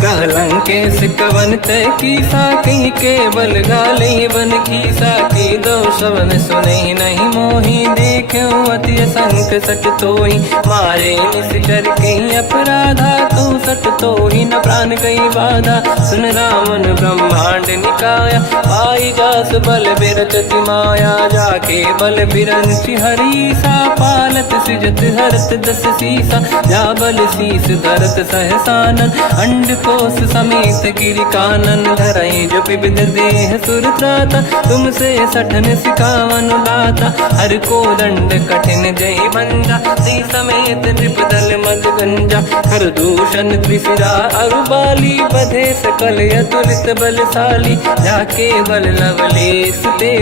कहलंकेश कवन तय कीसा कहीं केवल गाले बन कीसा की दो शवन सुने नहीं मोही देखे अति संक सट तोही मारे निश्चर कहीं अपराधा तो सट तोही न प्राण कहीं बाधा सुन रावण ब्रह्मांड निकाया पाई जास बल बिरचति माया जाके बल बिरंचि हरीसा पालत सिजत हरत दस सीसा जा बल शीस धरत सहसानन अंड कोश समेत गिरि कानन धरई जो विविध देह सुर त्राता तुमसे सठन सिखावन दाता हर को दंड कठिन जय बंजा सी समेत नृपदल मद गंजा हर दूषण त्रिशिरा अरुबाली बधे सकल अतुलित बलशाली जाके बल लवलेस ते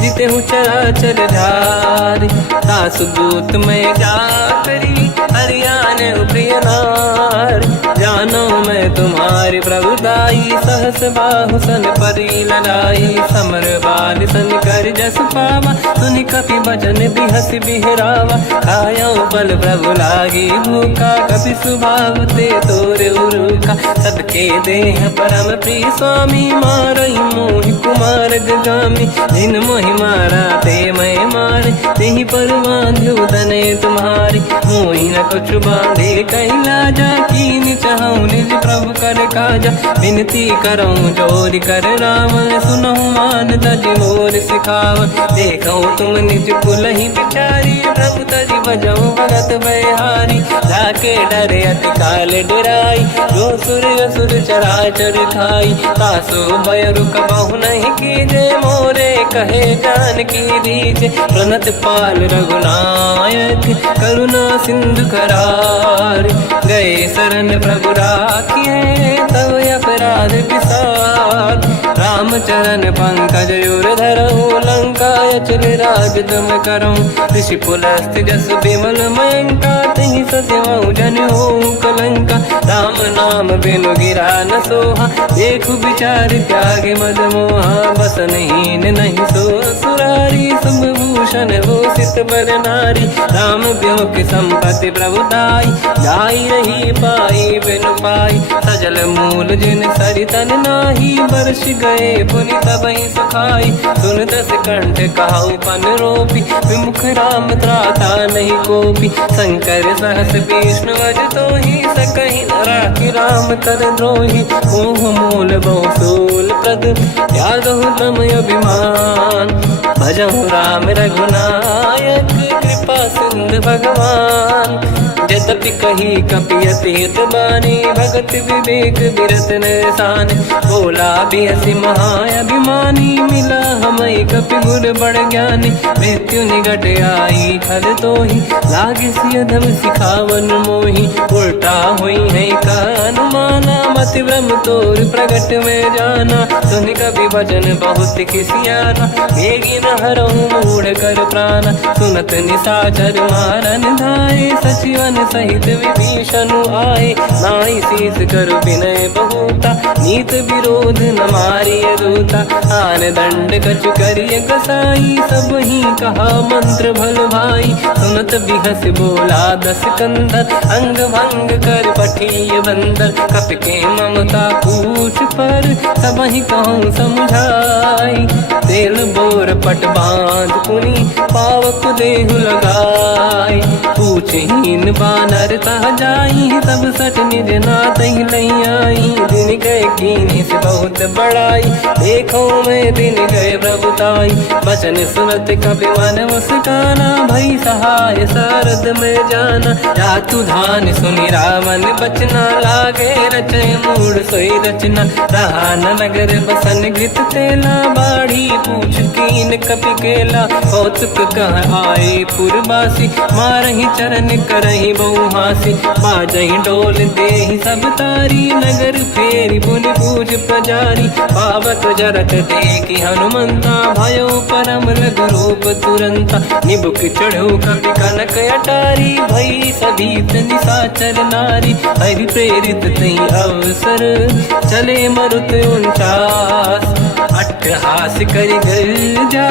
जिते हूँ चराचर धारी तासु दूत में जाकरी हरियाण प्रिय नार जानो मैं तुम्हारी प्रभुदाई सहस बाहु सन परी लड़ाई समर बाल सन कर जस पावा सुनि कपि भजन बिहस बिहरावा खायो बल प्रभु लागी भूखा कपि स्वभाव ते तोरे उरुका सबके देह परम प्रिय स्वामी मारई मोहि कुमार गामी जिन मोहि मारा ते मैं मारे तेहि पर बांध्यो दने तुम्हारी मोहि न कुछ बांधे कैला जा कीन चाहूं निज प्रभु कर काजा विनती करऊं जोर कर रावण सुनहु मान तज मोर सिखावन देखो तुम निज कुल ही बिचारी प्रभु तज बजऊ भगत बहारी जाके डरे अति काल डराई जो सुर असुर चराचर खाई तासु भय रुक बहु नहीं कीजे मोरे कहे जान की दीजे प्रणत पाल रघुनायक करुणा सिंधु करार गए शरण प्रभु राखिए तव अपराध विसार रामचरण पंकज युर धरऊ लंका अचल राज तुम करऊं ऋषि पुलस्त जस विमल मयंका तिहि ससेवऊ जन हो कलंका राम नाम बिनु गिरा न सोहा देखु विचार त्याग मद मोहा बसनहीन नहीं सो सुरारी भूषण हो सित बर नारी राम ब्यों की संपत्ति प्रभुताई जाई रही पाई बिनु पाई सजल मूल जिन सरितन नाही वर्ष गए पुनि तबहि सुखाई सुन दस कंठ कहाऊ पन रोपी विमुख राम त्राता नहीं कोपी शंकर सहस विष्णु अज तो ही सकहि न राखी राम कर द्रोही मोह मूल बहुसूल प्रद त्यागहु तम अभिमान भजहु राम रघुनायक कृपा सिंधु भगवान यद्यपि कही कपियति हित बानी भगत विवेक बिरत निशान बोला बिहसी महाअभिमानी मिला हमई कपि गुर बड़ ज्ञानी मृत्यु निकट आई खल तो ही लागे सियधम सिखावन मोही उल्टा हुई है का अनुमाना मति ब्रह्म तोर प्रगट में जाना सुन कभी भजन बहुत खिसियाना बेगी न हरहु मूढ़ कर प्राण सुनत निशाचर मारन धाये लक्ष्मण सहित विभीषण आए, नाई शीस कर विनय बहुता, नीत विरोध न मारिय दूता। आन दंड कछु करिय कसाई, सब ही कहा मंत्र भल भाई। सुनत बिहस बोला दस कंधर, अंग भंग कर पठिय बंदर। कपि के ममता पूछ पर, सब ही कहूँ समझाई। तेल बोर पट बांध पुनि, पावक देहु लगाई। पूछहीन बानर तह जाई, तब सट निज नाथ ही लई आई। दिन गए कीनी से बहुत बड़ाई, देखो मैं दिन गए प्रभुताई। बचन सुनत कपि मन मुस्काना, भई सहाय सारद में जाना। जातु धान सुनि रावण बचना, लागे रचे मूड सोई रचना। रहा न नगर बसन घृत तेला, बाढ़ी पूछ कीन कपि केला। कौतुक कह आए पुरवासी, मारहि चरण करहि बहु हासी। बाजहि डोल देहि सब तारी, नगर फेरि पुनि पूज प्रजारी। पावक जरत देखि हनुमंता, भयो परम रघुरूप तुरंता। निबुक चढ़ो कपि कनक अटारी, भई सभीत निशाचर नारी। हरि प्रेरित तहि अवसर, चले मरुत 49। अट्टहास करि गर्जा,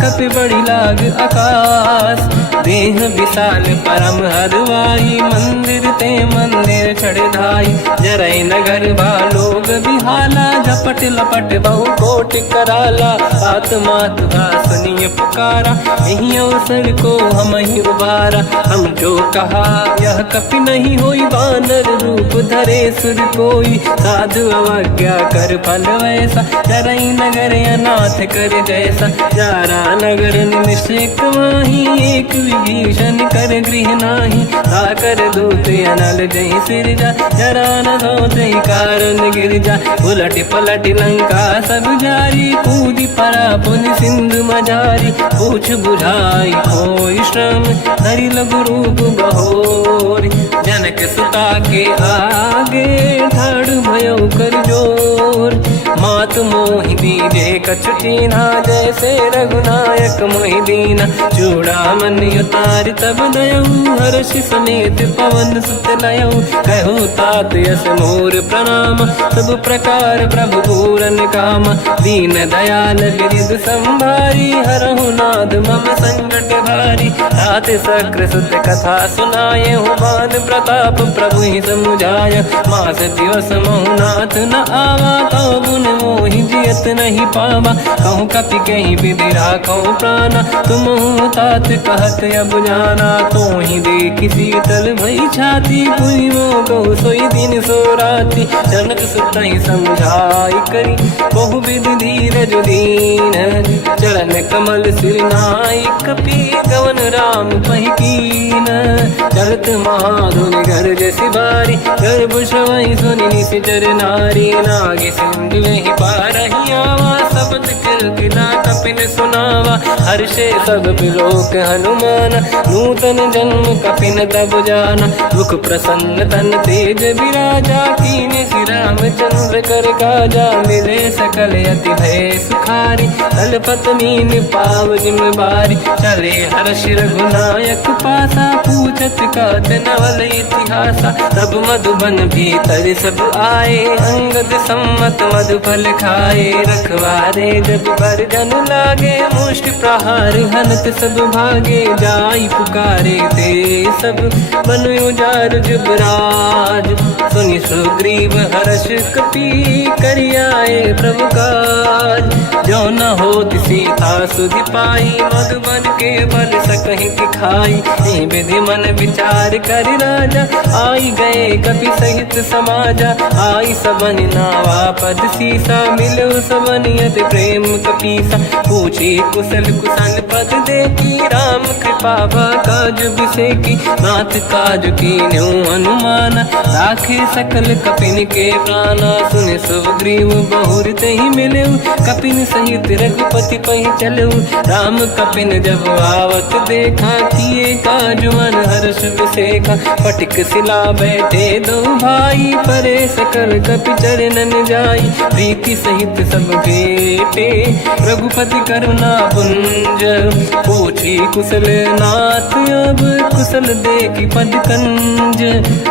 कपि बड़ी लाग आकाश। देह विशाल परम हरवाई, मंदिर ते मंदिर चढ़ धाई। जरै नगर बालोग बिहाला, झपट लपट बहु कोट कराला। आत्मा तुहा सुनिय पुकारा, यही अवसर को हम ही उबारा। हम जो कहा यह कपि नहीं होई, बानर रूप धरे सुर कोई। साधु अवज्ञा कर फल वैसा, जरै नगर अनाथ कर जैसा। जारा नगर निमिषेक माही, एक विभीषण कर गृह नाही। आकर दूत अनल जहि सिरजा, जरा न सोते कारण गिरजा। उलट पलट लंका सब जारी, कूदी परा पुनि सिंधु मझारी। पूछ बुझाई कोई श्रम, धरि लघु रूप बहोरी। जनक सुता के आगे, ठाड़ भयो कर जोर। मात मोहि दीजे कछु कीन्हा, जैसे रघुनायक मोहि दीना। चूड़ामणि उतारि तब दयऊ, हर्षि समेत पवन सुत लयऊ। कहु तात यस मोर प्रणाम, सब प्रकार प्रभु पूरन काम। दीन दयाल बिरिद संभारी, हरहु नाद मम संकट भारी। तात सक्र सुत कथा सुनाए, हुमान प्रताप प्रभु ही समुझाय। मास दिवस महु नाथ न आवा, तौ गुण मोहि जियत नहीं पावा। कहूँ कपि कहीं विधि राखो प्राणा, तुम तात कहत अब जाना। तो ही देखी शीतल भई छाती, पुनि मोह कहु सोई दिन सो राति। जनक सुत ही समझाई करी, बहुविध धीरज दीन। चरण कमल सिर नाई, कपि गवन राम पहि कीन। चलत महाधुनि गर्ज सिबारी, गर्भ श्रवहि सुनि निशिचर नारी। नागे सिंधु ही पारहि आवा, शब्द किलकिला कपिन सुनावा। हर्षे सब बिलोक हनुमान, नूतन जन्म कपिन तब जाना। मुख प्रसन्न तन तेज विराजा, कीने श्री रामचंद्र कर काजा। मिले सकल अति भय सुखारी, तलपत मीन पाव जिम बारी। चले हर्ष रघुनायक पासा, पूछत कात नवल इतिहासा। तब मधुबन भीतर सब आए, अंगद सम्मत मधुफल खाए। रखवारे जब पर जन लागे, मुष्टि प्रहार हनत सब भागे। जाई पुकारे ते सब, मन उजार जुबराज। सुनि सुग्रीव हर्ष कपि, करियाए प्रभु काज। जो न होत सीता सुधि पाई, मधुबन के बल सकहि दिखाई। विधि मन विचार कर राजा, आई गए कपि सहित समाजा। आई सबन नावा पद सीसा, मिलो सबन यत प्रेम कपीसा। पूछे कुशल कुशल पद देखी, राम कृपा काज बिसेकी। नाथ काज कीन्हु अनुमान, राखे सकल कपिन के प्राणा। सुनि सुग्रीव बहुर तहि मिलेउ, कपि कपिन सहित रघुपति पहि चलऊ। राम कपिन जब आवत देखा, किए काज मन हर्ष विसेखा। फटिक सिला बैठे दो भाई, परे सकल कपि चरणन जाई। प्रीति सहित सब भेटे, रघुपति करुणा पुंज। पूछी कुशल नाथ, अब कुशल देखी पद कंज।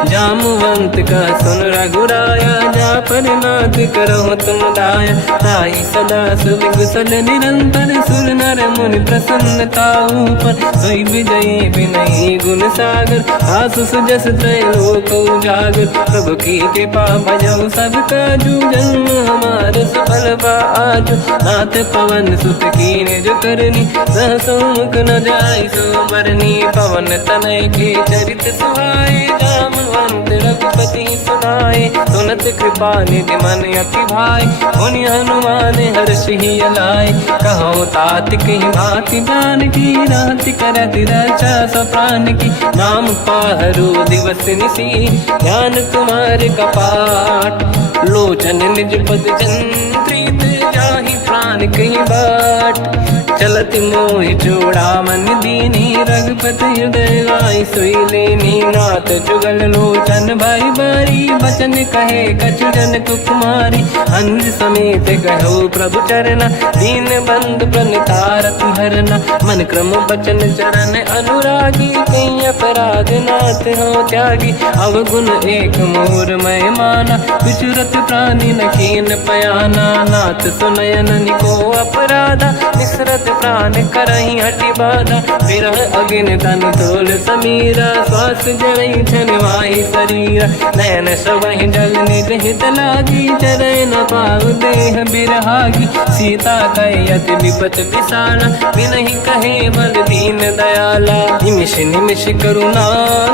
जामवंत का सुन रघुराया, जा पर नाथ करो तुम दाया। ताई सदा सुविकुशल निरंतर, सुर नर मुनि प्रसन्नता ऊपर। सोई विजयी विनयी गुण सागर, आसु सुजस त्रैलोक उजागर। प्रभु की कृपा भजऊ सब काजू, जन्म हमार सफल बा आजु। नाथ पवन सुत कीन्ह जो करनी, सहसो मुख न जाय सो बरनी। पवन तनय के चरित सुहाए, जामवंत रघुपति सुनाए। सुनत कृपा निधि मन अति भाई, मुनि हनुमान हर्षि अलाय। कहो तात कहीं भांति जान की, राति करत रक्षा सब प्राण की। नाम पाहरो दिवस निसी, ध्यान तुम्हारे कपाट। लोचन निज पद जंत्रित, जाहि प्राण कहीं बाट। चलत मोहि जोड़ा मन दीनी, रघुपति हृदय लाई सोई लेनी। नाथ जुगल लोचन भाई बारी, बचन कहे कछु जन कुमारी। अंज समेत कहो प्रभु चरना, दीन बंधु प्रणितारति हरना। मन क्रम बचन चरण अनुरागी, कहीं अपराध नाथ हो त्यागी। अवगुण एक मोर मैं माना, विचुरत प्राणी न कीन पयाना। नाथ सुनयन निको अपराधा, निसरत प्राण करही हटि बाधा। विरह अग्नि तन तोल समीरा, श्वास जरई छनवाई शरीरा। नयन सबहि जल निज हित लागी, चरय न पाव देह बिरहागी। सीता कहि अति विपत विसाला, बिनहि कहे बल दीन दयाला। निमिष निमिष करुणा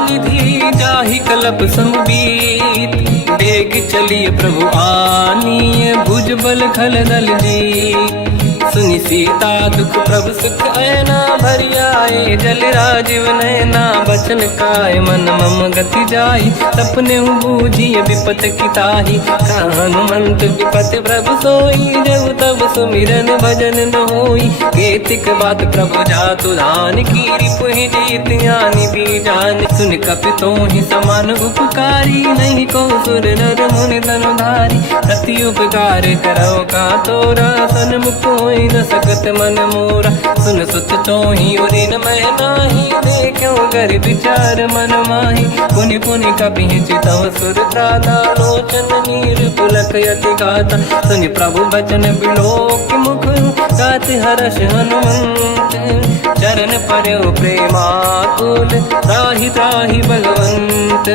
निधि, जाहि कलप समबीत। बेग चलिए प्रभु आनीय, भुज बल खल दल जी। सुनि सीता दुख प्रभु सुख ऐना, भरि आए जल राजीव नैना। बचन काय मन मम गति जाई, सपने बूझी विपत किताही। हनुमंत विपत प्रभु सोई, जब तब सुमिरन भजन न होई। केतिक बात प्रभु जातु धान की, रिपुहि जीत ज्ञानी बीजान। सुन कपि तोहि समान उपकारी, नहीं को सुर नर मुनि तनुधारी। प्रति उपकार करो का तोरा, सन्मुख होई न सकत मन मोरा। सुन सुत तोहि उरिन मैं नाही, देखो गर विचार मन माही। पुनि पुनि कपि चितव सुर त्राता, लोचन नीर पुलक यति गाता। सुनि प्रभु बचन बिलोक मुख, गात हर्ष हनुमंत। चरण पर्यो प्रेमाकुल, त्राहि त्राहि भगवंत।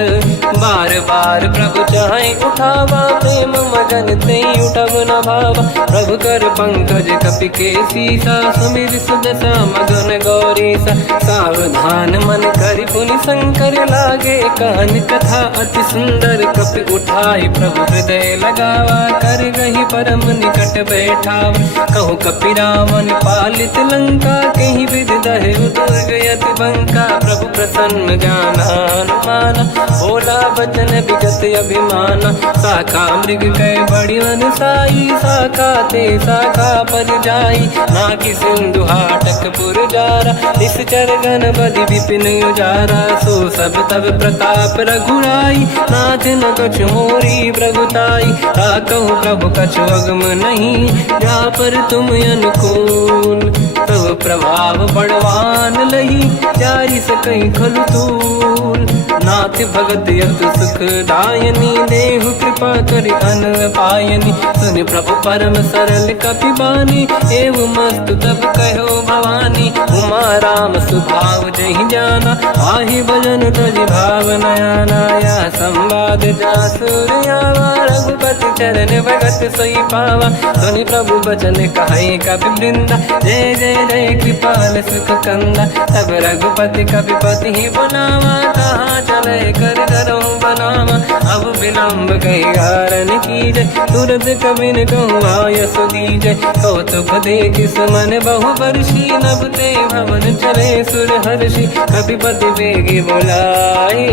बार बार प्रभु चाहि उठावा, प्रेम मगन तेहि उठब न भावा। प्रभु कर पंकज कपि के सीसा, सुमिर सुदशा मगन गौरीसा। सावधान मन करि पुनि शंकर, लागे कान कथा अति सुंदर। कपि उठाई प्रभु हृदय लगावा, कर गही परम निकट बैठावा। कहु कपि रावण पालित लंका, कहीं विधि दहे दुर्ग यति बंका। प्रभु प्रसन्न ज्ञाना अनुमाना, भोला बचन विगत अभिमाना। शाखा मृग कै बड़ी मन साई, शाखा ते शाखा पर जाई। नाकि सिंधु हाटक पुर जारा, निश्चर गण बधि विपिन उजारा। सो सब तब प्रताप रघुराई, नाथ न कछु मोरी प्रभुताई। कहु प्रभु कछु अगम नहीं, जा पर तुम अनुकूल। तब प्रभाव बड़वान लही, जारी सकई खलु तूल। नाथ भगत यत सुख दायनी, देहु कृपा करि अन पायनी। सुन प्रभु परम सरल कपि बानी, एवं मस्तु तब कहो भवानी। उमा राम सुभाव जहि जाना, आहि भजन तजि भाव नयाना। या संवाद जासुर आवा, रघुपति चरण भगत सोई पावा। सुनि प्रभु बचन कहै कपि वृंदा, जय जय जय कृपाल सुख कंदा। तब रघुपति कपिपति ही बनावा, कहाँ चले कर करहु बनावा। अब विलम्ब कही कारण कीजय, तुरत कबिन कहूँ आयस दीजय। कौतुक देख सुमन बहु बरसी, नभ ते भवन चले सुर हर्षि। कपिपति बेगी बुलाए,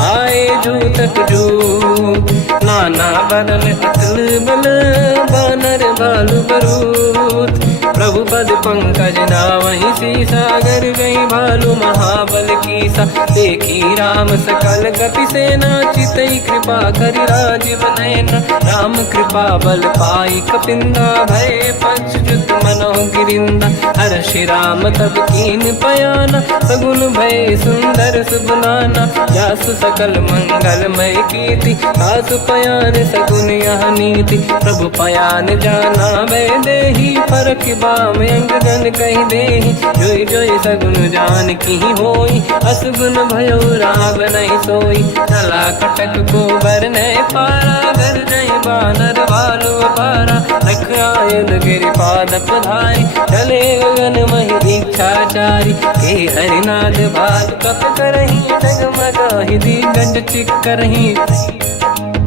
आए जूतक जूत। नाना बदन अतल बल, बानर भाग भालु बरूथ। प्रभु पद पंकज नावहि सी सागर गई भालु महाबल कीसा। देखी राम सकल कपि सेना चितई कृपा करि राजीव नयन। राम कृपा बल पाई कपिंदा भय पक्षजुत मनो गिरिंदा। हर्षि राम तब कीन पयाना सगुन भय सुंदर सुबनाना। जासु सकल मंगलमय कीर्ति तासु पयान सगुन यह नीति। प्रभु पयान जाना भय देहि फरक बाम अंग जन कहि देहि। जोई जोई सगुन जान की होई असगुन भयो राव नहीं सोई। चला कटक को बरने पारा घर जय बानर भालु अपारा। लख आयल गिरिपाद पधारी चले गगन महि इच्छाचारी। हे हरिनाथ भाल कप करही डगमगाहि दिग्गज चिक्करही।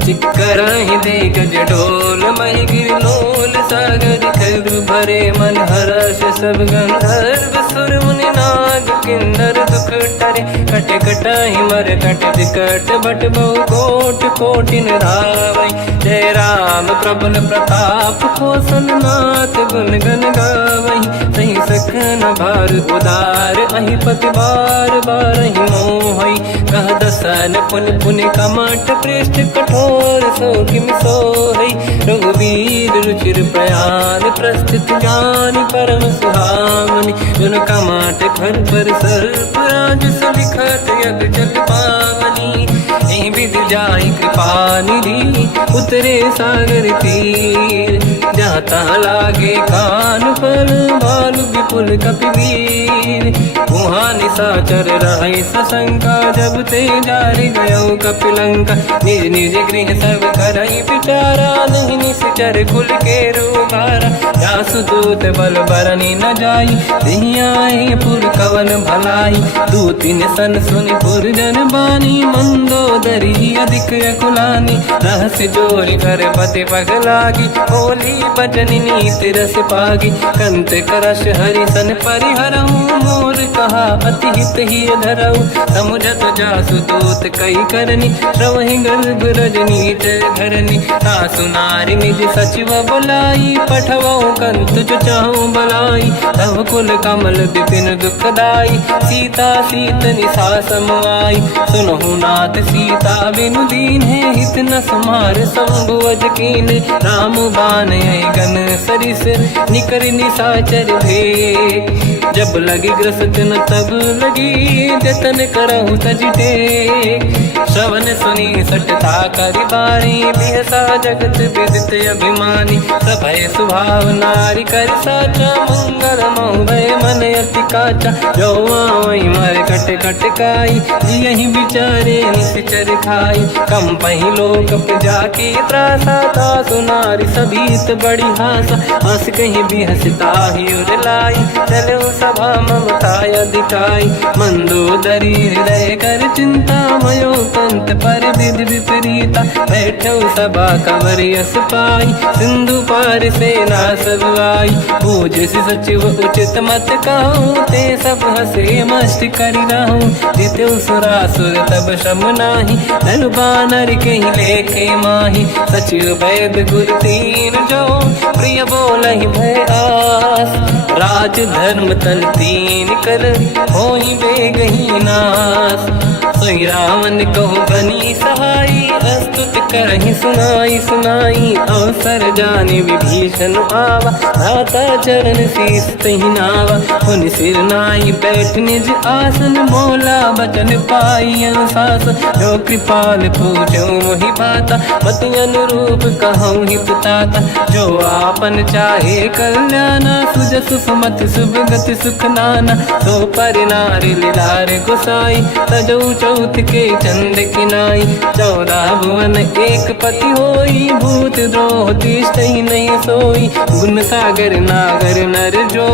चिक्करहि दिग्गज डोल महि गिरलोल सागर खर भरे मन हर्ष सब गंधर्व सुर मुनि नाग किन्नर दुख टरे। कट कटाहि मर कट विकट भट बहु कोट कोटिन रावै। जय राम प्रबल प्रताप कौशल नाथ गुण गन गावै। सही सखन भार उदार अहि पति बार बारहि मोहै। कह दसन पुन पुन कमठ पृष्ठ कठोर सो किम सोहै। रघुवीर रुचिर प्रयाण प्रस्थित ज्ञान परम सुहावनी। जुन कमठ खर पर सर्प राज सलिखत यग जल पावनी। एहि विधि जाहि कृपा निधि उतरे सागर तीर। जाता लागे कान पर भालु विपुल कपिवीर। वहाँ निशाचर रहे सशंका जब ते जारि गयो कपिलंका। निज निज गृह सब करई विचारा नहीं निश्चर कुल के रूबारा। जासु दूत बल बरनी न जाई तिहि आए पुर कवन भलाई। दूतिन सन सुनि पुर जन बानी मंदोदरी अधिक अकुलानी। रहस्य जोरि घर पति पगलागी बोली बचन नीति रस पागी। कंत करश हरि सन परिहरहु मोर कहा अति हित ही धरऊ। समुझत जासु दूत कई करनी श्रवहि गर्भ रजनी धरनी। सासु नारी निज सचिव बुलाई पठवऊ कंत जो चाहूं बलाई। तब कुल कमल विपिन दुखदाई सीता सीत निशा समाई। सुनहु नाथ सीता बिनु दीन है हित न समार शंभुवज कीन। राम बान गन सरिस निकर निशाचर भेद। जब लगी ग्रस्त न तब लगी जतन करहु तज टेक। श्रवण सुनी सटता करि बारी बिहसा जगत विदित अभिमानी। सभय स्वभाव नारी कर साचा मंगल महु भय मन अति काचा। जो आवई मर कट कट काई यही विचारे निश्चर खाई। कम पही लोक जाके त्रासा तासु नारी सभीत बड़ी हासा। हंस कहीं भी हंसता ही उर लाई चलो सभा ममताय दिखाई। मंदोदरी हृदय कर चिंता मयो कंत पर विधि विपरीता। बैठो सभा कवर यस पाई सिंधु पार सेना सब आई। पूज सचिव उचित मत कहूँ ते सब हसे मस्त करि रहूं। जित्यो सुरासुर तब शम नाही धनु बानर कहीं लेखे माही। सचिव वैद गुर तीन जो प्रिय बोलहि भय आस। राज धर्म तल तीन कर होई बेगही नास। सोई रावण कहु बनी सहाई अस्तुत करहि सुनाई सुनाई। अवसर जाने विभीषण आवा भ्राता चरण शीस तहि नावा। पुनि सिर नाई बैठ निज आसन बोला बचन पाई अनुशासन। जो कृपाल पूछो मोहि बाता मति अनुरूप कहूँ हित ताता। जो आपन चाहे कल्याणा सुजस सुमति शुभ गति सुख नाना। सो पर नारी लीलार गोसाई तजौ चौथ के चंद किनाई। 14 भुवन एक पति होई भूत द्रोह तिष्ठहि नहीं सोई। गुण सागर नागर नर जो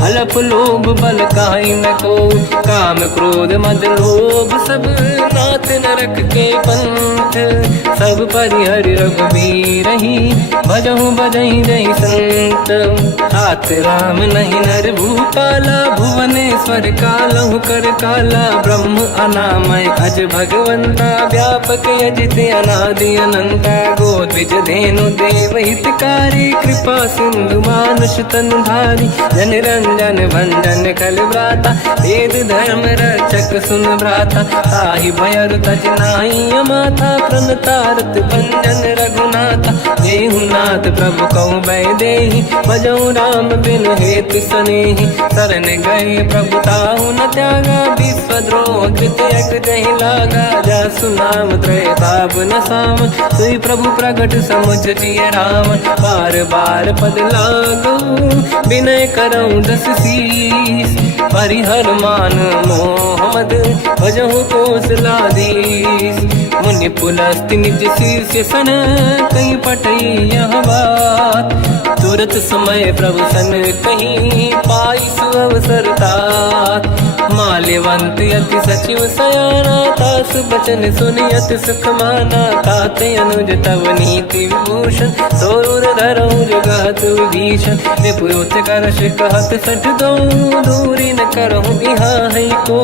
अलप लोभ बल काई न को। काम क्रोध मद लोभ सब नाथ नरक के पंथ। सब परिहरि रघुबीर ही भजहु बजहि जहि संत। हाथ राम नहीं नर भूपाला भुवनेश्वर कालहु कर काला। ब्रह्म अनामय जाए अज भगवंता, व्यापक अजित अनादि अनंता, गोद्विज धेनु देव हितकारी, कृपा सिंधु मानुष तनु धारी, जन रंजन भंजन खल व्राता, वेद धर्म रक्षक सुन भ्राता, ताहि भयर तज नाई अमाथा, प्रणतारत भंजन रघुनाथा, देहु नाथ प्रभु कहु बै देहि, भजऊ राम बिन हेतु सनेहि, शरण गए प्रभु ताहु न त्यागा, विश्वद्रोह कृत यज्ञ जहि लागा, जासु नाम त्रय ताप न साम, सोई प्रभु प्रगट समुझ जिय राम, बार बार पद लागू विनय करऊँ दस शीस, परिहर मान मोह मद भजहु कौशलाधीश, मुनि पुलस्त्य निज शीर्ष सन, कहीं पटई यह बात, तुरत समय प्रभु सन कहीं, पाई सुअवसर तात, माल्यवंत अति सचिव सयाना, तास बचन सुनि अति सुख माना, ताते अनुज तव नीति विभूषण, तोर धरऊ जगत विभीषण, विपुत करश कहत सठ दो, दूरी न करहु बिहा है को,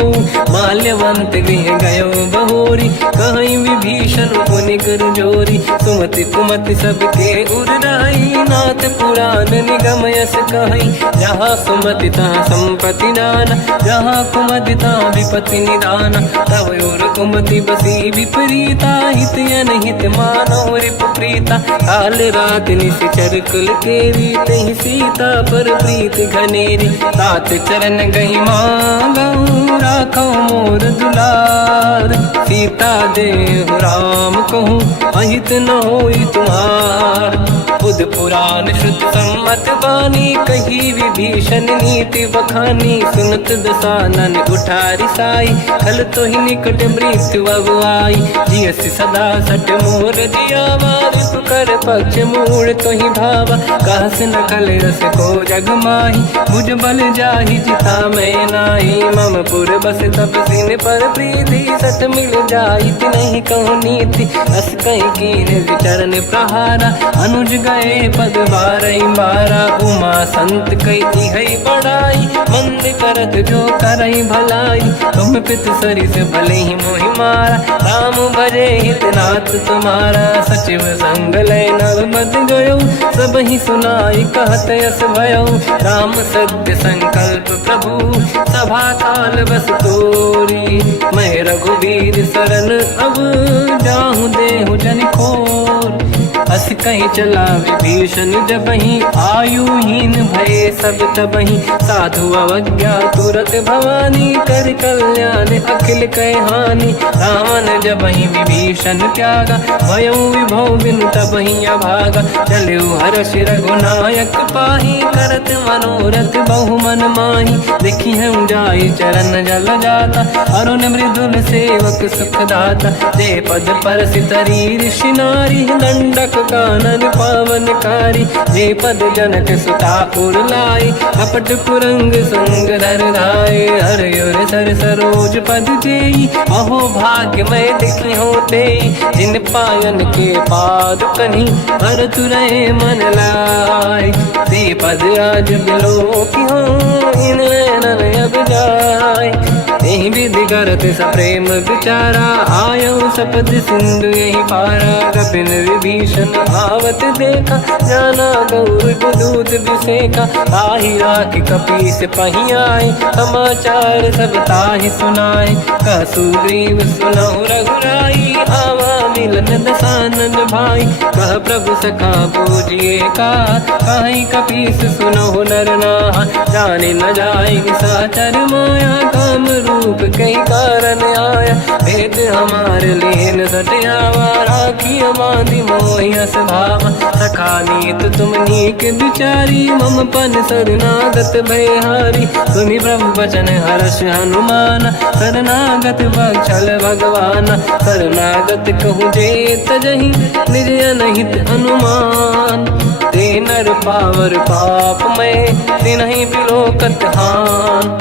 माल्यवंत गृह गयो बहोरी, कहीं विभीषण पुनि कर जोरी, सुमति कुमति सबके उड़ाई, नाथ पुराण निगम यस कहीं, जहाँ सुमति तहाँ संपत्ति नाना, जहाँ कुमति तहाँ विपत्ति निदाना, तव और कुमति बसी विपरीता, हित अनहित मानव रिपु प्रीता, काल रात निशिचर कुल केरी, तहि सीता पर प्रीत घनेरी, तात चरण गही मांगऊ, राखो मोर दुलार, सीता देहु राम कहूँ, अहित न होई तुम्हार, बुध पुराण शुद्ध सम्मत बानी, कही विभीषण नीति बखानी, सुनत दसानन उठारी साई, खल तो ही निकट मृत्यु अब आई, जियसि सदा सट मोर जियावा, रिपु कर पक्ष मूड़ तो ही भावा, कहस न खल रस को जग माही, भुज बल जाहि जिता मैं नाई, मम पुर बस तपसिन पर प्रीति, सत मिल जाई नहीं कहूँ नीति, अस कहीं कीन विचरण प्रहारा, अनुज गए पद बारई बारा, उमा संत कई है बड़ाई, मंद करत जो करई भलाई, तुम पित सरिस भले ही मोहि मारा, राम भजे हितनाथ तुम्हारा, सचिव संग लय नव बद गयो, सब ही सुनाई कहत यस भयो, राम सत्य संकल्प प्रभु, सभा काल बस तोरी, मैं रघुवीर शरण अब जाहूँ देहु जन खोर, अस कहीं चला विभीषण जबहि, आयुहीन भये सब तबहि, साधु अवज्ञा तुरत भवानी, कर कल्याण अखिल कह हानि, रावण जबहि विभीषण त्यागा, भयउ विभव बिनु तबहि अभागा, चलऊ हर्ष रघुनायक पाहि, करत मनोरथ बहु मन माहि, देखी हूँ जाई चरण जल जाता, अरुण मृदुल सेवक सुख दाता, जे पद परस तरी ऋषि नारी, दंडक कानन पावनकारी, जे पद जनक सुता उर लाई, अपट पुरंग संग धर धाय, हर सर सरोज पद जेई, अहो भाग्य मैं दिखी होते, जिन पायन के पाद कन्ही, हर तुरय मन लाय, ते पद आज बिलो की हो, इन नैनन अब जाय, यही विधि करत सप्रेम विचारा, आयो सपद सिंधु यही पारा, कपिन विभीषण आवत देखा, जाना गौर दूत विसेका, ताहि राख कपीस पही आए, समाचार सब ताहि सुनाए, कह सुग्रीव सुनहु रघुराई, आवा मिलन दसानन भाई, कह प्रभु सखा पूजिए का, कहीं कपीस सुनहु नर नाहा, जाने न जाएगी साचर माया, काम रूप कई कारण आया, भेद हमारे लेन सटियावा, राखी बांधी मोहियस भावा, सखा नीत तुम नीक बिचारी, मम पन शरणागत भयहारी, सुनि प्रभु वचन हर्ष हनुमान, शरणागत बक्षल भगवान, शरणागत कहूँ जे तजहि, निज अनहित अनुमान, ते नर पावर पाप में, तिन्हि बिलोकत हान,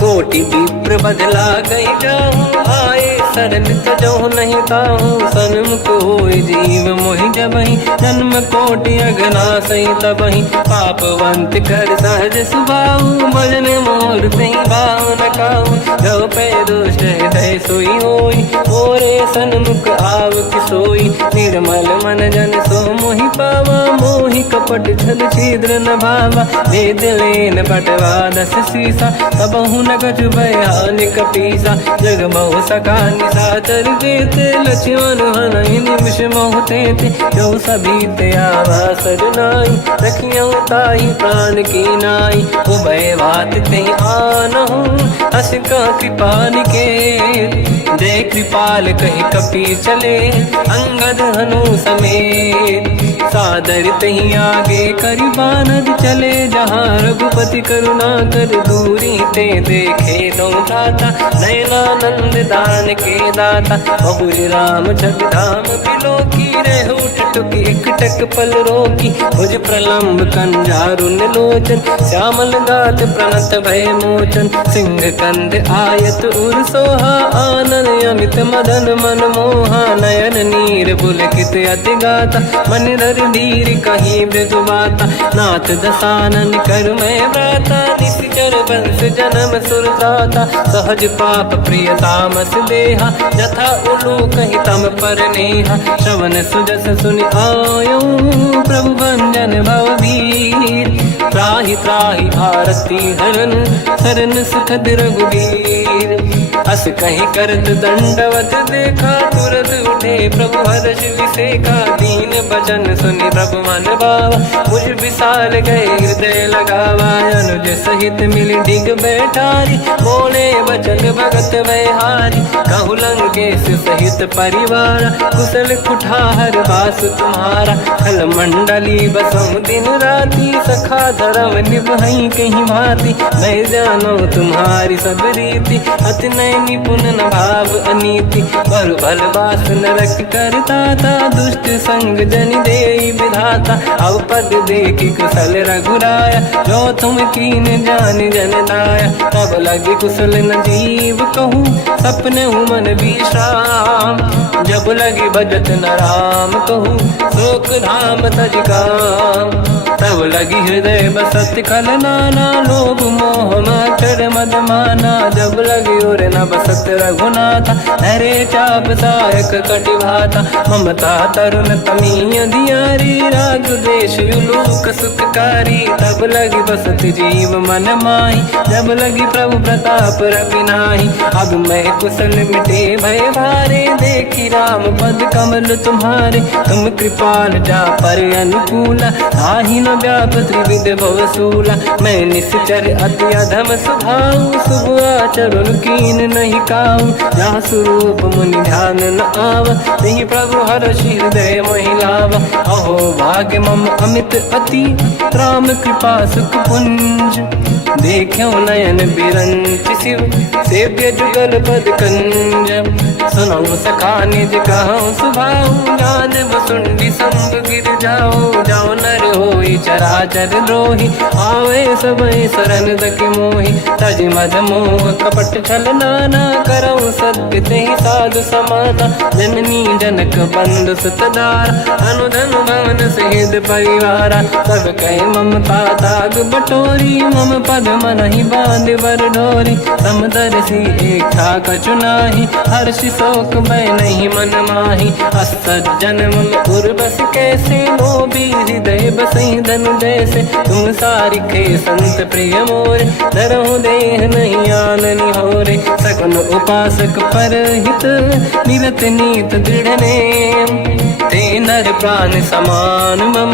कोटि विप्र बदला गई जाऊँ, आए सरल तजो नहीं ताहू सन्मुख होई जीव मोहि जबहि जन्म कोटि अगना सही तबहि पापवंत कर सहज सुभाऊ भजन मोर सही भाव न काऊ जो पे दुष्ट हृदय सोई होई मोरे सन्मुख आव किसोई निर्मल मन जन सो मोहि पावा मोहि कपट छल छिद्र न भावा वेद लेन पटवा दस सीसा तबहु न कछु भयानि कपीसा जग बहु सका निशाचर केते लक्ष्मण हनहि निमिष मोह तेते जो सभी आवा सरनाई रखियो ताई प्राण की नाई उभय बात ते आनहु हस का कृपा निकेत जय कृपाल कहीं कपी चले अंगद हनु समेत सादर तही आगे करी बानद चले जहाँ रघुपति करुणा कर दूरी ते देखे दो दाता नयनानंद दान के दाता बहुरी राम जग धाम बिलो की रेहू टुकी एक टक पल रोकी भुज प्रलंब कंजारुन लोचन श्यामल गात प्रणत भय मोचन सिंह कंद आयत उर सोहा आनन अमित मदन मन मोहा नयन नीर पुलकित अति गाता मन धर धीर कहीं मृदु माता नाथ दसानन कर मैं व्राता निश्चर वंश जन्म सुरदाता सहज पाप प्रिय तामस देहा जथा उलू कहीं तम पर नेहा श्रवण सुजस सुनि आयो प्रभु भंजन भववीर त्राहि त्राहि आरती हरन शरण सुखद रघुवीर अस कहीं करत दंडवत देखा तुरत उठे प्रभु हर्ष विसेखा दीन बचन सुनि प्रभु मन भावा मुझ विशाल गए हृदय लगावा अनुज सहित मिल डिग बैठारी बोले बचन भगत वैहारी कहु लंकेश सहित परिवार कुशल कुठार वास तुम्हारा खल मंडली बसम दिन राती सखा धर्म निभई कहीं भांति मैं जानो तुम्हारी सब रीति अति नय निपुण न भाव अनीति पर भल वास नरक करता था दुष्ट संग जन दे विधाता अब पद देखी कुशल रघुराया जो तुम कीन जान जन दाया तब लगे कुशल न जीव कहूँ सपने मन विश्राम जब लगे भजत न राम कहूँ शोक धाम तज काम तब लगी हृदय बसत खल नाना लोभ मोह मकर मद माना जब लगी और न बसत रघुनाथा हरे चाप सायक कटि भाता ममता तरुण तमीय धियारी राग द्वेष युलूक सुखकारी तब लगी बसत जीव मन माही जब लगी प्रभु प्रताप रवि नाही अब मैं कुशल मिटे भय भारे देखी राम पद कमल तुम्हारे तुम कृपाल जा पर अनुकूला आही न व्याप त्रिविध भवसूला मैं निश्चर अति अधम स्वभाव शुभ आचरण कीन नहीं काऊ जहाँ स्वरूप मुनि ध्यान न आव नहीं प्रभु हर्ष हृदय महिलावा अहो भाग्य मम अमित अति राम कृपा सुख पुंज देखो नयन बिरंच शिव सेव्य जुगल पद कंज सुनो सखा निज कहूँ सुभाऊ ज्ञान वसुंडी संग गिर जाओ जाओ नर होई चराचर द्रोही आवे सबई शरण दक मोहि तज मद मोह कपट छल नाना करऊँ सत्य ते साधु समाना जननी जनक बंधु सुतदार अनुधन भवन सहित परिवारा सब कहे ममता ताग बटोरी मम पद मन ही बांध बर डोरी समदर्शी इच्छा कछु नाही हर्ष शोक मैं नहीं मन माही असज्जन मम उर्वश कैसे लोभी हृदय बसई धनु जैसे तुम सारिखे संत प्रिय मोरे धरहु देह नहीं आननि होरे सगुन उपासक पर हित निरत नीत दृढ़ नेम ते नर प्राण समान मम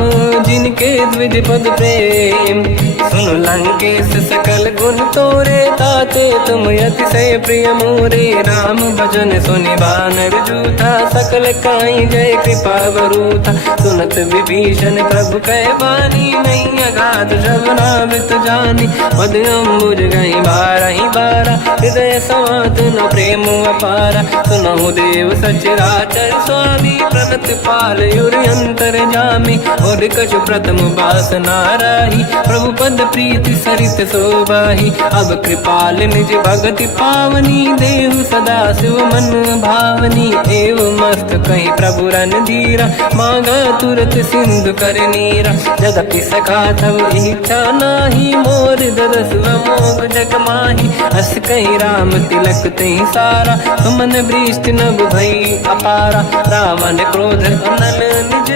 जिनके द्विज पद प्रेम सुन लंकेश सकल गुण तोरे ताते तुम अतिशय प्रिय मोरे राम भजन सुनि बानर जूथा सकल काई जय कृपा वरूथा सुनत विभीषण प्रभु कह बानी नहीं अगाध श्रवणामृत जानी पद अम्बुज गई बारहि बारा हृदय समात न प्रेम अपारा सुनहु देव सचराचर स्वामी प्रणत पाल युर अंतर जामी और कछु प्रथम बास नाराही प्रभु पद पद प्रीति सरित शोभाही। अब कृपाल निज भगति पावनी, देहु सदा शिव मन भावनी। एव मस्त कहीं प्रभु रणधीरा, मांगा तुरत सिंधु कर नीरा। यद्यपि सखा तब इच्छा नाही, मोर दरस मोग जग माही। अस कहीं राम तिलक तहीं सारा, सुमन वृष्टि नभ भई अपारा। रावण क्रोध अनल निज,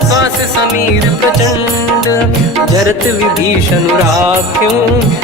श्वास समीर प्रचंड। जरत विभीषण राख्यो,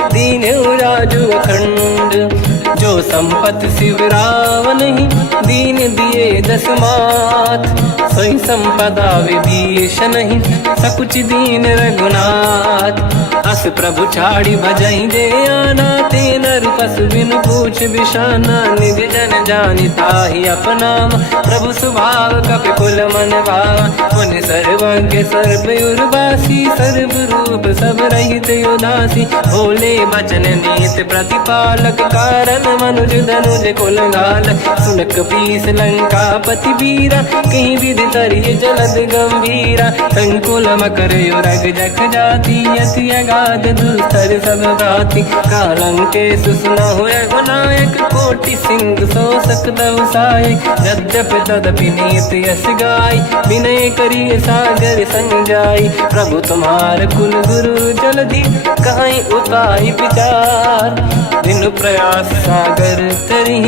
दीन राजु अखंड। जो संपत शिव रावण ही, दीन दिए दस मात। सोई संपदा विभीषण ही, सकुच दीन रघुनाथ। अस प्रभु छाड़ी भजई जे आना, ते नर पशु बिनु पूछ बिशाना। निज जन जानि ताहि अपनाम, प्रभु स्वभाव कपि कुल मन भावा। मुनि सर्वज्ञ सर्व उर्वासी, सर्व रूप सब रहित उदासी। भोले बचन नीत प्रतिपालक, कारण मनुज धनुज कुल घाल। सुनक पीस लंका पति वीरा, कहीं विधि तरिय जलद गंभीरा। संकुल मकर युरग जख जाति, यति अगाध दुस्तर सब भाति। कालंकेश सुनहु रघुनायक, कोटि सिंधु शोषक दहु सहायक। यद्यपि तदपि नीत यस गाय, विनय करिय सागर संजाई। प्रभु तुम्हार कुल गुरु जलधि, कहीं उपाय विचार। बिनु प्रयास सागर तरी,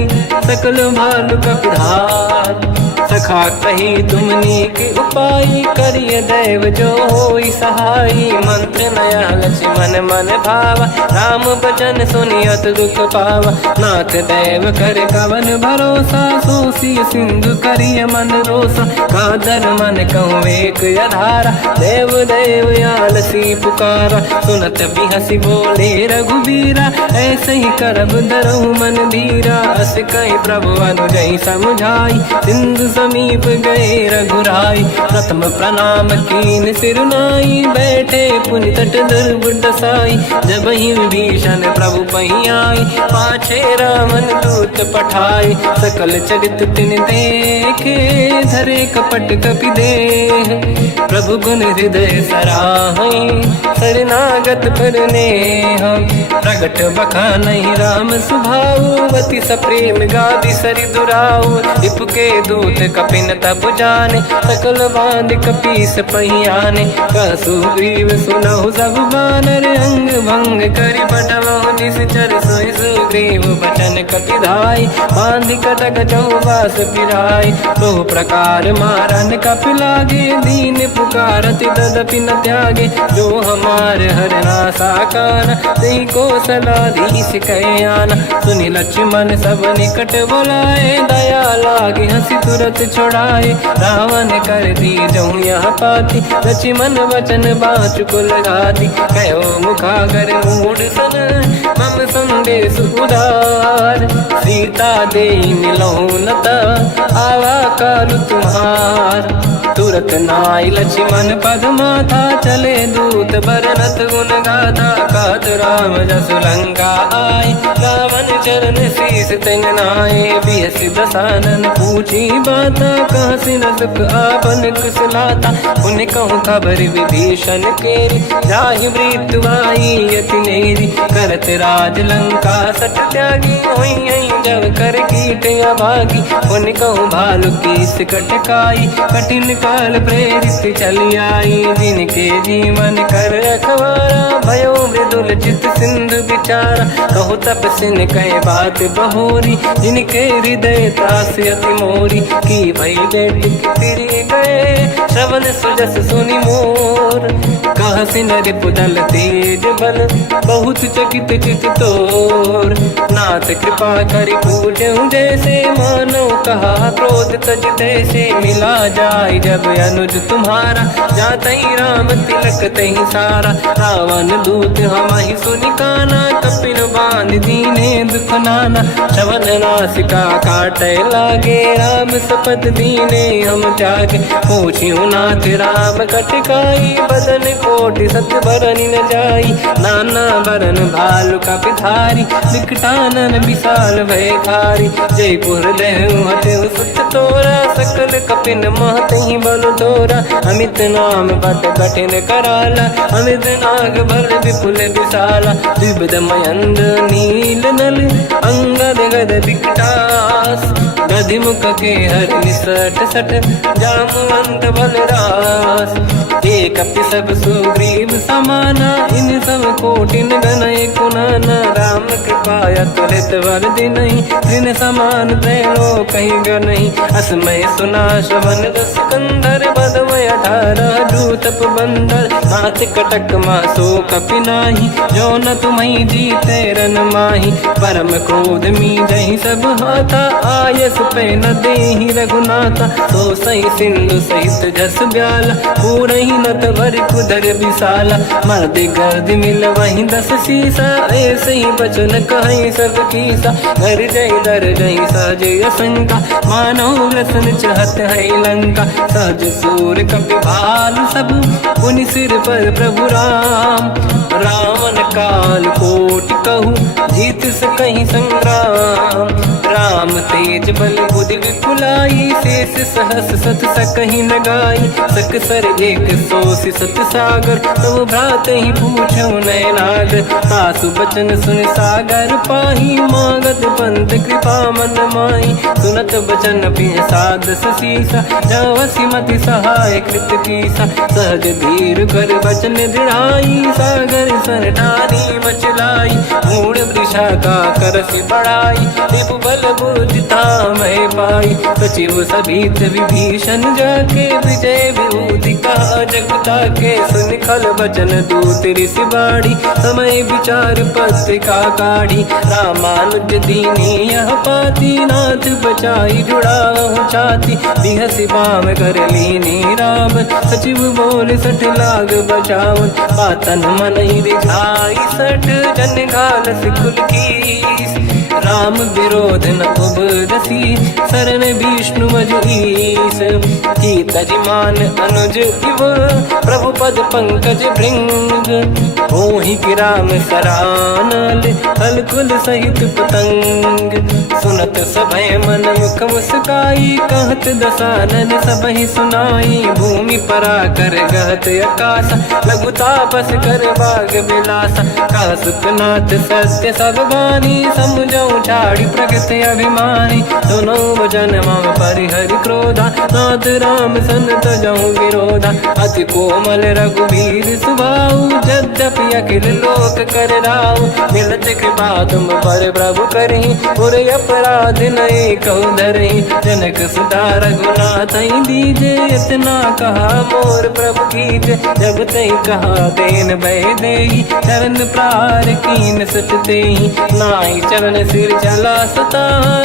सकल भालु कपिधार। सखा कही तुमनी के उपाय, करिय दैव जो होई सहाई। मंत्र नया लक्ष्मण मन भावा, राम भजन सुनियत दुख पावा। नाथ दैव कर कवन भरोसा, सोसी सिंधु करिय मन रोसा। कादर मन कहूँ एक अधारा, देव देव आलसी पुकारा। सुनत भी हंसी बोले रघुबीरा, ऐसे ही करब धरहु मन धीरा। अस कहीं प्रभु अनुजई समझाई, सिंधु समीप गए रघुराई। प्रथम प्रणाम कीन सिरुनाई, बैठे पुनि तट दुर्ग दसाई। जब ही विभीषण प्रभु पही आई, पाछे रामन दूत पठाई। सकल चरित तिन देखे, धरे कपट कपि देह। प्रभु गुण हृदय सराहई, शरणागत पर नेह। प्रगट बखानहि राम सुभाऊ, अति सप्रेम गादि सरि दुराऊ। रिपु के दूत कपिन तब जाने, सकल बांध कपीस पहियाने। कहसु ग्रीव सुनहु सब बानर, अंग भंग करि बटवहु निश्चर। सोई सुग्रीव बचन कपिधाई, बांधि कटक चौबास पिराई। तो प्रकार मारन कपि लागे, दीन पुकारति तदपि न त्यागे। जो हमार हरना साकार, तेहि कौशलाधीश कहे आना। सुनि लक्ष्मण सब निकट बुलाए, दया लागे हंसी तुरत छुड़ाए। रावण कर दी जऊँ यह पाती, लक्ष्मण वचन बाचु कुल घाती। कहो मुखागर मूढ़ सन, मम संदेश उदार। सीता देई मिलहु नता, आवा कालु तुम्हार। तुरत नाई लक्ष्मण पद माथा, चले दूत बरनत गुण गाथा। कहत राम जसु लंका आए, रावण चरण शीस तिन नाए। बिहसि दसानन पूछी बाता, कहसि न दुख आपन कुशलाता। उन कहूँ खबर विभीषण केरी, जाहि मृत्यु आई यति नेरी। करत राज लंका सठ त्यागी, होई जब कर कीट अभागी। उन कहूँ भालु कीस कटकाई, कठिन काल प्रेरित चली आई। जिनके जीवन कर रखवारा, भयो मृदुल चित सिंधु विचारा। कहु तपसिन कहे बात बहोरी, जिनके हृदय त्रास अति मोरी। की भई बेटी तिरि गए, श्रवण सुजस सुनि मोर। कहसि नर पुदल तेज बल, बहुत चकित चित तोर। नाथ कृपा करि पूजहु जैसे, मानो कहा क्रोध तज तैसे। मिला जाय जब अनुज तुम्हारा, जातहि राम तिलक तहि सारा। रावण दूत हमहि सुनि काना, कपिन बांध दीने दुख नाना। श्रवण नासिका काटय लागे, राम सपथ दीने हम त्यागे। पूछिहु नाथ राम कटकाई, बदन कोटि सत बरनि न जाई। नाना बरन भालु कपिधारी, विकटानन विशाल भय खारी। जयपुर देहु हतेहु सुत तोरा, सकल कपिन महतहि बल तोरा। अमित नाम बत कठिन कराला, अमित नाग बल विपुल विशाला। द्विविध मयंद नील नल, अंगद गद विकटास। गदिमुख के हर निसट सट, जामवंत बलरास। एक कपि सब सुग्रीव समाना, इन सब कोटिन गनय कुनाना। राम कृपाया तुलित बल दिनहि, दिन समान त्रैलोकहि गनहि। असमय सुना श्रवण रस कंधर, बदमय 18 दूतप बंदर। नाथ कटक मासो कपि नाही, जो न तुम्हि जीते रन माही। परम क्रोध मीजहि सब हाथा, आयस पे न देहि रघुनाथा। सो सही सिंधु सहित जस ब्याला, पूरहि नत भर कुदर विशाला। मर्द गर्द मिल वहीं 10 सीसा, ऐसे ही बचन कहीं सब कीसा। घर जय दर जय सहज असंका, मानो ग्रसन चहत है लंका। सहज सूर कपि भाल सब, पुनि सिर पर प्रभु राम। रावण काल कोटि कहूँ, जीत सकहि संग्राम। राम तेज बल बुद्धि विपुलाई, शेष सहस सत सकहि न गाई। सकसर एक सोस सत सागर, तब भ्रात ही पूछो नय नागर। सासु बचन सुन सागर पाही, मागत पंत कृपा मन माही। सुनत बचन पिय सादस सीसा, जावसी मति सहाय कृत कीसा। सहज धीर कर बचन दृढ़ाई, सागर सन ठानी मचलाई। मूढ़ वृषा का करसि बढ़ाई, विभु बल बुद्धि तामय पाई। सचिव सभीत विभीषण जाके, विजय विभूति कहा जगता के। सुन खल बचन दूत ऋषि बाड़ी, समय विचार पत्रिका काढ़ी। रामानुज दीनी यह पाती, नाथ बचाई जुड़ाहु छाती। बिहसि बाम कर लीनी राम, सचिव बोल सठ लाग बचावन। पातन मन ही रिझाई सठ, जन घाल सिकुल कीस। राम विरोध न उबरसी, शरण विष्णु मज ईस। की तजिमान अनुज इव, प्रभु पद पंकज भृंग। मोहि कि राम सरानल, हलकुल सहित पतंग। सुनत सभय मन मुख मुस्काई, कहत दसानन सबहि सुनाई। भूमि परा कर गहत आकाश, लघु तापस कर बाग बिलासा। कह सुखनाथ सत्य सब बानी, समझौ ठाड़ी प्रकृति अभिमानी। सुनो भजन मम परिहरि क्रोधा, नाथ राम सन तजहु विरोधा। अति कोमल रघुवीर सुभाऊ, यद्यपि अखिल लोक कर राऊ। मिलत कृपा तुम पर प्रभु करहि, पुर अपराध नये कहु धरहि। जनक सुता रघुनाथ दीजे, इतना कहा मोर प्रभु कीजे। जब तई कहा देन भय देहि, चरण प्रार कीन सट तेहि। नाई चरण सिर चला सता,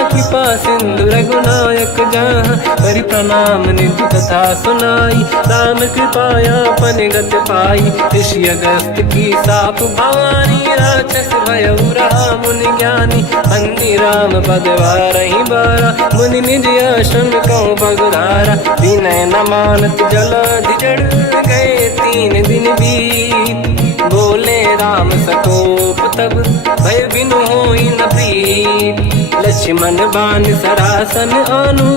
कृपा सिंधु रघुनायक जहाँ। हरि प्रणाम निधि कथा सुनाई, राम कृपाया पन गत पाई। ऋषि अगस्त की साप भवानी, राक्षस भयउ रहा मुनि ज्ञानी। बंदी राम पद वारहि बारा, मुनि निज आश्रम कहु पगुधारा। विनय न मानत जलाधि जड़, गए 3 दिन बीत। बोले राम सकोप तब, भय बिनु होई न प्रीत। लक्ष्मण बान सरासन आनु,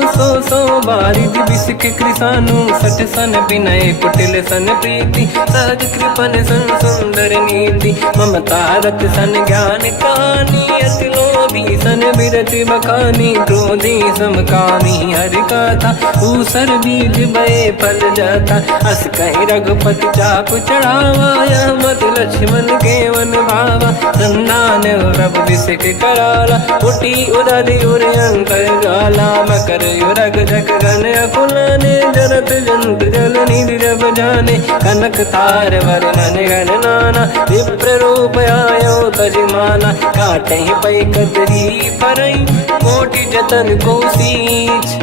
सो बारिद बिसिक कृसानु। सठ सन विनय कुटिल सन प्रीति, सहज कृपन सन सुंदर नीति। ममता रत सन ज्ञान कहानी, अति लोभी सन बिरति बखानी। क्रोधी समकामी हरि कथा, ऊसर बीज बये फल जाता। अस कहि रघुपति चाप चढ़ावा, यह मत लक्ष्मण के वन भावा। संधान प्रभु बिसिक कराला, उठी उदधि उर अंकर ज्वाला। मकर युरग जग गण अकुलाने, जरत जंत जल निधि जब जाने। कनक तार वर्णन गण नाना, विप्र रूप आयो तजमाना। काटहि पै कतरी परई, कोटि जतन को सींच।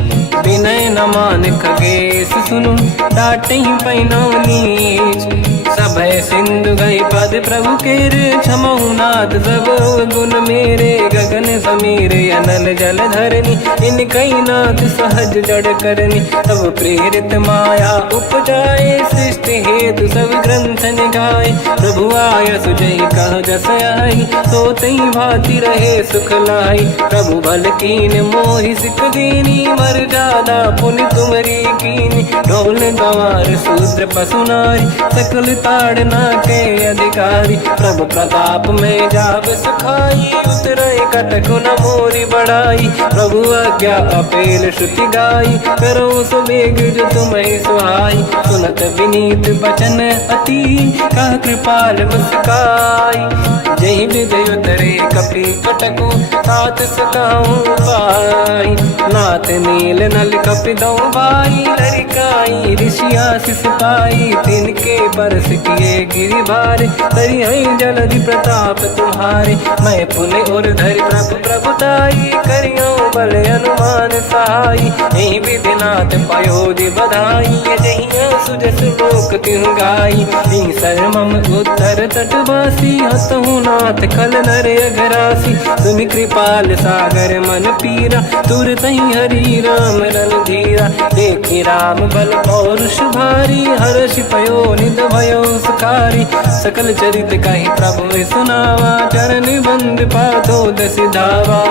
विनय न मान खगेश सुनु, डांटहि पै नव नीच। सब भय सिंधु गई पद प्रभु केरे, क्षमहु नाथ सब गुण मेरे, गगन समीरे अनल जल धरनी, इन कई नाथ सहज जड़ करनी, तब प्रेरित माया उपजाए, सृष्टि हेतु सब ग्रंथ निगाए, प्रभु आय सुजई कह जस आई, तो तई भांति रहे सुख लाई, प्रभु भल कीन मोहि सिख दीनी, मर जादा पुनि तुमरी कीनी, ढोल गंवार शूद्र पशु नारी, सकल ताड़ना के अधिकारी, प्रभु प्रताप में जाब सुखाई, उतरे कटक न मोरी बढ़ाई, प्रभु आज्ञा अपेल श्रुति गाई, करो सुबेग जो तुम्हें सुहाई, सुनत विनीत बचन अति, कह कृपाल मुस्काई, जय विदय उतरे कपि कटकु, तात सकाऊं पाई, नाथ नील नल कपि दो भाई, लरिकाई ऋषि आशीष पाई, तिनके बरस किए गिरि भारे, तरी जलधि प्रताप तुम्हारे, मैं पुने और धरि प्रभु प्रभुताई, करियो बल अनुमान सहाई, यही विधिनाथ पयोधि बधाई, जहिया सुजस लोक तिहु गाई, सरमम उत्तर तटवासी, हसहु नाथ खल नर अघरासी, तुम कृपाल सागर मन पीरा, तुरत ही हरि राम रणधीरा, देखि राम बल पौरुष भारी, हर्ष पयो निध भयो सुखारी, सकल चरित कहि प्रभु सुनावा, चरण बंद पादो दस धावा,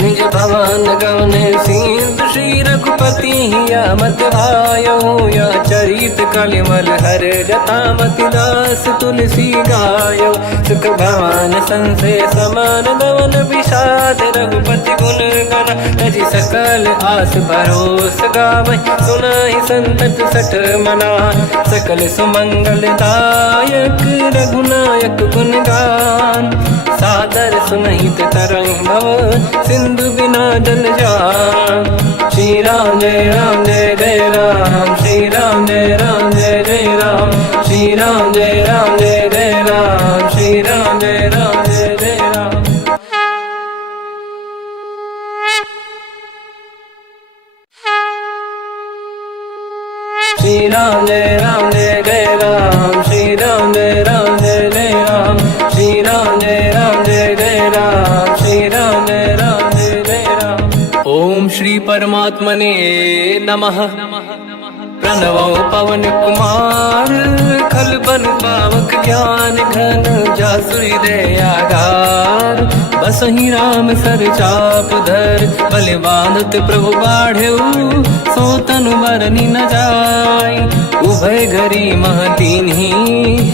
निज भवन गवने सिंधु श्री रघुपति हिया मत भायो, या चरित कलिमल हर जता मति दास तुलसी गायो, सुख भवन संसे समान गवन विषाद, रघुपति गुण गण तजि सकल आस भरोस गावै, सुनाहि संतत सठ मना, सकल सुमंगल दायक रघुनायक गुण गान, सादर सुनहित तरंग भव सिंधु बिना जल जान, श्री राम जय जय राम, श्री राम जय जय राम, श्री राम जय जय राम, श्री राम जय जय राम। श्री राम जय जय राम, श्री राम जय जय राम, श्री राम जय जय राम, श्री राम जय जय राम। ओम श्री परमात्मने नमः। प्रणवो पवन कुमार, खल बन पावक ज्ञान घन, जासुरी दयागार, बसहि राम सर चाप धर, बल बांधत प्रभु बाढ़ऊ, सो तनु बरनि न जाय, उभय घरी महतीन्ही,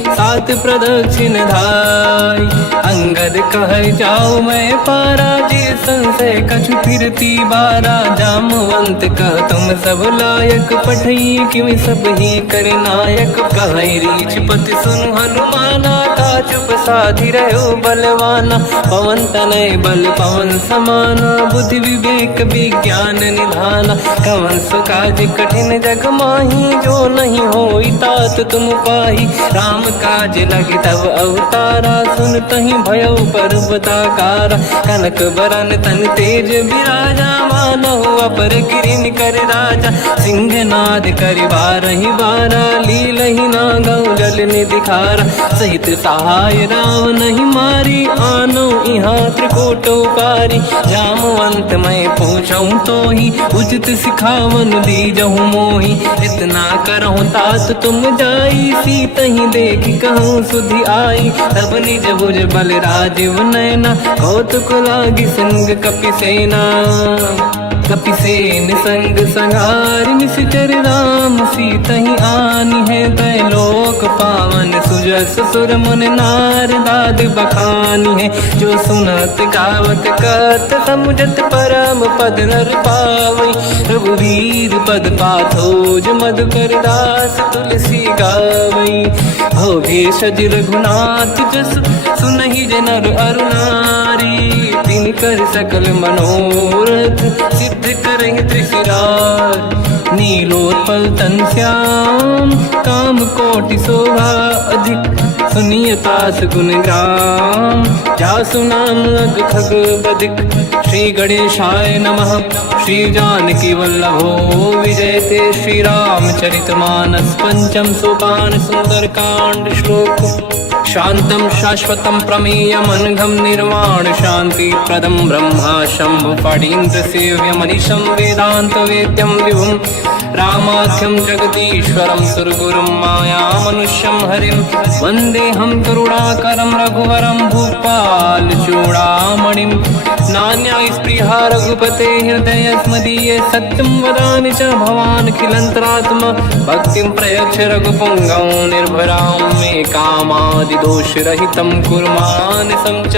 सात प्रदक्षिण धाय, अंगद कह जाओ मैं पारा, जी संशय कछु फिरती बारा, जामवंत कह तुम सब लायक, पठई किमि सब ही कर नायक, कहै रीछ पति सुनु हनुमाना, काचुप साधि रहो बलवाना, पवन तनय बल पवन समाना, बुद्धि विवेक विज्ञान निधाना, कवन सु काज कठिन जग माही, जो नहीं होई तात तुम पाही, राम काज लगे तब अवतारा, सुनतहि भयो पर्वताकारा, कनक बरन तन तेज विराजा, मानहु अपर गिरिन कर राजा, सिंहनाद करि बारहि बारा, लीलहि नागौ जल निधि खारा, सहित सहाय राम नहीं मारी, आनो इहाँ त्रिकोट उपारी, जामवंत मैं पूछऊँ तो ही, उचित सिखावन दीजहु मोहि, इतना करहु तात तुम जाई, सीतहि देखि कहूँ सुधि आई, तब निज भुज बल राजीव नैना, कौतुक लागी संग कपि सेना, कपिसेन संग संहार, निश्चर राम सीतहि आनी है, दैलोक पावन सुजस सुर मुन नार, दाद बखानी है, जो सुनत गावत कहत समुझत परम पद नर पावै, रघुवीर पद पाथोज मधुकर दास तुलसी गावै, हो भेषज रघुनाथ जस सुनहि जनर अरु नारी, तिन कर सकल मनोरथ सिद्ध करेंगे त्रिशिरार, नीलोत्पल तन श्याम, काम कोटि शोभा अधिक, सुनिय तास गुण ग्राम। जासु नाम अग खग बदिक श्री गणेशाय नमः। श्री जानकी वल्लभो विजयते श्री रामचरितमानस। पंचम सोपान सुंदर कांड श्लोक। शांतं शाश्वतं प्रमेयम् अनघं निर्वाण शांति प्रदं ब्रह्मा शंभु फणीन्द्र सेव्यम् मनीषं वेदांत वेद्यं विभुं रामाख्यं जगदीश्वरं सुरगुरुं माया मनुष्यं हरिं वन्देऽहं करुणाकरं रघुवरं भूपाल चूडामणिं। नान्या स्पृहा रघुपते हृदय स्मदीये सत्यं वदामि च भवान् खिलन्तरात्मा भक्तिं प्रयच्छ रघुपुङ्गं निर्भरां मे कामादिदोषरहितं कुर्मानसं च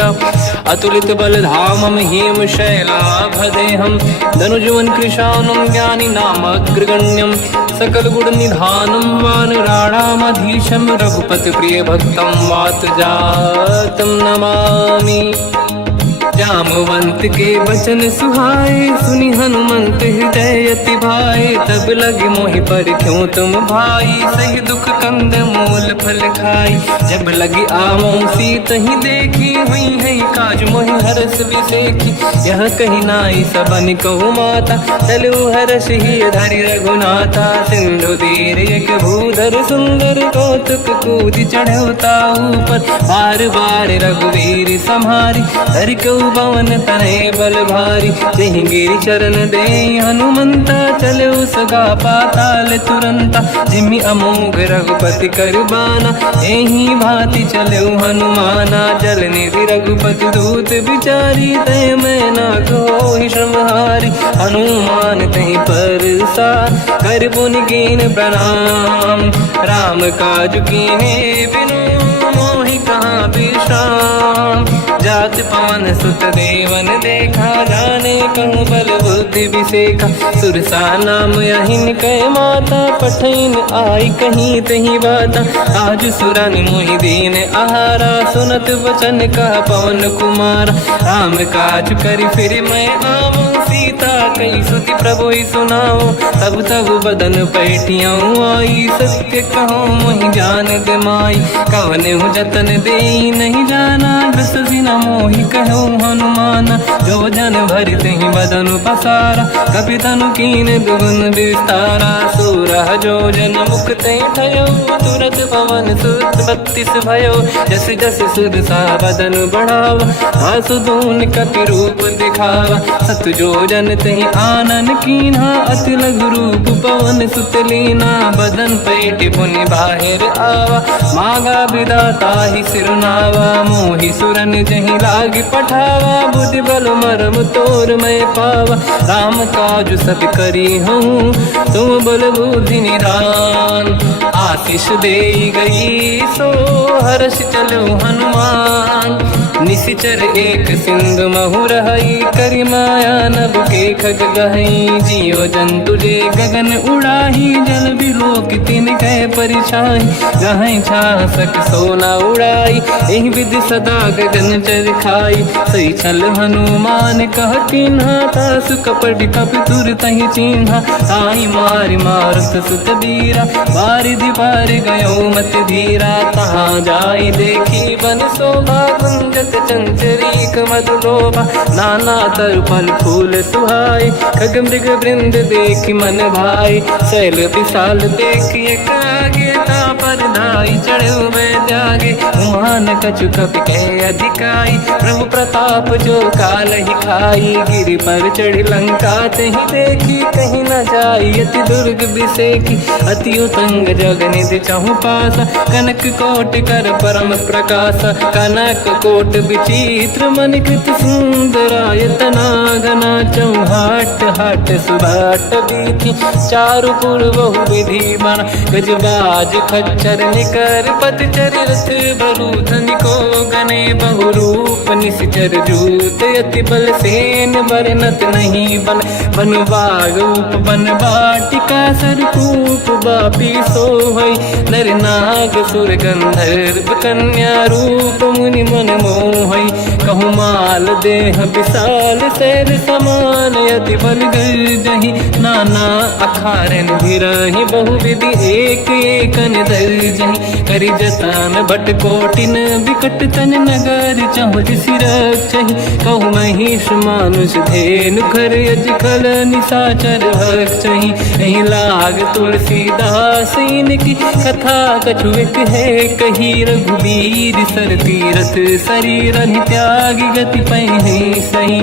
अतुलित बलधामं हेमशैलाभदेहं धनुजवन कृशानं ज्ञानी नामग्रगण्यं सकल गुण निधानं वानराणामधीशं रघुपति प्रिय भक्तं वातजातं नमामि। जामवंत के वचन सुहाए सुनि हनुमंत हृदय अति भाए। तब लगे मोहि पर क्यों तुम भाई सही दुख कंद मूल फल खाई। जब लगी आमों सीत ही देखी हुई है काज मोहि हरस विसेखी। यह कही नाई सबन कहु माता चलु हरस ही धरि रघुनाथा। सिंधु तीर एक भूधर सुंदर कौतुक कूद चढ़ौता ऊपर बार बार रघुवीर सम्हारी। धरि कऊ पवन तनय बल भारी जहि गिरि चरण दे हनुमंता। चले सगा पाताल तुरंता जिमि अमोघ रघुपति कर बाना। एहि भांति चले हनुमाना जल निधि रघुपति दूत बिचारी। तय मैं ना कोहि श्रमहारी हनुमान तहि परसा कर पुनि कीन प्रणाम। राम काज कीन्हे बिनु मोहि कहाँ विश्राम। जात पवन सुत देवन देखा जाने कहूँ बल बुद्धि विसेखा। सुरसा नाम यहिन कै माता पठैन आई कहीं तही बाता। आज सुरन मोहि दीन आहारा सुनत वचन कहा पवन कुमार। राम काज करि फिर मैं आऊँ सीता कई सुति प्रभु सुनाओ। तब तब बदन पैठियाँ आई सत्य कहो मोहि जान दे माई। कवन जतन दे नहीं जाना दृष्टि न मोहि कहो हनुमाना। जो जन भरित ही बदन पसारा कपि तनु कीन दुगुन विस्तारा। सूरह जो जन मुक्त ठयो तुरत पवन सुत 32 भयो। जस जस सुध सा बदन बढ़ावा आसु दून कपि रूप दिखावा। सत जो जन तहि आनन कीन्हा अति लघु रूप पवन सुत लीना। बदन पैठ पुनि बाहिर आवा मागा विदाता ही सिरनावा। मोहि सुरन जहि लाग पठावा बुद्धि बल मरम तोर मैं पावा। राम काज सब करी हूँ तुम बल बुद्धि निदान। आशीष दे गई सो हर्ष चलो हनुमान। निशिचर एक सिंधु महु रहई करि माया नभ के खग गहई। जियो जंतु जे गगन उड़ाही जल बिलोक तिन कह परिछाई। गहई छासक सोना उड़ाई एहि विधि सदा गगन चर खाई। सही छल हनुमान कह किन्हा तासु कपट कपि तुर तहि चिन्हा। ताहि मारि मारुत सुत बीरा बारिधि पार गयो मत धीरा। तहाँ जाई देखी बन शोभा गुंजत चंचरीक मधुलोभा। नाना तरु फल फूल सुहाई खग मृग वृंद देखि मन भाई। शैल विशाल देखिए कागे पर धाई चढ़ो त्यागे। उमान कछु कपि कह अधिकाई प्रभु प्रताप जो काल ही खाई। गिरि पर चढ़ लंका तहि देखी कहीं न जाई। अति दुर्ग विसेखी अति उतंग जग निधि चहु पासा। कनक कोट कर परम प्रकाश कनक कोट विचित्र मणिकृत सुंदरायतना। घना चौहाट हाट सुभाट बीथी चारु पुर बहु विधि बना। गजबाज खच्चर निकर पतचर रथ बरु धनिको गने बहु रूप निशिचर जूत। अति बल सेन बरनत नहीं बन बन बाग उप बन बाटिक तारकासुर कूप बापी सोहै नर नाग सुर गंधर्व कन्या रूप मुनि मन मोहै कहूँ माल देह विशाल शैल समान यति बल गर्जहि नाना अखारन भिरहि बहुविधि एक एकन दर्जहि करि जतन भट कोटिन विकट तन नगर चहुँ सिरक्षहि कहूँ महिष मानुष धेनु खर यज खल निशाचर भक्षहि नहीं लाग तुलसीदास इनकी कथा कछुक है कही रघुबीर सर तीरथ शरीर त्याग गति पहि सही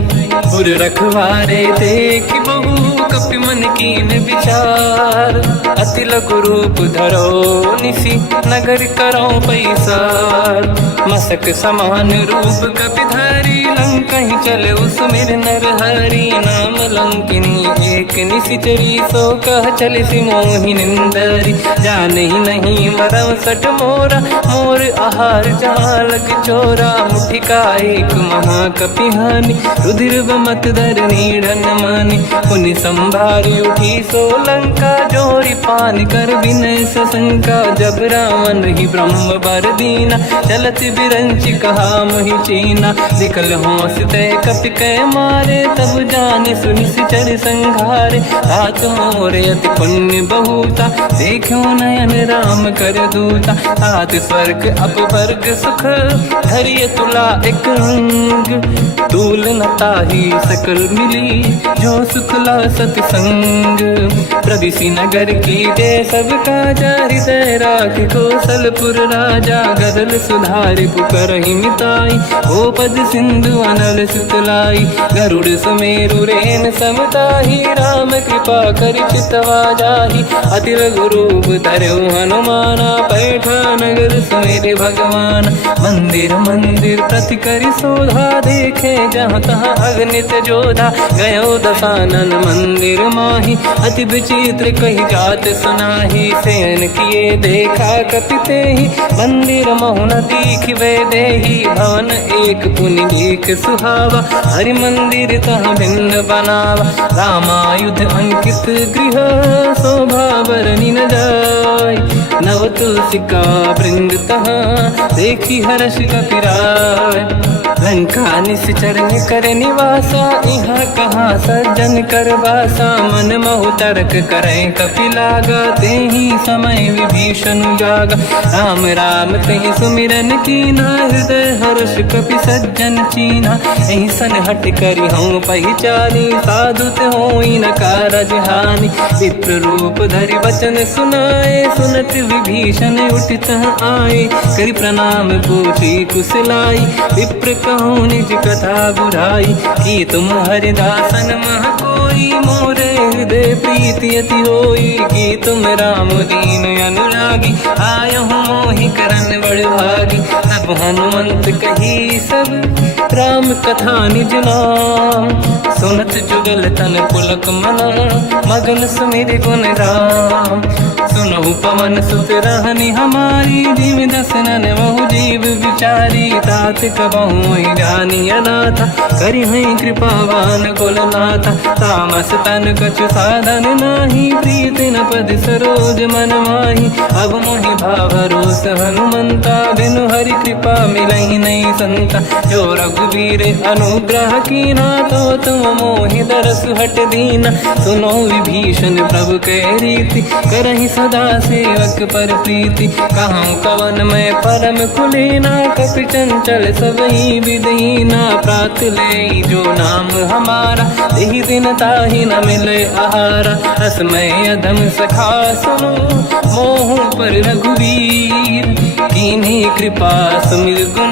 उर रखवारे देख बहु कपि मन कीन विचार अति लघु रूप धरो निसी नगर करो पैसार मसक समान रूप कपि धरी लंका ही चले उसमें नर हरि नाम लंकिनी एक निशिचरी सो कह चले सि मोहि निंदरी जान ही नहीं मरम सट मोरा मोर आहार जालक चोरा मुठिका एक महाकपि हानि रुधिर मत धर नीड़न मानि पुनि संभारी उठी सोलंका जोरी पान कर विनय सशंका जब रावण ही ब्रह्म बर दीना चलत बिरंच कहा मोहि चीना निकल होश तय कपि कै मारे तब जाने सुनि सिचर संघारे हाथ मोर अति पुण्य बहुता देखो नयन राम कर दूता हाथ स्वर्ग अपवर्ग सुख धरिय तुला एक अंग तूल न ताहि सकल मिली जो सुखला सतसंग प्रदिशि नगर की जय सब काजा हृदय राख कौशलपुर राजा गदल सुधारि पुकरहि मिताई ओ पद सिंधु अनल सुतलाई गरुड़ सुमेरु रेन समताहि राम कृपा कर चितवा जाहि अति लघु रूप धरौ हनुमाना पैठा नगर सुमेरे भगवान मंदिर मंदिर प्रति करि शोधा देखे जहाँ तहाँ अगणित जोधा गयो दशानन मंदिर माही अति विचित्र कही जात सुनाही सेन किए देखा कपिते ही मंदिर महुन दीख वे देही भवन एक पुनि एक सुहावा हरि मंदिर तहाँ भिन्न बनावा रामायुध अंकित गृह शोभा बरनि न जाय नव तुलसी का वृंद तहाँ देखी हर्ष कपिराय लंका निश्चर कर निवासा यहाँ कहाँ सज्जन कर वासा मन महु तर्क करें कपि लागा तेहि समय विभीषण जागा राम राम तेहि सुमिरन कीना हृदय हर्ष कपि सज्जन चीना एहि सन हट करि हूँ पहिचानी साधु होई न कारज हानि विप्र रूप धरि वचन सुनाए सुनत विभीषण उठित आए करि प्रणाम पूछी कुशलाई विप्र कहूँ निज कथा बुराई कि तुम हरिदासन मह कोई मोरे हृदय प्रीति अति होई कि तुम राम दीन अनुरागी आय हूँ मोहि करन बड़ भागी तब हनुमंत कही सब राम कथा निज नाम सुनत जुगल तन पुलक मना मगन सुमिर गुण राम सुनहु पवन सुत रहनी हमारी जीव दसनन महु जीव विचारी तात कबहु जानी अनाथा करि हैं कृपावान कुलनाथा तामस तन कछु साधन नाही प्रीत न पद सरोज मन माही अब मोहि भावरोस हनुमंता बिनु हरि कृपा मिलहि नहीं संता जो रघुवीर अनुग्रह कीना तो तुम मोहि दरस हट दीना सुनो विभीषण प्रभु के रीति करहि सदा सेवक पर प्रीति कहूँ कवन में परम कुलीना कपि चंचल सबही विदहीना प्रात ले जो नाम हमारा यही दिन ताहि न मिले आहारा रसमय अधम सखा सुनो मोह पर रघुवीर कीन्ही कृपा सुमिर गुण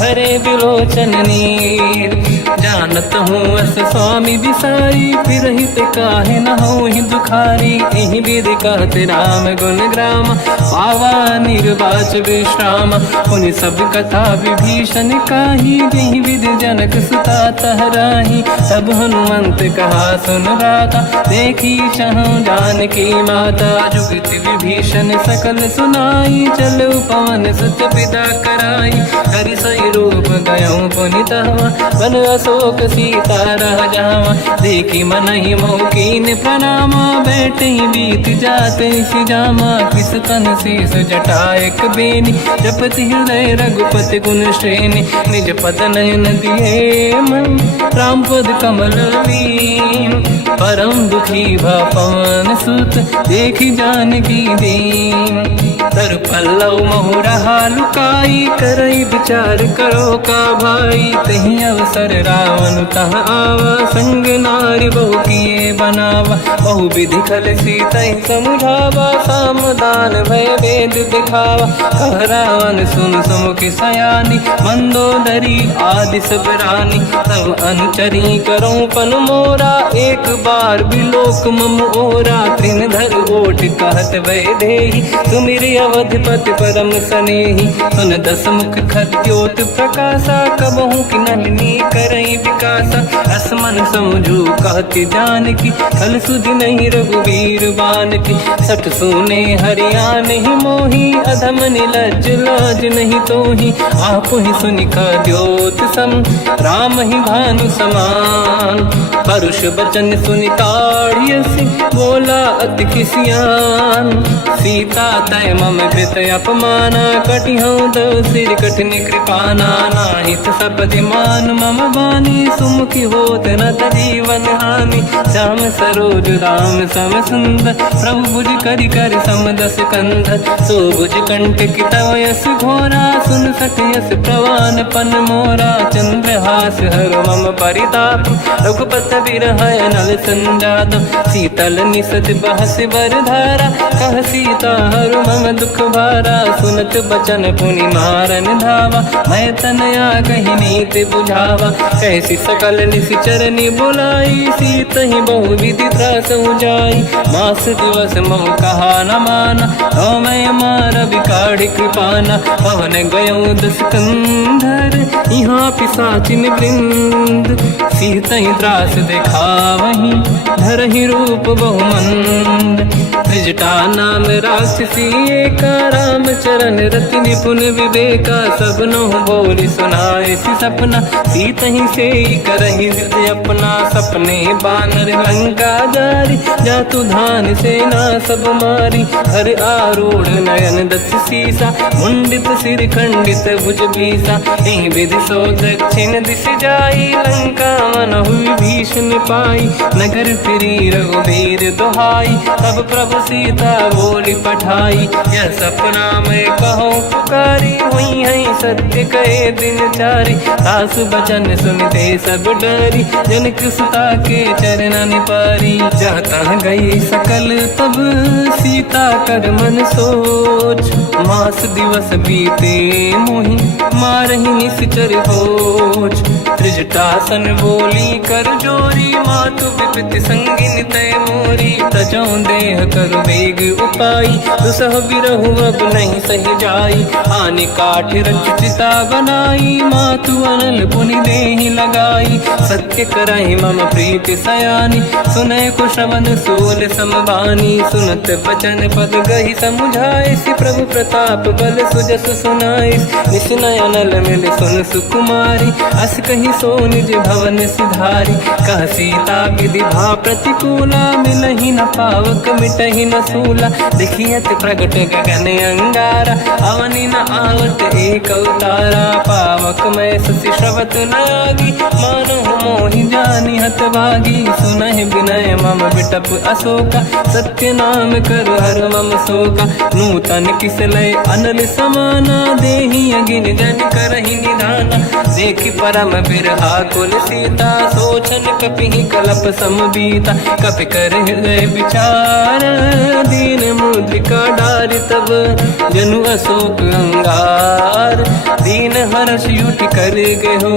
हरे बिलोचन नीर जानत हूँ अस स्वामी बिसारी फिर हित काहे न हो ही दुखारी यही विधि कहत राम राम गुण ग्राम पावा निर्वाच विश्राम। पुनि सब कथा विभीषण काही जहि विधि जनक सुता तहराही। तब हनुमंत कहा सुन राता देखी चहु जानकी माता। जुगति विभीषण सकल सुनाई चलो पवन सुत पिता कराई। हरि सही रूप गयो पुनि तहवा बन अशोक सीता रह जावा। देखी मनहि मोकीन प्रणामा बैठे बीत जाते सिजामा। किस तन शीस जटा एक बेनी जपति हृदय रघुपति गुण श्रेणी। निज पद नयन दिए मन राम पद कमल लीन। परम दुखी भा पवन सुत देखी जानकी दीन। तर पल्लव महु रहा लुकाई करई विचार करो का भाई। तही अवसर रावण तह आवा संग नारी बहु किए बनावा। बहु विधि खल सीतहि समुझावा सामदान भय वेद दिखावा। कह रावण सुन सुमुखि सयानी मंदोदरी आदि सब रानी। तब अनुचरी करो पन मोरा एक बार बिलोक मम ओरा। तृण धर ओठ कहत वै देहि सुमिर अवधिपति परम सनेहि। सुन दस मुख खद्योत प्रकाशा कबहु कि नलिनी करई विकासा। असमन समझू कहति जानकी खल सुधि नहीं रघुवीर बानकी। सठ सुने हरिया नहीं मोही अधम निलज लाज नहीं तोही। आपु ही सुनि खद्योत सम राम ही भानु समान। परुष बचन सुनि ताड़ियसि बोला अति किसियान। सीता तय मम कृत अपमाना कटिहउँ दो सिर कठिन कृपाना। नाहित सपदि मान मम बानी सुमुखी होत न जीवन हानि। श्याम सरोज राम सम सुंदर प्रभु भुज करि कर समदस कंधर। सो भुज कंठ की तव यस घोरा सुन सठ यस प्रवान पन मोरा। चंद्रहास हर मम परिताप रघुपत बिरह नल संजात। शीतल निसत बहस बर धारा कह सीता हर मम दुख भारा। सुनत बचन पुनि मारन धावा मैं तनया कही नीति बुझावा। कैसी सकल निश्चरनि बुलाई सीतहि बहु विधि त्रास जाई। मास दिवस मोह कहा न माना तो मैं मार बिकाढ़ कृपाना। पवन गयो दस कंधर यहाँ पिशाचिन वृंद। सीतहि त्रास दिखावहीं धरहि रूप बहुमंद। त्रिजटा नाम राक्षसी एका राम चरण रति निपुण विवेका। सबनो बोली सुनाए सि सपना सीतहि से करहि हृदय अपना। सपने बानर लंका जारी जातु धान सेना सब मारी। हर आरूढ़ नयन दस सीसा मुंडित सिर खंडित भुज बीसा। एहि विधि सो दक्षिण दिश जाई लंका मनहु विभीषण पाई। नगर फिरी रघुबीर दुहाई तब प्रभु सीता बोली पठाई। यह सपना मैं कहूँ पुकारी हुई है सत्य कहे दिन चारी। सासु बचन सुनते सब डरी जनक सुता के चरण पारी। जाता गई सकल तब सीता कर मन सोच। मास दिवस बीते मोहि मारहि निश्चर होच। त्रिजटासन बोली कर जोरी मातु विपति संगिन तय मोरी। तजौ देह कर वेग उपाई दुसह बिरहु अब नहीं सही जाई। आने काठ रच चिता बनाई मातु अनल पुनि देहि लगाई। सत्य करहि मम प्रीति सयानी सुनय कुशवन सूल समबानी। सुनत बचन पद गहि समुझाए सि प्रभु प्रताप बल सुजस सुनाई। निसनय अनल मिल सुन सुकुमारी अस कहि सो निज भवन सिधारी। कह सीता विधि भा प्रतिकूला मिलहि न पावक मिटहि न सूला। देखियत प्रगट गगन अंगारा अवनि न आवत एक अवतारा। पावक मैं ससि श्रवत न आगी मानो मोहि जानि हत भागी। सुनहि विनय मम बिटप अशोका सत्य नाम कर हर मम शोका। नूतन किस लय अनल समाना देहि अगिन जन करहि निधाना। देखि परम बिरहा कुल सीता सोचन कपिहि कलप समबीता। कपि कर हृदय विचार दीन मुद्रिका डारि तब तब जनु अशोक अंगार। दीन हर्ष युट कर गयो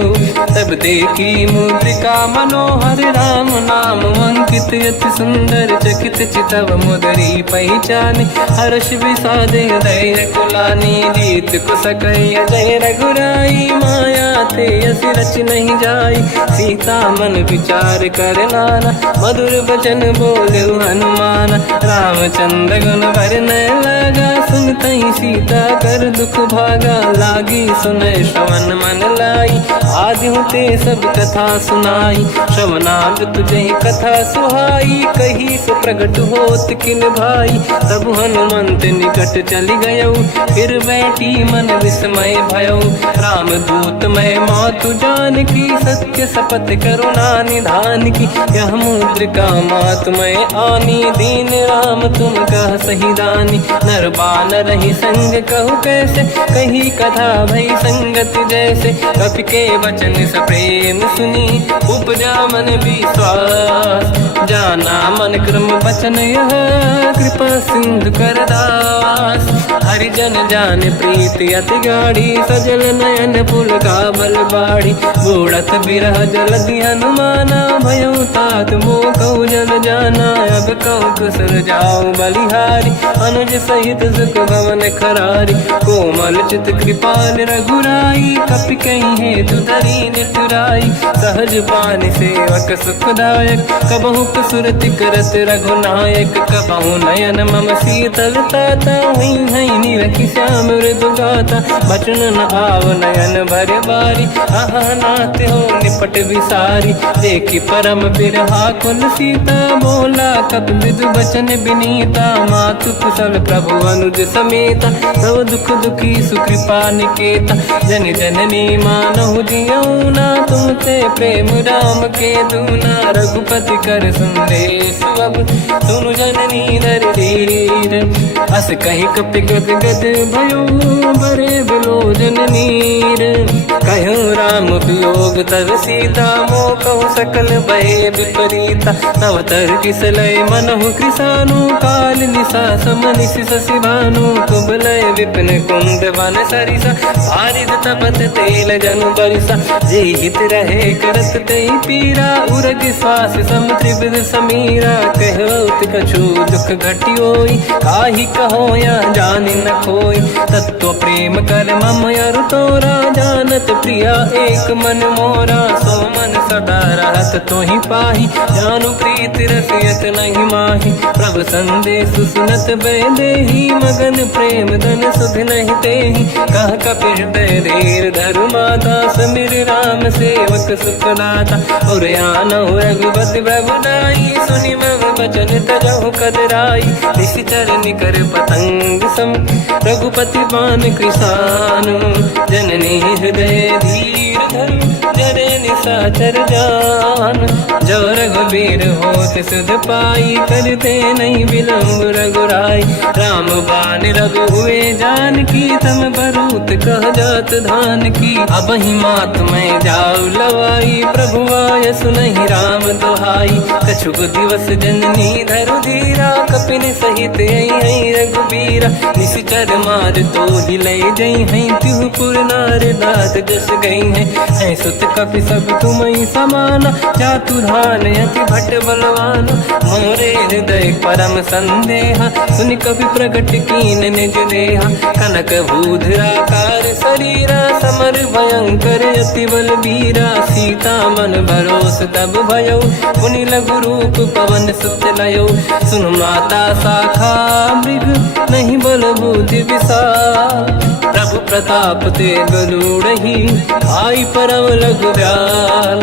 तब देखी मुद्रिका मनोहर, राम नाम अंकित अति सुंदर चकित चितव मुदरी पहचान। हर्ष विषाद हृदय कुलानी, जीत को सकय जय रघुराई। माया ते अस रच नहीं जाई, सीता मन विचार कर नाना। मधुर वचन बोले हनुमान, रामचंद्र गुण वरनय लगा। सुनतहि सीता कर दुख भागा, लागी सुनय श्रवण मन लाई। आदि होते सब कथा सुनाई, श्रवणाग तुझे कथा सुहाई। कही से प्रगट होत किन भाई, तब हनुमंत निकट चली गयो। फिर बैठी मन विस्मय भयो, राम दूत मैं मातु जान की। सत्य शपथ करुणा निधान की, यह मुद्रिका मातु मैं आनी। दीन राम तुम कह सही दानी, नर बानर ही संग कहु कैसे। कही कथा भई संगत जैसे, कपि के वचन सप्रेम सुनी। उपजा मन विश्वास, जाना मन क्रम वचन यह। कृपा सिंधु कर दास, हरिजन जान प्रीति अति गाढ़ी। सजल नयन पुलकावल बाड़ी, बूढ़त बिरह जलधि हनुमाना। भयो तात मोह कहु जल जाना, अब कहु कुशल जाओ बलिहारी। अनुज सहित सुख भवन खरारी, कोमल चित कृपाल रघुराई। कपि कहीं हेतु धरी निठुराई, सहज पानि सेवक सुखदायक। कबहु कसुरति करत रघुनायक, कबहु नयन मम शीतलता। हुई हई नीरखि श्याम मृदु गाता, बचन न आव नयन भर बारी। आहा नाथ हो निपट विसारी, देखी परम बिरहा कुल सीता। बोला कपि मृदु बचन बिनीता, मातु कुशल प्रभु अनुज समेता। सब दुख दुखी सुकृपा निकेता, जन जननी मानहु जियौना। तुमसे प्रेम राम के दूना, रघुपति कर संदेश अब सुनु जननी नर धीर। अस कहीं कपि गद गद भयो, बरे बिलोचन नीर। कहूँ राम वियोग तब सीता, मोह कहु सकल भय विपरीता। तब तर किसलय मनहु कृसानु, काल निशा समनिश शशि भानु। कुबलय विपिन कुंद वन सरिसा, पारिद तपत तेल जनु बरिसा। जे हित रहे करत ते पीरा, उरग श्वास सम त्रिविध समीरा। कहत कछु दुख घटियोई, काहि कहो या जानि न खोई। तत्व प्रेम कर मम अरु तोरा, जानत प्रिया एक मन मोरा। सो मन सदा रहत तोहि पाहि, जानु प्रीत रसियत नहीं माहि। प्रभु संदेश सुनत बैदेही, मगन प्रेम धन सुध नहीं तेहि। कह कपि हृदय धीर धरु माता, समिर राम सेवक सुखदाता। और आनहु रघुपति प्रभु नाई, सुनि मम वचन तजहु कदराई। निशिचर निकर पतंग सम, रघुपति बान कृसानु। जननी हृदय धीर धरु, जरे निशाचर जान। जो रघुबीर होत सुध पाई, करते नहीं विलम्ब रघुराई। राम बान रघु हुए जानकी, तम बरूत कह जात धान की। अब ही मात मैं जाऊ लवाई, प्रभु आय सुनहि राम दोहाई। कछुक दिवस जननी धरु धीरा, कपिन सहित आई रघुबीरा। निशिचर मार तो हिलै जई हैं, तिहु पुर नार दात जस गई हैं। सुत कपि सब तुमहि समाना, जातु धान अति भट बलवाना। मोरे हृदय परम संदेहा, सुनि कपि प्रगट कीन निज देहा। कनक भूधराकार शरीरा, समर भयंकर अति बलबीरा। सीता मन भरोस तब भयो, पुनि लघु रूप पवन सुत लयो। सुन माता शाखा मृग, नहीं बल बुद्धि विशाल। प्रभु प्रताप ते गरुड़हि, आई परम लघुदयाल।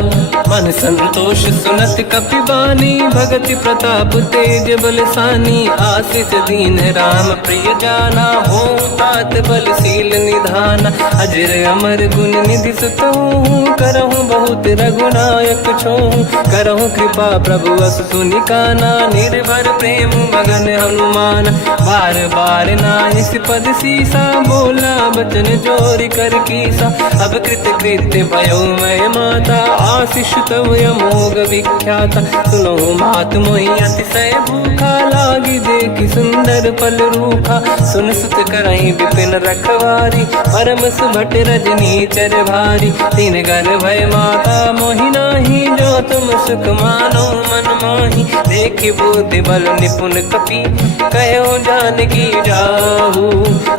मन संतोष सुनत कपि बानी, भगति प्रताप तेज बलसानी। आशीष दीन राम प्रिय जाना, हो तात बलशील निधाना। अजर अमर गुण निधि सुतहु, करहु बहुत रघुनायक छोहु। करहु कृपा प्रभु अस सुनि काना, निर्भर प्रेम मगन हनुमान। बार पार ना इस पद सीसा, बोला बचन जोरी कर कीसा। अब कृत कृत्य भयो मैं माता, आशीष तव अमोघ विख्याता। सुनो मात मोहि अतिशय भूखा, लागी देखी सुंदर फल रूखा। सुन सुत करई विपिन रखवारी, परम सुभट रजनी चर भारी। तीन घर भय माता मोहि नाही, जो तुम सुख मानो मन माही। देखि बुद्धि बल निपुण कपि, कहो जानकी जाहू।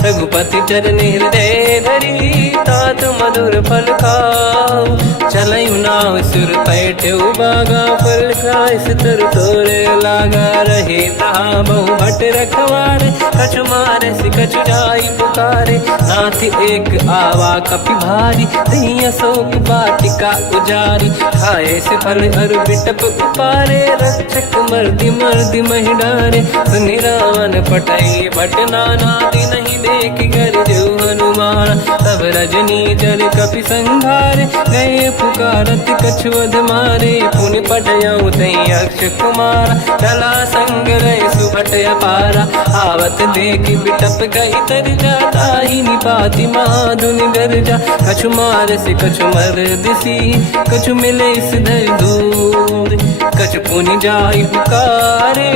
रघुपति चरण हृदय धरी, तात मधुर फल खाऊ। चलऊ नाव सुर पैठ्यौ बागा, फल खाय सितर तोरे लागा। रहे तहाँ बहु भट रखवारे, कछु मारे सि कछु जाई पुकारे। नाथ एक आवा कपि भारी, दही अशोक वाटिका उजारी। खाए से फल अर बिटप उपारे, रक्षक मर्दि मर्दि महि डारे। सुनि रावण पटई भट नाना, नहीं देख कर जो हनुमान। तब रजनी जल कपि संघारे, गए पुकारत कछु अध मारे। पुनि पटयऊ तई अक्ष कुमारा, चला संग रहे सुभट अपारा। आवत देखि बिटप गई तर जाता, ही निपाति माधुनि गर्जा। कछु मार से कछु मर दिसी, कछु मिले इस धर दूर। कछु पुनि जाई पुकारे,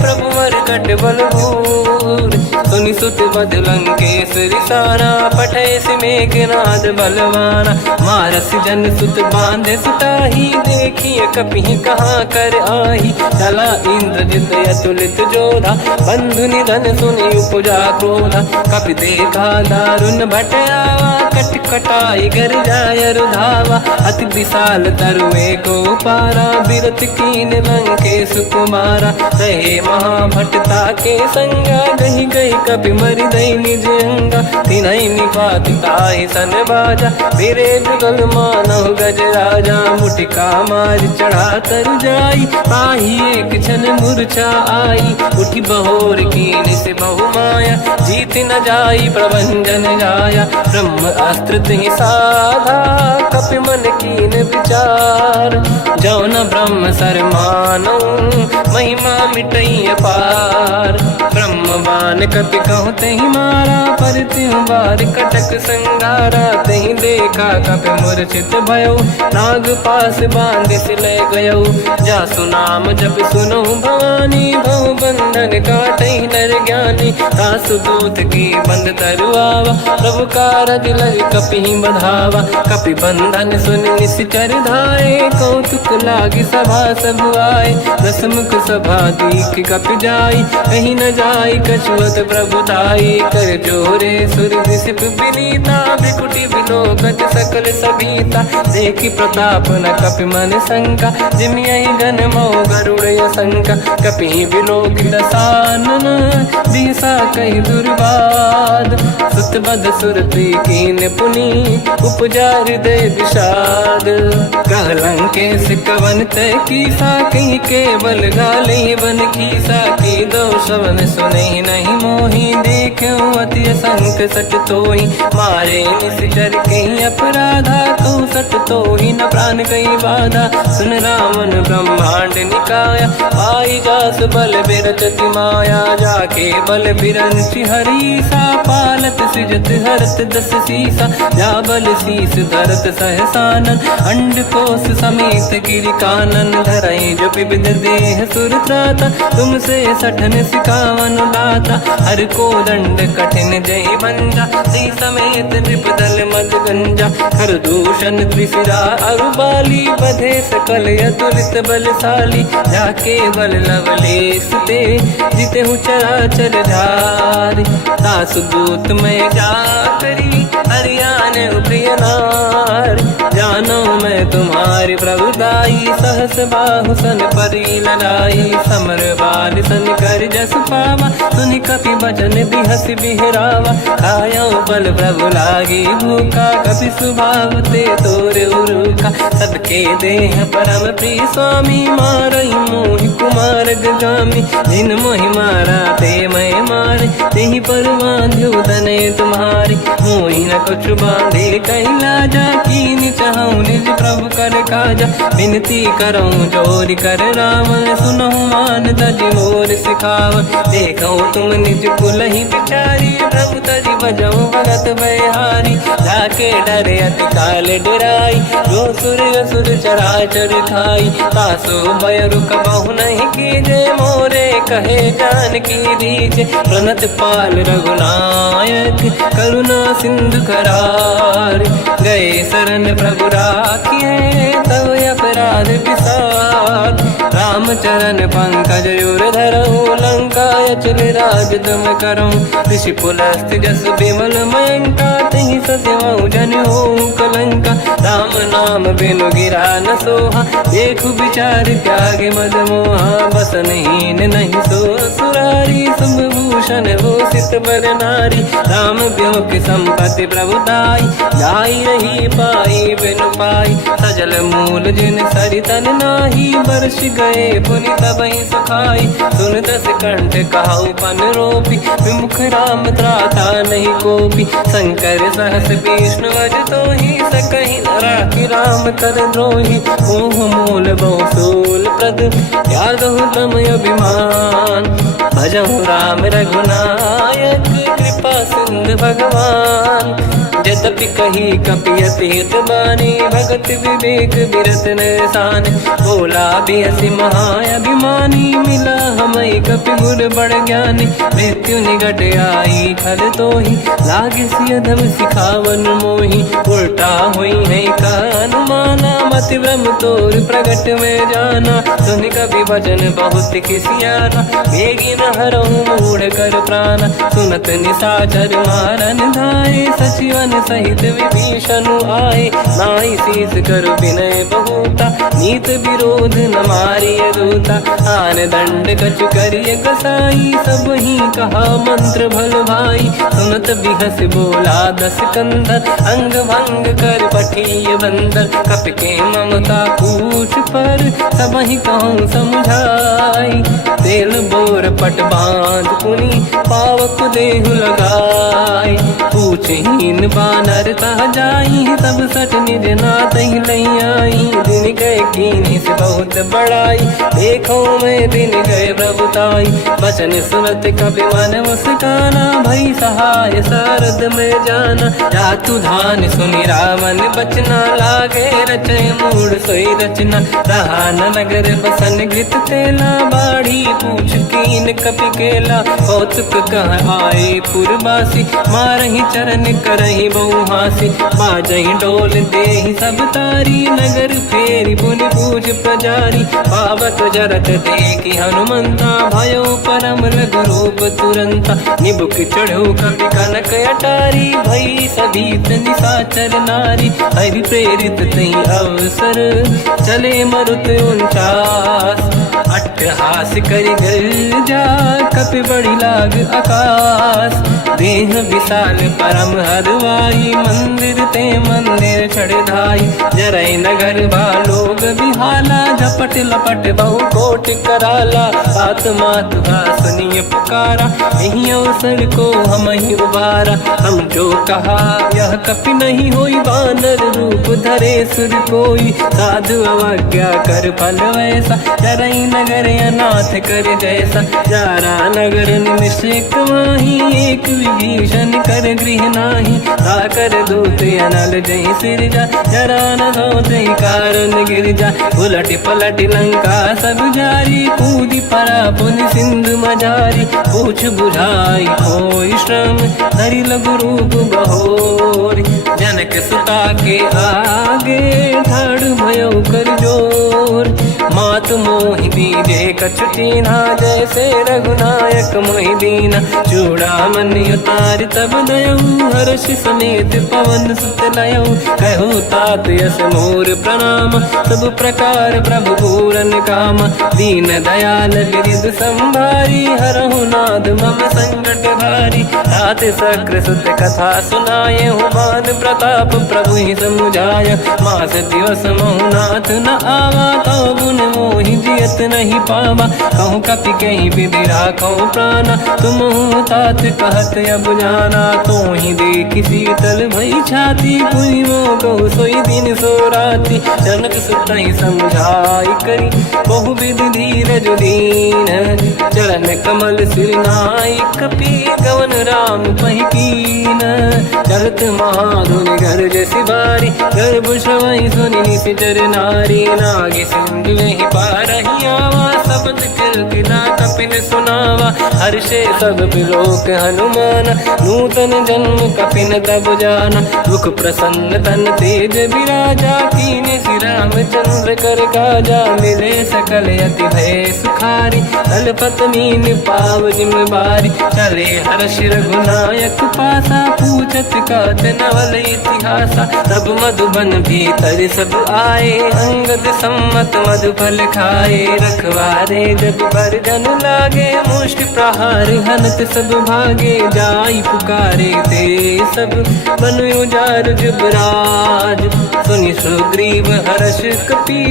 प्रभु मर कट बल भूर। सुनि सुत बद लंकेश्वरी सारा, पठे से मेघनाद बलवाना। मारस जन सुत बांधे सुताही, देखिए कपि कहाँ कर आही। चला इंद्रजित अतुलित जोधा, बंधु निधन सुनि उपजा क्रोधा। कपि देखा दारुण भट आवा, कट कटाई कर जाय रुधावा। अति विशाल तरुए को पारा, बिरत कीन लंकेश कुमारा। रहे महाभटता के संगा, गही गई कपि मरि दई निज अंगा। तिन्हि निपाति ताहि सन बाजा, बिरे बिगल मानव गज राजा। मुटिका मार चढ़ा तर जाई, पाही एक क्षण मूर्छा आई। उठी बहोर कीन से बहु माया, जीत न जाई प्रभंजन जाया। ब्रह्म अस्त्र तिहि साधा, कपि मन कीन विचार। जो न ब्रह्म सर मानो, महिमा मिटई अपार। ब्रह्म बान कपि कहु तहि मारा, पर त्यों बार कटक संगारा। तहि देखा कपि मूर्छित भयो, नाग पास बांध सिले गयो। जासु नाम जप सुनो भवानी, भव बंधन काटहि नर ज्ञानी। तासु दूत की बंद तरुआवा, प्रभु कारज लग कपि बधावा। कपि बंधन सुनि निश्चर धाये, कौतुक लागी सभा सब आए। दसमुख सभा दीख कपि जाई, कहीं न जाई कछुअत प्रभुताई। कर जोरे सुर दिसिप विनीता, बिकुटी बिलोकत सकल सबीता। देखि प्रताप न कपि मन शंका, जिमियहि गन मो गरुड़ असंका। कपि बिलोकित सानन, दिशा कहि दुर्बाद। सुत बद सुरति कीन पुनि, उपजा हृदय विषाद। कह लंकेश कवन तय कीसा, कहीं केवल गाले बन कीसा। की दो शवन सुनहि नहीं मोहि, देखऊं अति असंक सट तोहि। मारे निश्चर कहीं अपराधा, कहूँ सट तोहि न प्राण कहीं बाधा। सुन रावण ब्रह्मांड निकाया, पाई जास बल बिरचति माया। जाके बल बिरंचि हरीसा, पालत सृजत हरत दस सीसा। जा बल शीस धरत सहसानन, अंड कोश समेत गिरि कानन। धरई जो विविध देह सुर त्राता, तुमसे सठन सिखावन दाता। हर को दंड कठिन जय बंजा, सी समेत नृपदल मद गंजा। हर दूषण त्रिशिरा अरुबाली, बधे सकल अतुलित बलशाली। जाके बल लवलेश ते, जितेहु चराचर धारी। दासु दूत में जाकरी, हरियाण प्रिय नार। जानो मैं तुम्हारी प्रभुताई, सहस बाहु सन परी लड़ाई। समर बाल सन कर जस पावा, सुनि कपि बचन बिहसि बिहरावा। खायो बल प्रभु लागी भूखा, कपि स्वभाव ते तोरे उरुखा। सबके देह परम प्रिय स्वामी, मारई मोहि कुमार गगामी। जिन मोहि मारा ते मैं मार, विचार तेहि पर बांध्यो तनय तुम्हारे। मोहि न कुछ बांधे कैला जा कीन चाहूँ निज प्रभु कर काजा। विनती करऊँ जोर कर रावण सुनहु मान तज मोर सिखावन। देखो तुम निज कुल ही बिचारी प्रभु तज बजऊ भगत बहारी। जाके डरे अति काल डराई जो सुर असुर चराचर खाई। तासो भय रुक बहु नहीं कीजे मोरे कहे जान की दीजे। प्रणत पाल रघुनायक करुणा सिंधु करार। गए शरण प्रभु राखिए तब अपराध विसार। रामचरण पंकज युर धरऊ लंका अचल राज तुम करऊँ। ऋषि पुलस्त जस विमल मयंका तहि ससेवऊ जन हो कलंका। राम नाम बिनु गिरा न सोहा देखु विचार त्याग मद मोहा। बसनहीन नहीं सो सुरारी शुभ भूषण भूषित बर नारी। राम ब्यों की संपत्ति प्रभुताई जाई रही पाई बिनु पाई। सजल मूल जिन सरितन नाही वर्ष गए पुनि तबहि सुखाई। सुन दस कंठ कहाऊ पन रोपी विमुख राम त्राता नहीं कोपी। शंकर सहस विष्णु अज तो ही सकहि न राखी राम कर द्रोही। मोह मूल बहु सूल प्रद त्यागहु तम अभिमान। भजहु राम रघुनायक कृपा सिंधु भगवान। यद्यपि कही कपियति हित बानी भगत विवेक बिरत निशान। बोला बियसि महाअभिमानी मिला हमई कपि गुर बड़ ज्ञानी। मृत्यु निकट आई खल तोहि लागे सियधम सिखावन मोहि। उल्टा हुई है का अनुमाना मति ब्रह्म तोर प्रगट में जाना। सुन कपि वचन बहुत खिसियाना बेगी न हरहु मूढ़ कर प्राण। सुनत निशाचर मारन धाये सचिवन सहित विभीषण आए। नाई शीस कर विनय बहुता नीत विरोध न मारिय दूता। आन दंड कछु करिय कसाई सब ही कहा मंत्र भल भाई। सुनत बिहस बोला दस कंधर अंग भंग कर पठिय बंदर। कपि के ममता पूछ पर सब ही कहूँ समझाई। तेल बोर पट बांध पुनि पावक देहु लगाई। पूछहीन बानर तह जाई तब सट निज नाथ ही लई आई। दिन गए कीनी से बहुत बड़ाई देखो मैं दिन गए प्रभुताई। वचन सुनत कपि मन मुस्काना भई सहाय सारद में जाना। जातु धान सुनि रावण बचना लागे रचय मूड सोई रचना। रहा न नगर बसन घृत तेला बाढ़ी पूछ कीन कपि केला। कौतुक कह आए पुरवासी मारहि चरण करहि बहु हासी। बाजहि डोल देहि सब तारी नगर फेरि पुनि पूज प्रजारी। पावत जरत देखि हनुमंता भयो परम रघुरूप तुरंता। निबुक चढ़ो कपि कनक अटारी भई सभीत निशाचर नारी। हरि प्रेरित तहि अवसर चले मरुत 49। अट्टहास करि गर्जा कपि बड़ी लाग आकाश। देह विशाल परम हरवाई मंदिर ते मंदिर चढ़ धाई। जरई नगर बालोग बिहाला झपट लपट बहु कोट कराला। आत्मा तुहा सुनिय पुकारा यही अवसर को हम ही उबारा। हम जो कहा यह कपि नहीं होई वानर रूप धरे सुर कोई। साधु अवज्ञा कर फल वैसा जरई नगर अनाथ कर जैसा। जारा नगर निमिषक माही एक विभीषण कर गृह नाही। आकर दूत अनल जय सिरजा जरा न सोते कारण गिर जा। उलट पलट लंका सब जारी कूदी परा पुनि सिंधु मजारी। पूछ बुझाई कोई श्रम धरि लघु रूप बहोरी। जनक सुता के आगे ठाड़ भयो कर जोर। मात मोहि दीजे कछु कीन्हा जैसे रघुनायक मोहि दीना। चूड़ामन उतार तब दयऊ हर्ष समेत पवन सुत लयऊ। कहो तात यस मोर प्रणाम सब प्रकार प्रभु पूरन काम। दीन दयाल गिरिध संभारी हरहु नाद मम संकट भारी। तात सक्र सुत कथा सुनाये हुमान प्रताप प्रभु ही समुझाय। मास दिवस महु नाथ न आवा तो गुण मोहि जियत न नहीं पावा। कहूँ कपि कहीं विधि राखो प्राणा, तुम तात कहत अब जाना। तो ही देखी शीतल भई छाती, पुई मो कहु सोई दिन सो राती। जनक सुत ही समझाई करी, बहु विधि धीरज दीन। चरण कमल सिर नाई, कपि गवन राम पहि कीन। चलत महाधुनि गर्ज सिबारी, गर्भ श्रवहि सुनि निशिचर नारी। नागे सिंधु ही पारहि आवा, शब्द कीर्तिना कपिन सुनावा। हर्षे सब बिलोक हनुमान, नूतन जन्म कपिन तब जाना। मुख प्रसन्न तन तेज विराजा, कीने श्री रामचंद्र कर काजा। मिले सकल अति भय सुखारी, तलपत मीन पाव जिम बारी। चले हर्ष रघुनायक पासा, पूछत कात नवल इतिहासा। तब मधुबन भीतर सब आए, अंगद सम्मत मधु फल खाए। रखवारे जब पर जन लागे, मुष्टि प्रहार हनत सब भागे। जाई पुकारे ते सब, बन उजार जुबराज। सुनि सुग्रीव हर्ष कपि,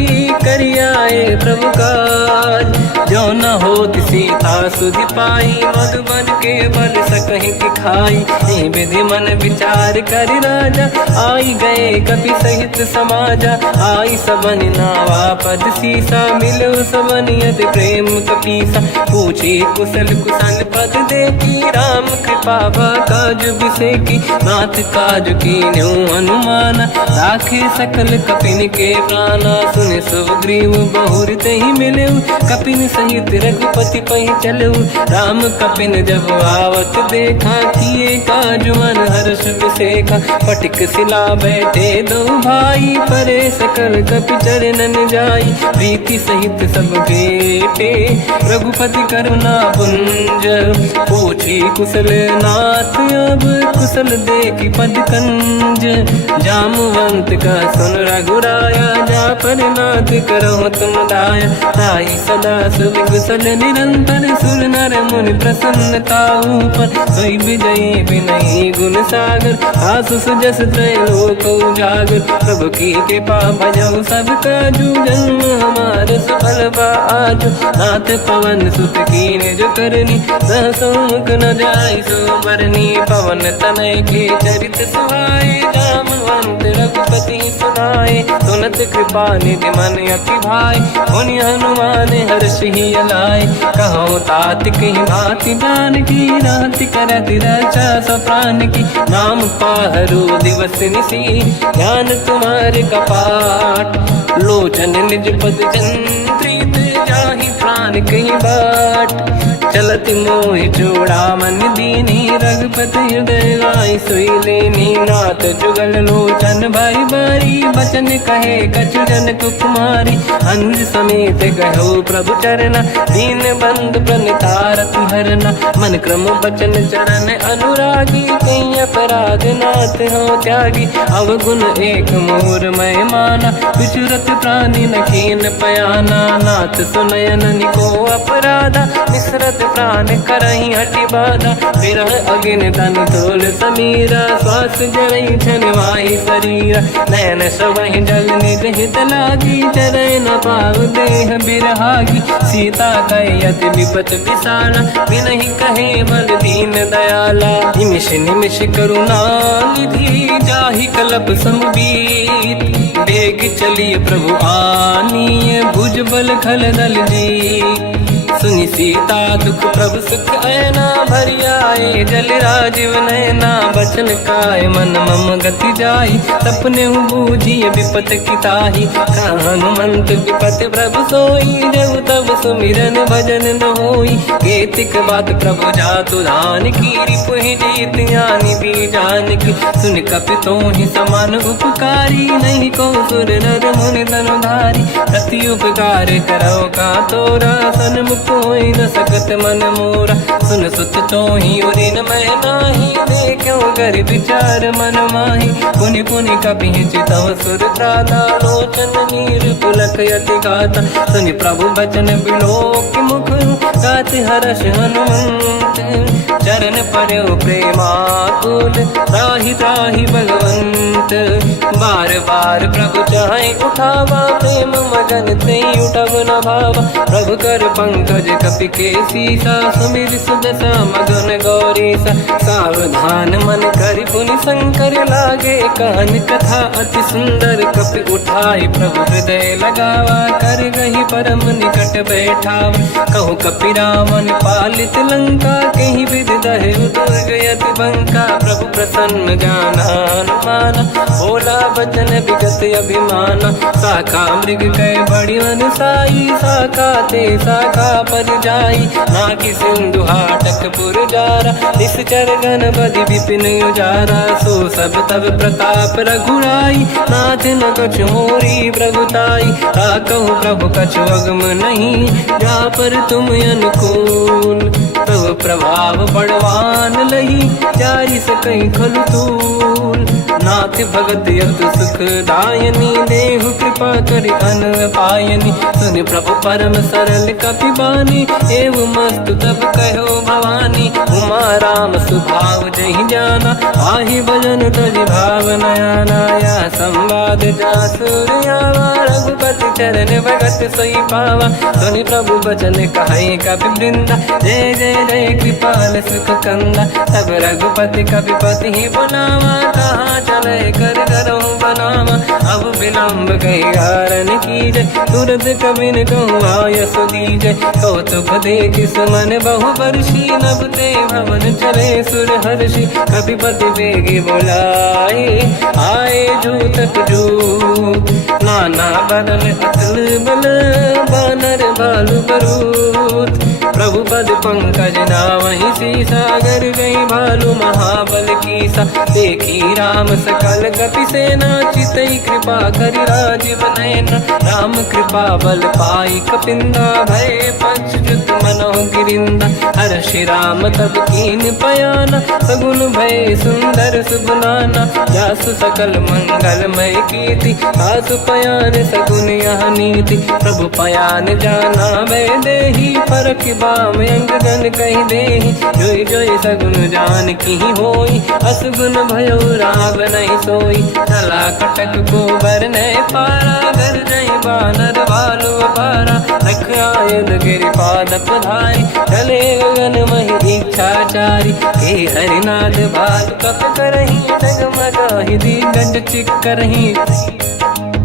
करियाए प्रभु काज। जो न होत सीता सुधि पाई, मधुबन के बल सकहि दिखाई। विधि मन विचार कर राजा, आई गए कपि सहित समाजा। आई सबन नावा पद सीसा, मिलो सबन यति प्रेम कपीसा। पूछी कुशल कुशल पद देखी, राम कृपा काज बिसेकी। नाथ काज कीन्यो अनुमान, राखे सकल कपिन के प्राणा। सुनि सुग्रीव बहुर तहि मिलऊ, कपिन सहित रघुपति पहि चलऊ। राम कपिन जब आवत देखा, किए काज मन हर्ष बिसेखा। फटिक सिला बैठे दो भाई, परे सकल कपि चरणन जाई। प्रीति सहित सब बेटे, रघुपति करुणा पुंज। पूछी कुशल नाथ अब, कुशल देखी पद कंज। जामवंत का सुन रघुराया, जा पर नाथ करहु तुम दाया। ताई सदा सुविकुशल निरंतर, सुर नर मुनि प्रसन्नता ऊपर। सोई विजयी विनयी गुण सागर, आसु सुजस त्रैलोक उजागर। प्रभु की कृपा भजऊ सब काजू, जन्म हमार सफल बा आजु। नाथ पवन सुत कीन्ह जो करनी, सहसो मुख न जाय सो बरनी। पवन तनय के चरित सुहाए, जामवंत रघुपति सुनाए। सुनत कृपा निधि मन अति भाई, मुनि हनुमान हर्ष ही अलाय। कहो तात कहीं भांति जान की, राति करत रक्षा सप्रान की। नाम पाहरो दिवस निसी, ज्ञान तुम्हारे कपाट। लोचन निज पद जंत्रित, जाहि प्राण कहीं बाट। चलत मोहि चूड़ामन दीनी, रघुपति हृदय लाई सोई लेनी। नाथ जुगल लोचन भाई बारी, बचन कहे कछु जनक कुमारी। अंज समेत कहो प्रभु चरना, दीन बंधु प्रणितारति हरना। मन क्रम बचन चरण अनुरागी, कहीं अपराध नाथ हो त्यागी। अवगुण एक मोर मैं माना, विचुरत प्राणी न कीन पयाना। नाथ सुनयन निको अपराधा, निसरत प्राण करहि हटि बाधा। विरह अग्नि तन तोल समीरा, श्वास जरई छन वाहि शरीरा। नयन सबहि जल निज हित लागी, चरय न पाव देह बिरहागी। सीता कहि अति विपत विसाला, बिनहि कहे बल दीन दयाला। निमिष निमिष करुणा निधि, जाहि कलप समबीत। बेग चलिए प्रभु आनीय, भुज बल खल दल जी। सुनि सीता दुख प्रभु सुख ऐना, भरि आए जल राजीव नैना। बचन काय मन मम गति जाई, सपने बूझिए विपत किताही। हनुमंत विपत प्रभु सोई, जब तब सुमिरन भजन न होई। केतिक बात प्रभु जातु धान की, रिपुहि जीत ज्ञानी बीजान की। सुन कपि तोहि समान उपकारी, नहीं को सुर नर मुनि तनुधारी। अति उपकार करौ का तोरा, सन्मुख दुख होई न सकत मन मोरा। सुन सुत चोही उरिन मैं नाही, देखो कर विचार मन माही। पुनि पुनि कपि चितव सुर त्राता, लोचन नीर पुलक यति गाता। सुनि प्रभु बचन बिलोक मुख, गात हर्ष हनुमंत। चरण पर्यो प्रेमाकुल, त्राहि त्राहि भगवंत। बार बार प्रभु चाहे उठावा, प्रेम मगन ते उठब न भावा। प्रभु कर पंकज कपि के सीसा, सुमिर सुदशा मगन गौरीसा। सावधान मन करि पुनि शंकर, लागे कान कथा अति सुंदर। कपि उठाई प्रभु हृदय लगावा, कर गही परम निकट बैठावा। कहु कपि रावण पालित लंका, कहीं विधि दहे दुर्ग यति बंका। प्रभु प्रसन्न जाना अनुमाना, बोला बचन विगत अभिमाना। शाखा मृग कह बड़ी मन साई, शाखा ते शाखा पर जाई। नाकि सिंधु हाटक पुर जारा, निश्चर गण बदि विपिन उजारा। सो सब तब प्रताप रघुराई, नाथ न कछु मोरी प्रभुताई। कहु प्रभु कछु अगम नहीं, जा पर तुम अनुकूल। प्रभु प्रभाव बड़वान लही, जाई सकई खलु तूल। नाथ भगत यत सुख दायनी, देहु कृपा करि अन पायनी। सुनि प्रभु परम सरल कपि बानी, एव मस्तु तब कहो भवानी। उमा राम सुभाव जहि जाना, आहि भजन तजि भाव नयाना। या संवाद जासुर आवा, रघुपति चरण भगत सोई पावा। सुनि प्रभु बचन कहे कपि वृंदा, जय जय जय कृपाल सुख कंदा। तब रघुपति कपिपति ही बनावा, कहाँ चले कर करो बनावा। अब विलम्ब कही कारण कीजय, तुरत कबिन कहूँ आयस दीजय। कौतुक देख सुमन बहु वर्षी, नभ ते भवन चले सुर हर्षि। कपिपति बेगी बोलाए, आए जूतक जूत। नाना बदन अतल बल, बानर भालु बरूत। प्रभु पद पंकज नावहि सीसा, गर गई भालु महाबल कीसा। देखी राम सकल कपि सेना, चितई कृपा करि राजीव नयना। राम कृपा बल पाई कपिंदा, भय पश्चात मनोह गिरिंदा। हर्षि राम तब कीन पयाना, सगुन भय सुंदर सुबलाना। जासु सकल मंगलमय कीर्ति, आसु पयान सगुन यह नीति। प्रभु पयान जाना वै देहि, फरक बाम अंग जन कहि देहि। जोई जोई सगुन जान की होई, असगुन भयो राव नहीं सोई। चला कटक को बर नहीं पारा, घर जय बानर भालु अपारा। रख आयल गिरि पाद पधारी, चले गगन महि इच्छाचारी। हे हरिनाथ भालु कप करही, डगमगाहि दिग्गज चिक्करही।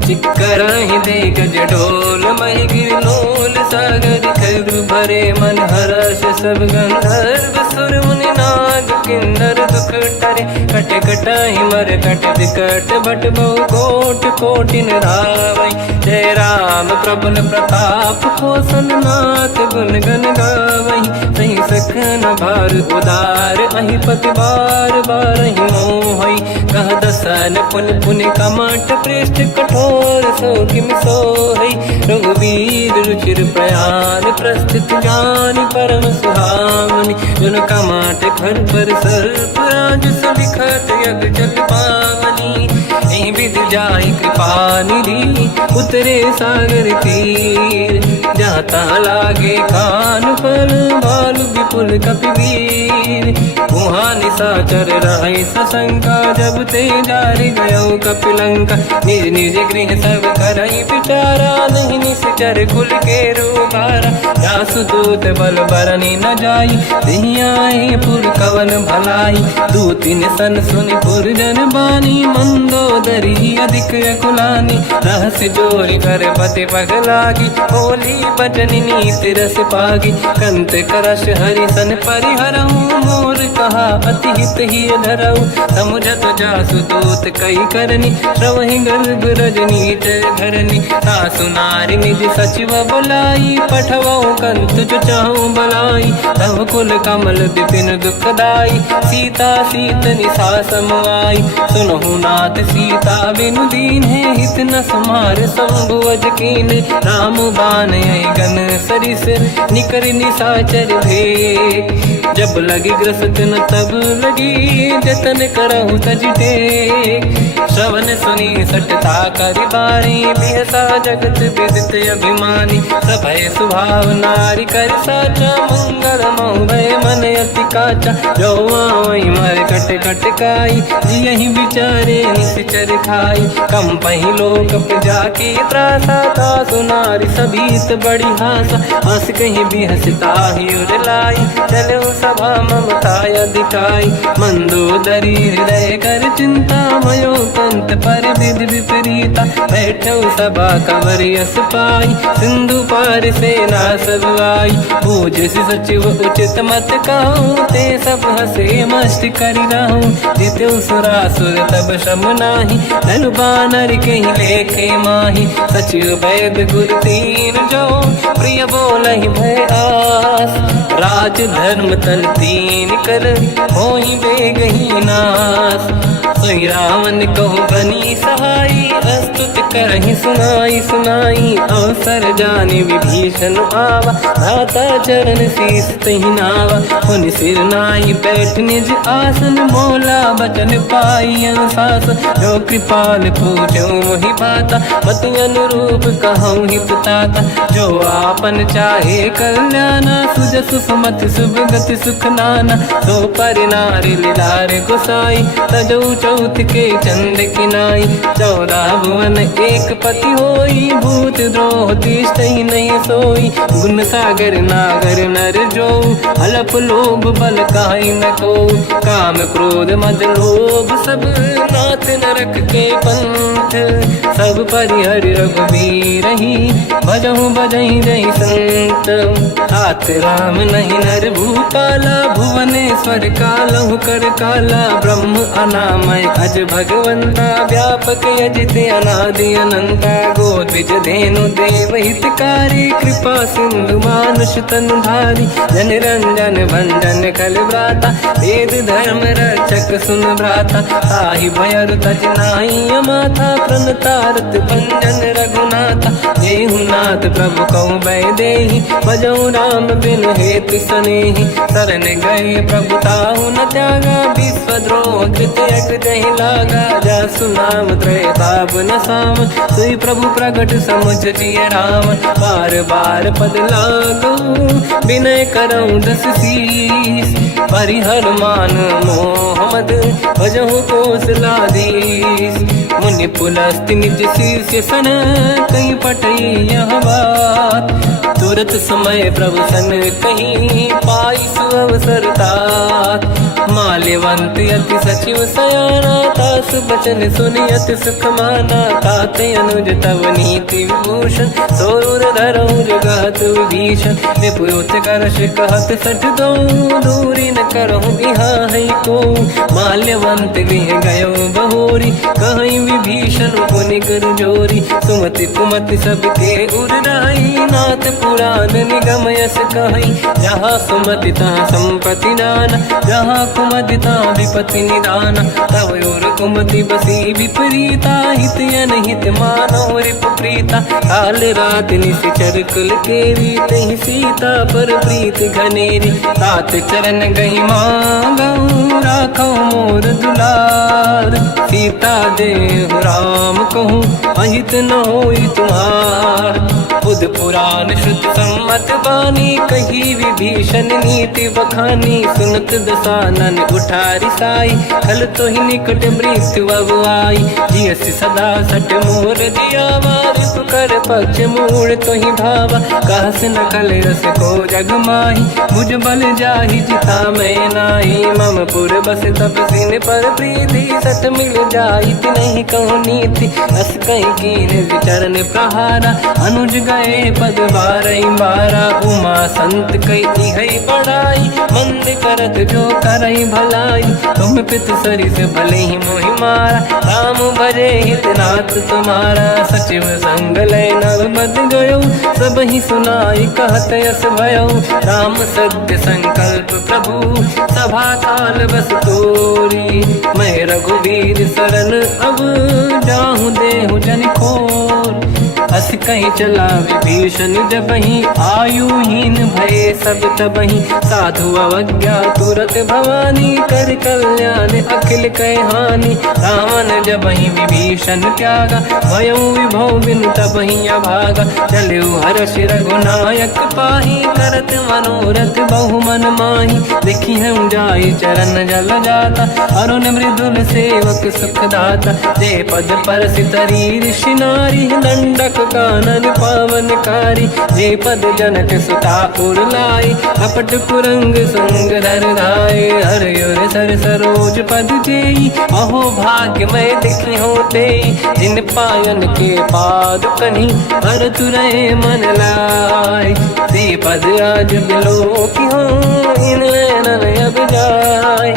चिक्करहि दिग्गज डोल, महि गिरलोल सागर। खर भरे मन हर्ष सब गंधर्व, सुर मुनि नाग किन्नर दुख टरे। कट कटाहि मर कट विकट, भट बहु कोट कोटि रावै। जय राम प्रबल प्रताप, कोसन नाथ गुण गण गावै। सही सखन भार उदार, अहि पति बार बारहि मोहै। कह दसन पुन पुन कमठ, पृष्ठ कठोर सो किम सोहै। रघुवीर रुचिर प्रयाण, प्रस्थित ज्ञान परम सुहावनी। जुन कमाट घर पर सर्प राज, सबिखत यग जल पावनी। एहि विधि जाहि कृपा निधि, उतरे सागर तीर। जाता लागे कान फल, भालु विपुल कपि वीर। उहाँ निशाचर रहै सशंका, जब ते जारि गयो कपिलंका। निज निज गृह सब करई विचारा, नहीं निश्चर कुल के रूबारा। जासु दूत बल बरनी न जाई, देहि आए पुर कवन भलाई। दूतिन सन सुनि पुर जन बानी, मंदोदरी अधिक अकुलानी। रहस्य जोरी कर पति पगलागी, होली बचन नीति रस पागी। कंत करश हरि सन परिहरहूँ, मोर कहा अति भांति हित ही धरऊ समुझत जासु दूत कई करनी श्रवहि गर्भ रजनी जय धरनी सासु नारी निज सचिव बुलाई पठवऊ कंत जो चाहू बलाई तब कुल कमल विपिन दुखदाई सीता सीत निशा समाई सुनहु नाथ सीता बिनु दीन है हित न समार शंभुवज कीन राम बान गन सरिस निकर निशाचर भेक जब लगी ग्रसत न तब लगी जतन करहु तज टेक श्रवण सुनी सटता करि बारी बिहसा जगत विदित अभिमानी सभय स्वभाव नारी कर साचा मंगल मऊ भय मन अति काचा जो आवई मर कट कट काई यही विचारे निश्चर खाई कम पही लोक प्रजा की त्रासा था सुनारी सभीत बड़ी हासा हंस कहीं भी हंसता ही उर लाई चलो सभा ममता दिखाई मंदोदरी हृदय कर चिंता मयो पंत पर विधि विपरीता बैठो सभा कंवर यस पाई सिंधु पार सेना सब आई पूज सचिव उचित मत कहूँ ते सब हसे मस्त करी रहूं जिते सुरासुर तब शम नाही धनु बानर कहीं लेखे माही सचिव वैद गुरु तीन जो प्रिय बोलहि भय आस राज धर्म तन तीन कर होई बेगही नास सोई रावण कहु बनी सहाई अस्तुत करहि सुनाई सुनाई अवसर जाने विभीषण आवा भ्राता चरण शीस तहि नावा पुन सिर नाई बैठ निज आसन मोला बचन पाई अनुशासन जो कृपाल पूजो मोहि पाता मति अनुरूप कहूँ हित ताता जो आपन चाहे कल्याणा सुजस सुमति सुभगति सुख नाना तो पर नारी लीलार गोसाई तजौ चौथ के चंद किनाई 14 भुवन एक पति होई भूत द्रोह तिष्ठ ही नहीं सोई गुण सागर नागर नर जो अलप लोभ बल काई न को काम क्रोध मद लोभ सब नाथ नरक के पंथ सब परिहर रघुबीर ही भजहु बजहि रही संत हाथ राम नहीं नर भूपाला भुवनेश्वर कालहु कर काला ब्रह्म अनामय अज भगवंता व्यापक यजित अनादि अनंता गोद्विज धेनु देव हितकारी कृपा सिंधु मानुष तनुधारी जन रंजन भंजन कल व्राता वेद धर्म रक्षक सुन भ्राता ताहि भयर तज नाहि माथा प्रणतारत भंजन रघुनाथा देहुनाथ प्रभु कहु बै देहि भजऊ राम बिन हेतु सनेहि शरण गए प्रभु ताहु न त्यागा विश्वद्रोह कृत यक जहि लागा जासु नाम त्रयताप न साम सोई प्रभु प्रगट समुझ जिय राम बार बार पद लागू विनय करऊँ दस शीस परिहर मान मोहम्मद भजहु कौशलाधीश मुनि पुलस्त्य निज शीर्ष सन कहीं पटई यह बात तुरत समय प्रभु सन कहीं पाई सुअवसर तात माल्यवंत अति सचिव सयाना तास बचन सुनियत सुख माना ताते अनुज तव नीति विभूषण सोरुर धरऊ जगत विभीषण विपुत करश कहत सठ दो दूरी न करहु यहाँ है को माल्यवंत गृह गयो बहोरी कहीं विभीषण पुनि कर जोरी सुमति कुमति सबके उर राई नाथ पुराण निगम यस कहीं जहाँ सुमति तहाँ संपत्ति नाना जहाँ कुमति तहाँ विपत्ति निदाना तव और कुमति बसी विपरीता हित अनहित मानव रिप प्रीता काल रात निश्चर कुल केरी तहि सीता पर प्रीत घनेरी तात चरण गई मांगऊ राखो मोर दुलार सीता देहु राम कहूँ अहित न होई तुम्हार बुध पुराण श्रुत सम्मत बानी कही विभीषण नीति बखानी सुनत दसानन उठारी साई खल तो ही निकट मृत्यु अब आई जियस सदा सट मोर दिया वारिप कर पक्ष मूड़ तो ही भावा कहस न कल रस को जग माही बुझ बल जाहि जिता मैं नाही मम पुर बस तब सिन पर प्रीति सत मिल जाई नहीं कहूँ नीति अस कहीं कीन विचरण प्रहारा अनुज गए पद बारई बारा। उमा संत कई है बड़ाई, मंद करत जो करई भलाई। तुम पित सरी से भले ही मोहि मारा, राम भजे हितनाथ तुम्हारा। सचिव संग लय नव बद गयो, सब ही सुनाई कहत यस भयो। राम सत्य संकल्प प्रभु, सभा काल बस तोरी। मैं रघुवीर शरण अब, जाहूँ देहु जन खोर। अस कहीं चला विभीषण जबहि, आयुहीन भये सब तबहि। साधु अवज्ञा तुरत भवानी, कर कल्याण अखिल कह हानि। रावण जबहि विभीषण त्यागा, भयउ विभौ बिनु तबहि अभागा। चलऊ हर्ष रघुनायक पाहि, करत मनोरथ बहु मन माहि। देखी हम जाई चरण जल जाता, अरुण मृदुल सेवक सुख दाता। जय पद परसि तरी ऋषि नारी, दंडक कानन पावनकारी। जे पद जनक सुता उरलाई, कपट कुरंग संग धर धाय। हर युर सर सरोज पद जेई, अहो भाग्य मैं देखी होते। जिन पायन के पाद कन्ही, हर तुरहे मन लाय। ते पद आज बिलो की हो, इन नैनन अब जाय।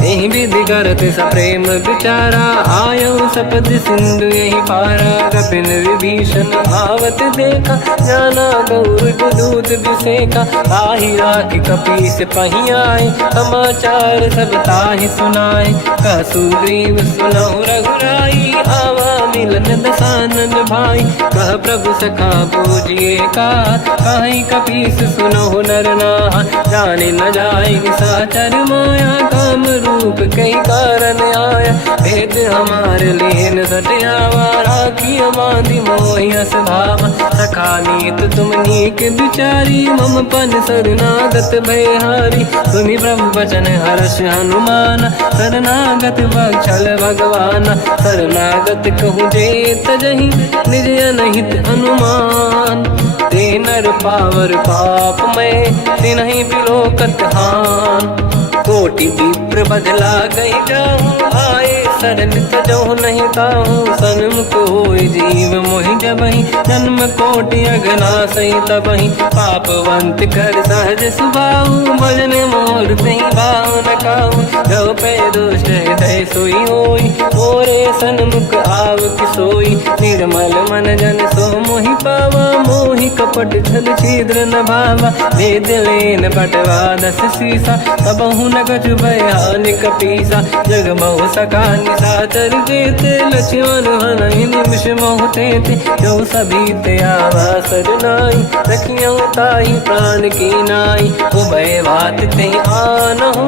यही विधि करत सप्रेम विचारा, आयो सपद सिंधु यही पारा। कपिन विभीषण आवत देखा, जाना गौर दूत विसेका। ताहि राखि कपीस पहि आए, समाचार सब ताहि सुनाए। कह सुग्रीव सुनहु रघुराई, आवा मिलन दसानन भाई। कह प्रभु सखा पूजिए का, कहीं कपीस सुनहु नर नाहा। जाने न जाए साचर माया, काम रूप कई कारण आया। भेद हमार लेन सटियावा, राखी बांधि मोहि अस भावा। सखा नीत तुम नीक बिचारी, मम पन शरणागत भयहारी। सुनि प्रभु वचन हर्ष हनुमान, शरणागत बक्षल भगवाना। शरणागत कहूँ जे तजहि, निज अनहित अनुमान। ते नर पावर पाप में, तिन्हि बिलोकत हान। कोटि विप्र बदला गई जाऊँ, आए शरण तजहु नहीं ताहूँ। सन्मुख होय जीव मोहि जबहि, जन्म कोटि अगना सही तबहि। पापवंत कर सहज सुभाऊ, भजन मोर सही भाव न काहू। जो पे दुष्ट हृदय सोई होई, मोरे सन्मुख आव किसोई। निर्मल मन जन सो मोहि पावा, मोहि कपट छल छिद्र न भावा। वेद लेन पटवा दस सीसा, तबहु न कछु भयानि कपीसा। जग महु सका निशाचर जेते, लक्ष्मण हनहि निमिष महु तेते। जो सभी ते आवा सरनाई, रखियौ ताहि प्राण की नाई। उभय बात ते आनहु,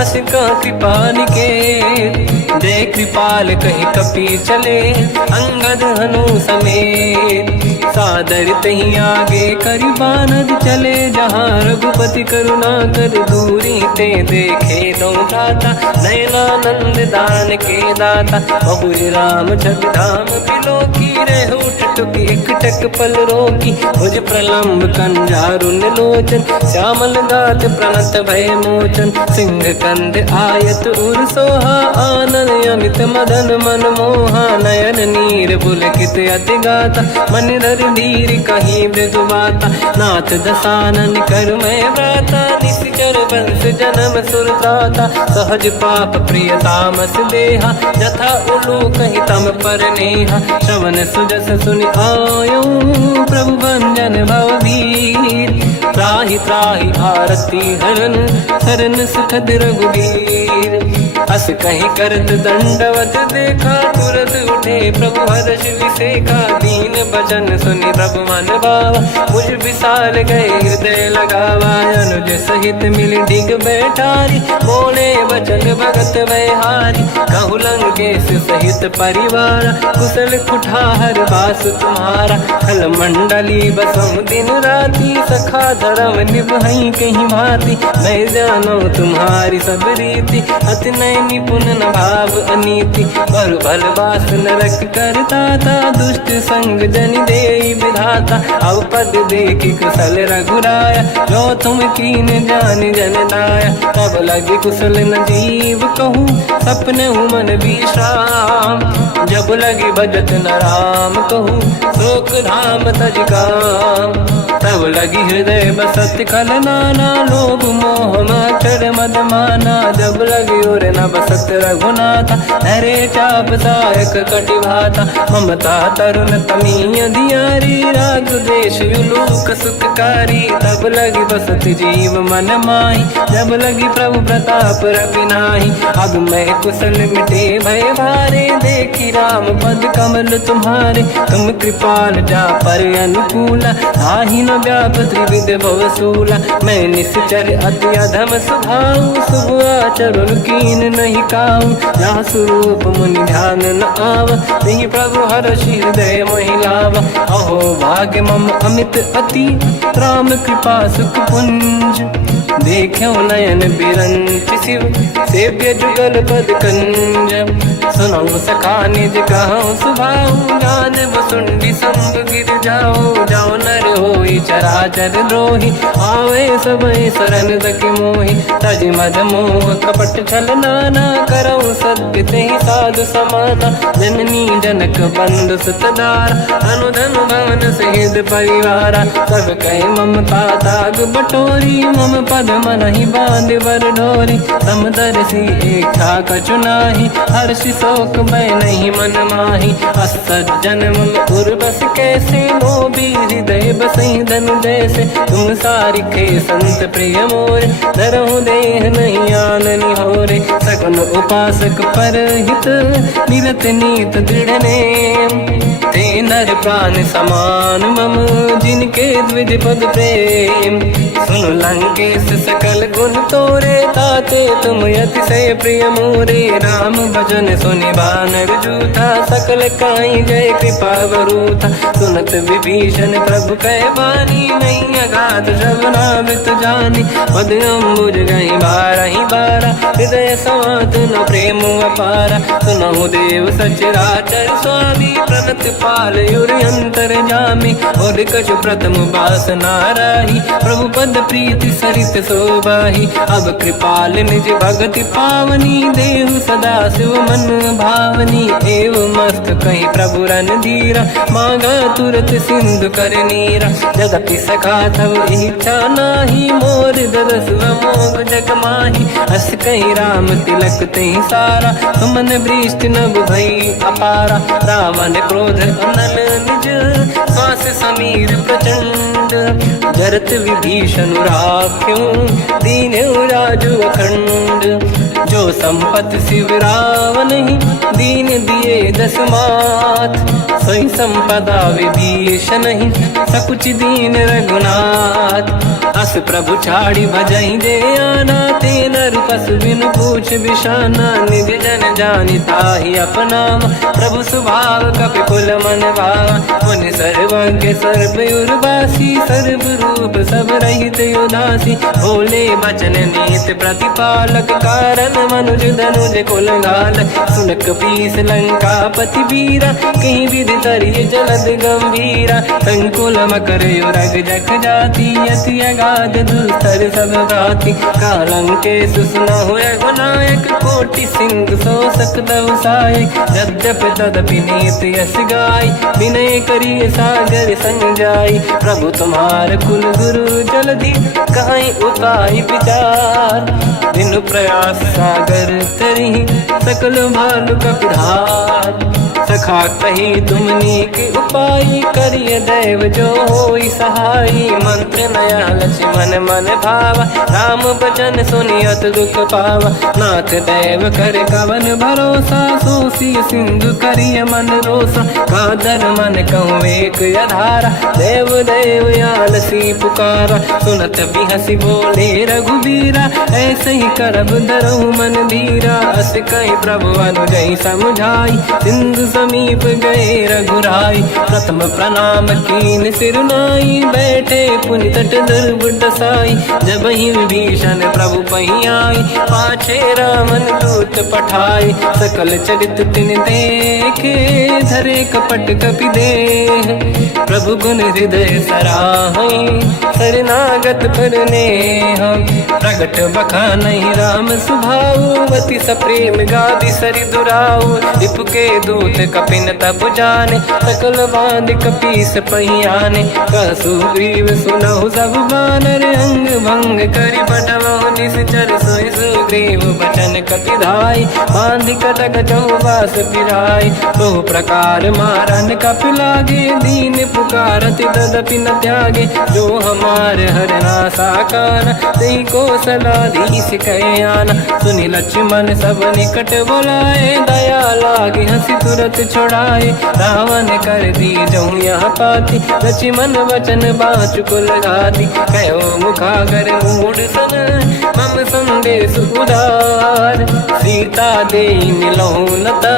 अस का कृपा निकेत। जय कृपाल कहि कपी चले, अंगद हनु समेत। सादर तही आगे करि बानर चले, जहाँ रघुपति करुणा कर दूरी ते देखे। दो दाता नयनानंद दान के दाता, बहुज राम छग धाम बिलो की। रहु टुक एक टक पल रोकी, भुज प्रलम्ब कंजारुन लोचन। श्यामल गात प्रणत भय मोचन, सिंह कंद आयत उर सोहा। आनन अमित मदन मन मोहा, नयन नीर पुलकित अति गाता। मन धर धीर कहीं मृदु बाता, नाथ दसानन कर मैं व्राता। निश्चर वंश जन्म सुरदाता, सहज पाप प्रिय तामस देहा। जथा उलू कहीं तम पर नेहा, श्रवण सुजस सुनि आयो। प्रभु भंजन भवभीर, त्राहि त्राहि आरती हरन। शरण सुखद रघुवीर, अस कहीं करत दंडवत देखा। तुरत उठे प्रभु हर्ष विसेखा, दीन बचन सुनि प्रभु मन भावा। मुझ विशाल गए हृदय लगावा, अनुज सहित मिल डिग बैठारी। बोले बचन भगत बहारी, कहु लंकेश सहित परिवार। कुशल कुठार बास तुम्हारा, खल मंडली बसम दिन राति। सखा धर्म निभई कहीं भांति, मैं जानो तुम्हारी सब रीति। अति नय निपुण न भाव अनीति, पर भल बास नरक करता था। दुष्ट संग जन देई विधाता, अब पद देखि कुशल रघुराया। जो तुम कीन जान जन दाया, तब लगे कुशल न जीव कहूँ। सपने मन मन विश्राम। जब लगी भजत न राम कहूँ शोक धाम तज काम। तब लगी हृदय बसत खल नाना लोभ मोह मच्छर मद माना। जब लगी और न बसत रघुनाथा हरे चाप सायक कटि भाता। ममता तरुण तमीय धियारी राग देश युलूक सुखकारी। तब लगी बसत जीव मन माही जब लगी प्रभु प्रताप रवि नाही। अब मैं कुशल मिटे भय भारे देखी राम पद कमल तुम्हारे। तुम कृपाल जा पर अनुकूला आही न व्याप त्रिविध भवसूला। मैं निश्चर अति अधम स्वभाव शुभ आचरण कीन नहीं काऊ। जहाँ स्वरूप मुनि ध्यान न आव नहीं प्रभु हर्षि हृदय महिलाव। अहो भाग्य मम अमित अति राम कृपा सुख पुंज। देखो नयन बिरंच शिव सेव्य जुगल पद कंज। सुनऊ सखा निज कहूँ सुभाऊ ज्ञान वसुंडी संग गिर जाओ। जाओ नर होई चराचर द्रोही आवे सबई शरण दक मोहि। तज मद मोह कपट छल नाना करऊ सत्य ते साधु समाना। जननी जनक बंधु सुतदार अनुधन भवन सहित परिवारा। सब कहे ममता ताग बटोरी मम पद मन ही बांध बर डोरी। समदर्शी इच्छा कछु नाही हर्षि शोक मैं नहीं मन माही। असज्जन मम उर्वश कैसे लोभी हृदय बसई धन जैसे। तुम सारिखे संत प्रिय मोरे धरहु देह नहीं आननि होरे। सगुन उपासक पर हित निरत नीत दृढ़ नेम। ते नर प्राण समान मम जिनके द्विज पद प्रेम। सुन लंकेश सकल गुण तोरे ताते तुम अतिशय प्रिय मोरे। राम भजन सुनि बानर जूथा सकल काई जय कृपा वरूथा। सुनत विभीषण प्रभु कह बानी नहीं अगाध श्रवणामृत जानी। पद अम्बुज गई बारहि बारा हृदय समात न प्रेम अपारा। सुनहु देव सचराचर स्वामी प्रणत पाल युरि अंतर जामी। और कछु प्रथम बास नाराही प्रभु पद प्रीति सरित शोभाही। अब कृपाल निज भगति पावनी देहु सदा शिव मन भावनी। एव मस्त कहीं प्रभु रन धीरा मांगा तुरत सिंधु कर नीरा। जगति सखा तब इच्छा नाही मोर दरस मोग जग माही। अस कहीं राम तिलक तही सारा सुमन वृष्टि नभ भई अपारा। रावण क्रोध अनल निज श्वास समीर प्रचंड। जरत विभीषण राख्यों दीन राजु अखंड। जो संपत शिव रावण ही दीन दिए दस मात। सोई संपदा विभीषण ही सकुच दीन रघुनाथ। अस प्रभु छाड़ी भजई जे आना ते नर पशु बिनु पूछ बिशाना। निज जन जानि ताहि अपनाम प्रभु स्वभाव कपि कुल मन भावा। मुनि सर्वज्ञ सर्वयुर्वासी सर्व रूप सब रहित उदासी। भोले बचन नीत प्रतिपालक कारण मनुज धनुज कुल घाल। सुन कपीस लंका पति वीरा कहीं विधि तरिय जलद गंभीरा। संकुल मकर युरग जख जाति अति अगाध दुस्तर सब भाति। कालंकेश सुना हुए गुनायक कोटि सिंह सो सकदव सहायक। यद्यप तदपि नीत यस गाय विनय करिय सागर संग जाई। प्रभु तुम्हार कुल गुरु जलधि कहीं उपाय विचार। दिन प्रयास सागर तरी सकल भालु कपिधार। सखा कही तुमनी के उपाय करिय दैव जो होई सहाई। मंत्र नया लक्ष्मण मन भावा राम भजन सुनियत दुख पावा। नाथ दैव कर कवन भरोसा सोसी सिंधु करिय मन रोसा। कादर मन कहूँ एक अधारा देव देव आलसी पुकारा। सुनत बिहसी बोले रघुबीरा ऐसे ही करब धरहु मन धीरा। अस कहीं प्रभु अनुजई समझाई सिंधु समीप गए रघुराई। प्रथम प्रणाम कीन सिर नाई, बैठे पुनि तट दुर्ब डसाई। जब ही विभीषण प्रभु पही आई, पाछे रामन दूत पठाई। सकल चरित तिन देखे, धरे कपट कपि देह। प्रभु गुण हृदय सराहै, शरणागत पर नेह। प्रगट बखानहि राम सुभाऊ, अति सप्रेम गादि सरि दुराऊ। रिपु के दूत कपिन तब जाने, सकल बांध कपीस पही आने। कह सुग्रीव सुनहु सब बानर, अंग भंग करि पठमहु निश्चर। सोई सुग्रीव बचन कपि धाई, बांध कटक चौबास पिराई। बहु प्रकार मारन कपि लागे, दीन पुकारत तदपि न त्यागे। जो हमार हरना साकाना, तेहि कौशलाधीश कहे आना। सुनि लक्ष्मण सब निकट बोलाए, दया लागे हंसी तुरत छुड़ाए। रावण कर दी जहु यह पाती, लक्ष्मण वचन बाचुकुल घाती। कहो मुखागर मूढ़ सन, मम संदेश उदार। सीता देहि मिलहु लता,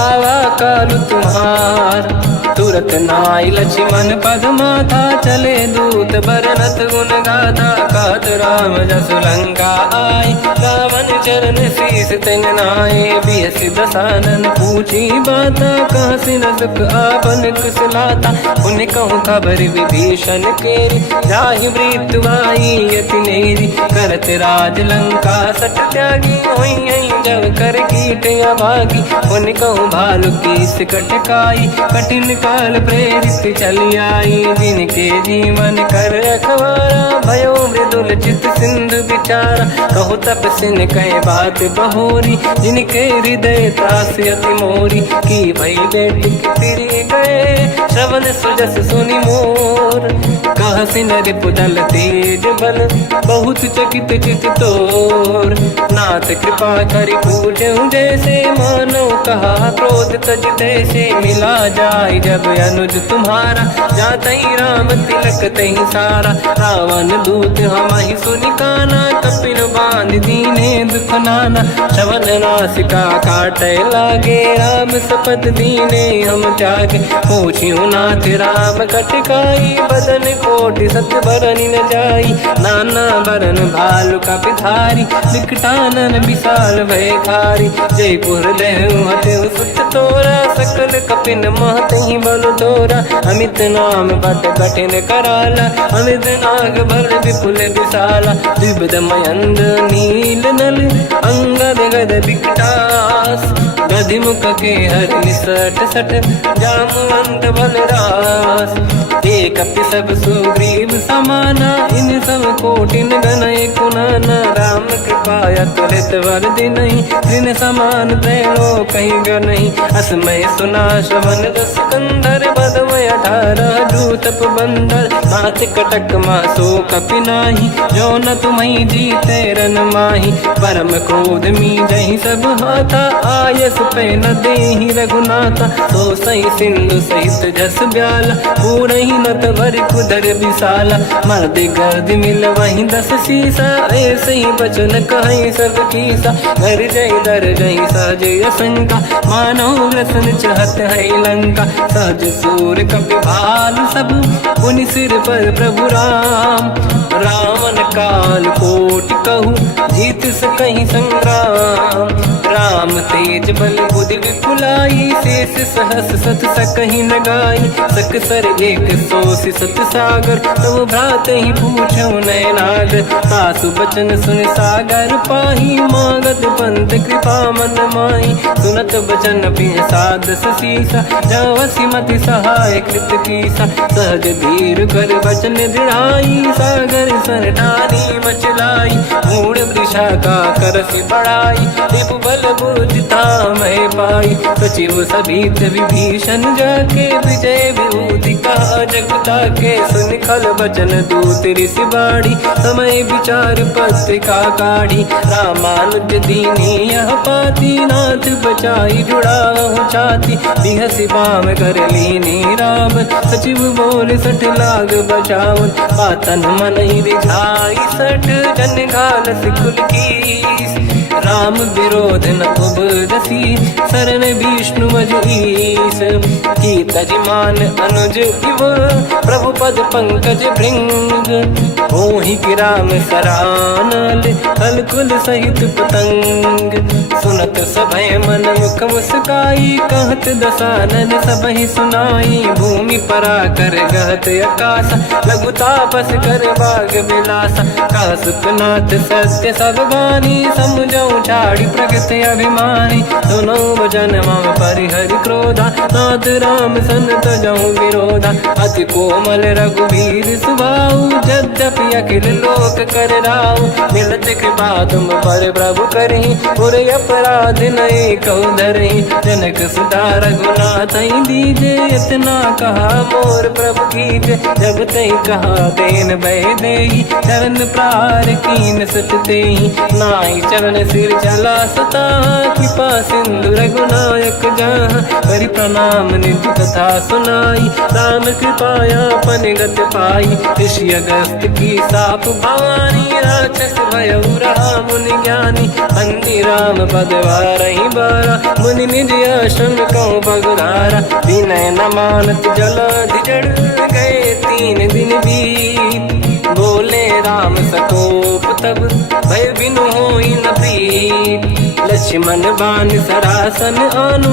आवा काल तुम्हार। तुरत नाई लक्ष्मण पद माथा, चले दूत बरनत गुण गाथा। कहत राम जसु लंका आए, रावण चरण शीस तिन नाए। बियस दसानन पूछी बाता, कह सिन सुख आपन कुशलाता। उन कहूँ खबर विभीषण केरी, जाहि मृत्यु आई यति नेरी। करत राज लंका सट त्यागी, होई जब कर कीट अभागी। उन कहूँ भालु कीस कटकाई, कठिन काल प्रेरित चली आई। जिनके जीवन कर रखवारा, भयो मृदुल चित सिंधु विचारा। कहु तपसिन कहे बात बहोरी, जिनके हृदय त्रास अति मोरी। की भई बेटी फिरी गए, श्रवण सुजस सुनि मोर। कहसिन रिपुदल तेज बल, बहुत चकित चित तोर। नाथ कृपा करि पूजहु जैसे, मानो कहा क्रोध तज तैसे। मिला जाय जब अनुज तुम्हारा, जातहि राम तिलक तहि सारा। रावण दूत हमहि सुनि काना, कपिन बांध दीने दुख नाना। श्रवण नासिका काटै लागे, राम सपत दीने हम त्यागे। पूछियो नाथ राम कटकाई, बदन कोटि सत बरनि न जाई। नाना बरन भालु कपि धारी, विकटानन विशाल भय खारी। जयपुर देहु हतेउ सुत तोरा, सकल कपिन महतहि बल तोरा। अमित नाम बट कठिन कराला, अमित नाग बल विपुल विशाला। द्विविध मयंद नील नल, अंगद गद विकटास। गधिमुख के हर निसट सट, जामवंत बलरास। एक कपि सब सुग्रीव समाना, इन सब कोटिन गनय कुनाना। राम कृपा तुलित वर दिनहि, दिन समान त्रैलोक कहीं गनहि। असमय सुना श्रवण रस कंदर, बदमय 18 दूतप बंदर। नाथ कटक मासो कपि नाही, जो न तुम्हि जीते रन माही। परम क्रोध मीजहि सब हाथा, आयस पे न देहि रघुनाथा। तो सही सिंधु सहित जस ब्याला, पूरहि नत भरि कुदर विशाला। मर्द गर्द मिल वही 10 सीसा, ऐसे ही बचन कहीं सब कीसा। घर जय दर जय सहज असंका, मानो रसन चहत है लंका। सहज सूर कपि भाल सब, पुनि सिर पर प्रभु राम। रावण काल कोटि कहूँ, जीत सकहि संग्राम। राम तेज बल बुद्धि विपुलाई, शेष सहस सत सकहि न गाई। सकसर 100 सत सागर, तब भ्रात ही पूछौ नयनागर। सासु बचन सुन सागर पाही, मांगत पंत कृपा मन माही। सुनत बचन पिय सादस सीसा, जावसी मति सहाय कृत कीसा। सहज धीर कर बचन दृढ़ाई, सागर सर ठानी मचलाई। मूढ़ वृषा का करसि बढ़ाई, रिपु बल बुद्धि तामहि पाई। सचिव सभीत विभीषण जाके, विजय विभूति कहा जगता के। सुनि खल बचन दूत ऋषि बाड़ी, समय विचार पत्रिका काढ़ी। रामानुज दीनी यह पाती, नाथ बचाई जुड़ाहु छाती। बिहसि बाम कर लीनी राम, सचिव बोल सठ लाग बचावन। पातन मन ही रिझाई सठ, जन घाल सिकुल कीस। राम विरोध न उपजसी, शरण विष्णु मज ईस। की तजमान अनुज इव, प्रभु पद पंकज भृंग। मोहि कि राम सरानल, कलकुल सहित पतंग। सुनत सभय मन मुख मुस्काई, कहत दसानन सबहि सुनाई। भूमि परा कर गहत आकाशा, लघु तापस कर बाग बिलासा। कह सुखनाथ सत्य सब बानी, समझऊ छाड़ी प्रगत अभिमानी। सुनो भजन मम परिहरि क्रोधा, नाथ राम सन तजऊ विरोधा। अति कोमल रघुवीर सुभाऊ, यद्यपि अखिल लोक कर राऊ। मिलत कृपा तुम पर प्रभु करहि, पुर अपराध नहीं कहु धरहि। जनक सुता रघुनाथ दीजे, इतना कहा मोर प्रभु कीजे। जब तई कहा देन भय देहि, चरण प्रार कीन सट तेहि। नाहि चरण सिर चला सता, कृपा सिंधु रघुनायक जहाँ। करि प्रणाम निज कथा सुनाई, राम कृपाया पन गत पाई। ऋषि अगस्त की साप भवानी, राक्षस भयउ रहा मुनि ज्ञानी। बंदी राम पद वारहि बारा, मुनि निज आश्रम कहु बगुधारा। विनय न मानत जलाधि जड़, गए 3 दिन बीत। बोले राम सकोप तब, भय बिनु होई न प्रीत। लक्ष्मण बान सरासन आनु,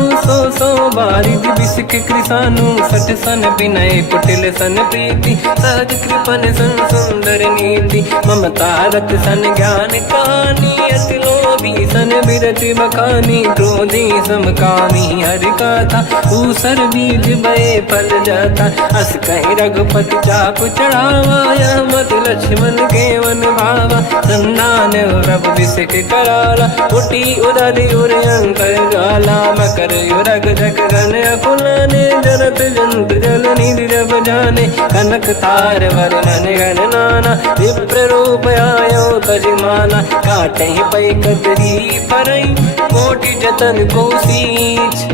सो बारिधि बिसिक कृसानु। सठ सन विनय कुटिल सन प्रीति, सहज कृपन सन सुंदर नीति। ममता रत सन ज्ञान कहानी, अति लोभी सन बिरति बखानी। क्रोधी समकामी हरि कथा, ऊसर बीज बये फल जाता। अस कहीं रघुपति चाप चढ़ावा, यह मत लक्ष्मण के वन भावा। संधान प्रभु बिसिक कराला, उठी उदधि उर अंकर ज्वाला। मकर युरग जग गण अकुलाने, जरत जंत जल निधि जब जाने। कनक तार वर्णन गण नाना, विप्र रूप आयो तजमाना। काटे पै कतरी परई, कोटि जतन को सींच।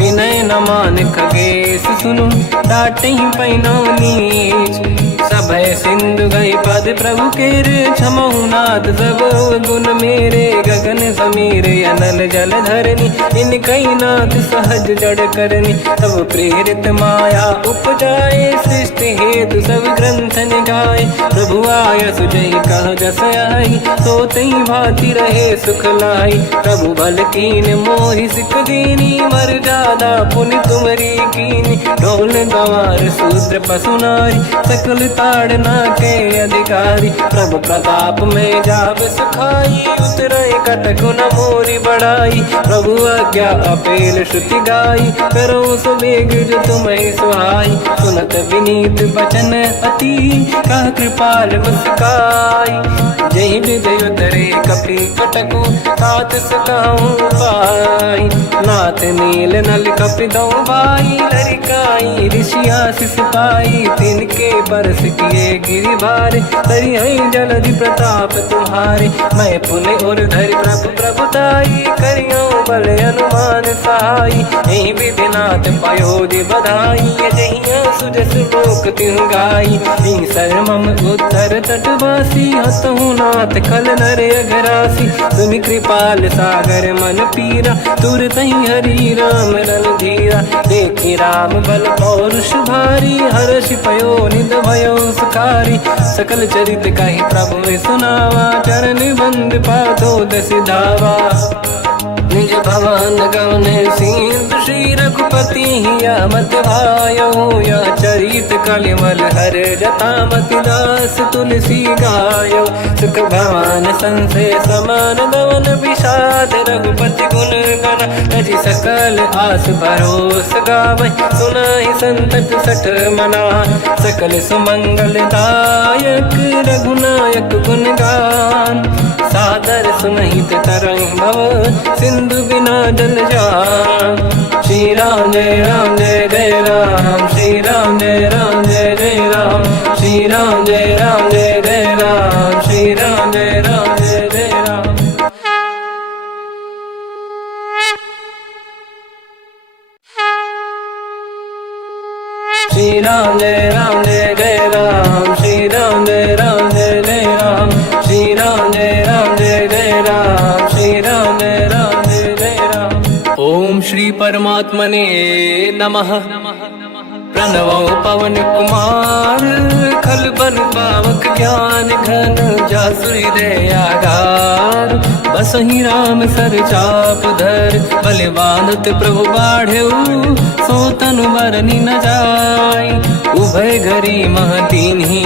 विनय न मान खगेश सुनु, डांटे पैनो नीच। सभय सिंधु गई पद प्रभु केरे, क्षमहु नाथ सब गुण मेरे। गगन समीर अनल जल धरनी, इन कई नाथ सहज जड़ करनी। तब प्रेरित माया उपजाए, सृष्टि हेतु सब ग्रंथ निगाए। प्रभु आय सुजई कह जस आई, तो तई भांति रहे सुख लाई। प्रभु बल कीन मोहि सिख दीनी, मर जादा पुनि तुमरी कीनी। ढोल गंवार शूद्र पशु नारी, सकल ताड़ना के अधिकारी। प्रभु प्रताप में जाब सुखाई, उतरे कटकु न मोरी बढ़ाई। प्रभु आज्ञा अपेल श्रुति गाई, करो सुबेग जो तुम्हें सुहाई। सुनत विनीत बचन अति, कह कृपाल मुस्काई। जहि विधि उतरे कपि कटकु, तात सकाऊं पाई। नाथ नील नल कपि दो भाई, लरिकाई ऋषि आशीष पाई। तिनके परस किए गिरि भारे, तरि हई जलधि प्रताप तुम्हारे। मैं पुनि उर धरि प्रभु प्रभुताई, करियो बल अनुमान सहाई। यही विधि नाथ पयोधि बधाई, जहिया सुजस लोक तिहु गाई। सर मम उत्तर तटवासी, हतहु नाथ खल नर अघरासी। सुनि कृपाल सागर मन पीरा, तुरत ही हरि राम रणधीरा। देखि राम बल पौरुष भारी, हर्ष पयो निध भयो सुखारी। सकल चरित कहि प्रभु सुनावा, चरण बंद पादो दस धावा। निज भवन गवन सिंधु, श्री रघुपति हिया मत भायो। या चरित कलिमल हर जता, मति दास तुलसी गायो। सुख भवन संसे समान गवन, विषाद रघुपति गुण गण। तजि सकल आस भरोस गावै, सुनाहि संतट सठ मना। सकल सुमंगल दायक, रघुनायक गुण गान। सादर सुनहित तरंग भव, सिंधु बिना जल जान। श्री राम जय राम जय जय राम, श्री राम जय राम जय जय राम। श्री राम जय राम जय जय राम, श्री राम जय राम जय जय राम। श्री राम जय राम जय जय राम, श्री राम जय राम जय जय राम। श्री राम जय राम जय जय राम, श्री राम श्री परमात्मने नमः। प्रणवो पवन कुमार खल बन पावक ज्ञान घन जासुरी दयागार। बसहि राम सर चाप धर बल बांधत प्रभु बाढ़ऊ सो तनु मरनी न जाय। उभय घरी महतीन्ही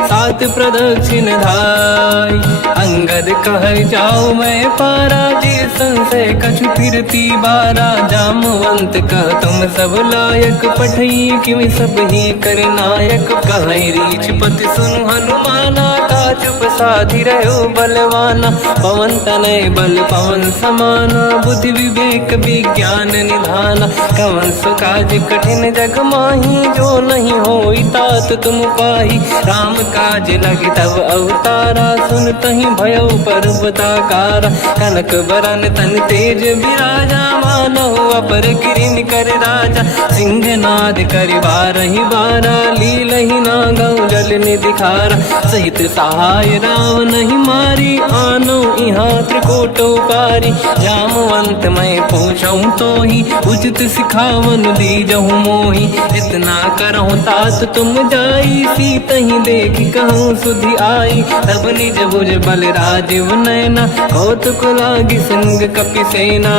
सात प्रदक्षिण धाय। अंगद कह जाओ मैं पारा जी संशय कछु फिरती बारा। जामवंत कह तुम सब लायक पठई किमि सब ही कर नायक। कहीं रीछ पति सुनु हनुमाना का चुप साधि रहो बलवाना। पवन तनय बल पवन समाना बुद्धि विवेक विज्ञान निधाना। कवन सो काज कठिन जग माही जो नहीं होई तात तुम पाही। राम काज लगी तब अवतारा सुन तहि भयो पर्वताकारा। कनक बरन तन तेज विराजा मानहु अपर किरिन कर राजा। सिंहनाद करि बारहि बारा लीलहि नागौ जल निधिखारा। सहित सहाय राम नहीं मारी आनो इहाँ त्रिकोटो पारी। जामवंत मैं पूछऊँ तो ही उचित सिखावन दीजहु मोही। इतना करहु तात तुम जाई सीतहि देखि कहूँ सुधि आई। तब निज भुज बल राजीव नैना कौतुक लागी संग कपिसेना।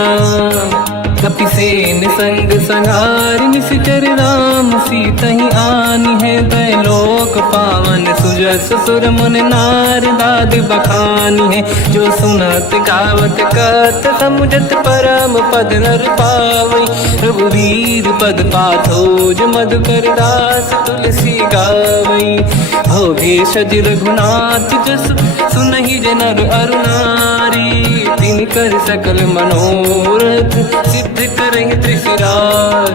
कपिसेन संग संहार निश्चर राम सीतहि आनी है। दैलोक पावन सुजस सुर मुन नार दाद बखानी है। जो सुनत गावत कहत समुझत परम पद नर पावई। रघुवीर पद पाथोज मधुकर दास तुलसी गावई। भव भेषज रघुनाथ जस सुनहि जनर अरु नारी। तिन कर सकल मनोरथ सिद्ध करहि त्रिशिरार।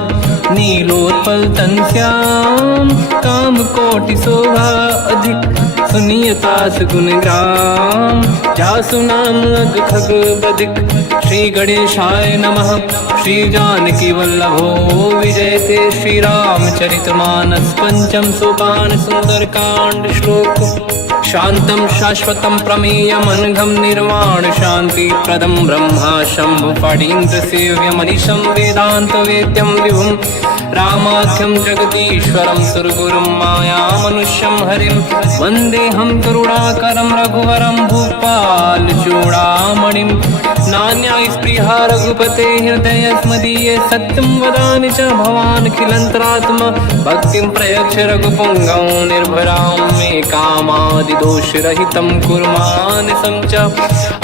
नीलोत्पल तन श्याम काम कोटि शोभा अधिक। सुनियतास गुण ग्राम जासु नाम अग खग बदिक। श्री गणेशाय नमः। श्री जानकी वल्लभो विजयते। श्री रामचरित मानस पंचम सोपान सुंदर कांड श्लोक। शांतं शाश्वतं प्रमेयमनघं निर्वाण शांति प्रदं ब्रह्मा शंभु फणीन्द्र सेव्य मनीषं वेदांत वेद्यं विभुं। रामाख्यं जगदीश्वरं सुरगुरुं माया मनुष्यं हरिं। वन्देऽहं करुणाकरं रघुवरं भूपाल चूडामणिं। नान्या स्पृहा रघुपते हृदयस्मदीये सत्यं वदामि च भवान् खिलन्तरात्मा। भक्तिं प्रयच्छ रघुपुङ्गं निर्भरां मे कामादिदोषरहितं कुर्मानसं च।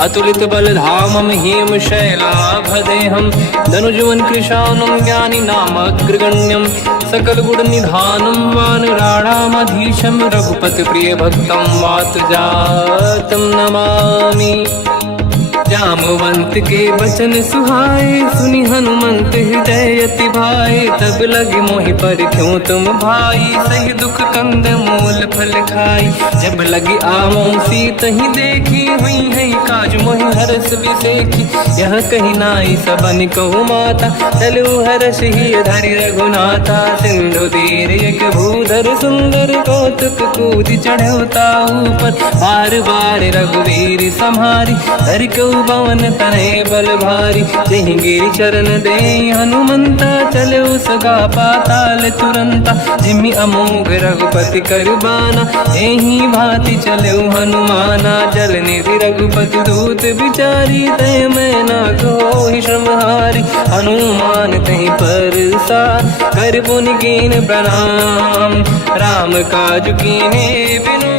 अतुलित बलधामं हेमशैलाभदेहं धनुजवन कृशानं ज्ञानिनामग्रगण्यं। सकल गुण निधानं वानराणामधीशं रघुपति प्रिय भक्तं मातुजातं नमामि। जामवंत के बचन सुहाए सुनि हनुमंत हृदय अति भाए। तब लगे मोहि पर क्यों तुम भाई सही दुख कंद मूल फल खाई। जब लगी आवों सीतहि देखी हुई है काज मोहि हरस बिसेखी। यह कही नाई सबन कहु माता चलु हरष ही धरि रघुनाथा। सिंधु तीर एक भूधर सुंदर कौतुक कूद चढ़ौता ऊपर। बार बार रघुवीर सम्हारी धरि पवन तनय बल भारी। जहि गिरि चरण दे हनुमंता चलो सगा पाताल तुरंता। जिमि अमोघ रघुपति कर बाना एहि भांति चलो हनुमाना। जल निधि रघुपति दूत बिचारी तय मैं ना कोहि श्रमहारी। हनुमान तहि परसा कर पुनि कीन प्रणाम। राम काज कीन्हे बिनु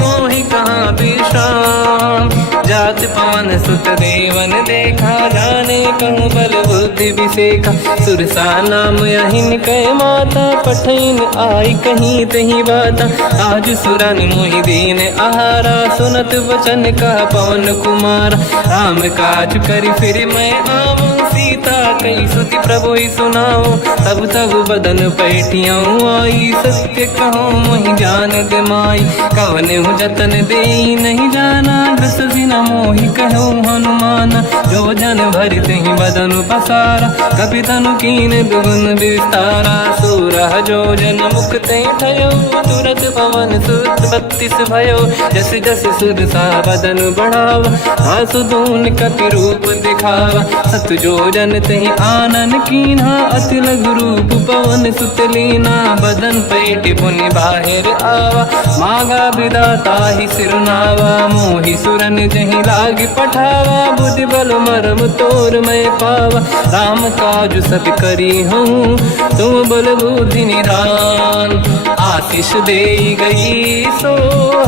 मोहि कहाँ विश्राम। जात पवन सुत देवन देखा जाने कहूँ बल बुद्धि विसेखा। सुरसा नाम यहिन कह माता पठैन आई कहीं तही बाता। आज सुरन मोहि दीन आहारा सुनत वचन कहा पवन कुमार। राम काज करि फिर मैं आवूं सीता कई सुति प्रभु सुनाओ। तब तब बदन पैठियाँ आई सत्य कहो मोहि जान दे माई। कवन जतन दे नहीं जाना दस दिन मोहि कहो हनुमाना। जो जन भरित ही बदन पसारा कपि तनु कीन दुगुन विस्तारा। सूरह जो जन मुक्ते ठयो तुरत पवन सुत 32 भयो। जस जस सुरसा बदन बढ़ावा आसुदून कपि रूप दिखावा। सत जो जन सुमिरन तहि आनन कीन्हा अति लघु रूप पवन सुत लीना बदन पेट पुनि बाहिर आवा मागा विदाता ही सिरुनावा मोहि सुरन जहि लाग पठावा बुद्धि बल मरम तोर मैं पावा राम काज सब करी हूँ तुम बल बुद्धि निधान आशीष दे गई सो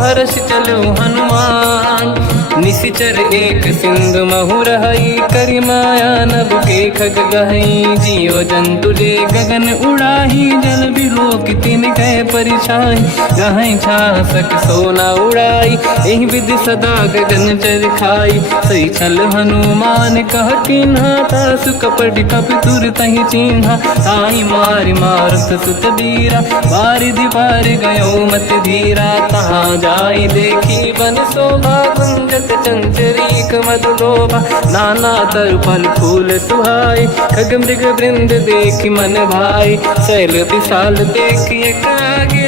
हर्ष चलो हनुमान निशिचर एक सिंधु महु रहई करि माया नभ के खग गहई जीव जंतु जे गगन उड़ाही जल बिलोक तिन कह परिछाई गहई छासक सोना उड़ाई एहि विधि सदा गगन चर खाई सही छल हनुमान कह किन्हा तासु कपट कप तुर तहि चिन्हा ताई मारि मारुत सुत बीरा बारिधि पार गयो मत धीरा तहाँ जाई देखी बन शोभा कुंजत चंचरीक मधुलोभा नाना तरु फल फूल सुहाई खग मृग वृंद देखी मन भाई शैल विशाल देखी एक आगे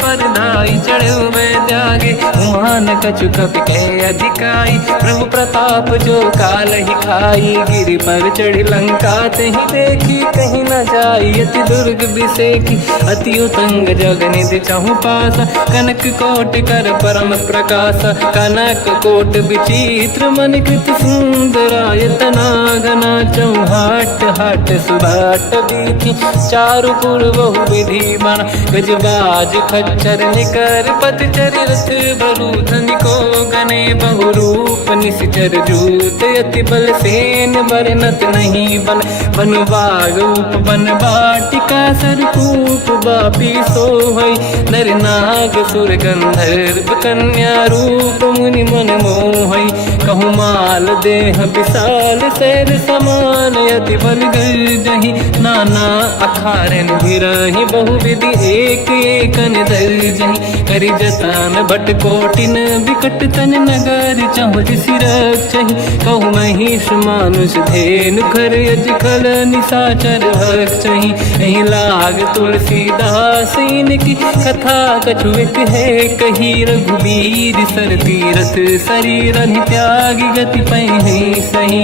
पर धाई चढ़ो मैं त्यागे उमान कछु कपि कह अधिकाई प्रभु प्रताप जो काल ही खाई गिरि पर चढ़ी लंका तहि देखी कहीं न जाई अति दुर्ग बिसेकी अति उतंग जग निधि चहु पासा कनक कोट कर परम प्रकाश कनक कोट विचित्र मन कृत सुंदरायतना घना चौहाट हाट सुभाट बीथी चारु पुर बहु विधि बना गजबाज खच्चर निकर पत चरित बरु धनिको गने बहु रूप निश्चर जूत अति बल सेन बरनत नहीं बल बन बाग उप बन बाटिका सरकूप बापी सोहई नर नाग सुर गंधर्व कन्या रूप मुनि मन मोहई कहु माल देह विशाल शैर समान अति बल गर्जहि नाना अखारन भिरहि बहु विधि एक एकन दर्जहि करि जतान भट कोटिन विकट तन नगर चहु सिरक्षहि कहु महिष मानुष धेनु खर यज खल निशाचर भक्षहि एहि लाग तुलसीदासीन की कथा कछु एक है कही रघुबीर सर तीरथ शरीर त्यागी गति पहि सही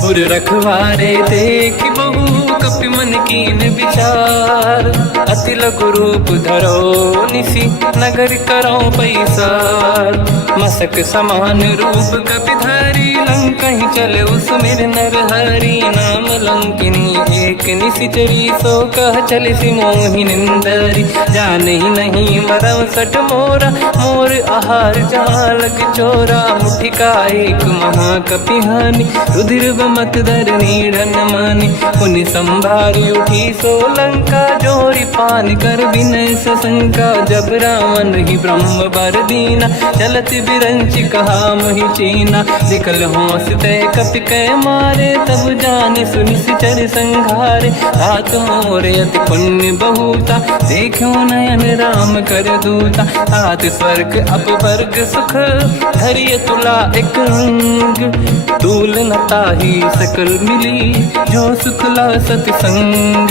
पुर रखवारे देख बहु कपि मन कीन विचार अति लघु रूप धरो निसी नगर करो पैसार मसक समान रूप कपि धरी लंका ही चले उसमें नर हरि नाम लंकिनी एक निशिचरी सो कह चले सी मोहि निंदरी जान ही नहीं मरम सट मोरा मोर आहार जालक चोरा मुठिका एक महाकपिहानी रुधिर बमत धर नीड़न मानी पुनि संभारी उठी सो लंका जोरी पान कर विनय सशंका जब रावण ही ब्रह्म बर दीना चलत बिरंच कहा मोहि चीना निकल होश तय कपि कै मारे तब जाने सुनि सिचर संघारे हाथ मोरे अति पुण्य बहुता देखो नयन राम कर दूता हाथ स्वर्ग अपवर्ग सुख धरिय तुला एक अंग तूल नताही सकल मिली जो सुखला सतसंग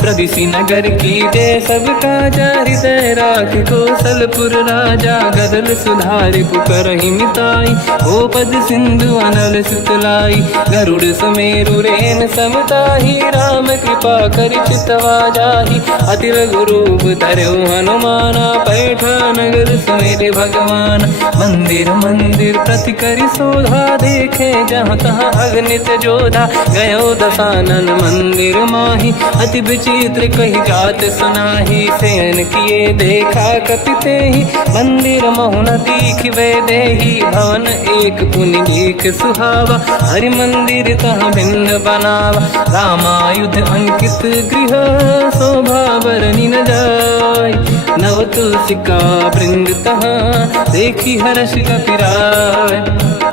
प्रदिशि नगर की जय सब काजा हृदय राख कौशलपुर राजा गदल सुधारि पुकरहि मिताई ओ पद सिंधु अनल सुतलाई गरुड़ सुमेरु रेन समताही राम कृपा करि चितवा जाहि अति लघु रूप धरौ हनुमाना पैठा नगर समेरे भगवान मंदिर मंदिर प्रति करि शोधा देखे जहाँ तहाँ अगणित जोधा गयो दशानन मंदिर माही अति विचित्र कही जात सुनाही शयन किए देखा कपिते ही मंदिर महु न दीखिबे देही भवन एक पुनि देख सुहावा हरि मंदिर तहाँ भिन्न बनावा रामायुध अंकित गृह शोभा बरनि न जाय नव तुलसी का वृंद तहाँ देखी हर्ष कपिराय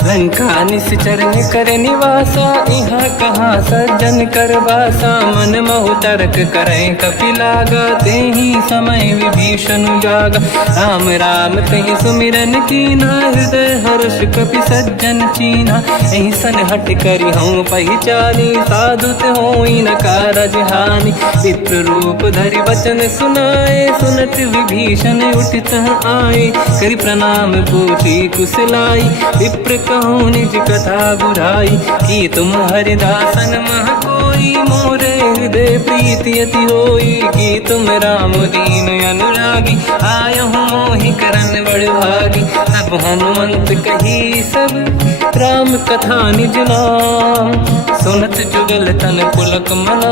लंका निश्चर कर निवासा यहाँ कहाँ सज्जन कर वासा मन महु तर्क करें कपि लागा तेहि समय विभीषण जागा राम राम तेहि सुमिरन कीना हृदय हर्ष कपि सज्जन चीना एहि सन हट करि हूँ पहिचानी साधु होई न कारज हानि विप्र रूप धरि वचन सुनाए सुनत विभीषण उठित आए करि प्रणाम पूछी कुशलाई विप्र कहूँ निज कथा बुराई, कि तुम हरिदासन मह कोई, मोरे हृदय प्रीति अति होई, कि तुम राम दीन अनुरागी, आयहु मोहि करन बड़ भागी। तब हनुमंत कही सब राम कथा निज नाम, सुनत जुगल तन पुलक मना,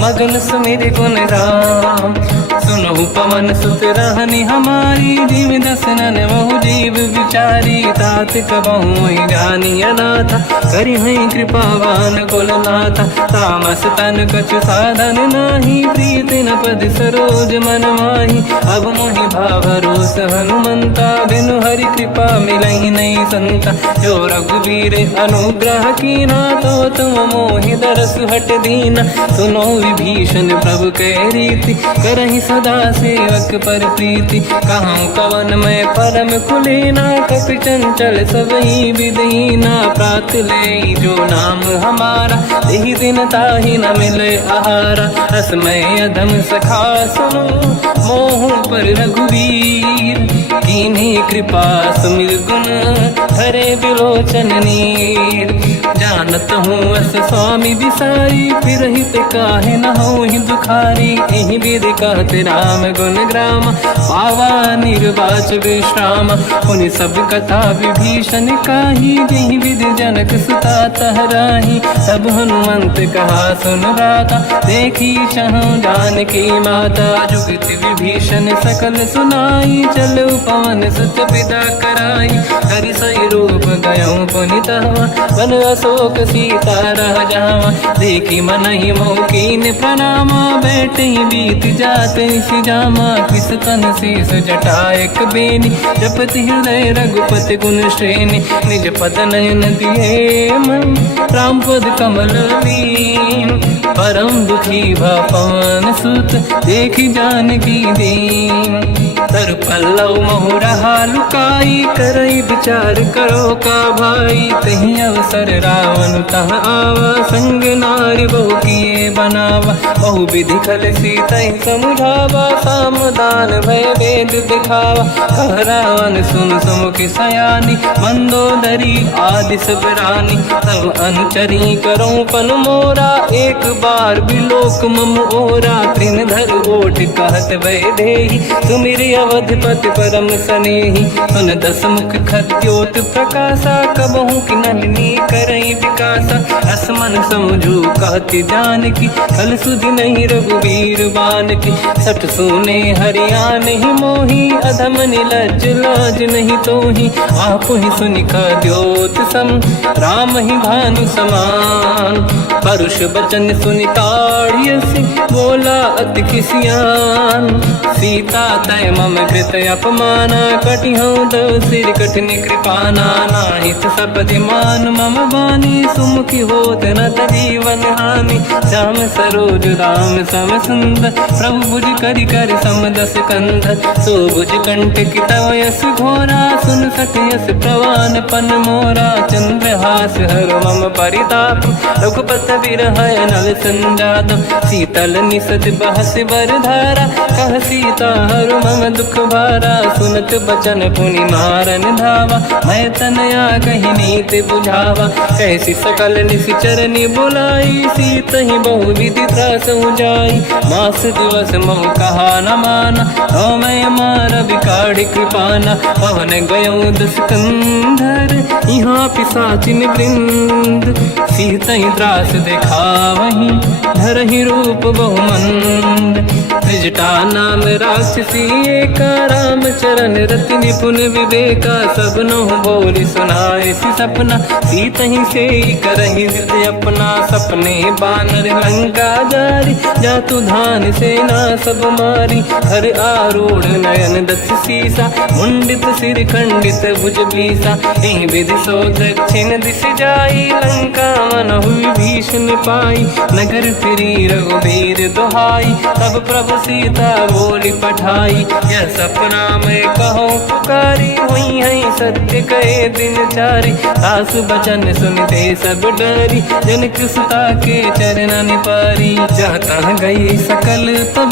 मगन सुमिर गुण राम। सुनहु पवन सुत रहनि हमारी, जीव दसनन महु जीव विचारी, तात कबहु जानी अनाथा, करि हैं कृपावान कुलनाथा। तामस तन कछु साधन नाही, प्रीति न पद सरोज मन माही। अब मोहि भावरोस हनुमंता, बिनु हरि कृपा मिलहि नहीं संता। जो रघुवीर अनुग्रह कीना, तो तुम मोहि दरस हट दीना। सुनो विभीषण प्रभु कै रीति, करहि सदा सेवक पर प्रीति। कहूँ कवन मैं परम कुलीना, कपि चंचल सबहि विदहीना। प्रात ले जो नाम हमारा, यही दिन ताहि न मिले आहारा। रसमय अधम सखा सुनो, मोह पर रघुवीर। कीन्ही कृपा सुमिर गुण, हरे बिलोचन नीर। जानत हूँ अस स्वामी बिसाई, फिर हित काहे न हो दुखारी। एहि विधि कहते राम गुण ग्राम, पावा निर्वाच विश्राम। उन सब कथा विभीषण काही, यही विधि जनक सुता तहराही। तब हनुमंत कहा सुन राता, देखी चहु जानकी माता। जुगत विभीषण सकल सुनाई, चलो पवन सुत विदा कराई। हरि सही रूप गयो पुनितवा, वन अशोक सीता रह जावा। देखी मनहि मोह कीन प्रणामा, बैठे बीत जाते सिजामा। किस तन शीस जटायक बेनी, जपति हृदय रघुपति गुण श्रेणी। निज पद नयन दिए मन, राम पद कमल लीन। परम दुखी भा पवन सुत, देखी जानकी दीन। तर पल्लव महु रहा लुकाई, करई विचार करो का भाई। तही अवसर रावण तह आवा, संग नारी बहु किए बनावा। बहु विधि खल सीतहि समुझावा, सामदान भय वेद दिखावा। कह रावण सुन सुमुखि सयानी, मंदोदरी आदि सब रानी। तब अनुचरी करो पन मोरा, एक बार बिलोक मम ओरा। तृण धर ओठ कहत भय देहि, सुमिर अवधपति परम सनेहि। सुन दस मुख खद्योत प्रकाशा, कबहु कि नलिनी करई विकासा। असमन समझू कहति जानकी, कल सुधि नहीं रघुवीर बानकी। सठ सुने हरियाण ही मोही, अधम निलज्ज लाज नहीं तोही। आपु ही सुनि खद्योत सम, राम ही भानु समान। परुष बचन सुनि ताड़ियसि, बोला अति किसियान। सीता तय मम कृत अपमाना, कटिहउँ दो सिर कठिन कृपाना। नाहित सपदि मान मम बानी, सुमुखि होत न जीवन हानि। श्याम सरोज राम सम सुंदर, प्रभु भुज करि कर सम दस कंधर। सो भुज कंटक तव यस घोरा, सुन सठ यस प्रवान पन मोरा। चंद्रहास हर मम परिताप, रघुपत बिरहय नल संजात। शीतल निसत बहस बर धारा, कह सीता हर मम दुख भारा। सुनत बचन पुनि मारन धावा, मैं तनया कहि नीति बुझावा। कैसी सकल निश्चरनि बुलाई, सीतहि बहु विधि त्रास जाई। मास दिवस मोह कहा न माना, तो मैं मार बिकाढ़ कृपाना। पवन गयो दस कंधर, यहाँ पिशाचिन वृंद। सीतहि त्रास देखावहि, धरहि रूप बहुमंद। त्रिजटा नाम राक्षसी एका, राम चरण रति निपुण विवेका। सब नहुँ बोली सुनाए सि सपना, सीतहि से करहि हित अपना। सपने बानर लंका जारी, जातु धान सेना सब मारी। हर आरूढ़ नयन दस सीसा, मुंडित सिर खंडित भुज बीसा। एहि विधि सो दक्षिण दिश जाई, लंका मनहु विभीषण पाई। नगर फिरी रघुवीर दुहाई, तब प्रभु सीता बोली पठाई। यह सपना मैं कहूँ पुकारी, हुई है सत्य कहे दिन चारी। सास बचन सुनते सब डरी, जनक सुता के कर न पारी। जहाँ तहाँ गई सकल तब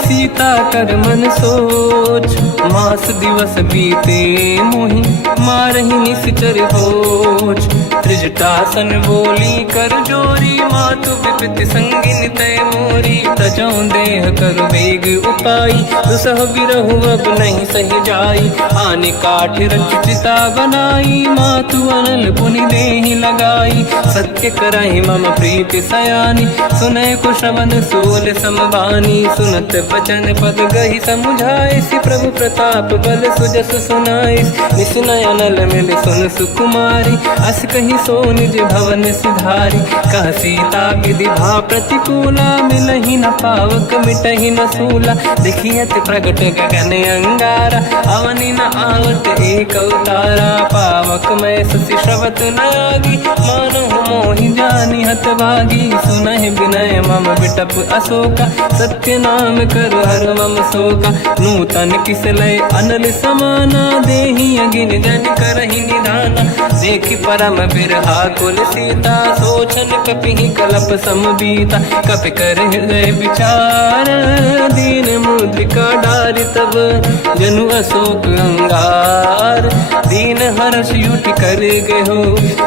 सीता कर मन सोच, मास दिवस बीते मोहि मारहि निश्चर होच। त्रिजटासन बोली कर जोरी, मातु विपति संगिन तय मोरी। तजौ देह कर वेग उपाई, दुसह बिरहु अब नहीं सही जाई। आने काठ रचिता बनाई, मातु अनल पुनि देहि लगाई। सत्य करहि मम प्रीति सयानी, सुनय कुशवन सूल समबानी। सुनत बचन पद गहि समुझाए, सि प्रभु प्रताप बल सुजस सुनाइस। निस नयनल मिल सुन सुकुमारी, अस कहि सो निज भवन सिधारी। कह सीता विधि भा प्रतिकूला, मिलहि न पावक मिटहि न सूला। देखियत प्रगट गगन अंगारा, अवनि न आवत एक अवतारा। पावक मैं ससि श्रवत न आगी, मानहु मोहि जानि हतभागी। सुनहि विनय मम बिटप अशोका, सत्य नाम कर हर मम शोका। नूतन किसलय अनल समाना, देहि अगिन जन करहि निधाना। देखि परम बिरहा कुल सीता, सोचन कपिहि कलप समबीता। कपि कर हृदय विचार, दीन मुद्रिका डारि तब। जनु अशोक अंगार, दीन हर्ष युट कर गयो।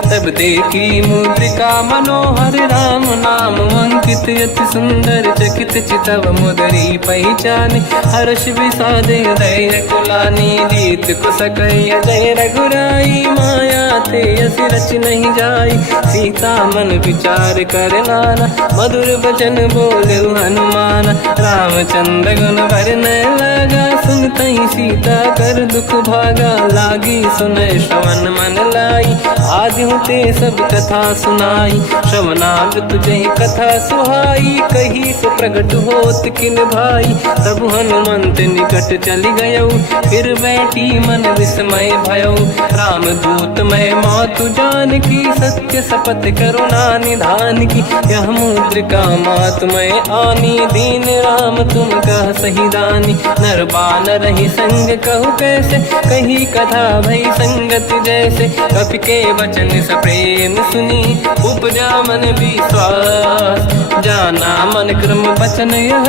तब देखी मुद्रिका मनोहर, राम नाम अंकित अति सुंदर। चकित चितव मुदरी पहचान, हर्ष विषाद हृदय कुलानी। जीत कुसकय जय रघुराई, माया थे असि रच नहीं जाई। सीता मन विचार कर नाना, मधुर वचन बोले हनुमान। रामचंद्र गुण भरने लगा, सुनतहि सीता कर दुख भागा। लागी सुनय श्रवण मन लाई, आदिहु ते सब कथा सुनाई। श्रवणाग तुझे कथा सुहाई, कही सो प्रगट होत किन भाई। तब हनुमंत निकट चली गयो, फिर बैठी मन विस्मय भयो। राम दूत मैं मातु जानकी, सत्य शपथ करुणा निधान की। यह मुद्रिका मातु मैं आनी, दीन राम तुम कह सही दानी। नर बानर ही संग कहु कैसे, कही कथा भई संगति जैसे। कपि के वचन सप्रेम सुनी, उपजा मन विश्वास। जाना मन क्रम वचन यह,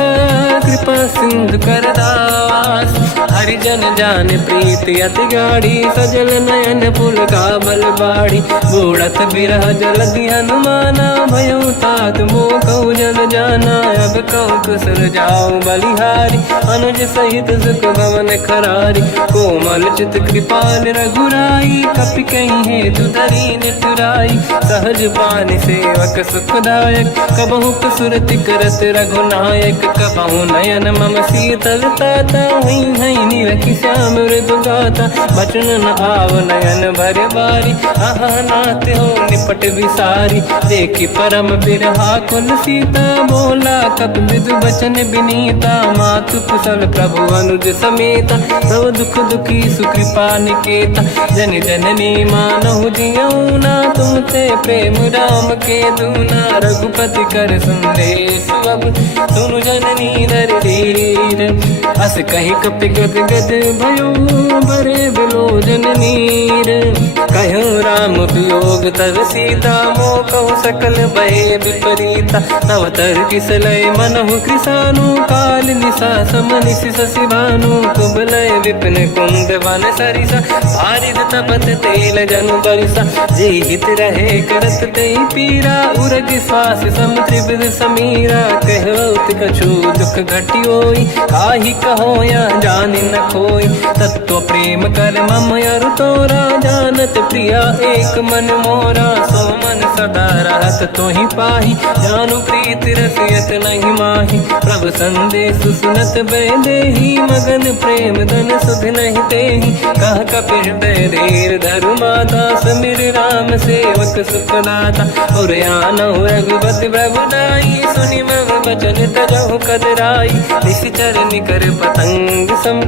कृपा सिंधु कर दास। हरिजन जान प्रीति अति गाढ़ी, सजल नयन पुल का बल बाड़ी। बूढ़त बिरह जलधि हनुमाना, भयो तात मोह कहु जल जाना। अब कहु कुशल जाओ बलिहारी, अनुज सहित सुख भवन खरारी। कोमल चित कृपाल रघुराई, कपि कहीं हेतु धरी निठुराई। सहज बानी सेवक सुखदायक, कबहु सुरति करत रघुनायक। कबहु नयन मम शीतल ताता, हुई हई निरखि श्याम मृदु गाता। बचन न आव नयन भर बारी, आहा नाथ हो निपट विसारी। देखि परम बिरहा कुल सीता, बोला कपि विदु बचन बिनीता। मातु कुशल प्रभु अनुज समेता, सब दुख दुखी सुकृपा निकेता। जन जननी मानहु जियौना, तुम ते प्रेम राम के दूना। रघुपति कर संदेश अब, सुनु जननी दर धीर। अस कहि कपि गद गद भयो, बरे बिलोचन नीर। कहु राम वियोग तब सीता, मोह कहु सकल भय विपरीता। तव तर किसलय मनहु कृसानु, काल निशा समनिश शशि भानु। कुबलय विपिन कुंद वन सरिसा, भारिद तपत तेल जनु बरिसा। जे हित रहे करत ते पीरा, उरग श्वास सम त्रिविध समीरा। कहत कछु दुख घटियोई, काहि कहो या जानि न खोई। तत्व प्रेम कर मम अरु तोरा, जानत प्रिया एक मन मोरा। सो मन सदा रहत तोहि पाहि, जानु प्रीति रसियत नहीं माहि। प्रभु संदेश सुनत बैदेहि, मगन प्रेम धन सुध नहीं तेहि। कह कपि हृदय धीर धरु माता, समीर राम सेवक सुख दाता। और आनहु रघुपति प्रभु नाई, सुनि मम बचन तजहु कदराई। निश्चर निकर पतंग सम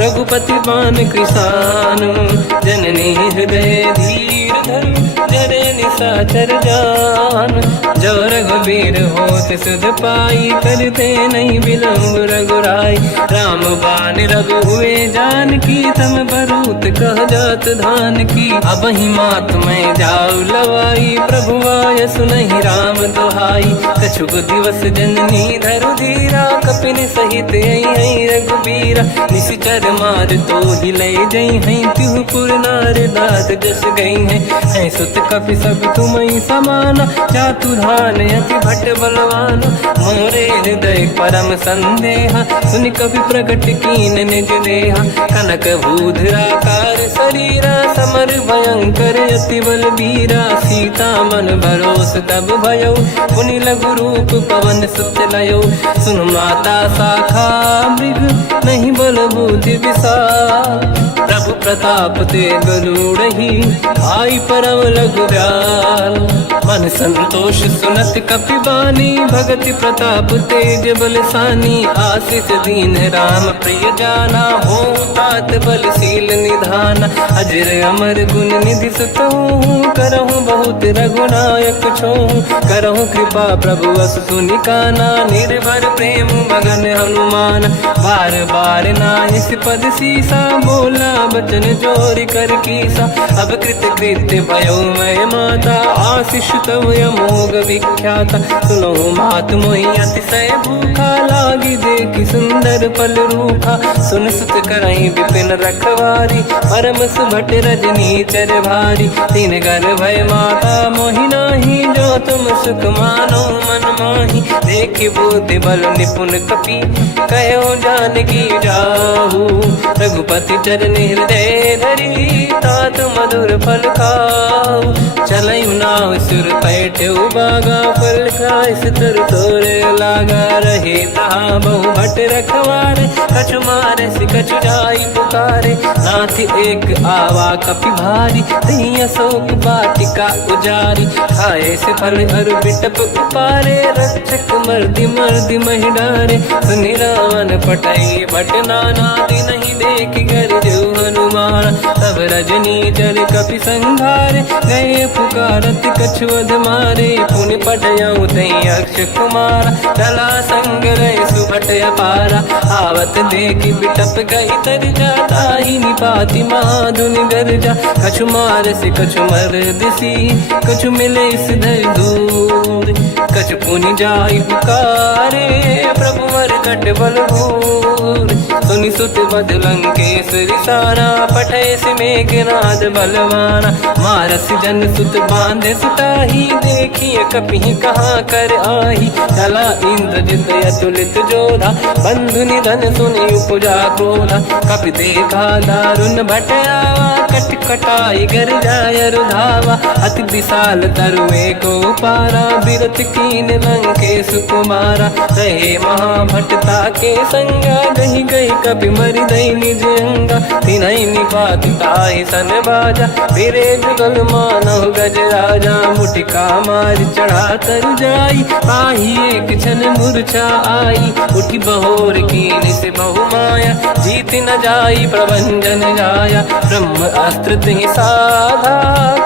रघुपति बान कृषानु। जननी हृदय धीर धरु जरे निशाचर जान। जो रघुबीर होत सुध पाई करते नहीं विलम्ब रघुराई। राम बान रघु हुए जानकी तम बरूत कह जात धान की। अब ही मात में जाऊ लवाई प्रभु आय सुनहि राम दुहाई। कछुक दिवस जननी धरु धीरा कपिन सहित आई रघुबीरा। निश्चर मार तो ही ले जई हैं तिहु पुर नार दात जस गई हैं। सुत कपि सब तुमहि समाना चातुधान अति भट बलवान। मोरे हृदय परम संदेहा सुनि कपि प्रकट कीन निज देहा। कनक भूधराकार शरीरा समर भयंकर अति बलबीरा। सीता मन भरोस तब भयो पुनि लघु रूप पवन सुत लयो। सुन माता शाखा मृग नहीं बल बुद्धि विशाल। प्रभु प्रताप ते गरुड़हि आई परम लघु ब्याल। मन संतोष सुनत कपि बानी भगति प्रताप तेज बलसानी। आशीष दीन राम प्रिय जाना हो तात बलशील निधान। अजर अमर गुण निधि सुतहु करहु बहुत रघुनायक छोहु। करहु कृपा प्रभु अस सुनि काना निर्भर प्रेम मगन हनुमान। बार बार नायस पद सीसा बोला बचन जोरि कर कीसा। अब कृत कृत्य भयो मैं माता आशीष तव अमोघ विख्याता। सुनो मात मोहि अतिशय भूखा लागी देखि सुंदर फल रूखा। सुन सुत करहि विपिन रखवारी परम सुभट रजनी चर भारी। तीन घर भय माता मोहि नाही जो तुम सुख मानो मन माही। देखि बुद्धि बल निपुण कपि कहो जानकी जाहू। रघुपति चरण हृदय धरी तात मधुर फल खाऊ। चलऊ नाव सुर पैठऊ बागा फल खाइस तर तोरे लागा। रहे तहाँ बहु भट रखवारे कछु मारे सि कछु जाई पुकारे। नाथ एक आवा कपि भारी तही अशोक वाटिका उजारी। खाए से फल अरु बिटप उपारे रक्षक मर्दि मर्दि महि डारे। सुनि रावण पटई भट नाना नहीं देख कर जो हनुमान। तब रजनी चर कपि संघारे गए पुकारत कछुअध मारे। पुनि पटयऊ तई अक्ष कुमार चला संग रहे सुभट अपारा। आवत देखि बिटप गई तर जाता ही निपाति माधुन गरजा। कछु मार से कछु मर दिसी कछु मिले सिधर दूर। कछु पुनि जाई पुकारे प्रभु मर कट बलभूर। सुनि सुत बद लंकेश्वरी सारा पठय से मेघनाद बलवाना। मारस जन सुत बांधे सुताही देखिए कपि कहाँ कर आही। चला इंद्रजित अतुलित जोधा बंधु निधन सुनि उपजा क्रोधा। कपि देखा दारुण भट आवा कट कटाई गर जाय रुधावा। अति विशाल तरुए को पारा बिरत कीन लंकेश कुमारा। रहे महाभटता के संगा गही गई कपि मरि दई निज अंगा। तिनहि निपात ताहि सन बाजा फिरे जुगल मानव गज राजा। मुटिका मार चढ़ा तर जाई ताहि एक क्षण मूर्छा आई। उठी बहोर कीन से बहु माया जीत न जाई प्रभंजन जाया। ब्रह्म अस्त्र तिहि साधा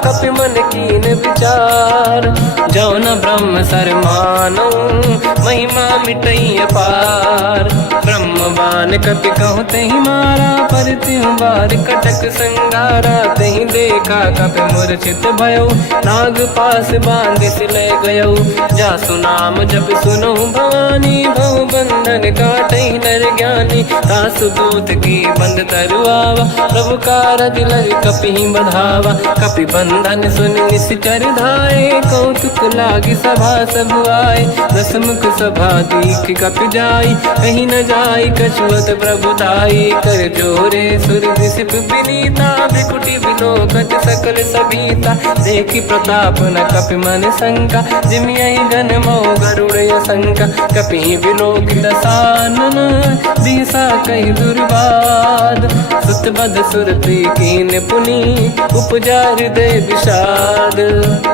कपि मन कीन विचार। जो न ब्रह्म सर मानो महिमा मिटई अपार। ब्रह्म बान कपि कहु तहि मारा पर तिहु बार कटक संगारा। तहि देखा कपि मूर्छित भयो नाग पास बांध सिले गयो। जासु नाम जप सुनो भवानी भव बंधन काटहि नर ज्ञानी। तासु दूत की बंद तरुआवा प्रभु कारज लय कपि बधावा। कपि बंधन सुनि निश्चर धाये कौतुक लागी सभा सब आए। दसमुख सभा दीख कपि जाई कहीं न जाई कछुअत प्रभु दाई। कर जोरे सुर दिसिप विनीता बिकुटी बिलोकत सकल सबीता। देखि प्रताप न कपि मन शंका जिमियहि जन मो गरुड़ असंका कपि विलोक दसानन दिशा कही दुर्बाद सुत बद सुरति कीन पुनी उपजा हृदय विषाद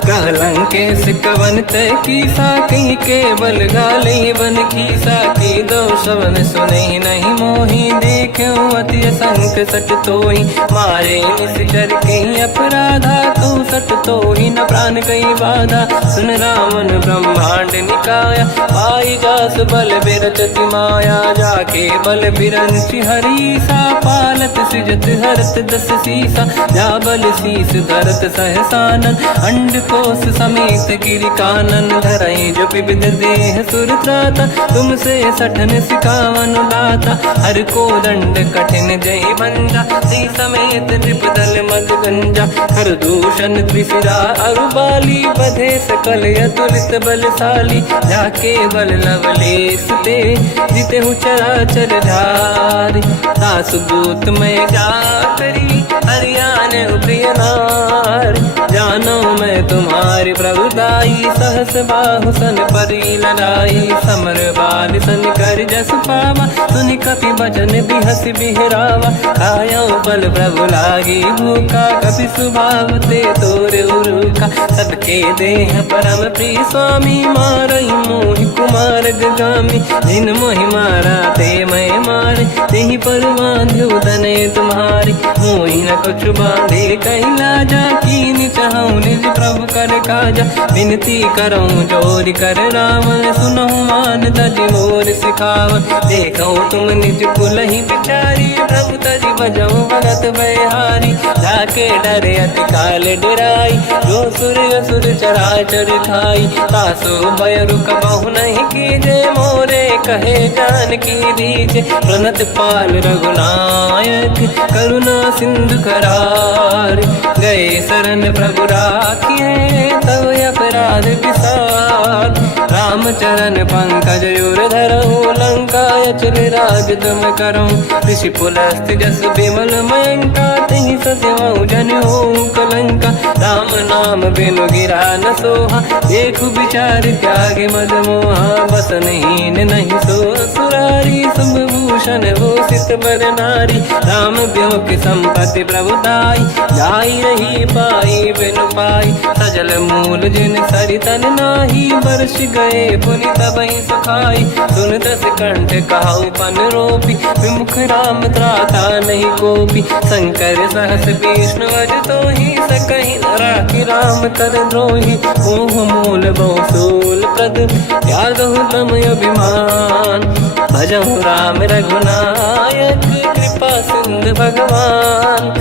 कहलंके से कवन तय कीसा कहीं केवल गाली बन कीसा की दो शवन सुने नहीं मोही देखे अति संक सट तोही मारे निश्चर कहीं अपराधा तू सट तोही न प्राण कहीं बाधा सुन रावण ब्रह्मांड निकाया पाई जास बल बिरचति माया जाके बल बिरंचि हरीसा पालत सृजत हरत दस सीसा जा बल शीस धरत सहसानन अंड कोश समेत गिरि कानन धरई जो विविध देह सुर त्राता तुमसे सठन सिखावन दाता हर को दंड कठिन जय बंजा सी समेत नृपदल मद गंजा हर दूषण त्रिशिरा अरुबाली बधे सकल अतुलित बलशाली जाके बल लवलेस ते जिते हूँ चराचर धारी दास दूत में जा करी हरियाने प्रिय नार जानो मैं तुम्हारी प्रभुदाई सहस बाहु सन परी लड़ाई समर बाल सन कर जस पावा सुनि कपि बचन बिहस बिहरावा खायो बल प्रभु लागी भूखा कपि सुभाव ते तोर उरुका सबके देह परम प्रिय स्वामी मारई मोहि कुमार गगामी जिन मोहि मारा ते मैं मारे तेहि पर बांधु दने तुम्हारी मोहि न कुछ बांधे कैला जा कीन चाहूं निज प्रभु कर काजा विनती करऊं जोर कर रावण सुनहु मान तज मोर सिखाव देखो तुम निज कुलहि बिचारी प्रभु तज बजऊ भगत बहारी जाके डरे अति काल डराई जो सुर असुर चराचर खाई तासो भय रुक बहु नहीं कीजे मोरे कहे जान की दीजे प्रणत पाल रघुनायक करुणा सिंधु करार गए शरण प्रभु राखिए तव अपराध विसार रामचरण पंकज युर धरऊ लंका अचल राज तुम करऊं ऋषि पुलस्त जस विमल मयंका तहि सत्यवऊ जन हो कलंका राम नाम बिनु गिरा न सोहा देखु विचार त्याग मद मोहा बसनहीन नहीं सो सुरारी शुभ भूषण भूषित बर नारी राम ब्योह की संपत्ति प्रभुताई जाई रही पाई बिनु पाई सजल मूल जिन सरितन नाही वर्ष गए पुनि तबहि सुखाई सुन दस कंठ कहाऊ पन रोपी विमुख राम त्राता नहीं कोपी शंकर सहस विष्णु अज तो ही सकहि न राखि राम कर द्रोही मोह मूल बहुसूल प्रद त्यागहु ब्रह्म अभिमान भजहु राम रघुनायक कृपा सिंधु भगवान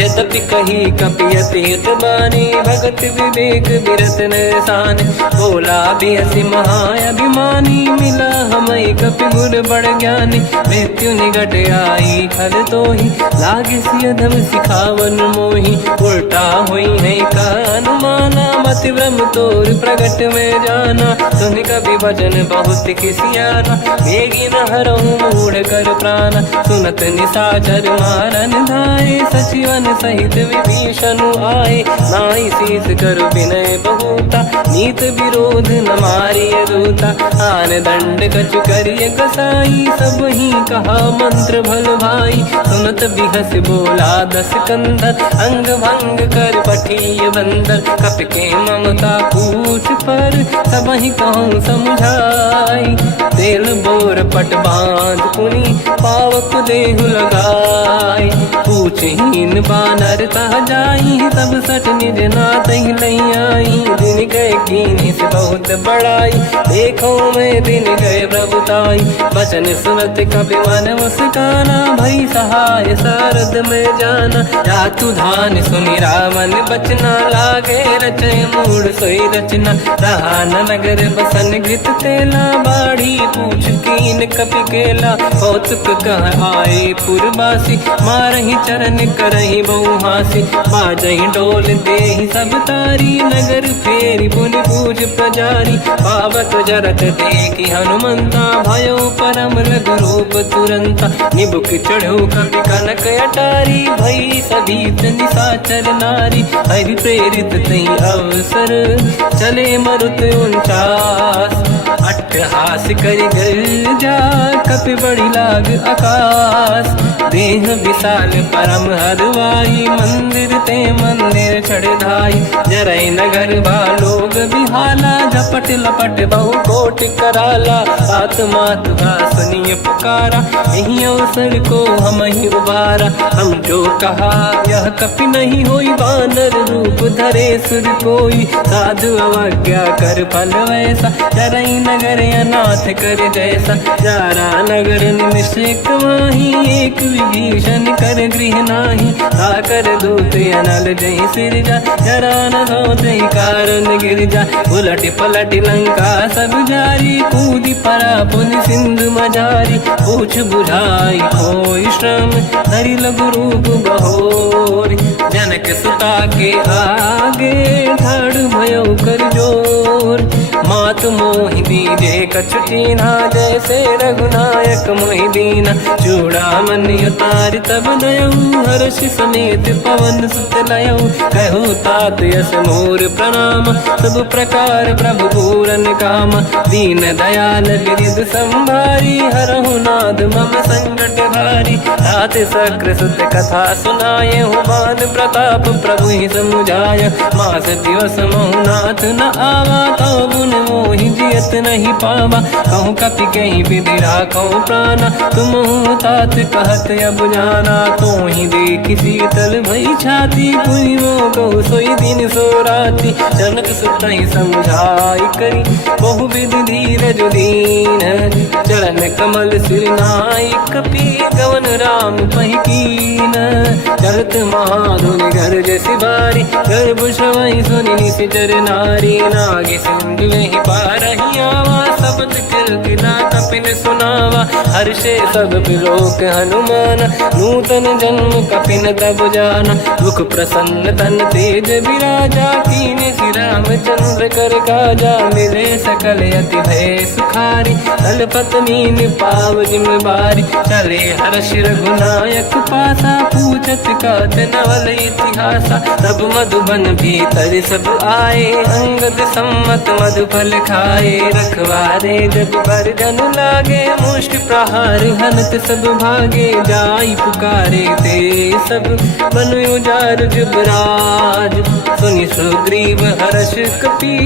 यद्यपि कही कपियति हित बानी भगत विवेक बिरत नसान बोला भी हसी महाअभिमानी मिला हमें कपि गुर बड़ ज्ञानी मृत्यु निकट आई खल तो ही लागे सियधम सिखावन मोही उल्टा हुई है का अनुमाना मति ब्रह्म तोर प्रगट में जाना सुन कभी भजन बहुत खिसियाना बेगी न हरहु मूढ़ कर प्राण सुनत निशाचर मारन धाये सचिवन सहित विभीषण आए नाई शीस कर विनय बहुता नीत विरोध न मारिय दूता आन दंड कछ करिय कसाई सब ही कहा मंत्र भल भाई सुनत बिहस बोला दस कंधर अंग भंग कर पठिय बंदर कप के ममता पूछ पर सब ही कहूँ समझाई तेल बोर पट बांध पुनी पावक देहु लगाई पूछहीन बानर तह जाई तब सट निज नाथ ही लई आई दिन गए कीनी से बहुत बड़ाई देखो मैं दिन गए प्रभुताई बचन सुनत कपि मन मुस्काना भई सहाय सारद में जाना जातु धान सुनि रामन बचना लागे रचय मूड सोई रचना रहा नगर बसन घृत तेला बाढ़ी पूछ कीन कपि केला कौतुक कह आए पुरबासी मारहि चरण करहि बहु हासी बाजहि डोल देहि सब तारी नगर फेरी पुनि पूज प्रजारी पावक जरत देखि हनुमंता भयो परम लघु रूप तुरंता निबुक चढ़ो कपि कनक अटारी भई सभीत निशाचर नारी हरि प्रेरित तई अवसर चले मरुत 49 आस कर गर्जा कपि बड़ी लाग आकाश। देह विशाल परम हरवाई मंदिर ते मंदिर चढ़ाई। जरई नगर लोग बिहाला झपट लपट बहु कोट कराला। आत्मा तुहा सुनिए पुकारा यही अवसर को हम ही उबारा। हम जो कहा यह कपि नहीं होई वानर रूप धरे सुर कोई। साधु अवज्ञा कर फल वैसा जरई नगर अनाथ कर जैसा। जारा नगर निमिषक माही एक विभीषण कर गृह नाही। आकर दूत अनल जय सिरजा जरा न सोते कारण गिरजा। उलट पलट लंका सब जारी कूदी परा पुन सिंधु मजारी। पूछ बुझाई कोई श्रम धरि लघु रूप बहोरी। जनक सुता के आगे ठाड़ भयो कर जोर। मात मोहि दीजे कछु कीन्हा जैसे रघुनायक मोहि दीना। चूड़ामन उतार तब दयऊ हर्ष समेत पवन सुत लयऊ। कहु तात यस मोर प्रणाम सब प्रकार प्रभु पूरन काम। दीन दयाल गिरिध संभारी हरहु नाद मम संकट भारी। तात सक्र सुत कथा सुनाये हुमान प्रताप प्रभु ही समुझाय। मास दिवस महु नाथ न आवा तो गुण मोहि जियत नहीं पावा। कहूँ कपि कहीं विधि राखो प्राणा तुम तात कहत अब जाना। तो ही देखी शीतल भई छाती पुई वो कहु सोई दिन सो राती। जनक सुत ही समझाई करी बहु विधि धीरज दीन। चरण कमल सिर नाई कपि गवन राम पहि कीन। चलत महाधुन गर्ज सिबारी गर्भ श्रवई सुनि निशिचर नारी। नागे सिंधु ही पारही आवा शब्द किरकिरा कपिन सुनावा। हर्षे सब बिलोक हनुमान नूतन जन्म कपिन तब जाना। दुख प्रसन्न तन तेज विराजा कीने श्री रामचंद्र कर काजा। मिले सकल अति भय सुखारी तलपत मीन पाव जिम्मेवारी। चले हर्ष रघुनायक पासा पूछत कात नवल इतिहासा। तब मधुबन भीतर सब आए अंगद सम्मत मधुफल खाए। रखवारे जब पर जन लागे मुष्ट प्रहार हनत सब भागे। जाई पुकारे ते सब बन उजार जुबराज। सुनि सुग्रीव हर्ष कपि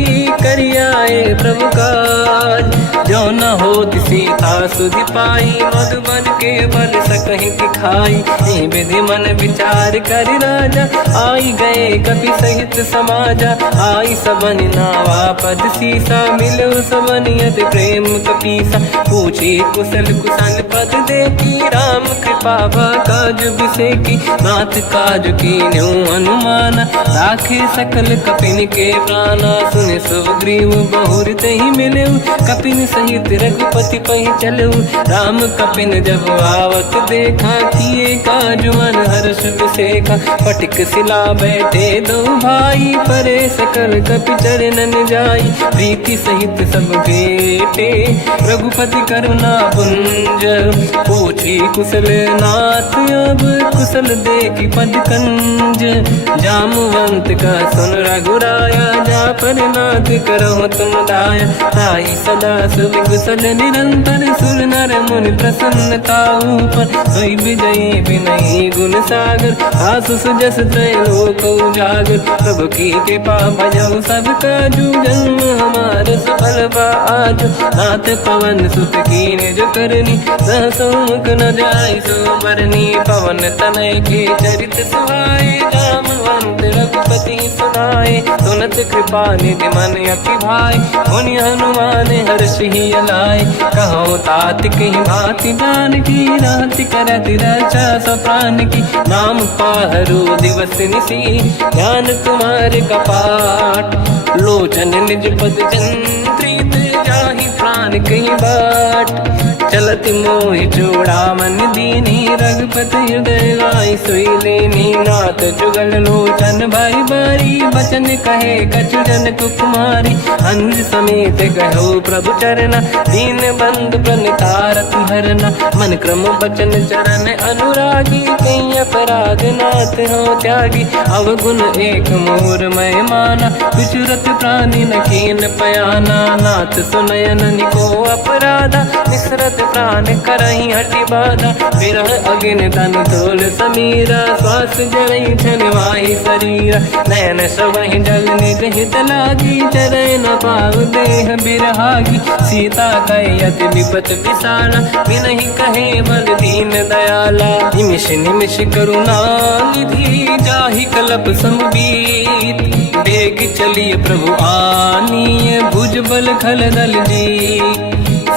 करियाए प्रभु काज। जो न होत सीता सुधि पाई मधुबन के बल सकहि दिखाई। विधि मन विचार कर राजा आई गए कपि सहित समाजा। आई सबन नावा पद सीसा मिलो सबन यदि प्रेम कपीसा। पूछे कुशल कुशल पद देखी राम कृपा काज बिसेकी। नाथ काज की न्यू अनुमान राखे सकल कपिन के प्राणा। सुने सुग्रीव बहुर ही मिले कपिन सहित रघुपति पहि चलऊ। राम कपिन जब आवत देखा किए काज मन हर्ष बिसेखा। पटिक सिला बैठे दो भाई परे सकल कपि चरणन जाई। प्रीति सहित सब बेटे रघुपति करुणा पुंज। पूछी कुशल नाथ अब कुशल देखी पद कंज। जामवंत का सुन रघुराया जा पर नाथ करहु तुम दाया। ताई सदा सुख कुशल निरंतर सुर नर मुनि प्रसन्नता ऊपर। सोई विजयी विनयी गुण सागर आसु सुजस त्रैलोक उजागर। प्रभु की कृपा भजऊ सब काजू जन्म हमार सफल बा आज। नाथ पवन सुत कीने जो करनी सहसो मुख न जाय सो मरनी। पवन तनय के चरित सुहाए जामवंत रघुपति सुनाए। सुनत कृपा निधि मन अति भाई मुनि हनुमान हर्ष ही अलाए। कहो तात कहीं भांति जान की रात करत रक्षा सप्राण की। नाम पाहरो दिवस निसी ज्ञान तुम्हारे कपाट। लोचन निज पद जंत्रित जाहि प्राण कहीं बाट। चलत मोहि चूड़ामन दीनी रघुपति हृदय गाई सोई लेनी नाथ जुगल लोचन भाई बारी बचन कहे कछु जन कुमारी अंध समेत गहो प्रभु चरना दीन बंद प्रणितारत हरना मन क्रम बचन चरण अनुरागी कई अपराध नाथ हो त्यागी अवगुण एक मोर मैं माना विचुरत प्राणी न कीन पयाना नाथ सुनयन निको अपराधा निसरत प्राण करही हटि बाधा विरह अगिन तन तोल समीरा श्वास जरई छनवाही शरीर नयन सवहि जल निज हित लागी चरय न पाव देह बिरहागी सीता कहे अति विपत विसारा विनहि कहे बल दीन दयाला निमिष निमिष करुणा निधि जाहि कलप समबीत बेग चलिए प्रभु आनीय भुज बल खल दल जी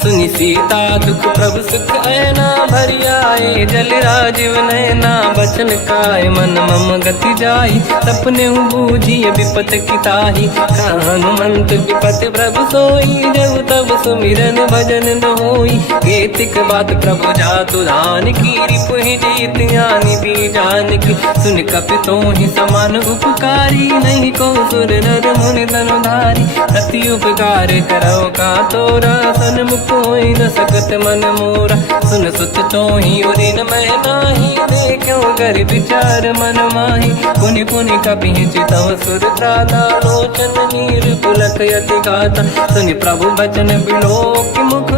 सुनि सीता दुख प्रभु सुख ऐना भरि आए जल राजीव नैना बचन काय मन मम गति जाई सपने बूझी विपत किताही हनुमंत विपत प्रभु सोई जब तब सुमिरन भजन न होई केतिक बात प्रभु जातु धान की रिपुहि जीत ज्ञानी दी जानकी सुन कपितो ही समान उपकारी नहीं को सुर नर मुनि तनुधारी अति उपकार करो का तोरा सन्मुख कोई न सकत मन मोरा सुन सुत तो ही उदिन मैं नाही देखो कर विचार मन माही पुनि पुनि कपि चितव सुर त्राता लोचन नीर पुलक यति गाता सुनि प्रभु बचन बिलोक मुख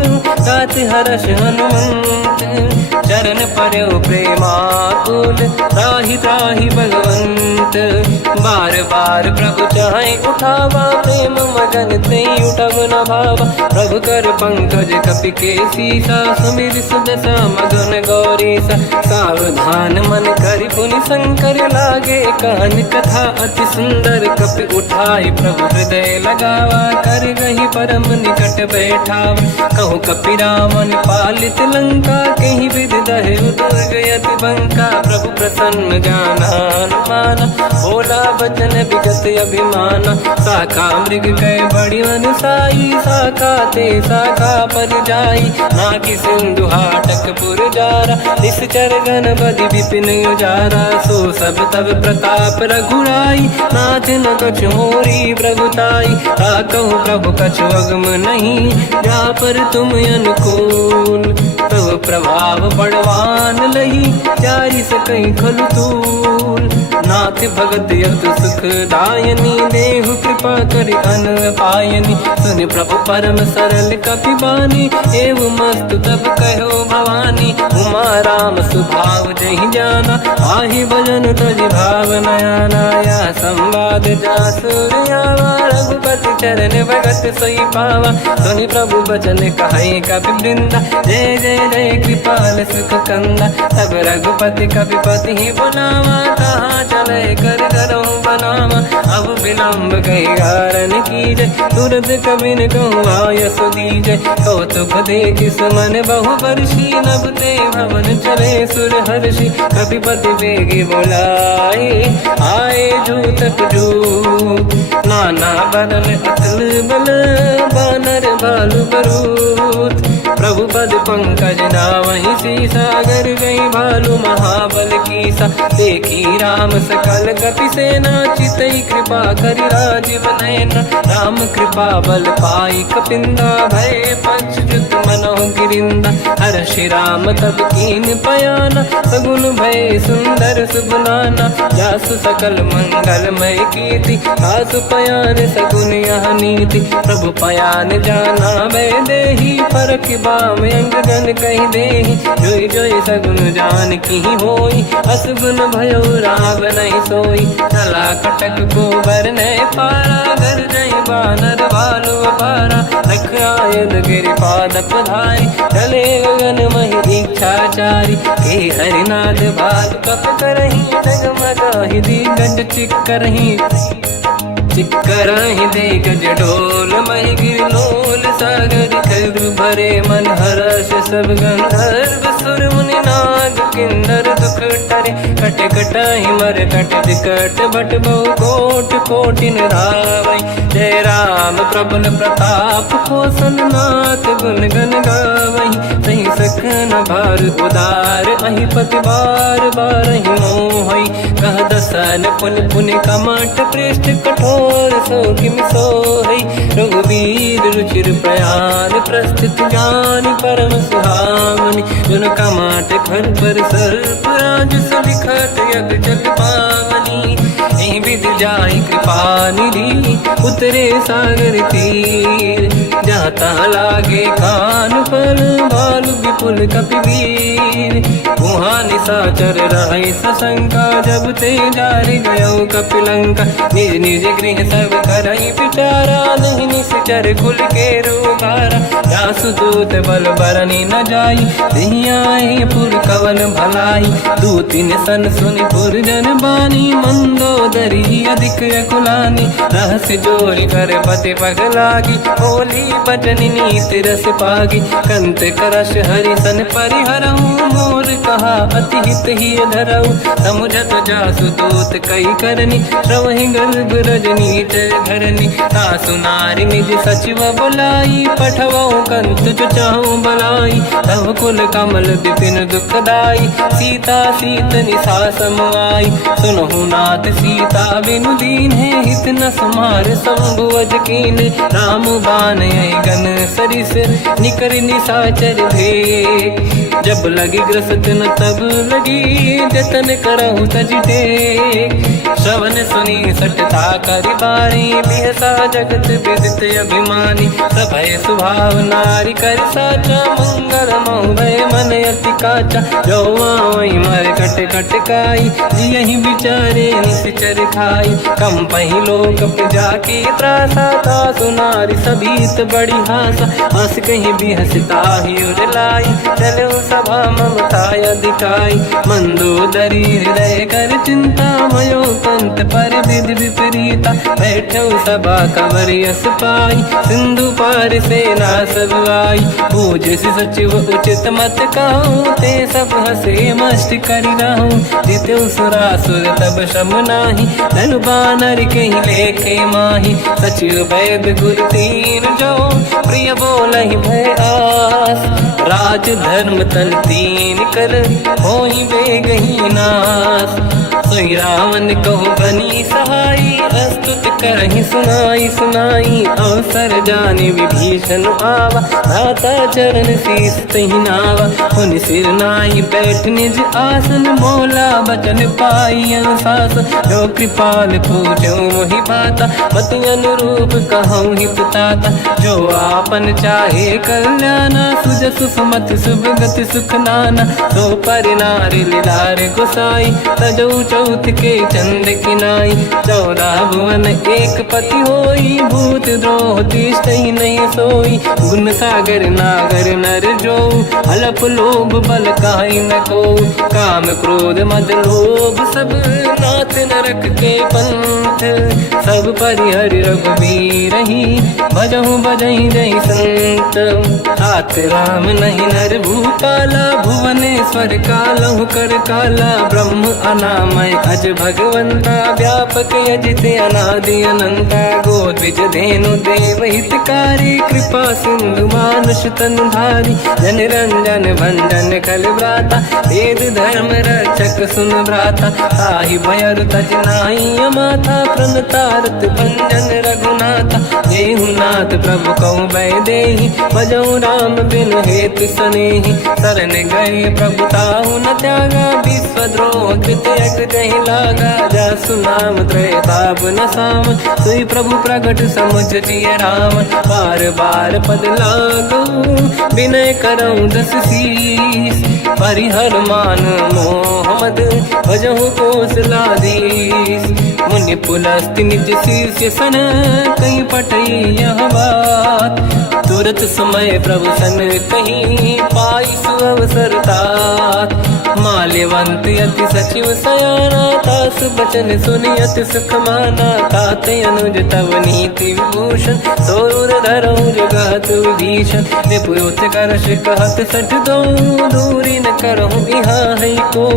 गात हर्ष हनुमंत चरण पर्यो प्रेमाकुल त्राहि त्राहि भगवंत बार बार प्रभु चाहे उठावा प्रेम मगन ते उठब न भावा प्रभु कर पंकज कपि के सीसा सुमिर सुदशा मगन गौरीसा सावधान मन करि पुनि शंकर लागे कान कथा अति सुंदर कपि उठाई प्रभु हृदय लगावा कर गही परम निकट बैठावा कहु कपि रावण पालित लंका कहीं विद दहे दुर्ग यति बंका प्रभु प्रसन्न जाना हनुमाना बोला बचन विगत अभिमाना शाखा मृग कह बड़ी अनुसाई शाखा ते शाखा पर जाई नाकि सिंधु हाटक पुर जारा निश्चर गण बदि विपिन उजारा सो सब तब प्रताप रघुराई नाथ न कछु मोरी प्रभुताई कहूँ प्रभु कछु अगम नहीं जा पर तुम अनुकूल प्रभु प्रभाव बड़वान लही जारी सकई खलु तूल नाथ भगत यतु सुख दायनी देहु कृपा करि अन पायनी सुन प्रभु परम सरल कपि बानी एव मस्त तब कहो भवानी उमा राम सुभाव जहि जाना आहि भजन तज भाव नयाना या संवाद जासुर आवा रघुपति चरण भगत सोई पावा सुनि प्रभु बचन कहे कपि वृंदा जय जय जय कृपाल सुख कंदा तब रघुपति कपिपति ही बनावा कहाँ चले कर करो बनावा अब विलम्ब कही कारण कीजय तुरंत कबिन कहूँ आयस दीजय कौतुक देख सुमन बहु वर्षी नभ ते भवन चले सुर हर्षि कपिपति बेगी बुलाए आए जूतक जूत नाना बदन अतल बल बानर भालु बरूत प्रभु पद पंकज नावहि सी सागर गई भालु महाबल कीसा देखी राम सकल कपि सेना चितई कृपा करि राजीव नयना राम कृपा बल पाई कपिंदा भय पक्षुत मनो गिरिंदा हर्षि राम तब कीन पयाना सगुन भय सुंदर सुबनाना जासु सकल मंगलमय कीर्ति आसु पयान सगुन यह नीति प्रभु पयान जाना भय देहि फरक बाम अंग जन कही देहि जोई जोई सगुन जान की होई असगुन भयो राव नहीं सोई चला कटक को बरने पारा घर जय बानर भालु पारा रख आयल गिरिपाद पधारी चले गगन मही इच्छाचारी के हरिनाथ भाल कप करही डगमगाहि दिग्गज चिक्करहि दिग्गज डोल मही गिरलोल सागर कर भरे मन हर्ष सब गंधर्व सुर मुनि नाग किन्नर दुख टरे कट कटाहि मर कट विकट भट बहु कोट कोटिन रावै जय राम प्रबल प्रताप कोसल नाथ गुण गन गावै सही और उदार अहि पति बार बार ही मोहई कह दसन पुन पुन कमठ पृष्ठ कठोर सो किम सोहई रघुवीर रुचिर प्रयाण प्रस्थित ज्ञान परम सुहावनी जुन कमठ घर पर सर्प राज सलिखत यज्ञ जग पावनी विध जाई कृपा निधि उतरे सागर तीर जाता लागे कान पर भालु विपुल कपिवीर वहाँ निशाचर रहे सशंका जब ते जारी गयो कपिलंका निज निज गृह सब करई विचारा नहीं निश्चर कुल के रूबारा जासु दूत बल बरनी न जाई दिहियाए पुर कवन भलाई दूतिन सन सुनि पुर जन बानी मंदोदरी अधिक कुलानी रहस्य जोरी कर पति पगलागी बोली बचन नीत रस पागी कंत करश हरि सन परिहरऊ मोर कहा अति हित ही धरऊ समुझत जासु दूत कई करनी श्रवहि गर्भ रजनी धरनी सासु नारी निज सचिव बुलाई पठवऊ कंत जो चाहू बलाई तब कुल कमल विपिन दुखदाई सीता सीत निशा समाई सुनहु नाथ सीता बिनु दीन है हित न समार संभुवज कीन राम बान गन सरिस निकर निशाचर भे जब लगी ग्रसत न तब लगी जतन करहु तज टेक श्रवण सुनी सटता करि बारी बिहसा जगत विदित अभिमानी सभय स्वभाव नारी कर साचा मंगल मोह भय मन अति काचा जो आई मर कट कटकाई यही बिचारे निश्चर खाई कम पही लोक पे जाके त्रासा था सुनारी सभीत बड़ी हासा हंस कहीं भी हंसता ही उड़लाई चलो सभा ममताय दिखाई मंदोदरी हृदय कर चिंता मयो कंत पर विधि विपरीता बैठो सभा कवर यस पाई सिंधु पार सेना सब आई पूज सचिव उचित मत कहूँ ते सब हंसे मस्त करी रहूँ जिते सुरासुर तब शम नाही धन बानर कहीं लेखे माही सचिव वैद गुरु तीन जो प्रिय बोलहि भय आस राज धर्म तल तीन कर होई बेगही नास सोई रावण कहु बनी सहाई अस्तुत करहि सुनाई सुनाई अवसर जाने विभीषण आवा दाता चरण शीस तहि नावा उन सिर नाई बैठ निज आसन बोला बचन पाई अनुशासन जो कृपाल पूजो मोहि बाता मति अनुरूप कहूँ हित ताता जो आपन चाहे कल्याणा सुजस सुमति शुभ गति सुख नाना सो पर नारी लीलार गोसाई तजौ चौथ के चंद किनाई 14 भुवन एक पति होई भूत द्रोह तिष्ठ ही नहीं सोई गुण सागर नागर नर जो अलप लोभ बल काई न को काम क्रोध मद लोभ सब नाथ नरक के पंथ सब परिहरि रघुवीर ही भजहु भजहि जहि संत हाथ राम नहीं नर भूपाला भुवनेश्वर कालहु कर काला ब्रह्म अनामय अज भगवंता व्यापक यजित अनादि अनंता गोद्विज धेनु देव हितकारी कृपा सिंधु मानुष तनु धारी जन रंजन भंजन कल व्राता वेद धर्म रक्षक सुन भ्राता ताहि भयर तज नाई माथा प्रणतारत भंजन रघुनाथा जेहु नाथ प्रभु कहु भय देहि भजऊ राम बिन हेतु सनेहि शरण गए प्रभु ताहु न त्यागा विश्वद्रोह कृत यज्ञ जहि लागा जासु नाम त्रयताप न साम सोई प्रभु प्रगट समुझ जिय राम बार बार पद लागू विनय करऊँ दस शीस परिहर मान मोहम्मद भजहु कौशलाधीश मुनि पुलस्ति निज शीर्ष सन कहीं पटई यह बात तुरत समय प्रभु सन कहीं पाई सुअवसर तात माल्यवंत अति सचिव सयाना तास बचन सुनि अति सुख माना तात अनुज तव नीति विभूषण सोर धरऊ जगत विभीषण विपुत करश कहत सठ दो दूरी न करहु इहा है को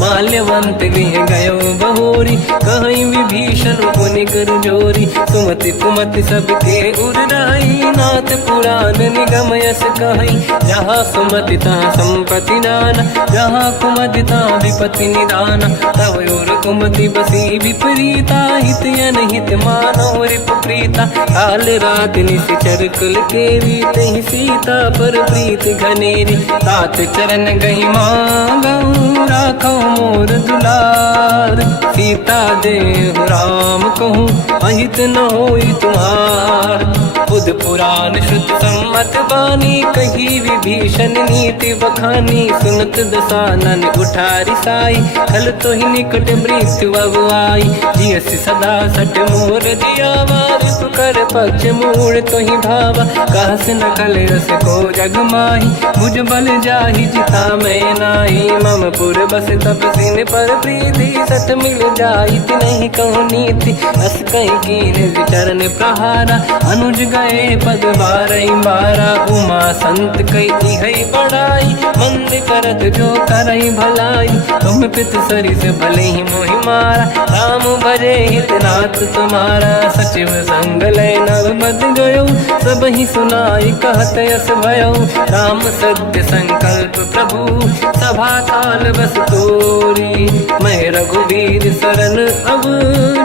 माल्यवंत गृह गयो बहोरी कहीं विभीषण पुनि कर जोरी, सुमति कुमति सबके उरराई, नाथ पुराण निगम यस कहि, जहाँ सुमति तहाँ संपत्ति नाना, जहाँ कुमति तहाँ विपत्ति निदाना, तव और कुमति बसी विपरीता, हित अनहित मानव रिपु प्रीता, काल रात निशिचर कुल केरी, तहि सीता पर प्रीत घनेरी, तात चरण गहि मांगऊ, राखो मोर दुलार, सीता देहु राम कहूँ, अहित न होई तुम्हार, बुध पुराण शुद्ध सम्मत बानी, कही विभीषण नीति बखानी, सुनत दसानन उठारी साई, खल तो ही निकट मृत्यु अब आई, जियसि सदा सट मोर जियावा, रिपु कर पक्ष मूड़ तो ही भावा, कहस न कल रस को जग माही, भुज बल जाहि जिता मैं नाई, मम पुर बस तपसिन पर प्रीति, सत मिल जाई नहीं कहूँ नीति, अस कहीं कीन विचरण प्रहारा, अनुज गए पद बारई बारा, उमा संत कई है बड़ाई, मंद करत जो करई भलाई, तुम पित सरिस भले ही मोहि मारा, राम भजे हितनाथ तुम्हारा, सचिव संग लय नव बद गयो, सब ही सुनाई कहत यस भयो, राम सत्य संकल्प प्रभु, सभा काल बस तोरी, मैं रघुवीर शरण अब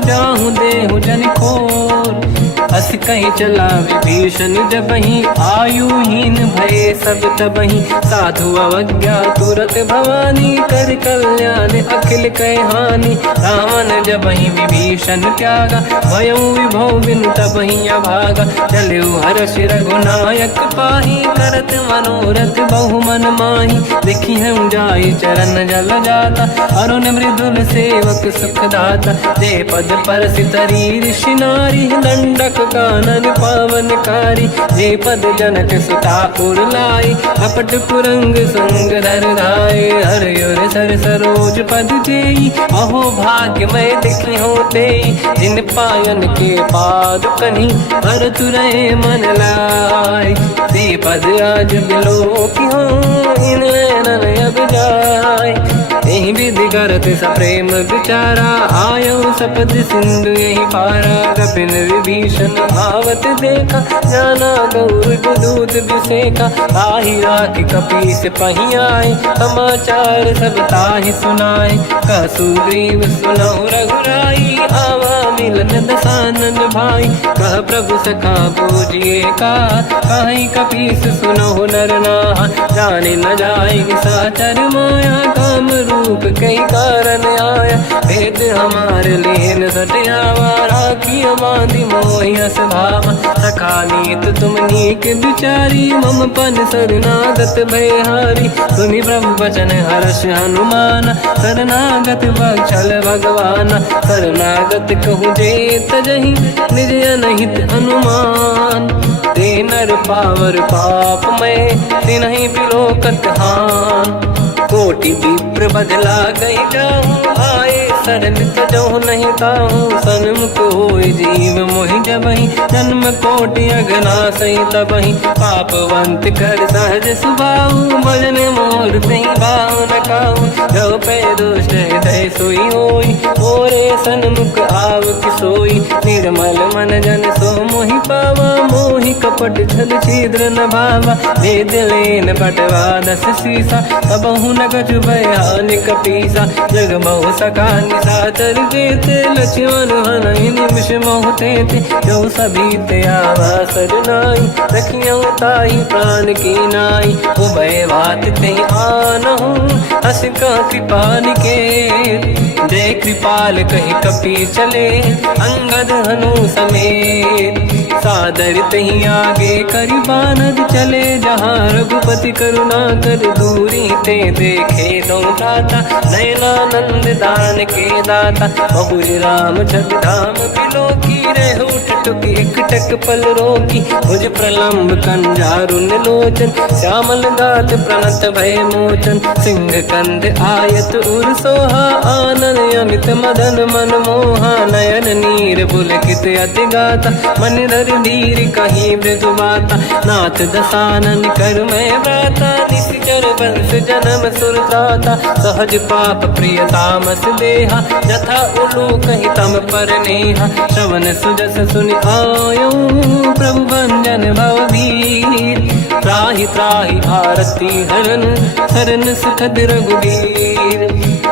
जाहूँ देहु जन खोर, अस कहीं चला विभीषण जबहि, आयुहीन भये सब तबहि, साधु अवज्ञा तुरत भवानी, कर कल्याण अखिल कह हानि, रावण जबहि विभीषण त्यागा, भयउ विभव बिनु तबहि अभागा, चलु हर्ष रघुनायक पाहि, करत मनोरथ बहु मन माहि, देखि हूँ जाई चरण जल जाता, अरुण मृदुल सेवक सुख दाता, जे पद परसि तरी ऋषि नारी, दंडक कानन पावनकारी, जे पद जनक सुता उर लाई, अपट पुरंग संग धर धाय, हर सर सरोज पद जेई, अहो भाग्य मैं देखी होते, जिन पायन के पाद कन्ही, भर तुरहे मन लाय, ते पद आज बिलो की हो, इन नैनन अब जाय, यही विधि करत सप्रेम विचारा, आयो सपद सिंधु यही पारा, कपिन विभीषण आवत देखा, जाना गौर दूत विसेका, ताहि राख कपीस पही आए, समाचार सब ताहि सुनाए, कह सुग्रीव सुनहु रघुराई, आवा मिलन दसानन भाई, कह प्रभु सखा पूजिए का, कहीं कपीस सुनहु नर नाहा, जाने न जाएगी साचर माया, काम रूप कई कारण आया, भेद हमारे लेन सटियावा, राखी बांधी मोहियस भावा, सखा नीत तुम नीक विचारी, मम पन शरणागत भयहारी, सुनि प्रभु वचन हर्ष हनुमान, शरणागत बक्षल भगवान, शरणागत कहूँ जे तजहि, निज अनहित अनुमान, ते नर पावर पाप में, तिन्हि बिलोकत हान, कोटि विप्र बदला गई जाऊँ, आए शरण तजो नहीं ताहूँ, सन्मुख होय जीव मोहि जबहि, जन्म कोटि अगना सही तबहि, पापवंत कर सहज सुभाऊ, भजन मोर तहि भाव न काहू, जो पे दुष्ट हृदय सोई होई, मोरे सन्मुख आव किसोई, निर्मल मन जन सो मोहि पावा, मोहि कपट छल छिद्र न भावा, भेद लेन बटवा दस सीसा, अबहु न कछु बयान कपीसा, जग बहु सका निशाचर जेते, लक्ष्मण हनहि निमिष मोह तेते, जो सभी ते आवा सरनाई, रखियौ ताहि प्राण की नाई, उभय बात ते आनहु, अस का कृपा निकेत, जय कृपाल कहि कपि चले, अंगद हनु समेत, सादर तहि आगे करि बानर चले, जहाँ रघुपति करुणा कर दूरी ते देखे दो दाता, नयनानंद दान के दाता, बहुरी राम जग धाम बिलो की, रेहु टुक एक टक पल रोकी, भुज प्रलम्ब कंजारुन लोचन, श्यामल दात प्रणत भय मोचन, सिंह कंद आयत उर सोहा, आनन अमित मदन मन मोहा, नयन नीर पुलकित अति गाता, मन धर कर धीर कहीं मृदु माता, नाथ दसानन कर मैं व्राता, निश्चर वंश जन्म सुरत्राता, सहज पाप प्रिय तामस देहा, यथा उलू कहीं तम पर नेहा, श्रवण सुजस सुनि आयो प्रभु भंजन भवधीर, त्राहि त्राहि आरती हरन शरण सुखद रघुवीर,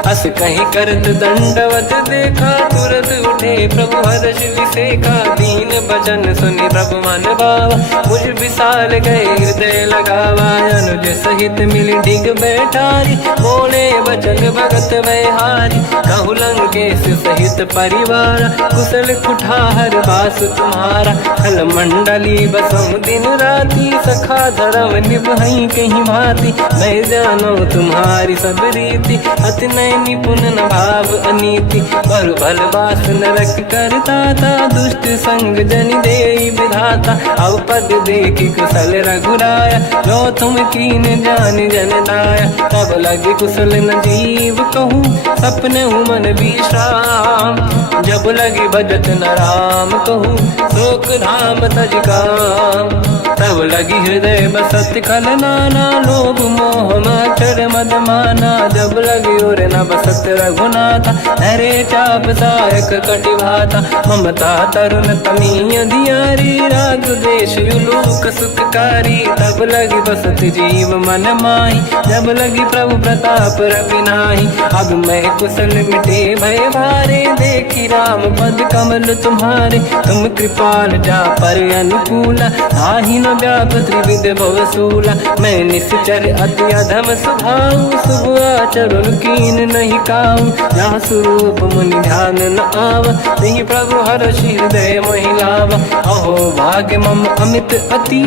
अस कहीं करत दंडवत देखा, तुरत उठे प्रभु हर्ष विसेखा, दीन भजन सुनि प्रभु मन भावा, मुझ विशाल गए हृदय लगावा, अनुज सहित मिल डिग बैठारी, बोले बचन भगत वैहारी, कहु लंकेश सहित परिवार, कुशल कुठार बास तुम्हारा, खल मंडली बसम दिन राती, सखा धर्म निभई कहीं भांति, मैं जानो तुम्हारी सब रीति, अति नय निपुण न भाव अनीति, पर भल बास नरक करता था, दुष्ट संग जन दे विधाता, अब पद देखी कुशल रघुराया, जो तुम कीन जान जन दाया, तब लगे कुशल न जीव कहूँ, सपने मन विश्राम, जब लगे भजत न राम कहूँ, शोक धाम तज काम, तब लगी हृदय बसत खल नाना, लोभ मोह मच्छर मद माना, जब लगी और न बसत रघुनाथा, हरे चाप सायक कटिभाता, ममता तरुण तमीय धियारी, राग द्वेष युलूक सुखकारी, तब लगी बसत जीव मन माही, जब लगी प्रभु प्रताप रवि नाही, अब मैं कुशल मिटे भय भारे, देखी राम पद कमल तुम्हारे, तुम कृपाल जा पर अनुकूला, आही न व्याप त्रिविध भवसूला, मैं निश्चर अति अधम स्वभाव, शुभ आचरण कीन नहीं काऊ, जहाँ स्वरूप मुनि ध्यान न आवा, नहीं प्रभु हर्ष हृदय महिलावा, अहो भाग्य मम अमित अति,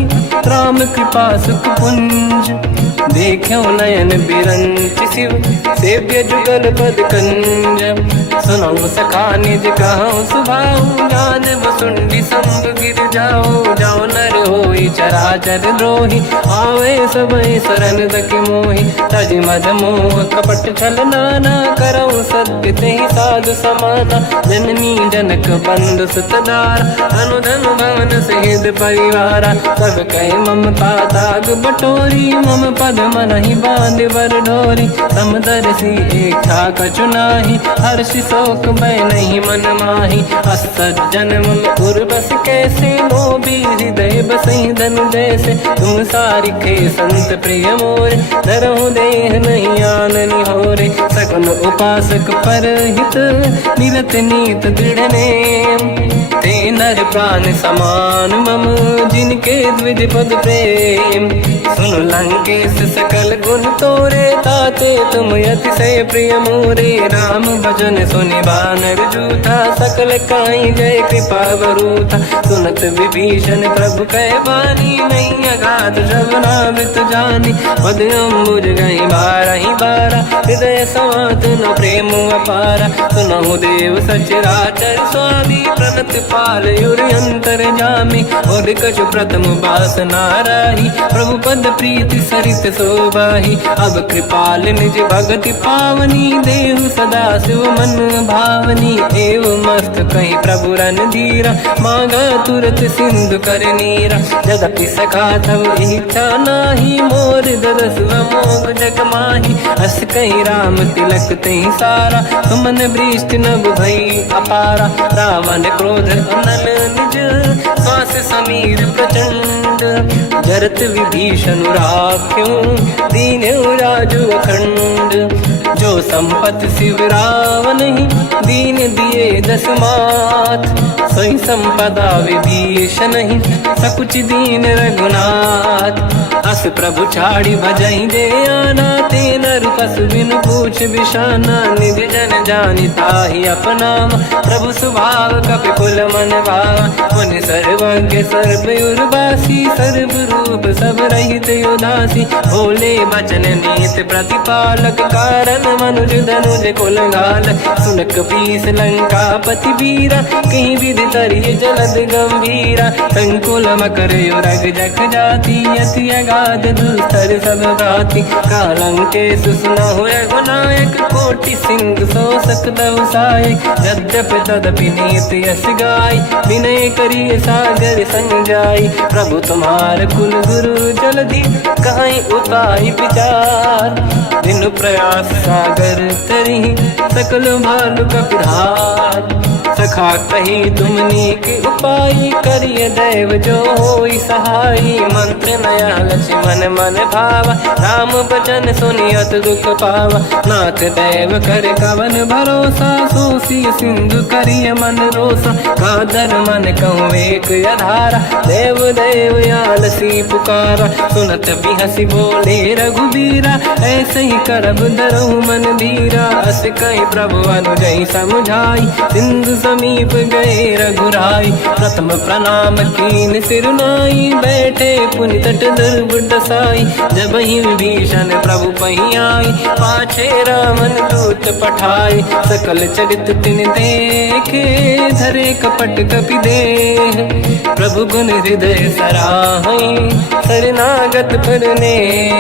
राम कृपा सुख पुंज, देखो नयन बिरंच शिव, सेव्य जुगल पद कंज, सुनो सखा निज कहूँ सुभाऊ, ज्ञान वसुंडी संग गिर जाओ, जाओ नर होई चराचर द्रोही, आवे सबई शरण दक मोहि, तज मद मोह कपट छल नाना, करऊँ सत्य तेहि साधु समाना, जननी जनक बंधु सुतदार, अनुधन भवन सहित परिवारा, सब कहे ममता ताग बटोरी, मम पद मनहि बांध बर डोरी, समदर्शी इच्छा कछु नाही, हर्ष शोक मैं नहीं मन माही, असज्जन मम उर्वश कैसे, लोभी हृदय बसई धनु जैसे, तुम सारिखे संत प्रिय मोरे, धरहु देह नहीं आननि होरे, सगुन उपासक पर हित, निरत नीत दृढ़ नेम, ते नर प्राण समान मम, जिनके द्विज पद प्रेम, सुन लंकेश सकल गुण तोरे, ताते तुम अतिशय प्रिय मोरे, राम भजन सुनि बानर जूथा, सकल काई जय कृपा बरूथा, सुनत विभीषण प्रभु कह बानी, नहीं अगाध श्रवणामृत जानी, पद अम्बुज गई बारहि बारा, हृदय समात न प्रेम अपारा, सुनहु देव सचराचर स्वामी, प्रणत पाल युर अंतर जामी, और कछु प्रथम बास नाराही, प्रभु पद प्रीति सरित शोभाही, अब कृपाल निज भगति पावनी, देहु सदा शिव मन भावनी, एव मस्त कहीं प्रभु रन धीरा, मांगा तुरत सिंधु कर नीरा, यद्यपि सखा तब इच्छा नाही, मोर दरस मोग जग माही, अस कहीं राम तिलक तही सारा, सुमन वृष्टि नभ भई अपारा, रावण क्रोध अनल निज, श्वास समीर प्रचंड, जरत विभीषण राख्यो, दीन राजु अखंड, जो संपत शिव रावण ही, दीन दिए दस मात, सोई संपदा विभीषण ही, सकुच दीन रघुनाथ, अस प्रभु छाड़ी भजई जे आना, ते नर पसु बिनु पूछ बिशाना, निज जन जानि ताहि अपनावा, प्रभु स्वभाव कपि कुल मन भावा, मुनि सर्वज्ञ सर्वयुर्वासी, सर्व रूप सब रहित उदासी, भोले बचन नीत प्रतिपालक, कारण मनुज धनुज कुल घाल सुनक पीस लंका पति वीरा कहीं विधि तरिय जलद गंभीरा संकुल मकर युरग जख जाति अति अगाध दुस्तर सब भाति कालंके सुसना हुए गुनायक कोटि सिंधु सो सकदव सायक यद्यप तदपि नीत यस गाय विनय करिय सागर संजाई प्रभु तुम्हार कुल गुरु जलधि कहीं उपाय विचार दिन प्रयास सागर तरी सकल भालु कपिधार सखा कही तुमनी के उपाय करिय दैव जो होई सहाई मंत्र नया लक्ष्मण मन भावा राम भजन सुनियत दुख पावा नाथ दैव कर कवन भरोसा सोसी सिंधु करिय मन रोसा कादर मन कहूँ एक अधारा देव देव आलसी पुकारा सुनत भी हंसी बोले रघुबीरा ऐसे ही करब धरहु मन धीरा अस कहीं प्रभु अनुजय समझाई सिंधु समीप गए रघुराई प्रथम प्रणाम कीन सिरुनाई बैठे पुनि तट दुर्बुड साई जब ही विभीषण प्रभु पही आई पाछे रामन दूत पठाई सकल चरित तिन देखे धरे कपट कपि देह प्रभु गुण हृदय सराहई शरणागत पुरने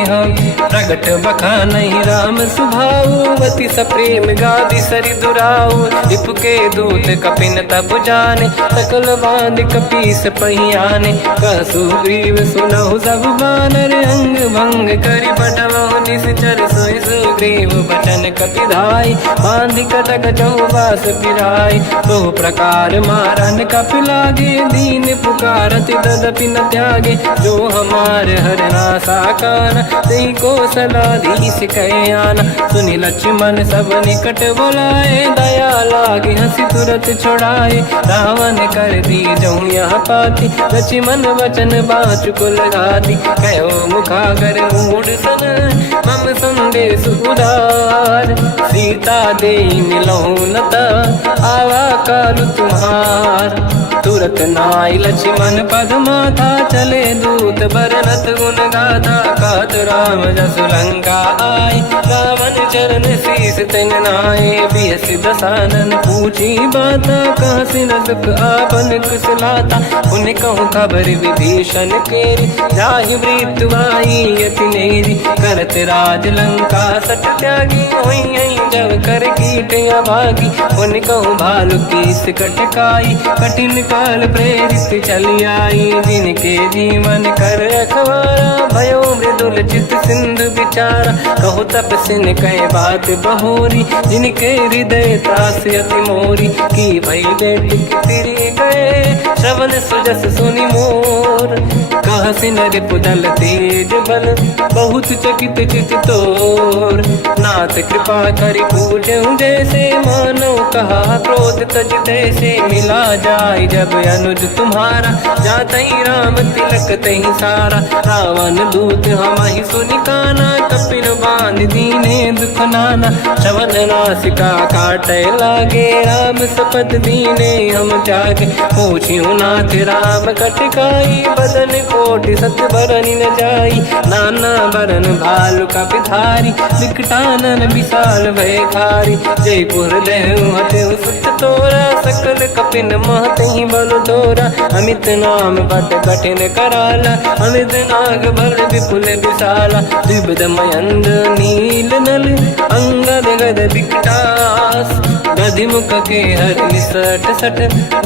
हम प्रगट बखानहि राम सुभाऊ अति सप्रेम गादि सरि दुराऊ रिपु के दूत कपिन तब जाने सकल बांध कपीस पहियाने कहसु ग्रीव सुनहु सब बानर अंग भंग करि पटवहु निश्चर सोई सुग्रीव बचन कपिधाई बांधि कटक चौबास पिराई तो प्रकार मारन कपि लागे दीन पुकारति तदपि न त्यागे जो हमार हरना साकार तेहि को सलाधीश कहे आना सुनि लक्ष्मण सब निकट बोलाए दया लागे हंसी तुरत छोड़ाए रावण कर दी जऊँ यहाँ पाती लक्ष्मण वचन बाचु कुल घाती कहो मुखागर मूड सन मम संदेश उदार सीता दे मिलहु नता आवा कालु तुम्हार तुरत नाई लक्ष्मण पद माथा चले दूत बरनत गुण गाथा कहत राम जसु लंका आए रावण चरण शीस तिन नाये बिहस दसानन पूछी बाता कहसी न दुख आपन कुशलाता उन कहूँ खबर विभीषण केरी जाहि मृत्यु आई यति नेरी करत राज लंका सट त्यागी हुई जब कर कीट अभागी उन कहूँ भालू कीस कटकाई कठिन काल प्रेरित चली आई जिनके जीवन कर अखबारा भयो मृदुल चित सिंधु विचारा कहु तपसिन कहे बात बहोरी जिनके हृदय तास अति मोरी की भई बेटी तिरी गए श्रवण सुजस सुनि मोर कहसिन रिपुदल तेज बल बहुत चकित चित तोर नाथ कृपा करि पूजहु जैसे मानो कहा क्रोध तज तैसे मिला जाय जब अनुज तुम्हारा जातहि राम तिलक तहि सारा रावण दूत हमहि सुनि काना कपिन बांध दीने दुख नाना श्रवण नासिका काटे लागे राम सपथ दीने हम त्यागे पूछियो नाथ राम कटकाई बदन कोटि सत बरनि न जाई नाना बरन भालु कपिधारी विकटानन विशाल भय खारी जयपुर देहु हतेउ सुत तोरा सकल कपिन महतहि बल तोरा अमित नाम बट कठिन कराला अमित नाग बल विपुल विशाला द्विविध मयंद नील नल अंगद गद विकटास गदिमुख के हर निसट सट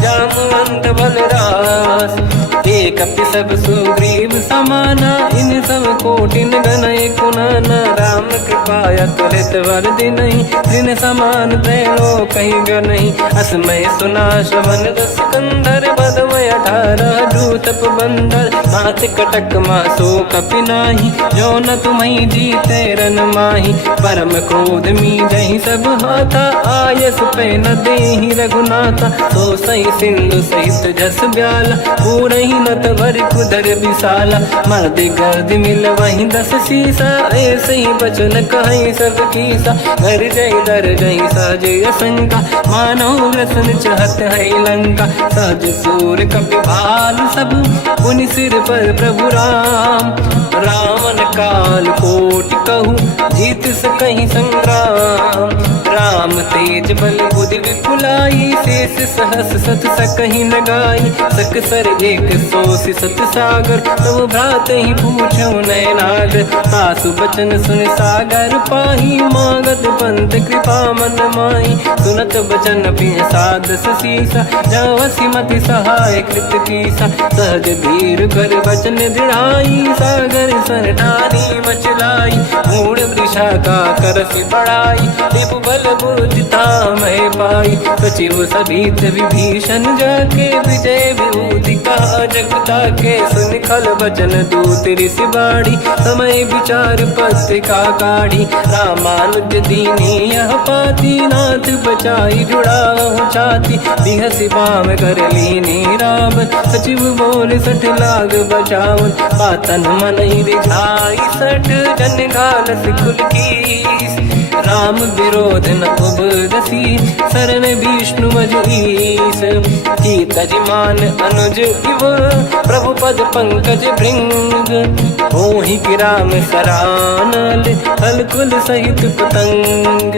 जामवंत बलरास एक कपि सब सुग्रीव समाना इन सब कोटिन गनय कुनाना राम कृपा तुलित वर दिनहि दिन समान त्रैलो कहीं गनहि असमय सुना श्रवण रस कंधर बदमय 18 दूतप बंदर नाथ कटक मासो कपि नाही जो न तुम्हि जीते रन माही परम क्रोध मी जहि सब हाथा आयस पे न देहि रघुनाथा तो सही सिंधु सहित जस ब्याला पूरहि नत भर कुदर विशाला मर्द गर्द मिल वहीं 10 सीसा ऐसे ही बचन कहीं सब कीसा घर जय दर जय सहज असंका मानो ग्रसन चहत है लंका सहज सूर कपि भाल सब पुनि सिर पर प्रभु राम रावण काल कोटि कहूँ जीत सकहि संग्राम। राम तेज बल बुद्धि विपुलाई, शेष सहस सत सकहि लगाई। सकसर एक सोस सत सागर, तब भ्रात ही पूछो नयनाग। सासु बचन सुन सागर पाही, मांगत पंत कृपा मन माही। सुनत बचन पिय सादस सीसा, जावसी मति सहाय कृत कीसा। सहज धीर कर बचन दृढ़ाई, सागर सन ठानी मचलाई। मूढ़ वृषा का करस बढ़ाई, रिपु बल बुद्धि तामय पाई। सचिव सभीत विभीषण जाके, विजय विभूति कहा जगता के। सुन खल बचन दूत ऋषि बाड़ी, समय विचार पत्रिका काढ़ी। रामानुज दीनी यह पाती, नाथ बचाई जुड़ाहु छाती। बिहसि बाम कर लीनी राम, सचिव बोल सठ लाग बचावन। पातन मन ही रिझाई सठ, जन घाल सिकुल कीस। राम विरोध न उबरसी, शरण विष्णु मजईस। कीतजिमान अनुज इव, प्रभु पद पंकज भृंग। मोहि कि राम सरानल, हलकुल सहित पतंग।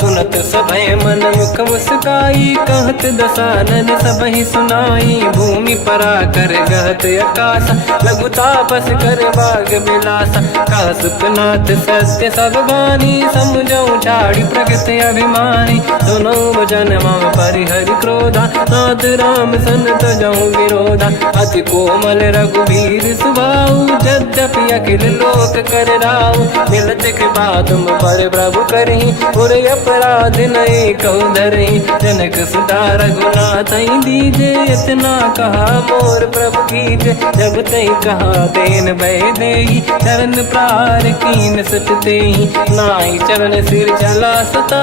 सुनत सभय मन मुख मुस्काई, कहत दसानन सबहि सुनाई। भूमि परा कर गहत आकाश, लघु तापस कर बाग बिलासा। कासुपनाथ सत्य सब बानी, समझौ झाड़ी प्रगति अभिमानी। सुनो वचन मम परिहरि क्रोधा, नाथ राम सन तजौ विरोधा। अति कोमल रघुवीर सुभाऊ, यद्यपि अखिल लोक कर राऊ। मिलत कृपा तुम पर प्रभु करहि, पुर अपराध नये कहु धरहि। जनक सुता रघुनाथ दीजे, इतना कहा मोर प्रभु कीजे। जब तई कहा देन भय देहि, चरण प्रार कीन सट तेहि। नाई चरण सिर चला सता,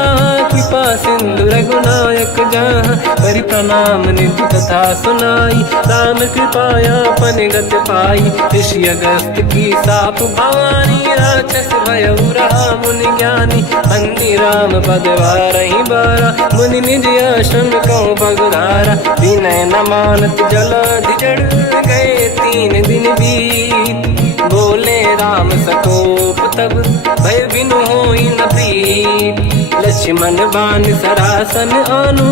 कृपा सिंधु रघुनायक जहाँ। करि प्रणाम निधि कथा सुनाई, राम कृपाया पन गत पाई। ऋषि अगस्त की साप भवानी, राक्षस भयउ रहा मुनि ज्ञानी। बंदी राम पद वारहि बारा, मुनि निज आश्रम कहु पगधारा। विनय न मानत जलाधि जड़, गए 3 दिन बीत। बोले राम सकोप तब, भय बिनु होई न प्रीत। लक्ष्मण बान सरासन आनु,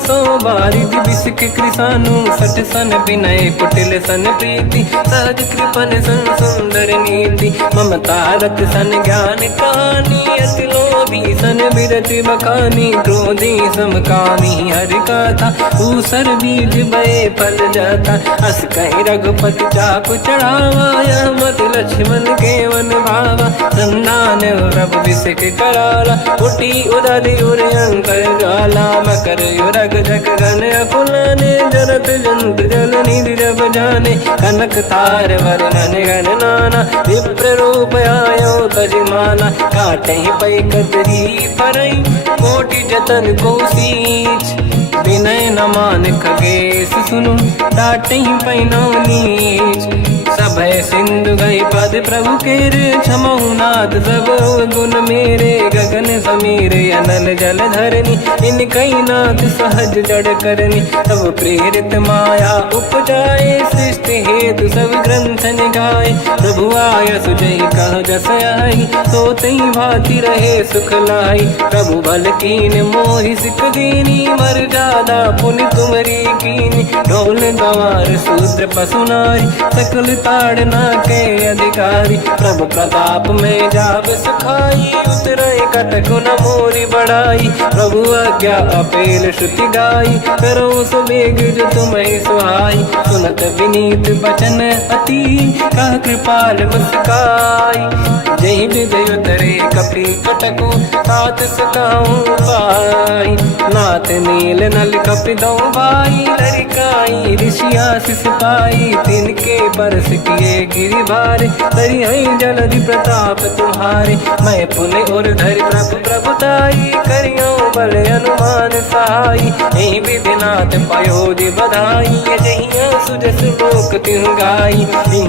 सो बारिद बिसिक कृसानु। सठ सन विनय कुटिल सन प्रीति, सहज कृपन सन सुंदर नीति। ममता रत सन ज्ञान कहानी, अति लोभी सन बिरति बखानी। क्रोधी समकामी हरि कथा, ऊसर बीज बये फल जाता। अस कहि रघुपति चाप चढ़ावा, यह मत लक्ष्मण के वन भावा। संधान प्रभु बिसिक कराला, उठी उदधि उर अंकर ज्वाला। मकर युरग जग गण अकुलाने, जरत जंत जल निधि जब जाने। कनक तार वर्णन गण नाना, विप्र रूप आयो तजमाना। काटहि पै कतरी परई, कोटि जतन को सींच। विनय न मान खगेश सुनु, डांटहि पैनौ नीच। सभय सिंधु गई पद प्रभु केरे, क्षमहु नाथ सब गुण मेरे। गगन समीरे अनल जल धरनी, इनकई नाथ सहज जड़ करनी। तब प्रेरित माया उपजाए, सृष्टि हेतु सब ग्रंथ निगाए। प्रभु आय सुजई कह जस आई, सोतई भांति रहे सुख लाई। प्रभु भल कीन मोहि सिख दीनी, मर जादा पुनि तुमरी कीनी। ढोल गंवार शूद्र पशु नारी, सकल ताड़ना के अधिकारी। प्रभु प्रताप में जाब सुखाई, उतरई कटक न मोरी बढ़ाई। प्रभु आज्ञा अपेल श्रुति गाई, करो सुबेग जो तुम्हें सुहाई। सुनत विनीत बचन अति, कह कृपाल मुस्काई। जय विजय उतरे कपि कटकु, तात सकाऊं पाई। नाथ नील नल कपि दौ भाई, लरिकाई ऋषि आशीष पाई। तिनके बरस किए गिरि भारे, तरिहै जलधि प्रताप तुम्हारे। मैं पुनि उर धरि प्रभु प्रभुताई, करियो बल अनुमान सहाई। एहि विधि नाथ पयोधि बधाई, जहिया सुजस लोक तिहु गाई।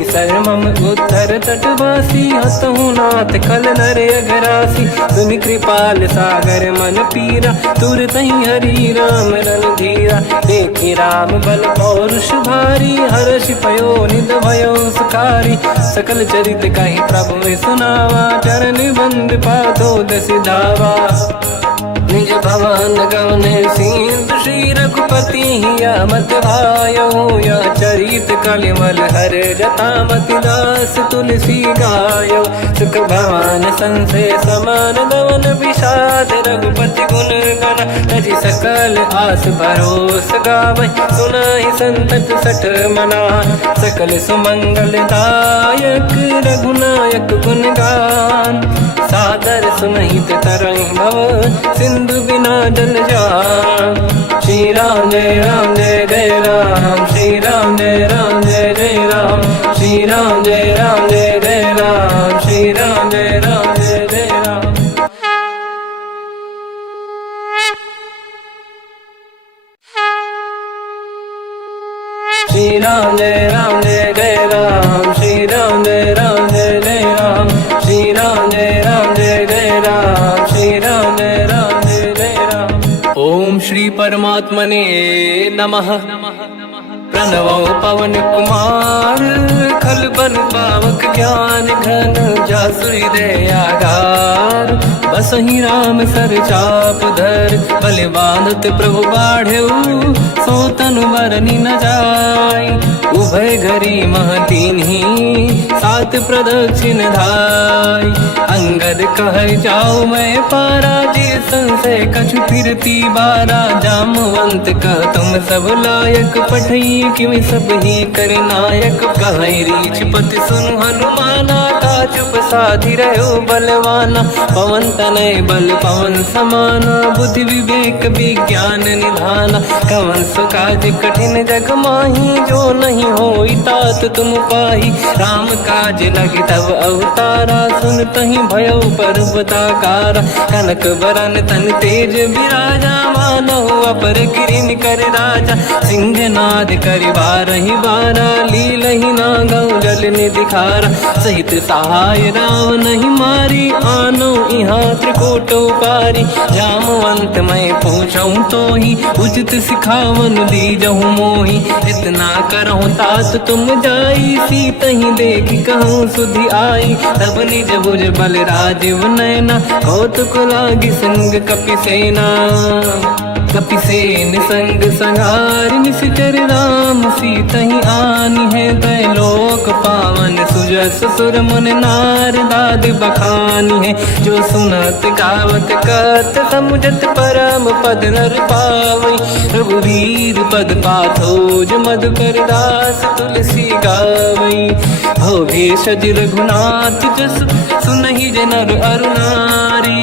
सर मम उत्तर तटवासी, हसहु नाथ खल नर अघरा। दासी सुन कृपाल सागर मन पीरा तुरत ही हरि राम रणधीरा देखी राम बल पौरुष भारी हर्ष पयो निध भयो सुखारी सकल चरित कहि प्रभु सुनावा चरण बंद पादो दस धावा निज भवन गवने सिंधु श्री रघुपति या मत भायो या चरित कलिमल हर जता मति दास तुलसी गायो सुख भवन संसे समान दवन विषाद रघुपति गुण गण तजि सकल आस भरोस गावै सुनाहि संतत सठ मना सकल सुमंगल दायक रघुनायक गुण गान सादर सुनहित तरंग भव सिंधु बिना जल जान श्री राम जय जय राम श्री राम जय जय राम श्री राम जय जय राम श्री राम जय जय राम श्री राम जय जय राम श्री राम जय जय राम श्री राम जय जय राम श्री राम जय जय राम। ओम श्री परमात्मने नमः। प्रणवो पवन कुमार खल बन पावक ज्ञान घन जासुरी दयागार बसहि राम सर चाप धर बल बांधत प्रभु बाढ़ऊ सो तनु बरनी न जाय उभय घरी महतीन्ही सात प्रदक्षिण धाय अंगद कह जाओ मैं पारा जी संशय कछु फिरती बारा जामवंत कह तुम सब लायक पठई किमि सब ही कर नायक कहै रीछ पति सुनु हनुमाना का चुप साधि रहो बलवाना पवन तनय बल पवन समाना बुद्धि विवेक विज्ञान निधाना कवन सुकाज कठिन जग माही जो नहीं होई तात तुम पाही राम काज लगे तब अवतारा सुन तहि भयो पर्वताकारा कनक बरन तन तेज विराजा मानो अपर गिरिन कर राजा सिंह नाद करि बारहि बारा लीलहि नागौ जल निधिखारा सहित सहाय राव नहीं मारी आनो इहाँ त्रिकोट पारी जामवंत मैं पूछऊँ तो ही उचित सिखावन दीजहु मोही इतना करहु तात तुम जाई सीत ही देखी कहूँ सुधि आई तब निज भुज बल राजीव नैना कौतुक लागी संग कपि सेना कपिसेन संग संहार निश्चर राम सीतहि आनी है दैलोक पावन सुजस सुर मुन नार दाद बखानी है जो सुनत गावत कत समुझत परम पद नर पावै रघुवीर पद पाथोज मधुकर दास तुलसी गावै भव भेषज रघुनाथ जस सुनहि जनर अरुणारी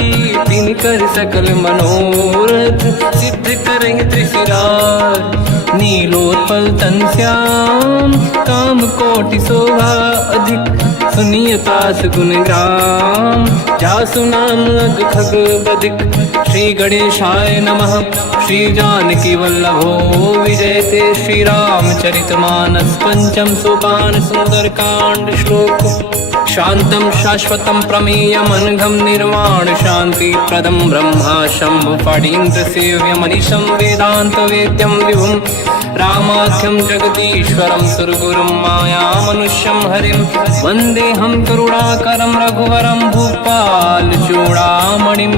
तिन कर सकल मनोरथ सिद्ध करेंगे त्रिशिरार नीलोत्पल तन श्याम काम कोटि शोभा अधिक सुनिय पास गुण ग्राम जासु नाम अग खग बदिक श्री गणेशाय नमः श्री जानकी वल्लभो विजयते श्री रामचरित मानस पंचम सोपान सुंदर कांड श्लोक शांतं शाश्वतं प्रमेयमनघं निर्वाण शांति प्रदं ब्रह्मा शंभु फणीन्द्र सेव्य मनीषं वेदांत वेद्यं विभुं रामाख्यं जगदीश्वरं सुरगुरुं माया मनुष्यं हरिं वन्देऽहं करुणाकरं रघुवरं भूपाल चूडामणिं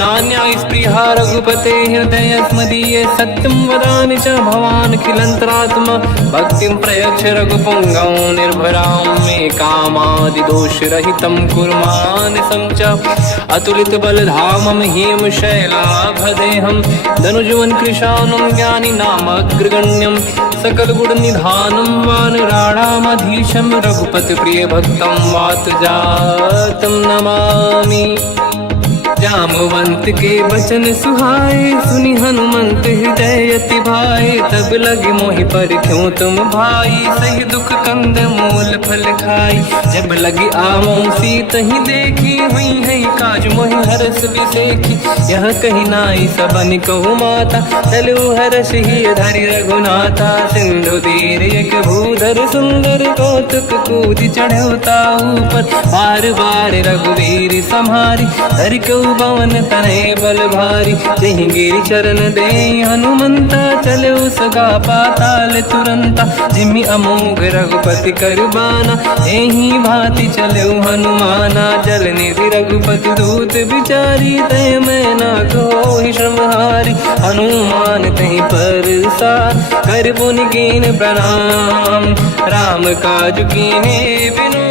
नान्या स्पृहा रघुपते हृदय स्मदीये सत्यं वदामि च भवान् खिलन्तरात्मा भक्तिं प्रयच्छ रघुपुङ्गं निर्भरां मे कामादि दोषरहितं कुर्मानिसं च अतुलित बलधामं हेम शैलाभदेहं धनुजवन कृशानं ज्ञानी नामग्रगण्यं सकल गुण निधानं वानराणामधीशं रघुपति प्रिय भक्तं वात जातं नमामि। जामवंत के बचन सुहाए, सुनी हनुमंत हृदय अति भाए। तब लगे मोहि पर क्यों तुम भाई, सही दुख कंद मूल फल खाई। जब लगी आवो सीत ही देखी, हुई है काज मोहि हरस बिसेखी। यह कही नाई सबन कहु माता, चलु हरस ही धरि रघुनाथा। सिंधु तीर एक भूधर सुंदर, कौतुक कूद चढ़ौता ऊपर। बार बार रघुवीर सम्हारी, धरि कहु पवन तनय बल भारी। जहि गिरि चरण दे हनुमंता, चलो सगा पाताल तुरंता। जिमि अमोघ रघुपति कर बाना, एहि भांति चलो हनुमाना। जल निधि रघुपति दूत बिचारी, तय मैं ना कोहि श्रमहारी। हनुमान तहि परसा, कर पुनि कीन प्रणाम। राम काज कीने बिनु,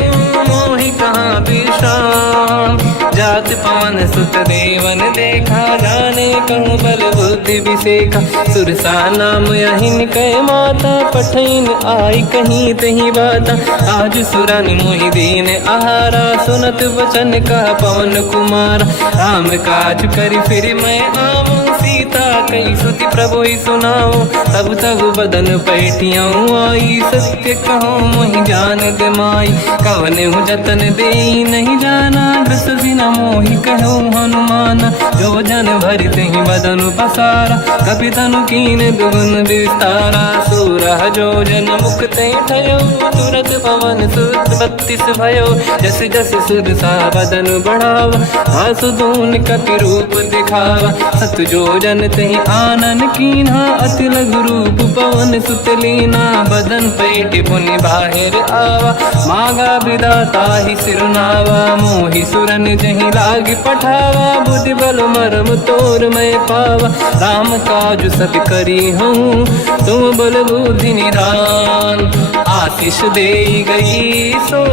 मोहि कहाँ विश्राम। जात पवन सुत देवन देखा, जाने कहूँ बल बुद्धि विसेखा। सुरसा नाम यहिन कै माता, पठैन आई कहीं तही बाता। आज सुरन मोहि दीन आहारा, सुनत वचन का पवन कुमार। राम काज करि फिर मैं आवूं, सीता कई सुति प्रभु सुनाओ। तब तब बदन पैठियाँ आई, सत्य कहो मोहि जान दे माई। कवन हूँ जतन दे नहीं जाना, दस दिन मोहि कहो हनुमाना। जो जन भरित ही बदन पसारा, कपि तनु कीन दुगुन विस्तारा। सूरह जो जन मुक्त ठयो, तुरत पवन सुत 32 भयो। जस जस सुरसा बदन बढ़ावा, आसु दून कपि रूप दिखावा। सत जो जन तहि आनन कीन्हा, अति लघु रूप पवन सुत लीना। बदन पैठ पुनि बाहिर आवा, मागा विदाता ही सिरुनावा। मोहि सुरन जहि लाग पठावा, बुद्धि बल मरम तोर मैं पावा। राम काज सब करी हूँ, तुम बल बुद्धि निधान। आशीष दे गई सो,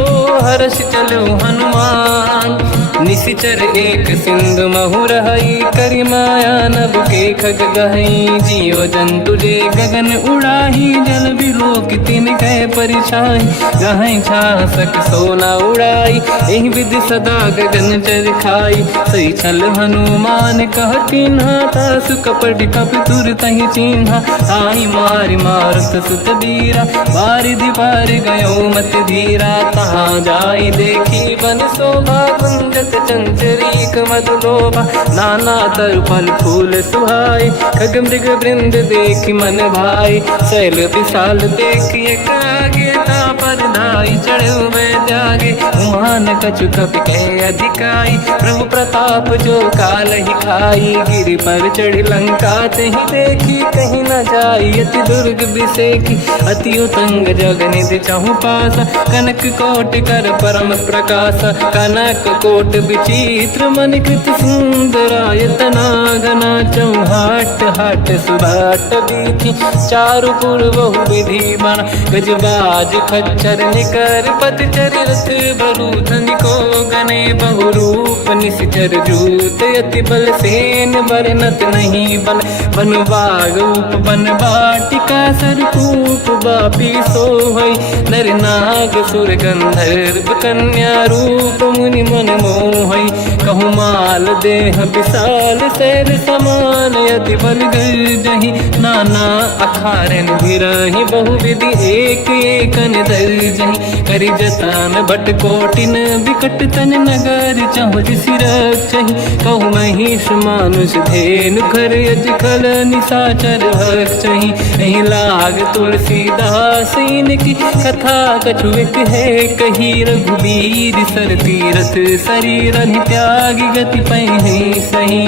हर्ष चलो हनुमान। निशिचर एक सिंधु महु रहई, करि माया नभ के खग गहई। जीव जंतु जे गगन उड़ाही, जल बिलोक तिन कह परिछाई। गहई छासक सोना उड़ाई, एहि विधि सदा गगन चर खाई। सही छल हनुमान कह किन्हा, तासु कपट कप तुर तहि चिन्हा। आई मारि मारुत सुत बीरा, बारिधि पार गयो मत धीरा। तहाँ जाई देखी बन शोभा, कुंजत चंचरीक मधुलोभा। नाना तरु फल फूल सुहाई, खग मृग वृंद देखि मन भाई। शैल विशाल देखि एक आगे, तापर धाई चढ़ऊ में त्यागे। उमान कछु कपि कह अधिकाई, प्रभु प्रताप जो काल ही खाई। गिरि पर चढ़ी लंका तहि देखी, कहीं न जाई अति दुर्ग बिसेखी। अति उतंग जग निधि चहु पासा, कनक कोट कर परम प्रकाश। कनक कोट विचित्र मन कृत सुंदरायतना घना। चौहाट हाट सुभाट बीथी, चारु पुर बहु विधि बना। गजबाज खच्चर निकर पतचर, रथ बरु धनिको गने। बहु रूप निशिचर जूत, अति बल सेन बरनत नहीं बल। बन बाग उप बन बाटिका, सरकूप बापी सोहई। नर नाग सुर गंधर्व कन्या, रूप मुनि मन मोहई। कहु माल देह विशाल, शैल समान अति बल गर्जहि। नाना अखारन भिरहि, बहु विधि एक एकन दर्जहि। करि जतन भट कोटिन, विकट तन नगर चहु जिसि रक्षहि। कहु महिष मानुष धेनु, खर यज खल निशाचर भक्षहि। एहि लाग तुलसीदास इनकी, कथा कछु एक है कही। रघुबीर सर तीरथ शरीर त्यागी, गति पहि सही।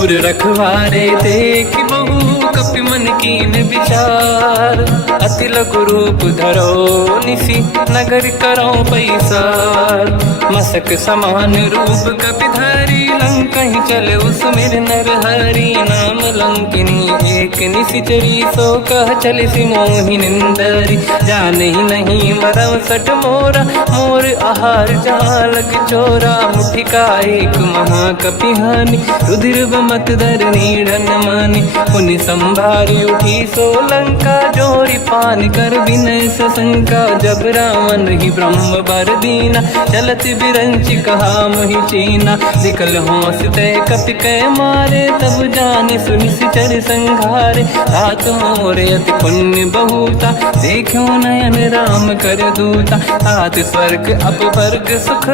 उर रखवारे देख बहु, कपि मन कीन विचार। अति लघु रूप धरो निसी, नगर करो पैसार। मसक समान रूप कपि धारी, लंका ही चले उसमेर नर हरि। नाम लंकिनी एक निशिचरी, सो कह चले सि मोहि निंदरी। जान ही नहीं मरम सट मोरा, मोर आहार जालक चोरा। मुठिका एक महाकपि हानि, रुधिर मत धरनी ढन मानी। पुनि संभारी उठी सोलंका, जोरी पान कर विनय सशंका। जब रावण ही ब्रह्म बर दीना, चलत बिरंच कहा मोहि चीना। निकल होश तय कपि कै मारे, तब जाने सुनिश्चर संघारे। तात मोरे अति पुण्य बहुता, देखो नयन राम कर दूता। तात स्वर्ग अपवर्ग सुख,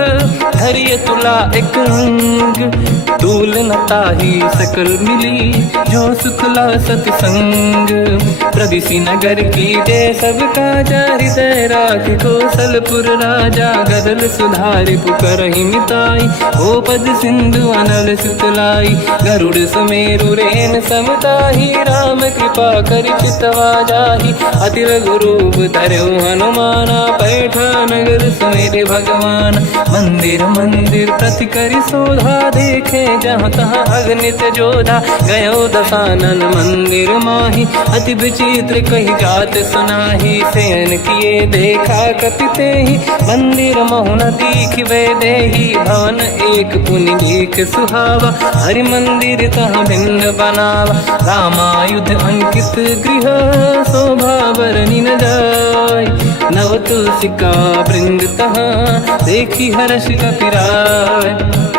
धरिय तुला एक अंग। तूल न ताहि सकल मिली, जो सुख ला सतसंग। प्रदिशि नगर की जय सब काजा, हृदय राख कौशलपुर राजा। गदल सुधारि पुकारहि मिताई, ओ पद सिंधु अनल सुतलाई। गरुड़ सुमेरु रेन समताहि, राम कृपा करि चितवा जाहि। अति रघु रूप धरऊ हनुमाना, पैठा नगर सुमेरे भगवान। मंदिर मंदिर प्रति करि शोधा, देखे जहाँ तहाँ अगणित जोधा। गयो दशानन मंदिर माहि, अति विचित्र कही जात सुनाहि। शयन किए देखा कपि तेहि, मंदिर महु न दीखिबे देहि। भवन एक पुनि देख सुहावा, हरि मंदिर तहाँ भिन्न बनावा। रामायुध अंकित गृह, शोभा बरनि न जाय। नव तुलसी का वृंद तहाँ, देखी हर्ष कपि राय।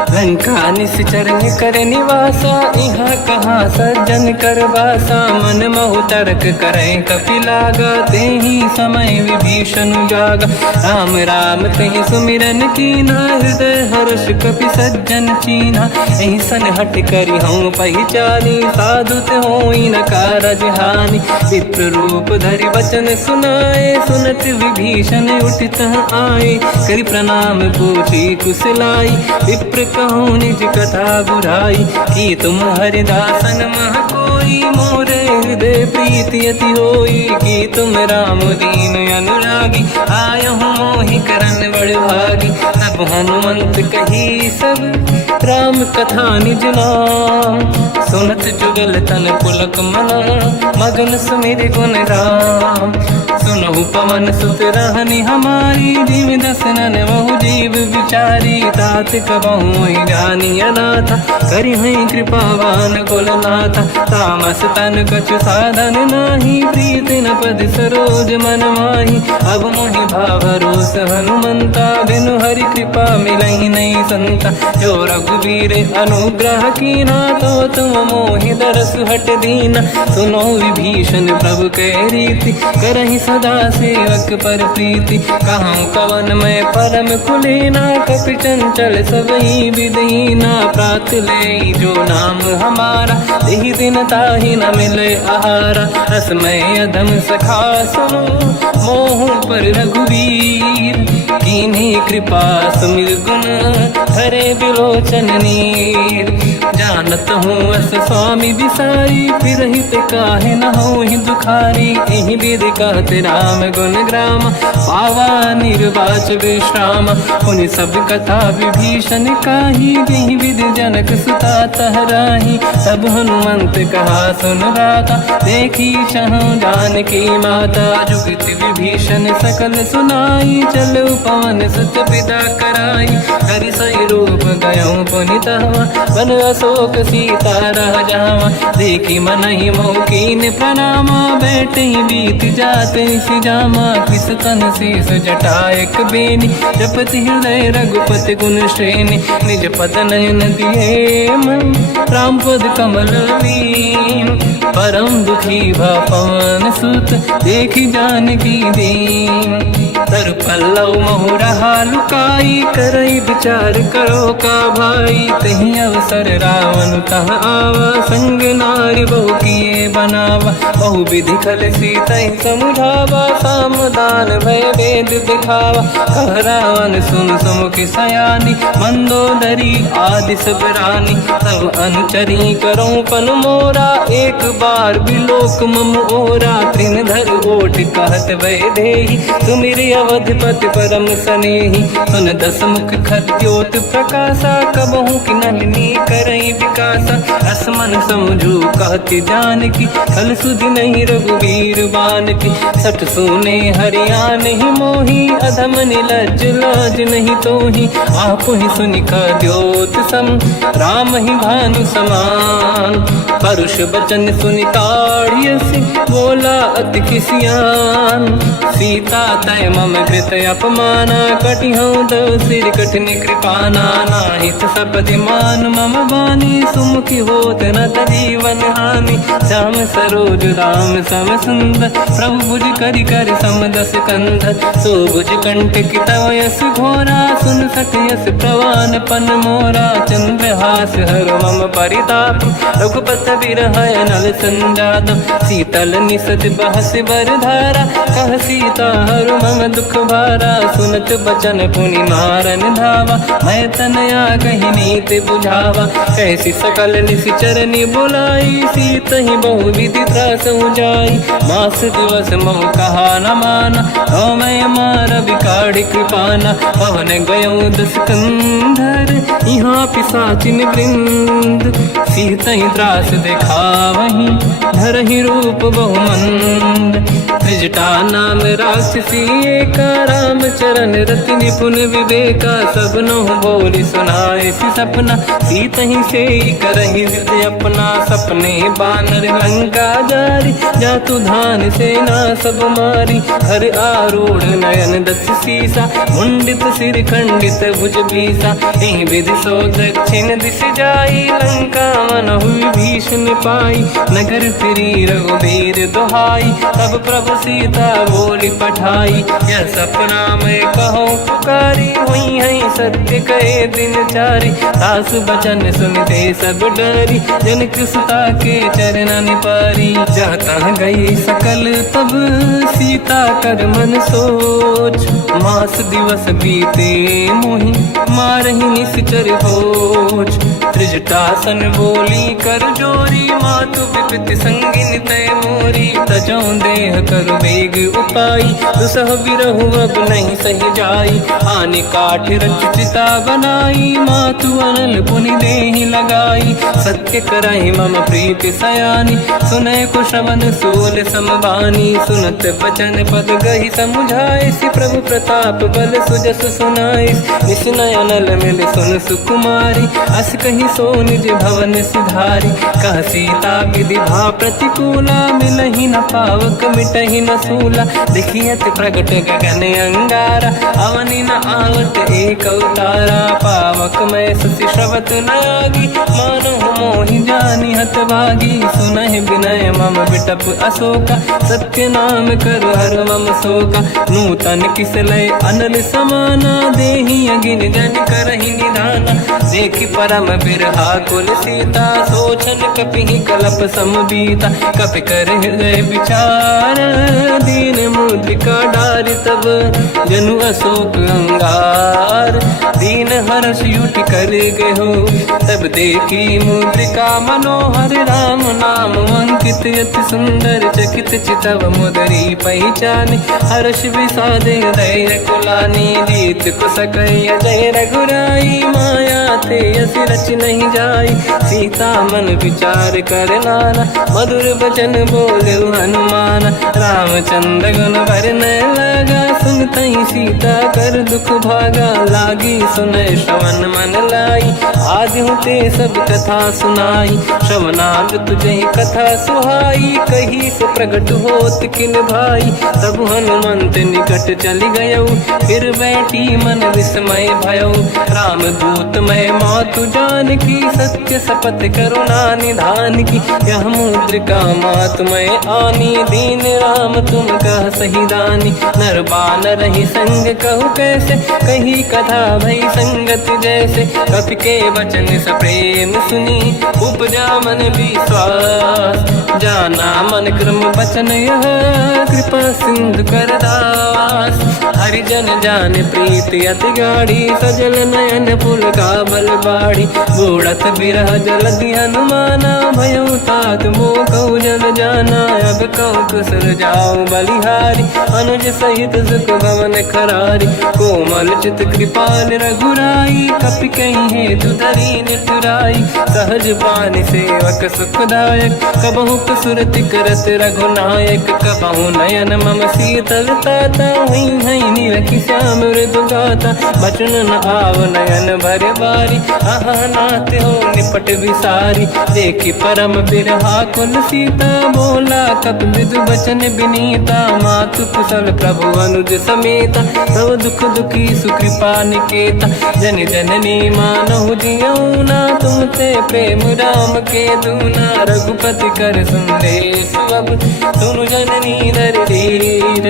लंका निश्चर कर निवासा, यहाँ कहाँ सज्जन कर वासा। मन महु तर्क करें कपि लागा, तेहि समय विभीषण जागा। राम राम तेहि सुमिरन कीना, हृदय हर्ष कपि सज्जन चीना। एहि सन हट करि हूँ पहिचानी, साधुत होई न कारज हानि। विप्र रूप धरि वचन सुनाए, सुनत विभीषण उठित आए। करि प्रणाम पूछी कुशलाई, विप्र कहूँ निज कथा बुराई। कि तुम हरिदासन मह कोई, मोरे हृदय प्रीति अति होई। कि तुम राम दीन अनुरागी, आयहु मोहि करन बड़ भागी। तब हनुमंत कही सब, राम कथा निज नाम। सुनत जुगल तन पुलक मना, मगन सुमिर गुण राम। सुनहु पवन सुत रहनि हमारी, जीव दसनन महु जीव विचारी। तात कबहु जानी अनाथा, करि हैं कृपावान कुलनाथा। तामस तन कछु साधन नाही, प्रीति न पद सरोज मन माही। अब मोहि भावरोस हनुमंता, बिनु हरि कृपा मिलहि नहीं संता। जो रघुवीर अनुग्रह कीना, तो तुम मोहि दरस हट दीना। सुनो विभीषण प्रभु कै रीति, करहि सदा सेवक पर प्रीति। कहूँ कवन मैं परम कुलीना, कपि चंचल सबहि विदहीना। प्रात ले जो नाम हमारा, यही दिन ताहि न मिले आहारा। रसमय अधम सखा सुनो, मोह पर रघुवीर। कीन्ही कृपा सुमिर गुण, हरे बिलोचन नीर। जानत हूँ अस स्वामी बिसाई, फिर हित काहे न हो ही दुखारी। एहि विधि कहते राम गुण ग्राम, पावा निर्वाच विश्राम। उन सब कथा विभीषण काही, यही विधि जनक सुता तहराही। तब हनुमंत कहा सुन राता, देखी चहु जानकी माता। जुगत विभीषण सकल सुनाई, चलो पवन सुत पिता कराई। हरि सही रूप गयो पुनि तहवा, बन अशोक सीता रह जावा। देखी मनहि मोह कीन प्रणामा, बैठे बीत जाते सिजामा। किस तन शीस जटायक बेनी, जपति हृदय रघुपति गुण श्रेणी। निज पद नयन दिए मन, राम पद कमल लीन। परम दुखी भा पवन सुत, देखी जानकी दीन। तर पल्लव महु रहा लुकाई, करई विचार करो का भाई। तही अवसर रावण तह आवा, संग नारी बहु किए बनावा। बहु विधि खल सीतहि समुझावा, सामदान भय वेद दिखावा। कह रावण सुन सुमुख सयानी, मंदोदरी आदि सब रानी। सब अनुचरी करो पन मोरा, एक बार बिलोक मम ओरा त्रिन धर ओठ कहत वै देहि सुमिर अवधपति परम सनेहि सुन दस मुख खद्योत प्रकाशा कबहू की नलिनी करई विकासा असमन समझू कहति जान की कल सुधि नहीं रघुवीर बान की सठ सुने हरियाण ही मोही अधम निलज लाज नहीं तोही आप ही सुनि द्योत सम राम ही भानु समान परुष बचन सुनि ताड़ियसि बोला अति किसियान सीता तय मम कृत अपमाना कटिहऊँ दो सिर कठिन कृपाना नाहित सपदि मान मम बानी सुमुखी होत न जीवन हानि श्याम सरोज राम सम सुंदर प्रभु भुज करि कर समदस कंधर सो भुज कंठ की तव यस घोरा सुन सक यस प्रवान पन मोरा चंद्रहास हर मम परिताप रघुपत बिरहय नल संजात शीतल निसत बहस बर धारा कह सीता हर मम दुख भारा सुनत बचन पुनि मारन धावा मैं तनया कही नीति बुझावा कैसी सकल निशिचरनि बुलाई सीत ही बहु विधि त्रास जाई मास दिवस मम कहा न माना तो मैं मार बिकाढ़ कृपाना पवन गयो दस कंधर यहाँ पिशाचिन वृंद सीत ही त्रास देखावही धर ही रूप बहुमंद त्रिजटा नाम राक्षसी एका राम चरण रति निपुण विवेका सबनो बोली सुनाए सी सपना सीत ही से करहि हृदय अपना सपने बानर लंका जारी जातु धान सेना सब मारी हर आरूढ़ नयन दस सीसा मुंडित सिर खंडित भुज बीसा यही विधि सो दक्षिण दिश जाई लंका मन हुई भीषण पाई नगर फिरी रघुबीर दुहाई तब प्रभु सीता बोली पठाई यह सपना मैं कहो पुकारी हुई है सत्य कहे दिन चारी सास बचन सुनते सब डरी जनक सुता के चरण पारी जाता गई सकल तब सीता कर मन सोच मास दिवस बीते मोहि मारहि निश्चर होच त्रिजटासन बोली कर जोरी मातु विपित संगिन तय मोरी तजौ देह कर वेग उपाई दुसह बिरहु अब नहीं सही जाई आने काठ रचिता बनाई मातु अनल पुनि देहि लगाई सत्य करहि मम प्रीति सयानी सुनय कुशवन सूल समबानी सुनत बचन पद गहि समुझाए सि प्रभु प्रताप बल सुजस सुनाई निसनय अनल मिल सुन सुकुमारी अस कहि सो निज भवन सिधारी कह सीता विधि भा प्रतिकूला मिलहि न पावक मिटहि न सूला देखियत प्रगट गगन अंगारा अवनि न आवत एक अवतारा पावक मैं ससि श्रवत नागी मानो मोहि जानि हत भागी सुनहि विनय मम विटप अशोका सत्य नाम कर हर मम शोका नूतन किस लय अनल समाना देहि अगिन जन करहि निधाना देखि परम बिरहा कुल सीता सोचन कपिहि कलप समबीता कपि कर हृदय विचार दीन मुद्रिका डारि तब जनु अशोक अंगार दीन हर्ष युट कर गयो तब देखी मुद्रिका मनोहर राम नाम अंकित अति सुंदर चकित चितव मुदरी पहचान हर्ष विषाद हृदय कुलानी जीत कुसकय जय रघुराई माया थे असि रच नहीं जाई सीता मन विचार कर नाना मधुर बचन बोले हनुमान रामचंद्र गुण वरन लगा सुनते ही सीता कर दुख भागा लागी सुनय श्रवण मन लाई आदि होते सब कथा सुनाई श्रवणार्थ तुझे कथा सुहाई कही से प्रकट होत किन भाई तब हनुमंत निकट चली गयो फिर बैठी मन विस्मय भयो राम दूत मैं मातु जान की सत्य शपथ करुणा निधान की यह मुद्रिका मातु मैं आनी दीन राम तुम कह सही दानी नर बानर ही संग कहु कैसे कही कथा भई संगत जैसे कपि के वचन सप्रेम सुनी उपजा मन विश्वास जाना मन क्रम वचन यह कृपा सिंधु कर दास हरिजन जान प्रीति अति गाढ़ी सजल नयन पुल का बल बाड़ी बूढ़त बिरह जलधि हनुमाना भयो तात मोह कहु जल जाना अब कहु कुशल जाओ बलिहारी अनुज सहित सुख भवन खरारी कोमल चित कृपाल रघुराई कपि कहीं हेतु धरी निठुराई सहज पानि सेवक सुखदायक कबहु सुरति करत रघुनायक कबहु नयन मम शीतलता हुई हई निरखि श्याम मृदु गाता बचन न आव नयन भर बारी आहा नाथ हो निपट विसारी देखी परम बिरहा कुल सीता बोला कप विदु बचन बिनीता मातु कुशल प्रभु अनुज समेता सब दुख दुखी सुकृपा निकेता जन जननी मानहु जियऊ ना तुम ते प्रेम राम के दूना रघुपति कर संदेश अब सुनु जननी दर धीर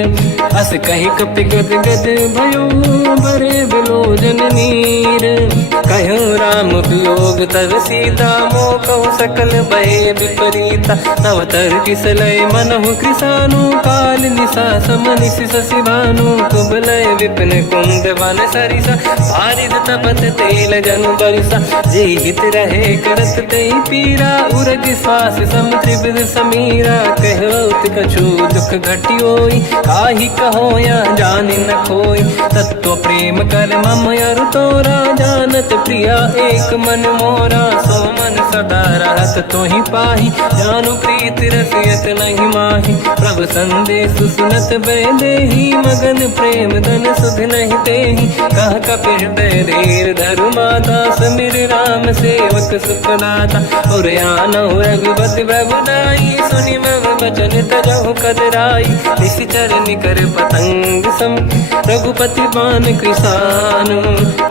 अस कहीं कपि गद गद भयो बरे बिलो जननीर कहो राम वियोग तब सीता मोह कहु सकल भय विपरीता अवतर किसलय मनहु कृसानु काल निशा समनिशि शशि भानु कुबलय विपिन कुंद वन सरिसा पारिद तपत तेल जनु बरिसा जे हित रहे करत ते पीरा उरग श्वास सम त्रिविध समीरा कहत कछु दुख घटियोई काहि कहो या जानि न खोई तत्व प्रेम कर मम अरु तोरा जानत प्रिया एक मन मोरा सो मन सदा रहत तोहि पाहि जानु प्रीत रसियत नहीं माहि प्रभु संदेश सुनत बैदेही मगन प्रेम धन सुध नहीं तेहि कह कपि हृदय धीर धरु माता समिर राम सेवक सुखदाता और आनौ रघुपति प्रभुदाई सुनि मम बचन तजहु कदराई निशिचर निकर पतंग सम रघुपति पान कृसानु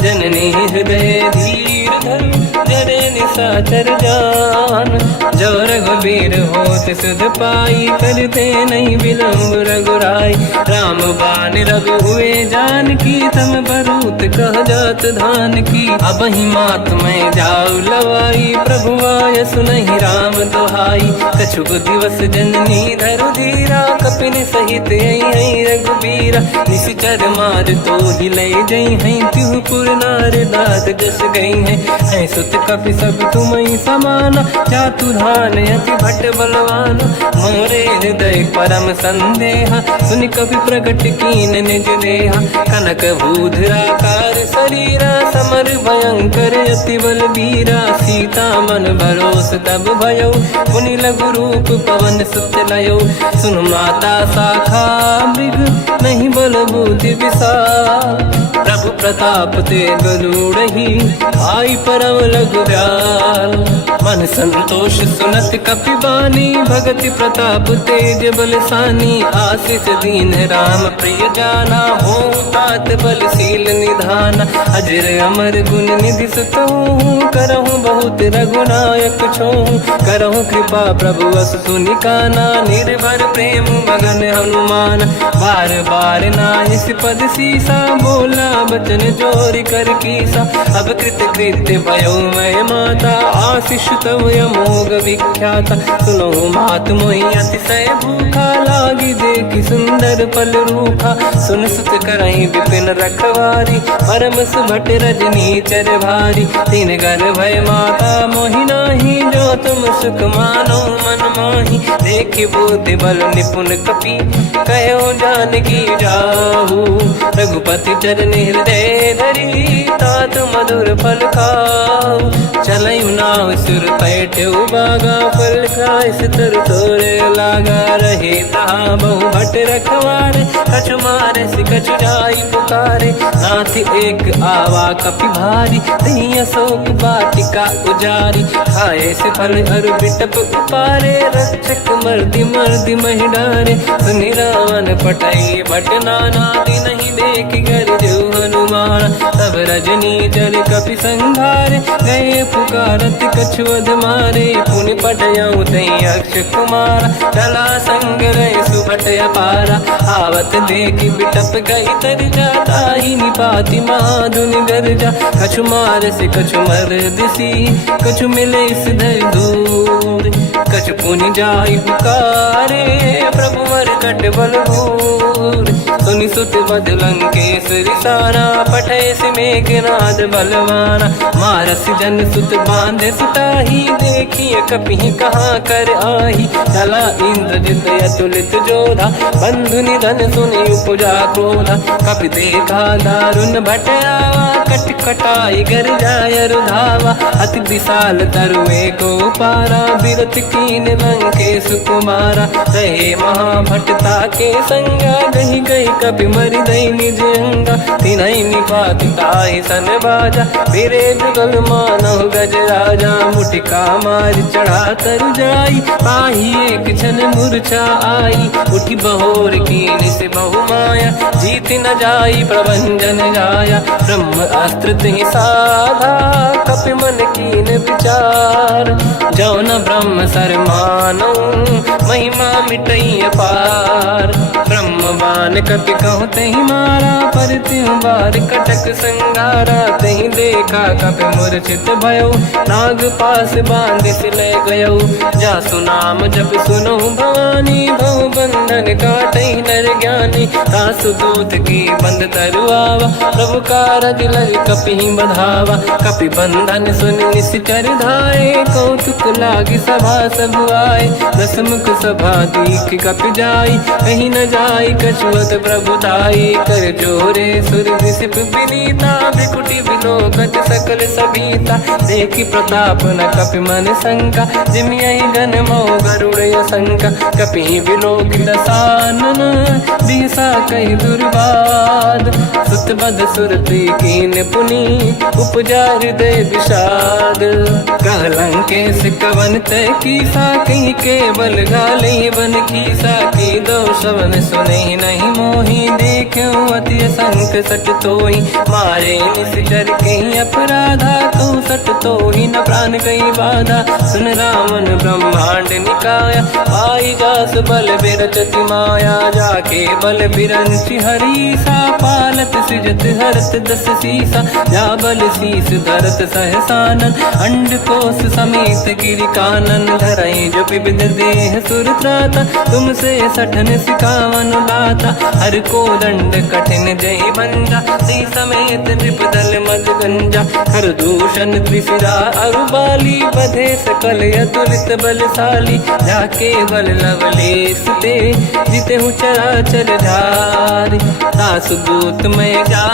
जननी हृदय धीर धरु जरे निशाचर जान जो रघुबीर होत सुध पाई करते नहीं विलम्ब रघुराई राम बान रघु हुए जान की तम बरूत कह जात धान की अब ही मात में जाऊ लवाई प्रभु आय सुनहि राम दोहाई कछुक दिवस जननी धरु धीरा कपिन सहित आई रघुबीरा निशिचर मार तो ही ले जई हैं तिहुपुर नार दाद जस गई हैं सुत कपि सब तुम ही समाना चातुधान अति भट बलवान मोरे हृदय परम संदेहा सुनि कपि प्रकट कीन निज देहा कनक भूधराकार शरीरा समर भयंकर अति बलबीरा सीता मन भरोस तब भयो पुनि लघु रूप पवन सुत लयो सुन माता शाखा मृग नहीं बल बुद्धि विशाल प्रभु प्रताप ते गरुड़हि आई परम लघु दयाल मन संतोष सुनत कपि बानी भगति प्रताप तेज बलसानी आशीष दीन राम प्रिय जाना हो तात बलशील निधान अजर अमर गुण निधि सुतहु करहु बहुत रघुनायक छोहु करहु कृपा प्रभु अस सुनि काना निर्भर प्रेम मगन हनुमान बार बार नायस पद सीसा बोला बचन जोरी कर कीसा अब कृत कृत्य भयो मैं माता आशीष तव अमोघ विख्याता सुनो मात मोहि अतिशय भूखा लागी देखी सुंदर पल रूखा सुन सुत करहि विपिन रखवारी परम सुभट रजनी चर भारी तीन घर भय माता मोहि नाही जो तुम सुख मानो मन मोहि देखि बुद्धि बल निपुण कपि कहो जानकी जाहू रघुपति चरण हृदय धरी तात मधुर फल खाऊ चलयु नाव सुर पैठ उबागा फल खाय सितर तोरे लागा रहे तहाँ बहु भट रखवारे कछु मारे सि कछु जाई पुकारे नाथ एक आवा कपि भारी तही अशोक वाटिका उजारी खाए से फल अरु बिटप उपारे रक्षक मर्दि मर्दि महि डारे सुनि रावण पटई भट नाना दी नहीं देख कर जो हनुमान तब रजनी चर कपि संघारे गए पुकारत कछुअध मारे पुनि पटयऊ तई अक्ष कुमार चला संग रहे सुभट अपारा आवत देखी बिटप गई तर जाता ही निपाति महाधुनि गर्जा कछु मार से कछु मर दिसी कछु मिले इस धर दूर कछु पुनि जाई पुकारे प्रभु मर कट बल भूर सूर सुनि सुत बद लंकेश्वरी सारा पठे मेघनाद बलवाना मारस जन सुत बांधे सुताही देखिए कपि कहाँ कर आही चला इंद्रजित अतुलित जोधा बंधु निधन सुनि उपजा क्रोधा कपि देखा दारुण भट आवा कट कटाई गर जाय रुधावा अति विशाल तरुए को पारा बिरत कीन लंकेश कुमारा रहे महाभटता के संगा गही गई कपि मरि दई निज अंगा तिन्है निपाति ताहि सन बाजा फिरे जुगल मानव गज राजा मुटिका मार चढ़ा तरु जाई पाही एक क्षण मूर्छा आई उठी बहोर कीन से बहु माया जीत न जाई प्रभंजन जाया ब्रह्म अस्त्र तिहि साधा कपि मन कीन विचार जो न ब्रह्म सर मानो महिमा मिटई अपार ब्रह्मवान कपि कहु तहि मारा पर त्यों बार कटक संगारा तहि देखा कपि मूर्छित भयो नाग पास बांध सिले गयो जासु नाम जप सुनो भवानी भव बंधन काटई नर ज्ञानी तासु दूत की बंद तरुआवा प्रभु कारज लग कपि बधावा कपि बंधन सुन निश्चर धाये कौतुक लागी सभा सब आए दसमुख सभा दीख कपि जाई कहीं न जाई कछुअत प्रभुताई कर जोरे सुर दिसिप विनीता बिकुटी विलोकत सकल सबीता देखी प्रताप न कपि मन शंका जिमियहि गन मोह गरुड़ शंका कपि विलोकित सानन दिशा कहि दुर्वाद सुत बद सुरति कीन पुनी उपजा हृदय विषाद कहलंकेश कवन तय कीसा कहीं केवल गाले बन कीसा की दो शवन सुने नहीं मोही देखूं अति संक सट तोही मारे निश्चर कहीं अपराधा तो सट तोही न प्राण कहीं बाधा सुन रावण ब्रह्मांड निकाया आई जास बल बिरचति माया जाके बल बिरंचि हरीसा पालत सृजत हरत दस सीसा जा बल शीस धरत सहसानन अंड कोश समेत गिरि कानन धरई जो विविध देह सुर त्राता तुमसे सठन सिकावन लाता हर को दंड कठिन जय बंजा सी समेत नृपदल मद गंजा हर दूषण त्रिशिरा अरुबाली बधे सकल अतुलित बलशाली जाके बल लवलेश ते जिते हूँ चराचर धारी दासु दूत में जा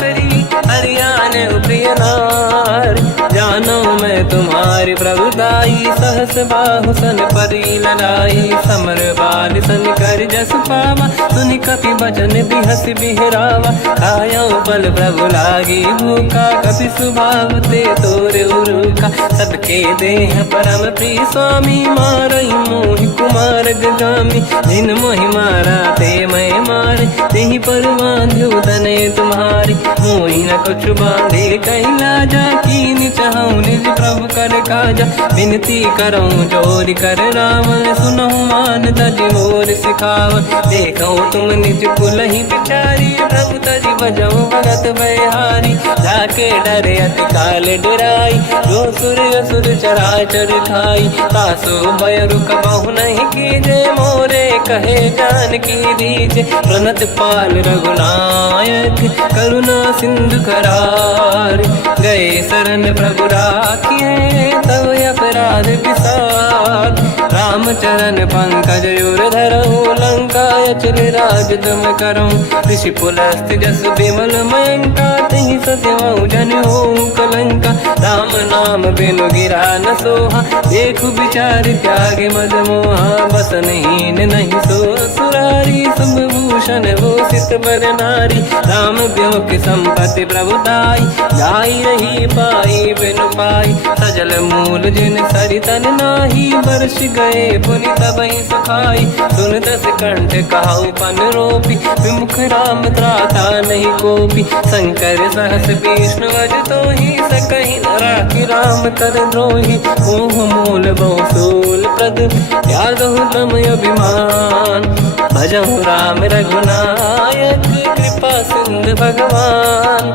करी हरियाण प्रिय नार जानो मैं तुम्हारी प्रभुताई सहस बाहु सन परी लड़ाई समर बाल सन कर जस पावा सुनि कपि बचन बिहस बिहरावा खायो बल प्रभु लागी भूखा कपि स्वभाव ते तोरे उरुखा सबके देह परम प्रिय स्वामी मारई मोहि कुमार गगामी जिन मोहि मारा ते मैं मारे तेहि पर बांध्यो तने तुम्हारी मोहि न कुछ बांधे कहीं लाजा कीन चाहूं निज प्रभु कर काजा विनती करऊं जोर कर रावण सुनो मान तज मोर सिखावन देखो तुम निज कुल ही बिचारी प्रभु तज बजऊ भगत बहारी जाके डरे अति काल डराई जो सुर असुर चराचर खाई तासो भय रुक बहु नहीं कीजे मोरे कहे जान की दीजे प्रणत पाल रघुनायक करुणा सिंधु करार गए शरण प्रभु राखिए तब अपराध विसार रामचरण पंकज उर धरऊं लंका अचल राज तुम करऊं ऋषि पुलस्त जस विमल मयंका तहि सत्यवं जन होऊं कलंका राम नाम बिनु गिरा न सोहा देखु विचार त्यागे मद मोहा बसनहीन नहीं सो सुरारी शुभ भूषण भूषित बर नारी राम ब्यों की संपत्ति प्रभुताई जाई रही पाई बिनु पाई सजल मूल जिन सरितन नाही वर्ष गए पुनि तबहि सुखाई सुन दस कंठ कहाऊ पन रोपी विमुख राम त्राता नहीं कोपी शंकर सहस विष्णु अज तो ही सकहि न राखि राम कर द्रोही ओह मूल बहु सूल प्रद त्यागहु तम अभिमान भजहु राम रघुनायक कृपा सिंधु भगवान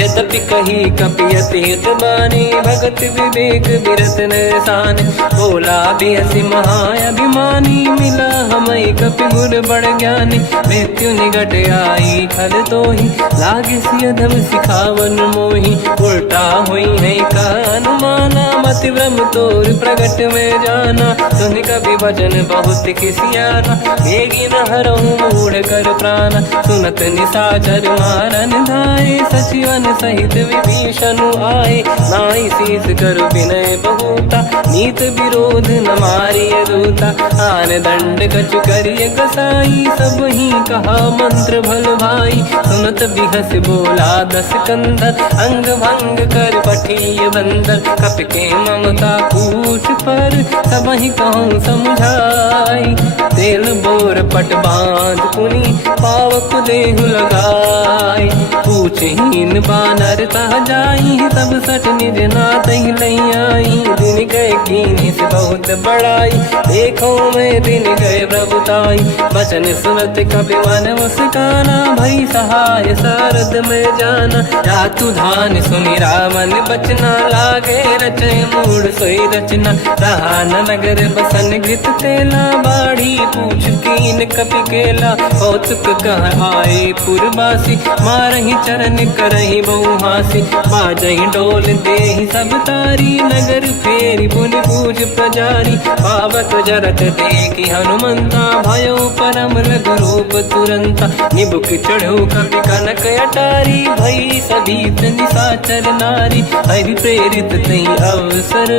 यद्यपि कही कपियत हित बानी भगत विवेक बिरत निशान बोला भी हसी महाअभिमानी मिला हमें कपि गुर बड़ ज्ञानी मृत्यु निकट आई खल तो ही लागे सियधम सिखावन मोही उल्टा हुई है कान माना मति ब्रह्म तोर प्रगट में जाना सुन कभी भजन बहुत खिसियाना भेगी न हरहूँ मूढ़ कर प्राण सुनत निशाचर मारन धाये सचिवन सहित विभीषण आए नाई शीस कर विनय बहुता नीत विरोध न मारिय दूता आन दंड कछु करिय कसाई सब ही कहा मंत्र भल भाई सुनत बिहस बोला दस कंधर अंग भंग कर पठिय बंदर कप के ममता पूछ पर सब ही कहूँ समझाई तेल बोर पट बांध पुनी पावक देहु लगाई पूछहीन बानर तह जाई सब सट निज नाथ ही लई आई दिन गए कीनी से बहुत बड़ाई देखो मैं दिन गए प्रभुताई बचन सुनत कपि मन मुस्काना भई सहाय सारद में जाना जातु धान सुनि रामन बचना लागे रचे मूड सोई रचना रहा न नगर बसन घृत तेला बाढ़ी पूछ कीन कपि केला कौतुक कह आए पुरबासी मारही चरण करही बहु हासी बाजही डोल देहि सब तारी नगर फेरी पुनि पूज प्रजारी पावक जरत देखी हनुमंता भयो परम लघु रूप तुरंता निबुक चढ़ो कपि कनक अटारी भई सभीत निशाचर नारी हरि प्रेरित तई अवसर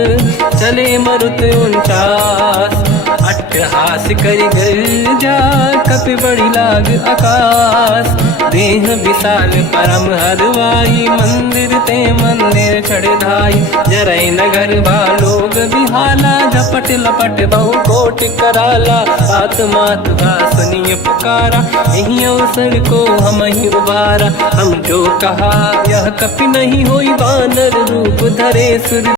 चले मरुत 49 अट्टहास करि गर्जा कपि बड़ी लाग आकाश देह विशाल परम हरवाई मंदिर ते मंदिर चढ़ धाई जरई नगर भालोग बिहाला झपट लपट बहु कोट कराला बात मात सुनिय पुकारा यही अवसर को हम ही उबारा हम जो कहा यह कपि नहीं होई बानर रूप धरे सुर